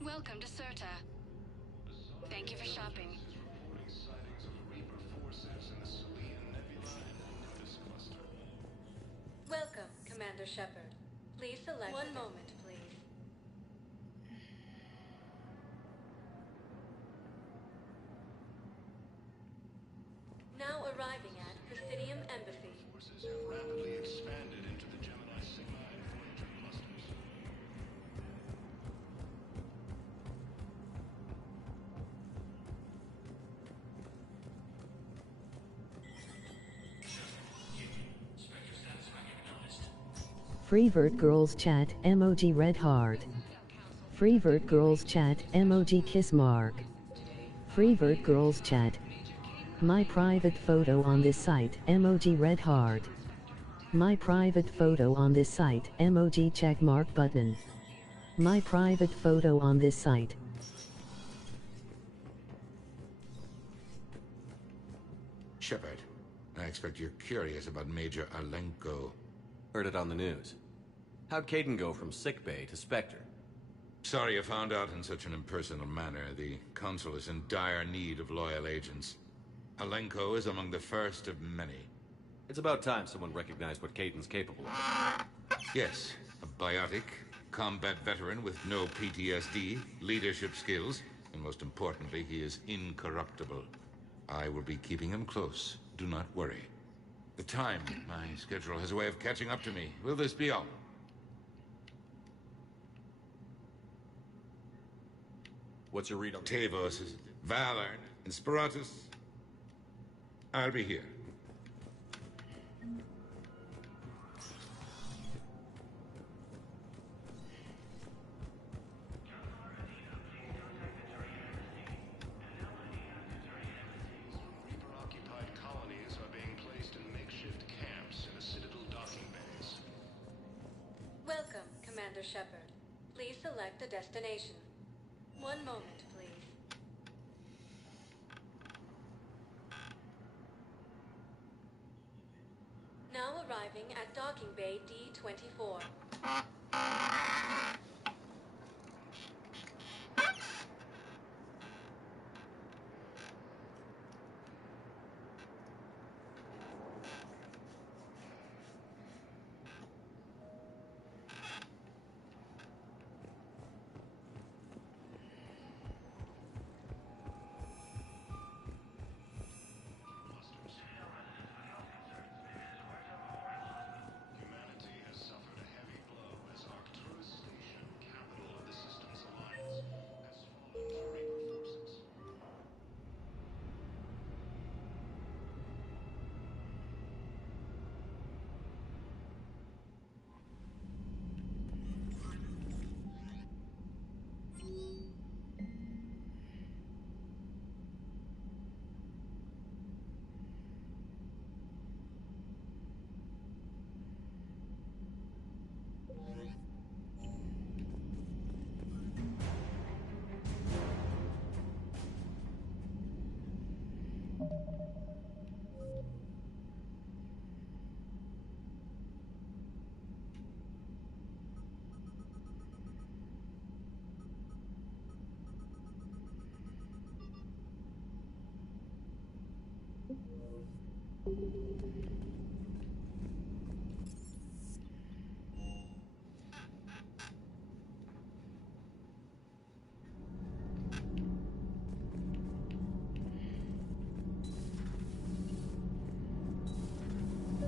Welcome to Serta. Thank you for shopping. Welcome, Commander Shepard. Please select one moment, please. Now arriving at Presidium Embassy. Forces have rapidly expanded into the Gemini Sigma and Voyager clusters. Freevert Girls Chat emoji red heart. Freevert Girls Chat emoji kiss mark. Freevert Girls Chat. My private photo on this site emoji red heart. My private photo on this site emoji check mark button. My private photo on this site. Shepard, I expect you're curious about Major Alenko. Heard it on the news. How'd Caden go from sickbay to Spectre? Sorry you found out in such an impersonal manner. The Council is in dire need of loyal agents. Alenko is among the first of many. It's about time someone recognized what Caden's capable of. Yes, a biotic, combat veteran with no PTSD, leadership skills, and most importantly, he is incorruptible. I will be keeping him close. Do not worry. The time, my schedule has a way of catching up to me. Will this be all? What's your read on Tavos, Valor, Inspiratus. I'll be here. Reaper-occupied colonies are being placed in makeshift camps in the Citadel docking bays. Welcome, Commander Shepard. Please select a destination. One moment, please. Now arriving at docking bay D-24. Humanity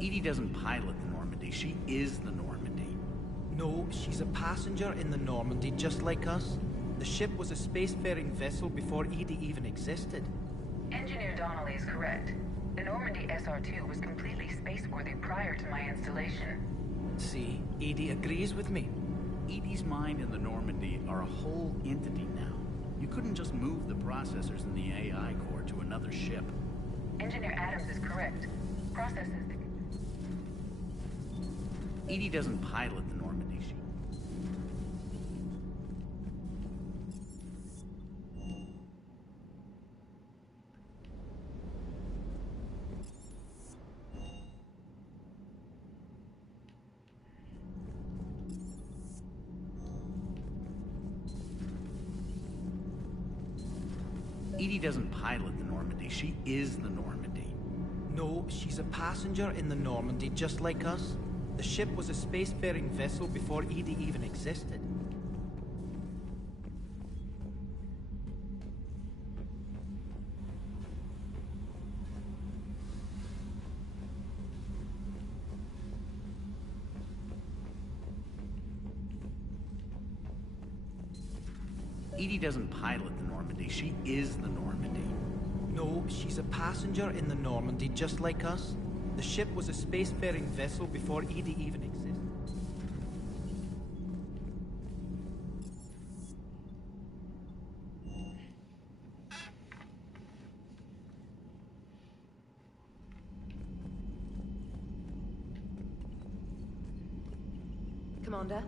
Edie doesn't pilot the Normandy, she is the Normandy. No, she's a passenger in the Normandy just like us. The ship was a spacefaring vessel before Edie even existed. Engineer Donnelly is correct. The Normandy SR-2 was completely spaceworthy prior to my installation. See, Edie agrees with me. Edie's mind and the Normandy are a whole entity now. You couldn't just move the processors in the AI core to another ship. Engineer Adams is correct. Processes... Edie doesn't pilot the Normandy, she... Edie doesn't pilot the Normandy, she is the Normandy. No, she's a passenger in the Normandy just like us. The ship was a spacefaring vessel before Edie even existed. Edie doesn't pilot the Normandy, she is the Normandy. No, she's a passenger in the Normandy just like us. The ship was a spacefaring vessel before Edie even existed. Commander?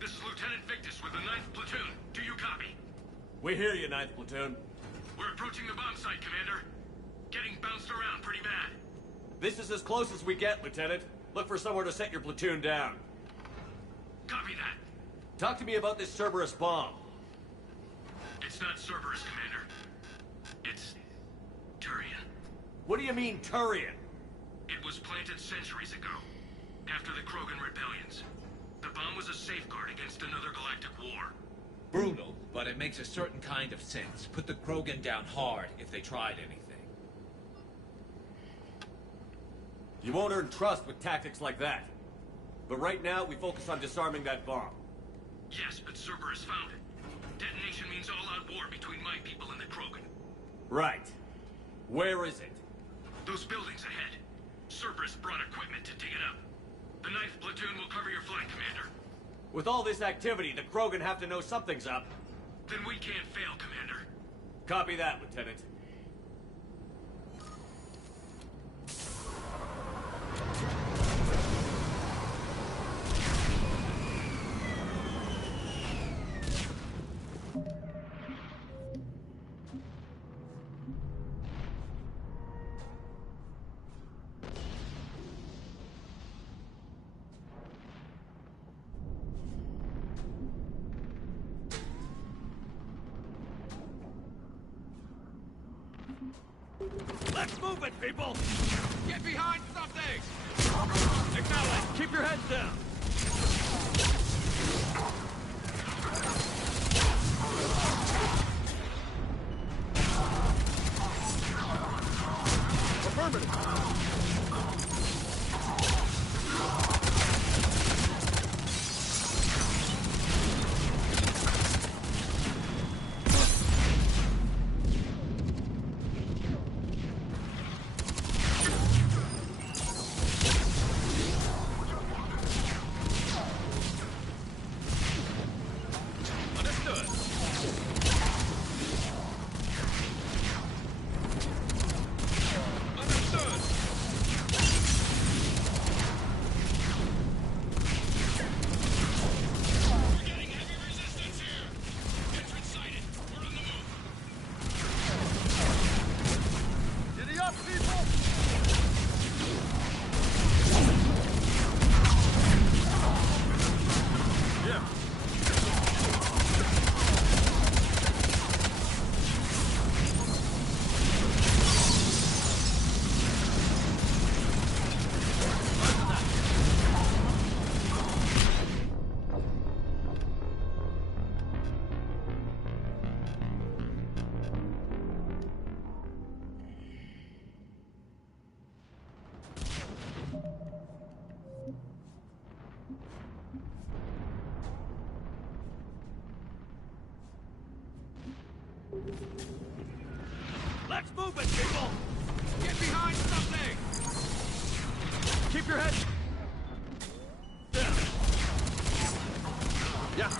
This is Lieutenant Victus with the 9th Platoon. Do you copy? We hear you, 9th Platoon. We're approaching the bomb site, Commander. Getting bounced around pretty bad. This is as close as we get, Lieutenant. Look for somewhere to set your platoon down. Copy that. Talk to me about this Cerberus bomb. It's not Cerberus, Commander. It's Turian. What do you mean, Turian? It was planted centuries ago, after the Krogan rebellions. The bomb was a safeguard against another galactic war. Brutal, but it makes a certain kind of sense. Put the Krogan down hard if they tried anything. You won't earn trust with tactics like that. But right now, we focus on disarming that bomb. Yes, but Cerberus found it. Detonation means all-out war between my people and the Krogan. Right. Where is it? Those buildings ahead. Cerberus brought equipment to dig it up. The 9th Platoon will cover your flank, Commander. With all this activity, the Krogan have to know something's up. Then we can't fail, Commander. Copy that, Lieutenant. Let's move it, people! Get behind something! Acknowledge! Keep your heads down! Affirmative! Let's move it, people! Get behind something! Keep your head down. Yeah.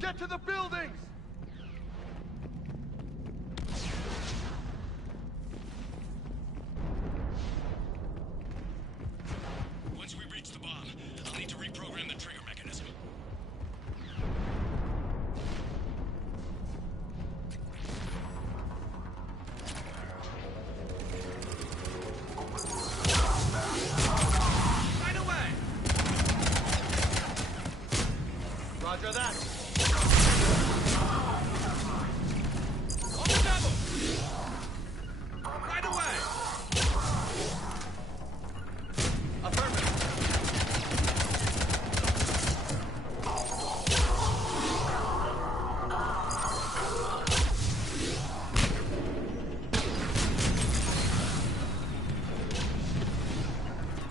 Get to the buildings! Once we reach the bomb, I'll need to reprogram the trigger mechanism. Right away! Roger that. On the double! Right away! Affirmative.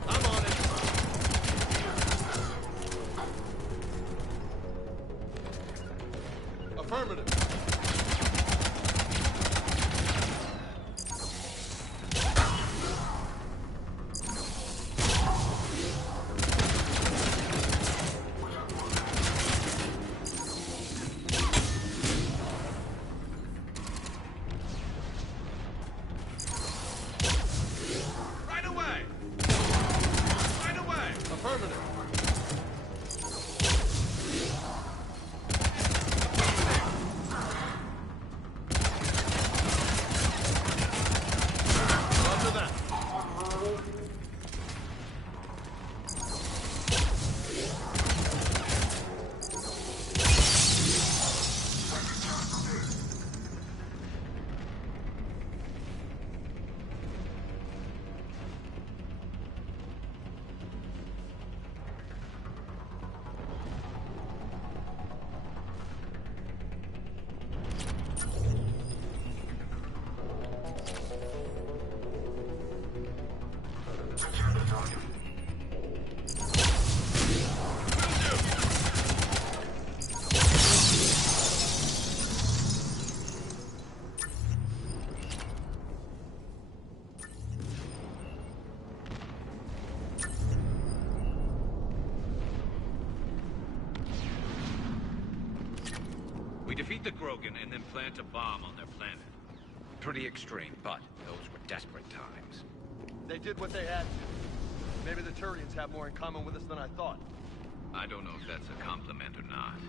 I'm on it. Affirmative. Right away! Right away! Affirmative. Roger that. We defeat the Krogan and then plant a bomb on their planet. Pretty extreme, but those were desperate times. They did what they had to. Maybe the Turians have more in common with us than I thought. I don't know if that's a compliment or not.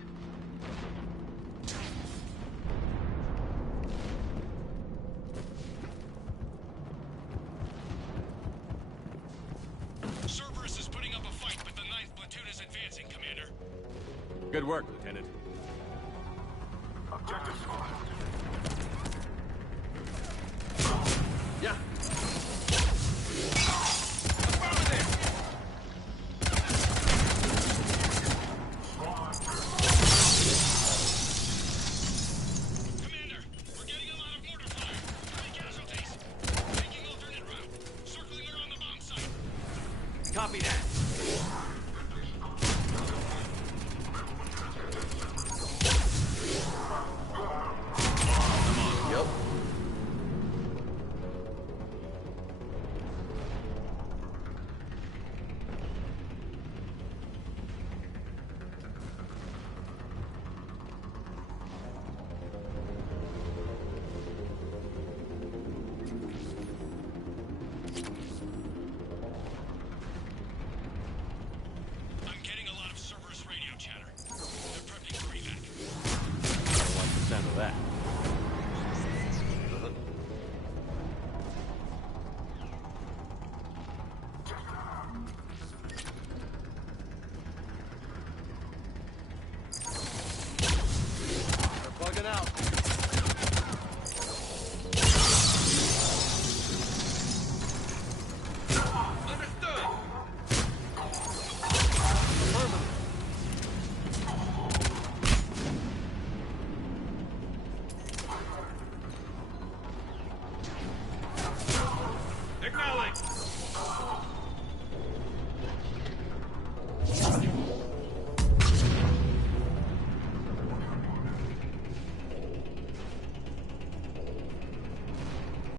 Cerberus is putting up a fight, but the 9th platoon is advancing, Commander. Good work, Lieutenant. Objective squad. Yeah. Commander, we're getting a lot of mortar fire. 3 casualties. Taking alternate route. Circling around the bomb site. Copy that.